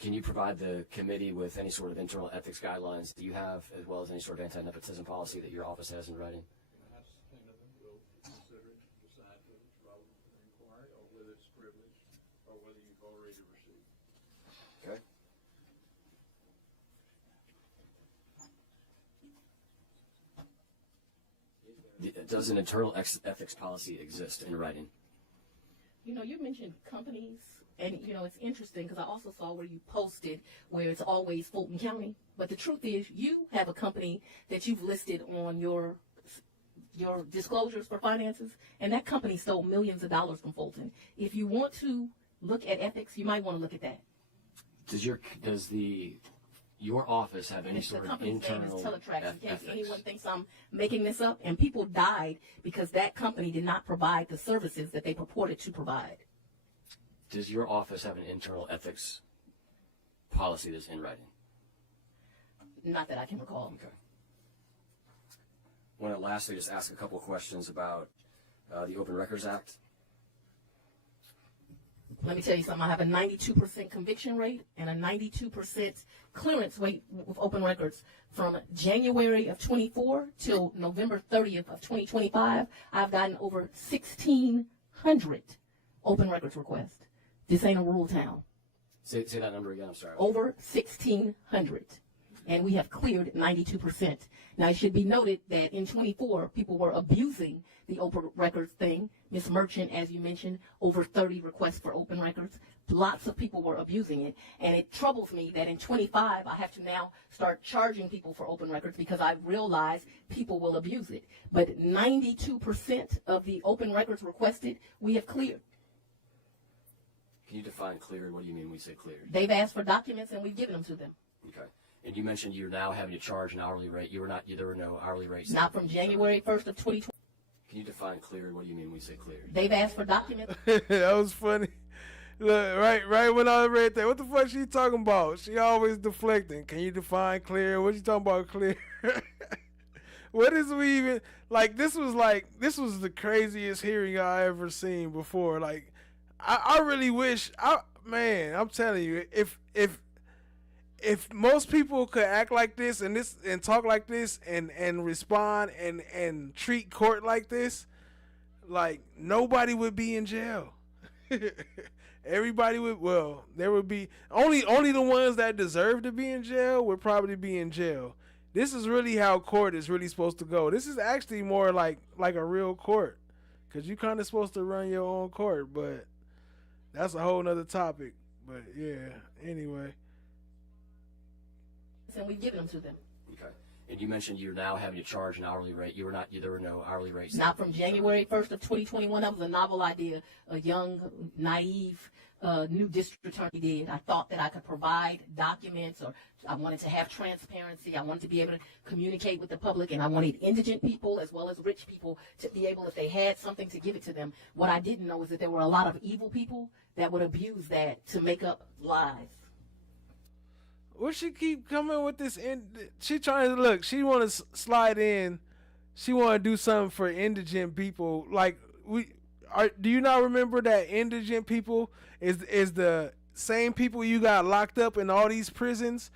Can you provide the committee with any sort of internal ethics guidelines that you have, as well as any sort of anti-nepotism policy that your office has in writing? Perhaps St. will consider it and decide whether it's relevant for inquiry or whether it's privileged or whether you've already received. Okay. Does an internal ethics policy exist in writing? You know, you mentioned companies, and you know, it's interesting because I also saw where you posted where it's always Fulton County. But the truth is, you have a company that you've listed on your disclosures for finances, and that company stole millions of dollars from Fulton. If you want to look at ethics, you might want to look at that. Does your office have any sort of internal name is Teletrax. In case ethics? anyone thinks I'm making this up, and people died because that company did not provide the services that they purported to provide. Does your office have an internal ethics policy that's in writing? Not that I can recall. Okay. I want to lastly just ask a couple of questions about the Open Records Act. Let me tell you something. I have a 92% conviction rate and a 92% clearance rate with open records. From January of 24 till November 30th of 2025, I've gotten over 1,600 open records requests. This ain't a rural town. Say that number again, I'm sorry. Over 1,600. And we have cleared 92%. Now, it should be noted that in 24, people were abusing the open records thing. Ms. Merchant, as you mentioned, over 30 requests for open records. Lots of people were abusing it. And it troubles me that in 25, I have to now start charging people for open records because I realize people will abuse it. But 92% of the open records requested, we have cleared. Can you define cleared? What do you mean when we say cleared? They've asked for documents and we've given them to them. Okay. And you mentioned you're now having to charge an hourly rate. There were no hourly rates. Not from January 1st of 2020. Can you define cleared? What do you mean when we say cleared? They've asked for documents. That was funny. Look, right when I read that, what the fuck she talking about? She always deflecting. Can you define clear? What you talking about clear? What is we even like? This was the craziest hearing I ever seen before. Like, I really wish, I'm telling you, if most people could act like this and talk like this and respond and treat court like this, like nobody would be in jail. Everybody would, well, there would be only the ones that deserve to be in jail would probably be in jail. This is really how court is really supposed to go. This is actually more like a real court, because you kind of supposed to run your own court, but that's a whole nother topic. But yeah, anyway. And we've given them to them. Okay. And you mentioned you're now having to charge an hourly rate. There were no hourly rates. Not from January 1st of 2021. That was a novel idea. A young, naive, new district attorney did. I thought that I could provide documents, or I wanted to have transparency. I wanted to be able to communicate with the public, and I wanted indigent people as well as rich people to be able, if they had something, to give it to them. What I didn't know is that there were a lot of evil people that would abuse that to make up lies. What she keep coming with this? She trying to look. She want to slide in. She want to do something for indigent people. Like do you not remember that indigent people is the same people you got locked up in all these prisons?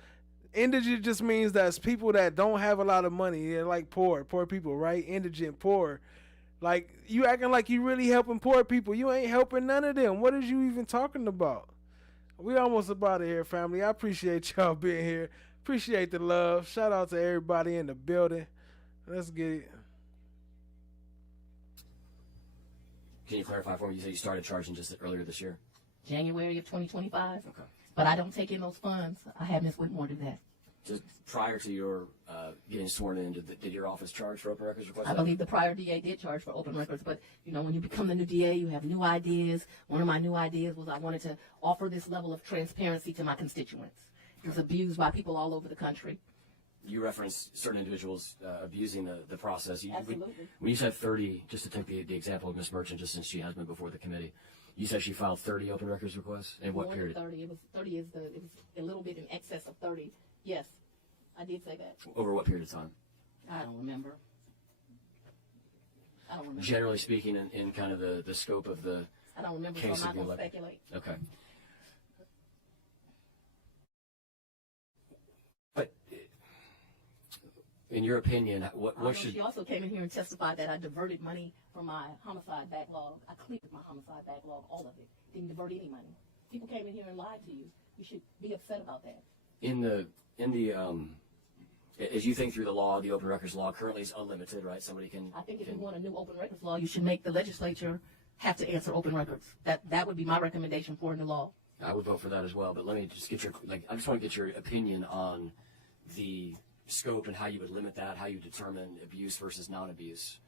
Indigent just means that's people that don't have a lot of money. They're like poor people, right? Indigent, poor. Like, you acting like you really helping poor people. You ain't helping none of them. What is you even talking about? We almost about here, family. I appreciate y'all being here. Appreciate the love. Shout out to everybody in the building. Let's get it. Can you clarify for me? You said you started charging just earlier this year? January of 2025. Okay. But I don't take in those funds. I have Ms. Whitmore do that. Just prior to your getting sworn in, did your office charge for open records requests? I believe the prior DA did charge for open records, but you know, when you become the new DA, you have new ideas. One of my new ideas was I wanted to offer this level of transparency to my constituents. It was abused by people all over the country. You referenced certain individuals abusing the process. Absolutely. When you said 30, just to take the example of Ms. Merchant, just since she has been before the committee, you said she filed 30 open records requests? In what period? 30. It was 30 it was a little bit in excess of 30. Yes, I did say that. Over what period of time? I don't remember. Generally speaking, in kind of the scope of the I don't remember, case so I'm of not the going to election. speculate. Okay. in your opinion, what should... She also came in here and testified that I diverted money from my homicide backlog. I cleared my homicide backlog, all of it. Didn't divert any money. People came in here and lied to you. You should be upset about that. As you think through the law, the open records law currently is unlimited, right? Somebody can... I think if you want a new open records law, you should make the legislature have to answer open records. That would be my recommendation for a new law. I would vote for that as well, but let me just get I just want to get your opinion on the scope and how you would limit that, how you determine abuse versus non-abuse.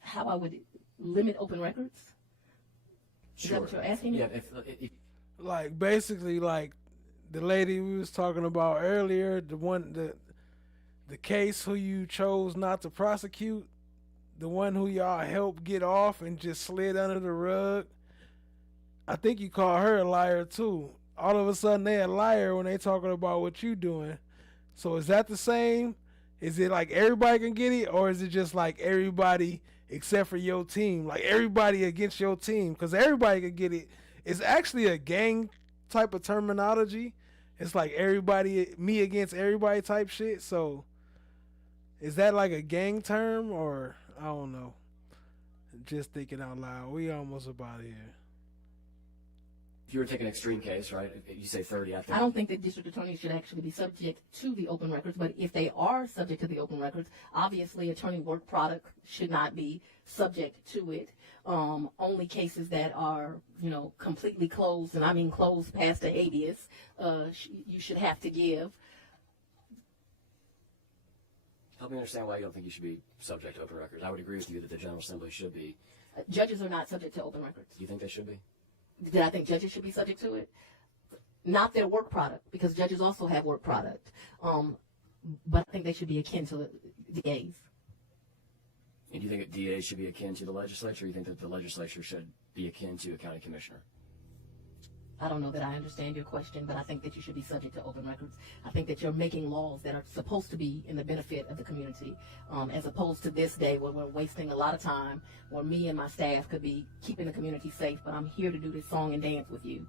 How I would limit open records? Is that what you're asking me? Yeah, like basically like the lady we was talking about earlier, the case who you chose not to prosecute, the one who y'all helped get off and just slid under the rug. I think you call her a liar too. All of a sudden they a liar when they talking about what you doing. So is that the same? Is it like everybody can get it, or is it just like everybody except for your team? Like everybody against your team? Because everybody can get it. It's actually a gang type of terminology. It's like everybody, me against everybody type shit. So is that like a gang term, or I don't know. Just thinking out loud. We almost about here. If you were to take an extreme case, right? You say 30, I think. I don't think that district attorneys should actually be subject to the open records, but if they are subject to the open records, obviously attorney work product should not be subject to it. Only cases that are, completely closed, and I mean closed past the habeas, you should have to give. Help me understand why you don't think you should be subject to open records. I would agree with you that the General Assembly should be. Judges are not subject to open records. Do you think they should be? Did I think judges should be subject to it? Not their work product, because judges also have work product. But I think they should be akin to the DAs. And do you think that DAs should be akin to the legislature, or you think that the legislature should be akin to a county commissioner? I don't know that I understand your question, but I think that you should be subject to open records. I think that you're making laws that are supposed to be in the benefit of the community, as opposed to this day where we're wasting a lot of time, where me and my staff could be keeping the community safe, but I'm here to do this song and dance with you.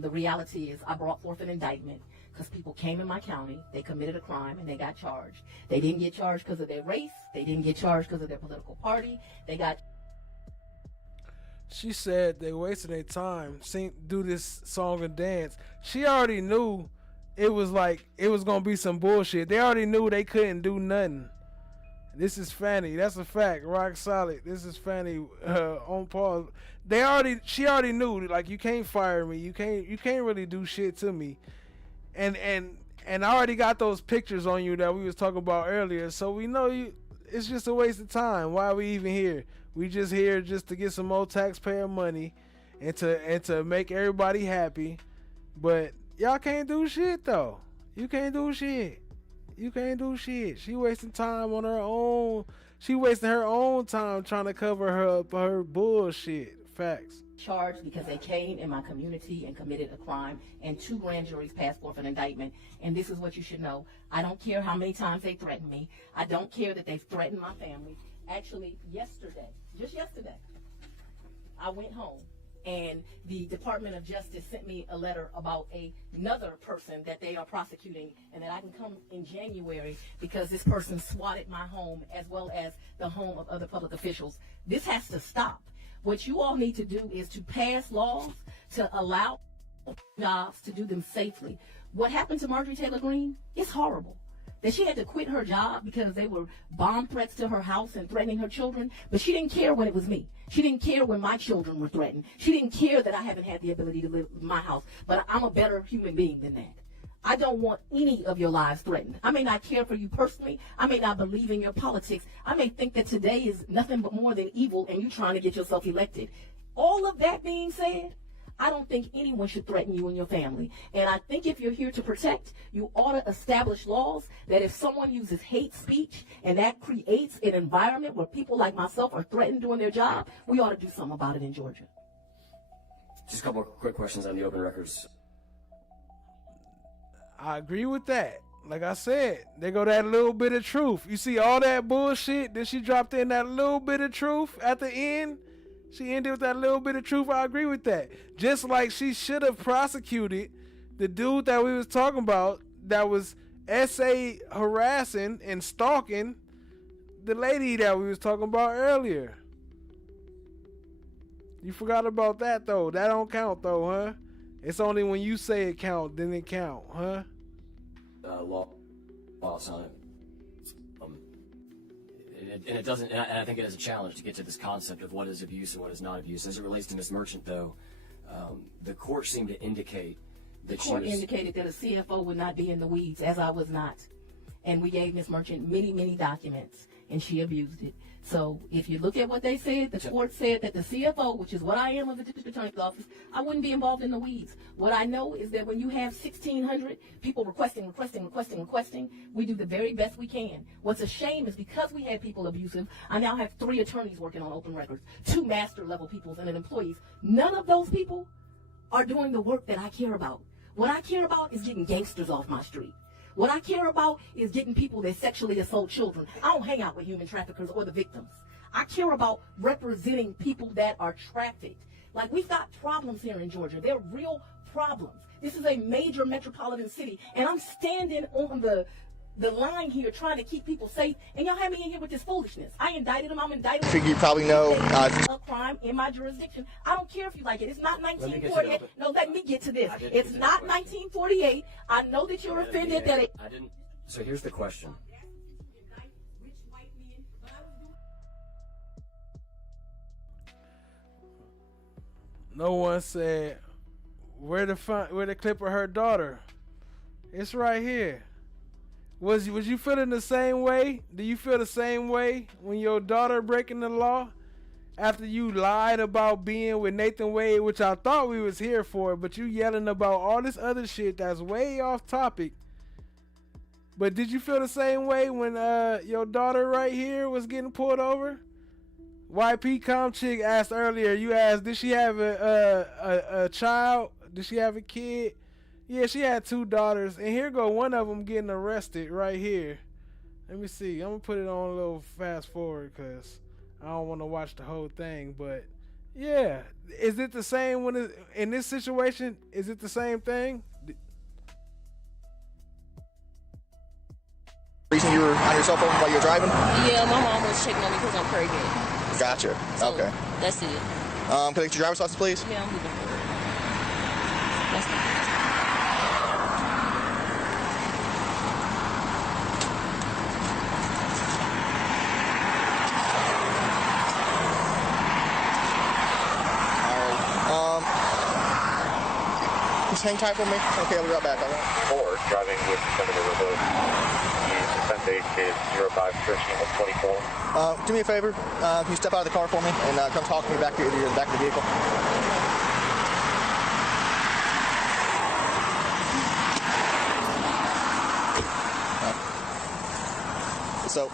The reality is I brought forth an indictment because people came in my county, they committed a crime, and they got charged. They didn't get charged because of their race. They didn't get charged because of their political party. They got... She said they wasted their time, do this song and dance. She already knew it was gonna be some bullshit. They already knew they couldn't do nothing. This is FANI. That's a fact. Rock solid. This is FANI on pause. She already knew, like, you can't fire me. You can't really do shit to me. And I already got those pictures on you that we was talking about earlier. So we know it's just a waste of time. Why are we even here? We just here just to get some more taxpayer money and to make everybody happy. But y'all can't do shit though. You can't do shit. You can't do shit. She wasting time on her own. She wasting her own time trying to cover her bullshit. Facts. Charged because they came in my community and committed a crime, and 2 grand juries passed forth an indictment. And this is what you should know. I don't care how many times they threaten me. I don't care that they've threatened my family. Actually, just yesterday, I went home and the Department of Justice sent me a letter about another person that they are prosecuting, and that I can come in January because this person swatted my home as well as the home of other public officials. This has to stop. What you all need to do is to pass laws to allow jobs to do them safely. What happened to Marjorie Taylor Greene is horrible. That she had to quit her job because they were bomb threats to her house and threatening her children. But she didn't care when it was me. She didn't care when my children were threatened. She didn't care that I haven't had the ability to live in my house. But I'm a better human being than that. I don't want any of your lives threatened. I may not care for you personally. I may not believe in your politics. I may think that today is nothing but more than evil and you trying to get yourself elected. All of that being said, I don't think anyone should threaten you and your family. And I think if you're here to protect, you ought to establish laws that if someone uses hate speech and that creates an environment where people like myself are threatened doing their job, we ought to do something about it in Georgia. Just a couple of quick questions on the open records. I agree with that. Like I said, they go that little bit of truth. You see all that bullshit, then she dropped in that little bit of truth at the end. She ended with that little bit of truth. I agree with that. Just like she should have prosecuted the dude that we was talking about that was essay harassing and stalking the lady that we was talking about earlier. You forgot about that though. That don't count though, huh? It's only when you say it count, then it count, huh? Laws on it. And it doesn't. And I think it is a challenge to get to this concept of what is abuse and what is not abuse. As it relates to Ms. Merchant, though, the court seemed to indicate that the court indicated that a CFO would not be in the weeds, as I was not. And we gave Ms. Merchant many documents, and she abused it. So if you look at what they said, the court said that the CFO, which is what I am of the district attorney's office, I wouldn't be involved in the weeds. What I know is that when you have 1,600 people requesting, we do the very best we can. What's a shame is because we had people abusive, I now have 3 attorneys working on open records, 2 master level people and an employees. None of those people are doing the work that I care about. What I care about is getting gangsters off my street. What I care about is getting people that sexually assault children. I don't hang out with human traffickers or the victims. I care about representing people that are trafficked. Like, we've got problems here in Georgia. They're real problems. This is a major metropolitan city, and I'm standing on the line here trying to keep people safe, and y'all have me in here with this foolishness. I indicted him. I'm indicted. I figure you probably know. A crime in my jurisdiction. I don't care if you like it. It's not 1948. No, let me get to this. It's not 1948. I know that you're offended that it. I didn't. So here's the question. No one said where the clip of her daughter. It's right here. Was you feeling the same way? Do you feel the same way when your daughter breaking the law after you lied about being with Nathan Wade, which I thought we was here for, but you yelling about all this other shit that's way off topic? But did you feel the same way when your daughter right here was getting pulled over? YP Comchick asked earlier, you asked, did she have a child? Did she have a kid? Yeah, she had 2 daughters, and here go one of them getting arrested right here. Let me see. I'm going to put it on a little fast forward because I don't want to watch the whole thing. But, yeah. Is it the same when in this situation? Is it the same thing? Reason you were on your cell phone while you were driving? Yeah, my mom was checking on me because I'm pregnant. Gotcha. So, okay. That's it. Can I get your driver's license, please? Yeah, I'm looking for it. That's it. Just hang tight for me. Okay, I'll be right back. All right. Or driving with suspended revoke. The suspended is 05-24. Do me a favor. Can you step out of the car for me and come talk to me back to the back of the vehicle? So,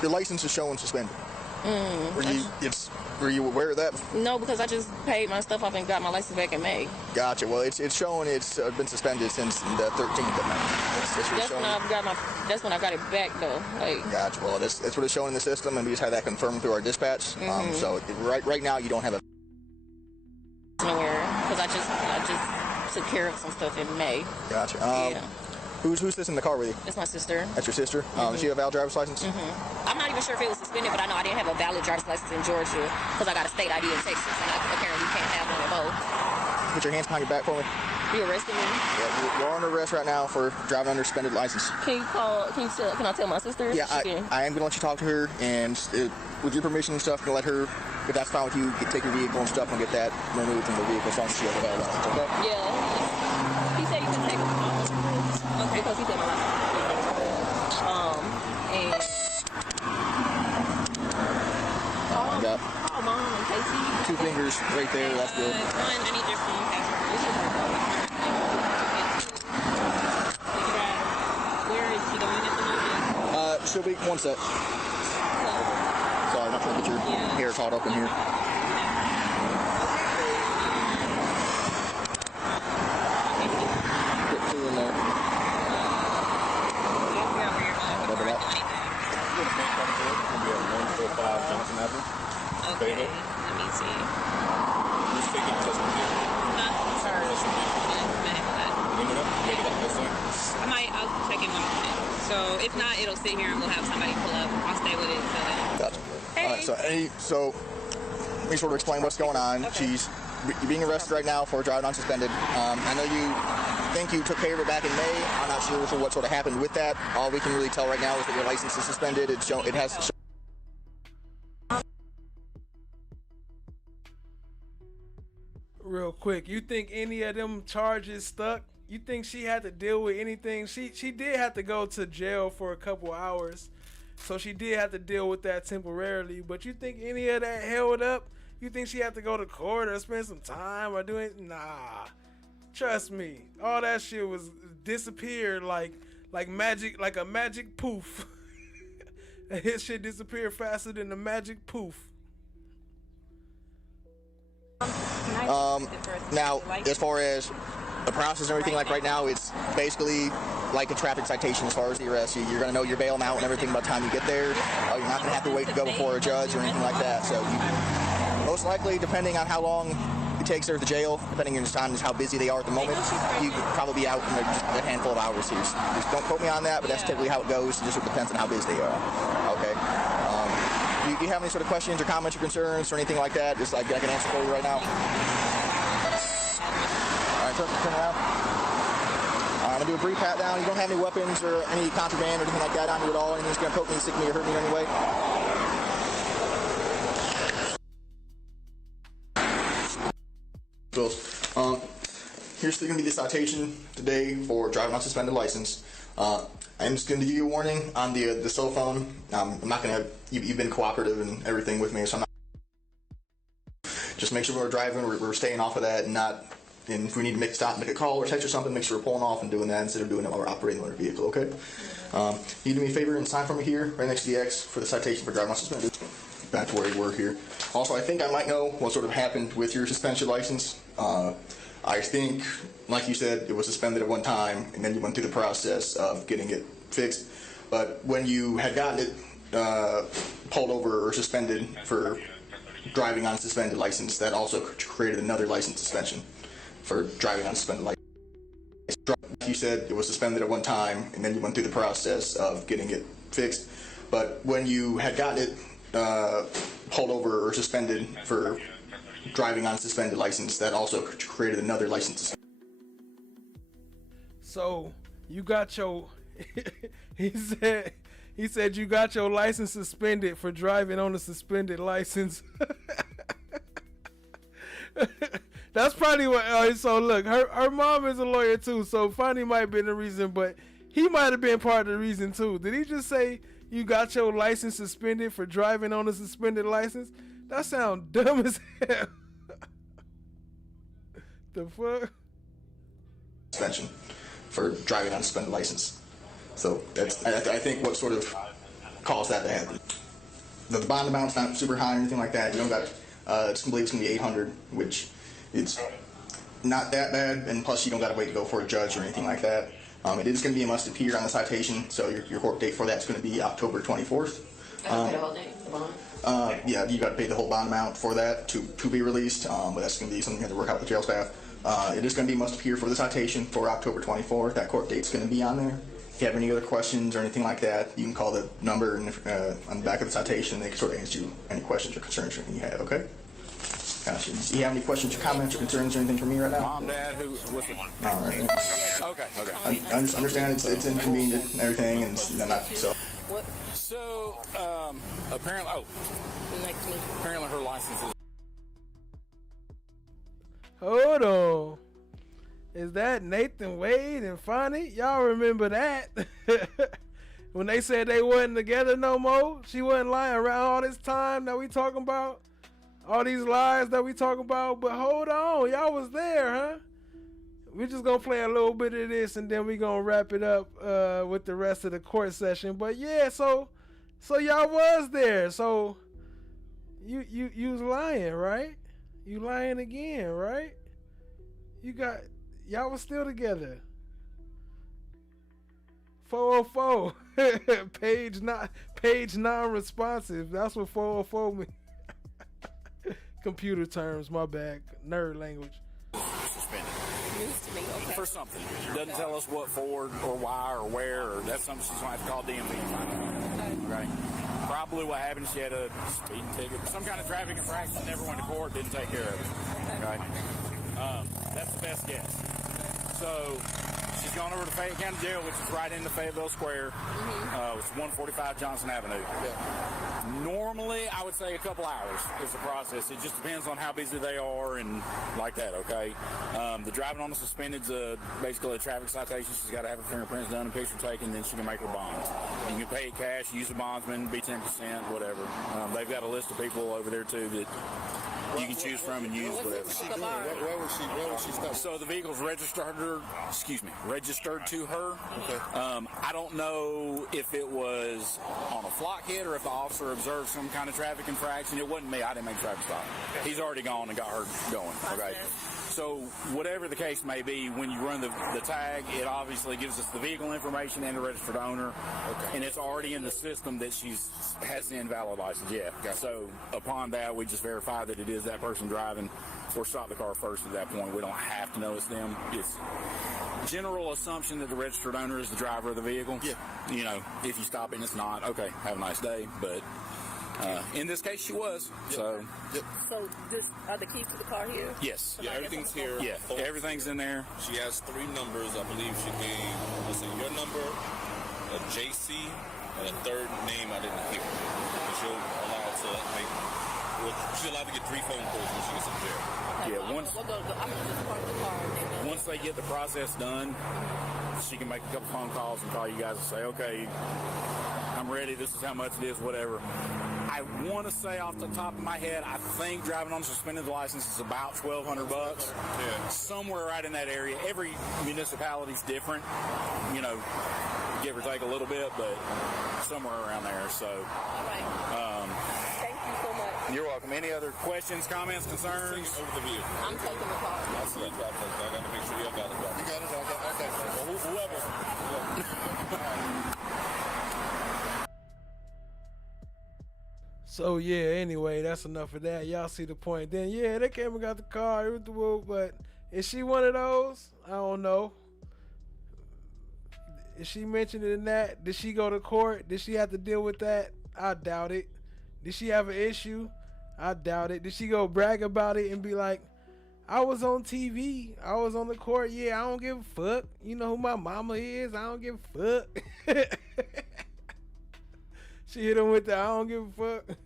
your license is showing suspended. Were you aware of that? No, because I just paid my stuff off and got my license back in May. Gotcha. Well, it's showing it's been suspended since the 13th of May. That's when I got it back, though. Like, gotcha. Well, that's what it's showing in the system, and we just had that confirmed through our dispatch. So right now you don't have a nowhere because I just took care of some stuff in May. Gotcha. Yeah. Who's this in the car with you? It's my sister. That's your sister? Does she have a valid driver's license? I'm not even sure if it was suspended, but I know I didn't have a valid driver's license in Georgia because I got a state ID in Texas, and I apparently can't have one of both. Put your hands behind your back for me. You arrested me? Yeah, you're under arrest right now for driving under suspended license. Can I tell my sister? Yeah, I am going to let you talk to her, and with your permission and stuff, I'm going to let her, if that's fine with you, take your vehicle and stuff and get that removed from the vehicle as long as she has a valid license, okay? Yeah. He said you can take it off. Okay, because he said my license. And I got Mom, Casey. 2 fingers right there. That's good. I need your phone Where is she going at the moment? She'll be one sec. Sorry, I'm not trying to get your hair caught up in here. Put 2 in there. Okay, let me see. I'll check in when I'm in. So if not, it'll sit here and we'll have somebody pull up. I'll stay with it until then. Gotcha. Hey. All right, so let me sort of explain what's going on. Okay. She's being arrested right now for driving unsuspended. I know you think you took care of it back in May. I'm not sure what sort of happened with that. All we can really tell right now is that your license is suspended. It has. Real quick, you think any of them charges stuck? You think she had to deal with anything? She did have to go to jail for a couple hours, so she did have to deal with that temporarily. But you think any of that held up? You think she had to go to court or spend some time or do it? Nah, trust me, all that shit was disappeared like magic, like a magic poof. His shit disappeared faster than the magic poof. Now, as far as the process and everything, like right now, it's basically like a traffic citation as far as the arrest. You're going to know your bail amount and everything by the time you get there. You're not going to have to wait to go before a judge or anything like that. So you, most likely, depending on how long it takes her to jail, depending on the time and how busy they are at the moment, you could probably be out in just a handful of hours here. So just don't quote me on that, but that's typically how it goes. It just depends on how busy they are. Okay. Do you have any sort of questions or comments or concerns or anything like that? Just like I can answer for you right now. All right, turn around. I'm gonna do a brief pat down. You don't have any weapons or any contraband or anything like that on you at all. Anything's gonna poke me, stick me, or hurt me in any way. Here's going to be the citation today for driving on suspended license. I'm just going to give you a warning on the cell phone. I'm not going to. You've been cooperative and everything with me, so I'm not. Just make sure when we're driving, we're staying off of that, and not. And if we need to stop, make a call or text or something, make sure we're pulling off and doing that instead of doing it while we're operating the motor vehicle. Okay. You do me a favor and sign for me here, right next to the X, for the citation for driving on suspended. Back to where we were here. Also, I think I might know what sort of happened with your suspension license. I think, like you said, it was suspended at one time, and then you went through the process of getting it fixed. But when you had gotten it pulled over or suspended for driving on a suspended license, that also created another license suspension for driving on a suspended license. Like you said, it was suspended at one time, and then you went through the process of getting it fixed. But when you had gotten it pulled over or suspended for driving on a suspended license, that also created another license. So you got your he said you got your license suspended for driving on a suspended license. That's probably what. So look, her mom is a lawyer too, so FANI might have been the reason, but he might have been part of the reason too. Did he just say you got your license suspended for driving on a suspended license? That sounds dumb as hell. The fuck? Suspension for driving on a suspended license. So that's I think what sort of caused that to happen. The bond amount's not super high or anything like that. You don't got it's gonna be 800, which it's not that bad, and plus you don't got to wait to go for a judge or anything like that. It is going to be a must appear on the citation, so your court date for that's going to be October 24th. Yeah, you got to pay the whole bond amount for that to be released, but that's going to be something you have to work out with jail staff. It is going to be must appear for the citation for October 24th. That court date's going to be on there. If you have any other questions or anything like that, you can call the number on the back of the citation. They can sort of answer you any questions or concerns you have, okay? Gotcha. Do you have any questions or comments or concerns or anything for me right now? Mom, Dad, what's the... All right. Okay. I understand it's inconvenient and everything, and not so. What? So, apparently her license is... Hold on. Is that Nathan Wade and FANI? Y'all remember that? When they said they wasn't together no more? She wasn't lying around all this time that we talking about? All these lies that we talking about? But hold on, y'all was there, huh? We're just gonna play a little bit of this and then we gonna wrap it up with the rest of the court session. But yeah, so y'all was there. So you was lying, right? You lying again, right? Y'all was still together. 404. page non-responsive. That's what 404 means. Computer terms, my bad. Nerd language. Suspended. News to me. Okay. For something. Doesn't tell us what for or why or where, or that's something she's going to have to call DMV and find out. Okay. Probably what happened, she had a speeding ticket, some kind of traffic infraction, never went to court, didn't take care of it. Okay. That's the best guess. So she's gone over to Fayette County Jail, which is right into Fayetteville Square. It's 145 Johnson Avenue. Normally, I would say a couple hours is the process. It just depends on how busy they are and like that, okay? The driving on the suspended is basically a traffic citation. She's got to have her fingerprints done and picture taken, then she can make her bond. You can pay it cash, use a bondsman, be 10%, whatever. They've got a list of people over there, too, that you can choose from and use whatever. Where was she stopped? So the vehicle's registered to her. Okay. I don't know if it was on a flock hit or if the officer observed some kind of traffic infraction. It wasn't me. I didn't make a traffic stop. He's already gone and got her going. Okay. So whatever the case may be, when you run the tag, it obviously gives us the vehicle information and the registered owner. Okay. And it's already in the system that has the invalid license. Yeah. Gotcha. So upon that, we just verify that it is that person driving, or stop the car first at that point. We don't have to know it's them. It's general assumption that the registered owner is the driver of the vehicle. Yeah. You know, if you stop it and it's not, okay, have a nice day. But in this case, she was. So. Yep. So are the keys to the car here? Yes. Yeah, everything's here. Yeah, everything's in there. She has 3 numbers. I believe she gave, let's see, your number, a JC, and a third name I didn't hear. But she's allowed to get 3 phone calls when she gets in jail. Okay, yeah, once they get the process done, she can make a couple phone calls and call you guys and say, okay, I'm ready, this is how much it is, whatever. I want to say off the top of my head, I think driving on a suspended license is about $1,200. Yeah. Somewhere right in that area. Every municipality's different, you know, give or take a little bit, but somewhere around there. So, all right. Thank you so much. You're welcome. Any other questions, comments, concerns? Over the vehicle. I'm taking the car. I'll see that drive test. I got to make sure y'all got it. You got it? Okay. Well, whoever. So yeah, anyway, that's enough of that. Y'all see the point. Then yeah, they came and got the car, but is she one of those? I don't know. Is she mentioned in that? Did she go to court? Did she have to deal with that? I doubt it. Did she have an issue? I doubt it. Did she go brag about it and be like, I was on TV, I was on the court, yeah, I don't give a fuck. You know who my mama is? I don't give a fuck. She hit him with the I don't give a fuck.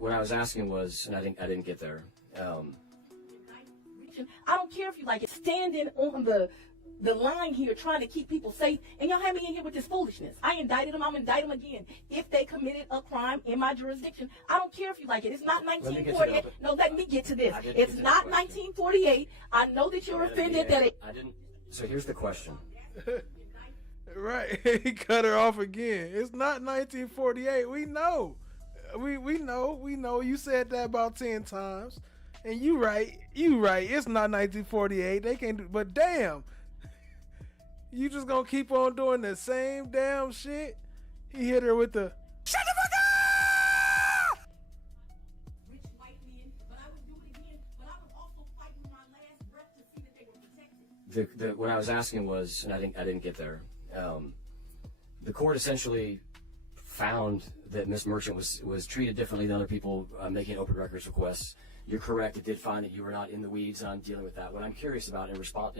What I was asking was, and I didn't get there. I don't care if you like it. Standing on the line here trying to keep people safe, and y'all have me in here with this foolishness. I indicted them. I'm indicting them again. If they committed a crime in my jurisdiction, I don't care if you like it. It's not 1948. No, let me get to this. It's not 1948. I know that you're offended that it. I didn't. So here's the question. Right. He cut her off again. It's not 1948. We know. We know. You said that about 10 times. And you right. It's not 1948. They can't do, but damn. You just gonna keep on doing the same damn shit? He hit her with the shut the fuck up! Rich white men, but I would do it again, but I was also fighting my last breath to see that they were protected. What I was asking was, and I didn't get there. The court essentially found that Ms. Merchant was treated differently than other people making open records requests. You're correct. It did find that you were not in the weeds on dealing with that. What I'm curious about in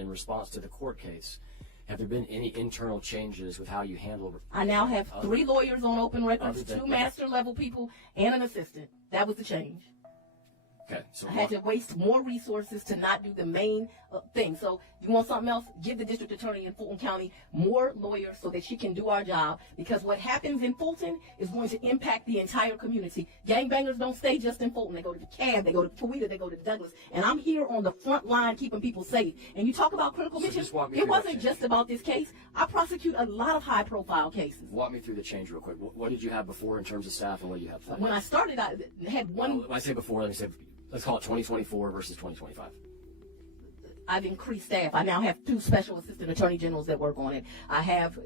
response to the court case, have there been any internal changes with how you handle? I now have 3 lawyers on open records, 2 master level people, and an assistant. That was the change. Okay. So I had to waste more resources to not do the main thing. So you want something else? Give the district attorney in Fulton County more lawyers so that she can do our job. Because what happens in Fulton is going to impact the entire community. Gangbangers don't stay just in Fulton. They go to DeKalb, they go to Coweta, they go to Douglas. And I'm here on the front line keeping people safe. And you talk about critical missions. It wasn't just about this case. I prosecute a lot of high-profile cases. Walk me through the change real quick. What did you have before in terms of staff, and what do you have today? When I started, I had one. When I say before, let me say. Let's call it 2024 versus 2025. I've increased staff. I now have 2 special assistant attorney generals that work on it. I have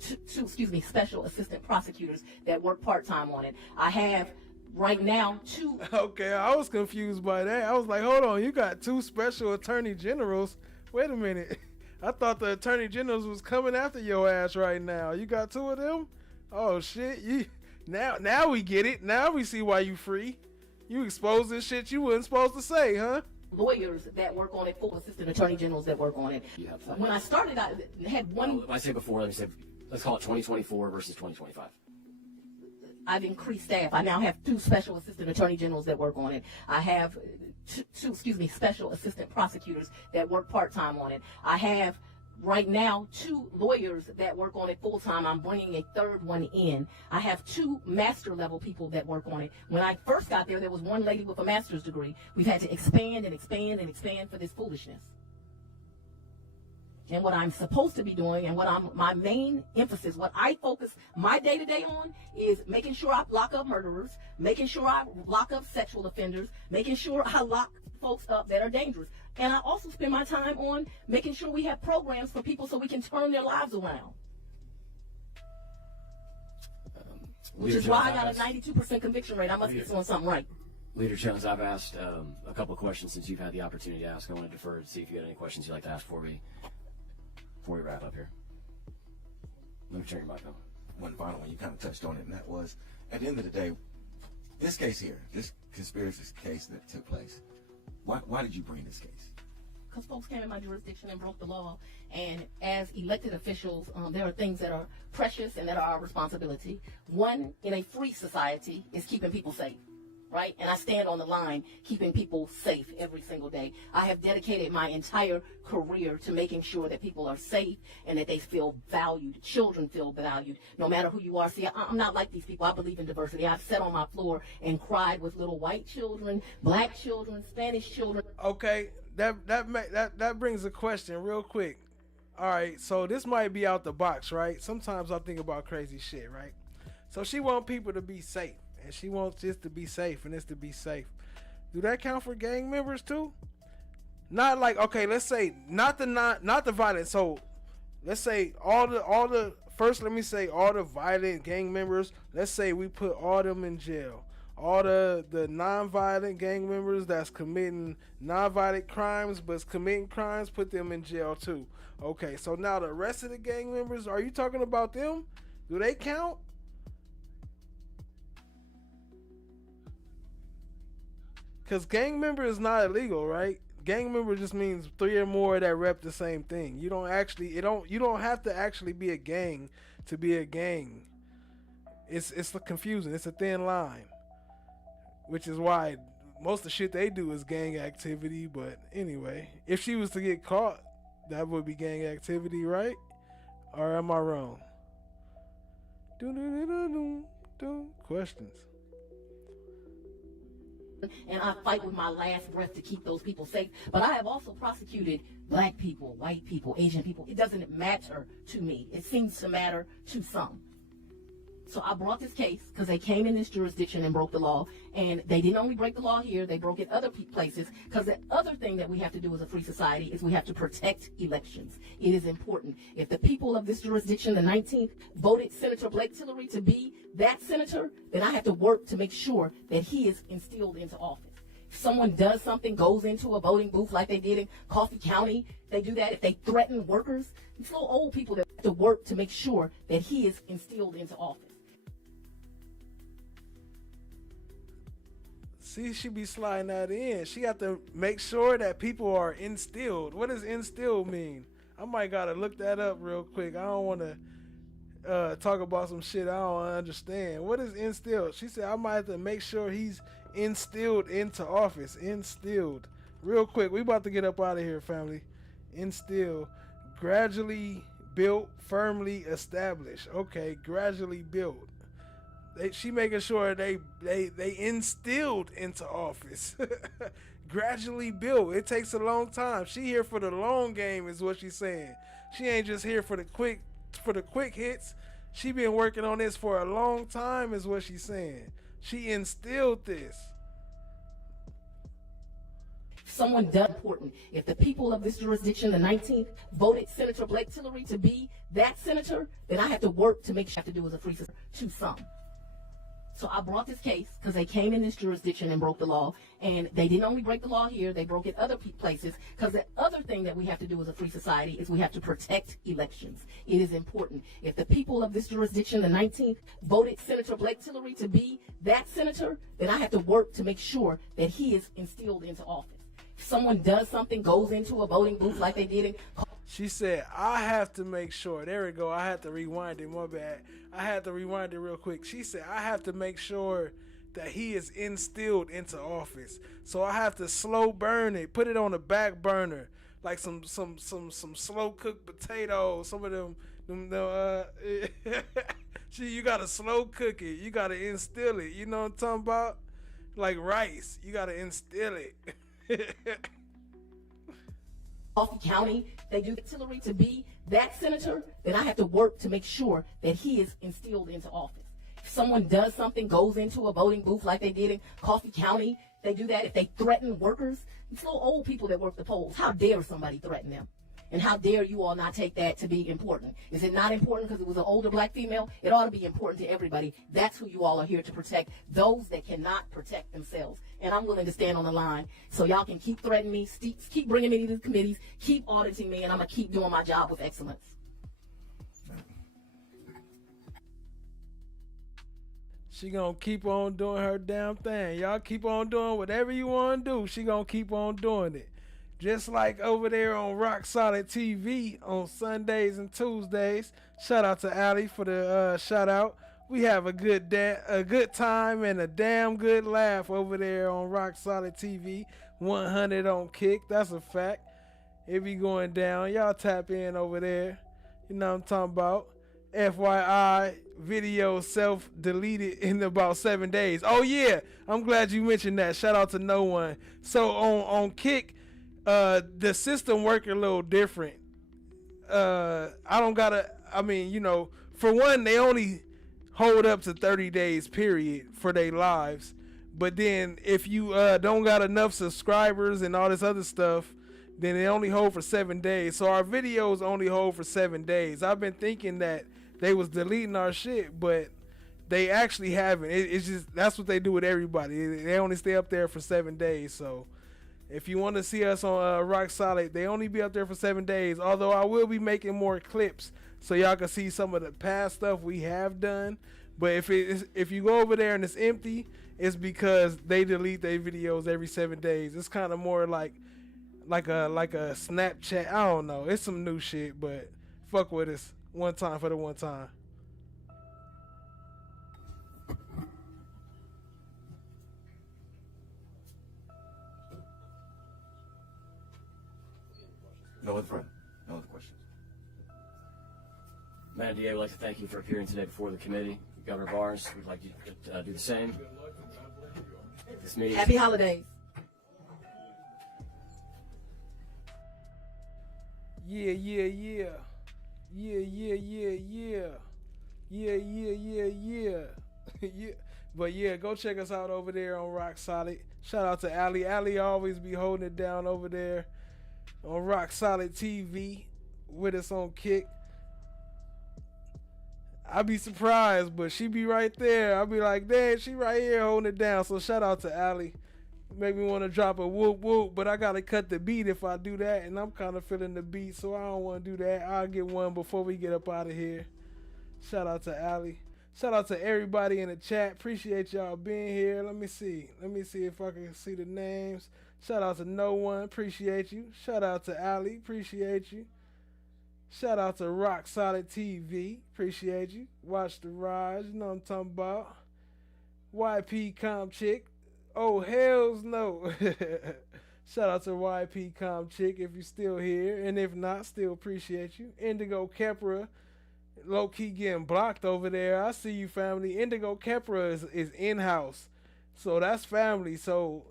two special assistant prosecutors that work part-time on it. I have right now 2. Okay, I was confused by that. I was like, hold on, you got 2 special attorney generals. Wait a minute. I thought the attorney generals was coming after your ass right now. You got 2 of them? Oh shit. Now we get it. Now we see why you free. You exposed this shit you wasn't supposed to say, huh? Lawyers that work on it, 4 assistant attorney generals that work on it. When I started, I had one. If I say before, let me say, let's call it 2024 versus 2025. I've increased staff. I now have 2 special assistant attorney generals that work on it. I have two special assistant prosecutors that work part-time on it. I have right now 2 lawyers that work on it full-time. I'm bringing a 3rd one in. I have 2 master level people that work on it. When I first got there was 1 lady with a master's degree. We've had to expand and expand and expand for this foolishness. And what I'm supposed to be doing, and my main emphasis, what I focus my day-to-day on, is making sure I lock up murderers, making sure I lock up sexual offenders, making sure I lock folks up that are dangerous. And I also spend my time on making sure we have programs for people so we can turn their lives around. Which is why I got a 92% conviction rate. I must be doing something right. Leader Jones, I've asked a couple of questions since you've had the opportunity to ask. I want to defer to see if you got any questions you'd like to ask before we wrap up here. Let me turn your mic on. One final one, you kind of touched on it, and that was, at the end of the day, this case here, this conspiracy case that took place, why did you bring this case? Because folks came in my jurisdiction and broke the law. And as elected officials, there are things that are precious and that are our responsibility. One, in a free society, is keeping people safe. Right? And I stand on the line keeping people safe every single day. I have dedicated my entire career to making sure that people are safe and that they feel valued. Children feel valued, no matter who you are. See, I'm not like these people. I believe in diversity. I've sat on my floor and cried with little white children, black children, Spanish children. Okay, that brings a question real quick. All right, so this might be out the box, right? Sometimes I think about crazy shit, right? So she want people to be safe. And she wants this to be safe and this to be safe. Do that count for gang members too? Not like, okay, let's say not the violent. So let's say all the first, let me say all the violent gang members, let's say we put all them in jail. All the non-violent gang members that's committing non-violent crimes but's committing crimes, put them in jail too. Okay, so now the rest of the gang members, are you talking about them? Do they count? Because gang member is not illegal, right? Gang member just means 3 or more that rep the same thing. You don't have to actually be a gang to be a gang. It's confusing. It's a thin line. Which is why most of the shit they do is gang activity. But anyway, if she was to get caught, that would be gang activity, right? Or am I wrong? Questions. And I fight with my last breath to keep those people safe. But I have also prosecuted black people, white people, Asian people. It doesn't matter to me. It seems to matter to some. So I brought this case because they came in this jurisdiction and broke the law. And they didn't only break the law here, they broke it other places. Because the other thing that we have to do as a free society is we have to protect elections. It is important. If the people of this jurisdiction, the 19th, voted Senator Blake Tillery to be that senator, then I have to work to make sure that he is instilled into office. If someone does something, goes into a voting booth like they did in Coffee County, they do that. If they threaten workers, it's little old people that have to work to make sure that he is instilled into office. See, she be sliding that in. She got to make sure that people are instilled. What does instilled mean? I might gotta look that up real quick. I don't want to talk about some shit I don't understand. What is instilled? She said I might have to make sure he's instilled into office. Instilled. Real quick, we about to get up out of here, family. Instill. Gradually built, firmly established. Okay, gradually built. She making sure they instilled into office. Gradually built. It takes a long time. She here for the long game is what she's saying. She ain't just here for the quick hits. She been working on this for a long time is what she's saying. She instilled this. Someone does important. If the people of this jurisdiction, the 19th, voted Senator Blake Tillery to be that senator, then I have to work to make sure I have to do as a free senator to some. So I brought this case because they came in this jurisdiction and broke the law, and they didn't only break the law here, they broke it other places, because the other thing that we have to do as a free society is we have to protect elections. It is important. If the people of this jurisdiction, the 19th, voted Senator Blake Tillery to be that senator, then I have to work to make sure that he is instilled into office. If someone does something, goes into a voting booth like they did in... She said, I have to make sure. There we go. I had to rewind it. My bad. I had to rewind it real quick. She said, I have to make sure that he is instilled into office. So I have to slow burn it, put it on the back burner, like some slow cooked potatoes. Some of them you gotta slow cook it. You gotta instill it. You know what I'm talking about? Like rice. You gotta instill it. Coffee County, they do Tillery to be that senator, then I have to work to make sure that he is instilled into office. If someone does something, goes into a voting booth like they did in Coffee County, they do that. If they threaten workers, it's little old people that work the polls. How dare somebody threaten them? And how dare you all not take that to be important? Is it not important because it was an older black female? It ought to be important to everybody. That's who you all are here to protect, those that cannot protect themselves. And I'm willing to stand on the line so y'all can keep threatening me, keep bringing me to the committees, keep auditing me, and I'm going to keep doing my job with excellence. She gonna keep on doing her damn thing. Y'all keep on doing whatever you want to do. She gonna keep on doing it. Just like over there on Rock Solid TV on Sundays and Tuesdays. Shout out to Allie for the shout out. We have a good time and a damn good laugh over there on Rock Solid TV. 100 on Kick. That's a fact. It be going down. Y'all tap in over there. You know what I'm talking about. FYI, video self-deleted in about 7 days. Oh yeah, I'm glad you mentioned that. Shout out to no one. So on Kick, the system work a little different. For one, they only hold up to 30 days period for their lives. But then if you don't got enough subscribers and all this other stuff, then they only hold for 7 days. So our videos only hold for 7 days. I've been thinking that they was deleting our shit, but they actually haven't. It's just, that's what they do with everybody. They only stay up there for 7 days. So if you want to see us on Rock Solid, they only be up there for 7 days. Although I will be making more clips so y'all can see some of the past stuff we have done. But if you go over there and it's empty, it's because they delete their videos every 7 days. It's kind of more like a Snapchat. I don't know. It's some new shit, but fuck with us. One time for the one time. No other questions. Madam DA, we'd like to thank you for appearing today before the committee. Governor Barnes, we'd like you to do the same. This meeting. Happy holidays. Yeah. But yeah, go check us out over there on Rock Solid. Shout out to Allie. Allie always be holding it down over there on Rock Solid TV with us on Kick. I be surprised, but she be right there. I be like, damn, she right here holding it down. So shout out to Allie. Make me want to drop a whoop whoop, but I gotta cut the beat if I do that, and I'm kind of feeling the beat, so I don't want to do that. I'll get one before we get up out of here. Shout out to Allie. Shout out to everybody in the chat. Appreciate y'all being here. Let me see if I can see the names. Shout out to no one. Appreciate you. Shout out to Allie. Appreciate you. Shout out to Rock Solid TV. Appreciate you. Watch the rise. You know what I'm talking about. YP Com Chick. Oh, hells no. Shout out to YP Com Chick if you're still here. And if not, still appreciate you. Indigo Kepra. Low-key getting blocked over there. I see you, family. Indigo Kepra is in-house. So that's family. So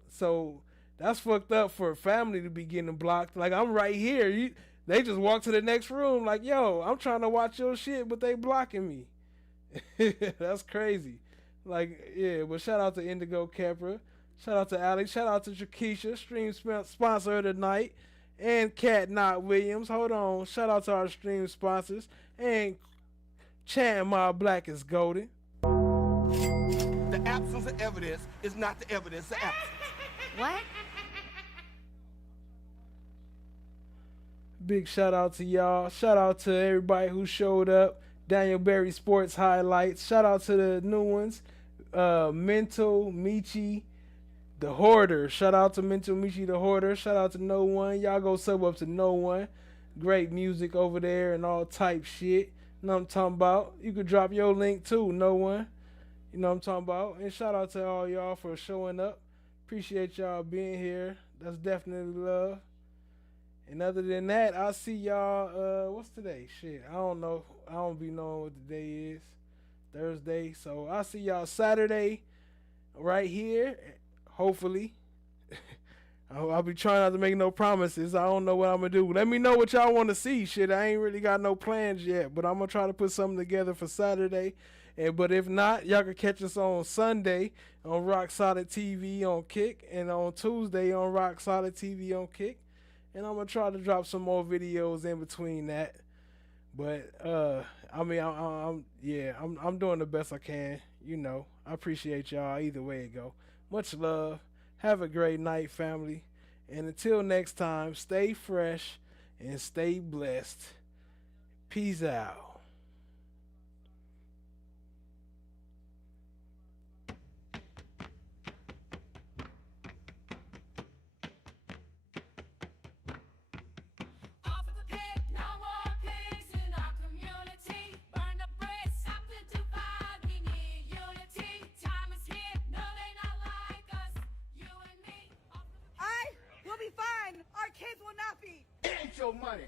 that's fucked up for family to be getting blocked. Like, I'm right here. They just walk to the next room like, yo, I'm trying to watch your shit, but they blocking me. That's crazy. Like, yeah, but shout out to Indigo Kepra. Shout out to Alex. Shout out to Jakisha, stream sponsor of the night. And Cat Knott Williams. Hold on. Shout out to our stream sponsors. And Chan My Black is golden. The absence of evidence is not the evidence of absence. What? Big shout out to y'all. Shout out to everybody who showed up. Daniel Berry Sports Highlights. Shout out to the new ones. Mental, Michi, the Hoarder. Shout out to Mental, Michi, the Hoarder. Shout out to No One. Y'all go sub up to No One. Great music over there and all type shit. You know what I'm talking about? You could drop your link too, No One. You know what I'm talking about? And shout out to all y'all for showing up. Appreciate y'all being here. That's definitely love. And other than that, I'll see y'all, what's today? Shit, I don't know. I don't be knowing what the day is. Thursday. So I'll see y'all Saturday right here. Hopefully. I'll be trying not to make no promises. I don't know what I'm going to do. Let me know what y'all want to see. Shit, I ain't really got no plans yet. But I'm going to try to put something together for Saturday. But if not, y'all can catch us on Sunday on Rock Solid TV on Kick. And on Tuesday on Rock Solid TV on Kick. And I'm going to try to drop some more videos in between that. But, I mean, I'm doing the best I can. You know, I appreciate y'all either way it go. Much love. Have a great night, family. And until next time, stay fresh and stay blessed. Peace out. Our kids will not be. It ain't your money.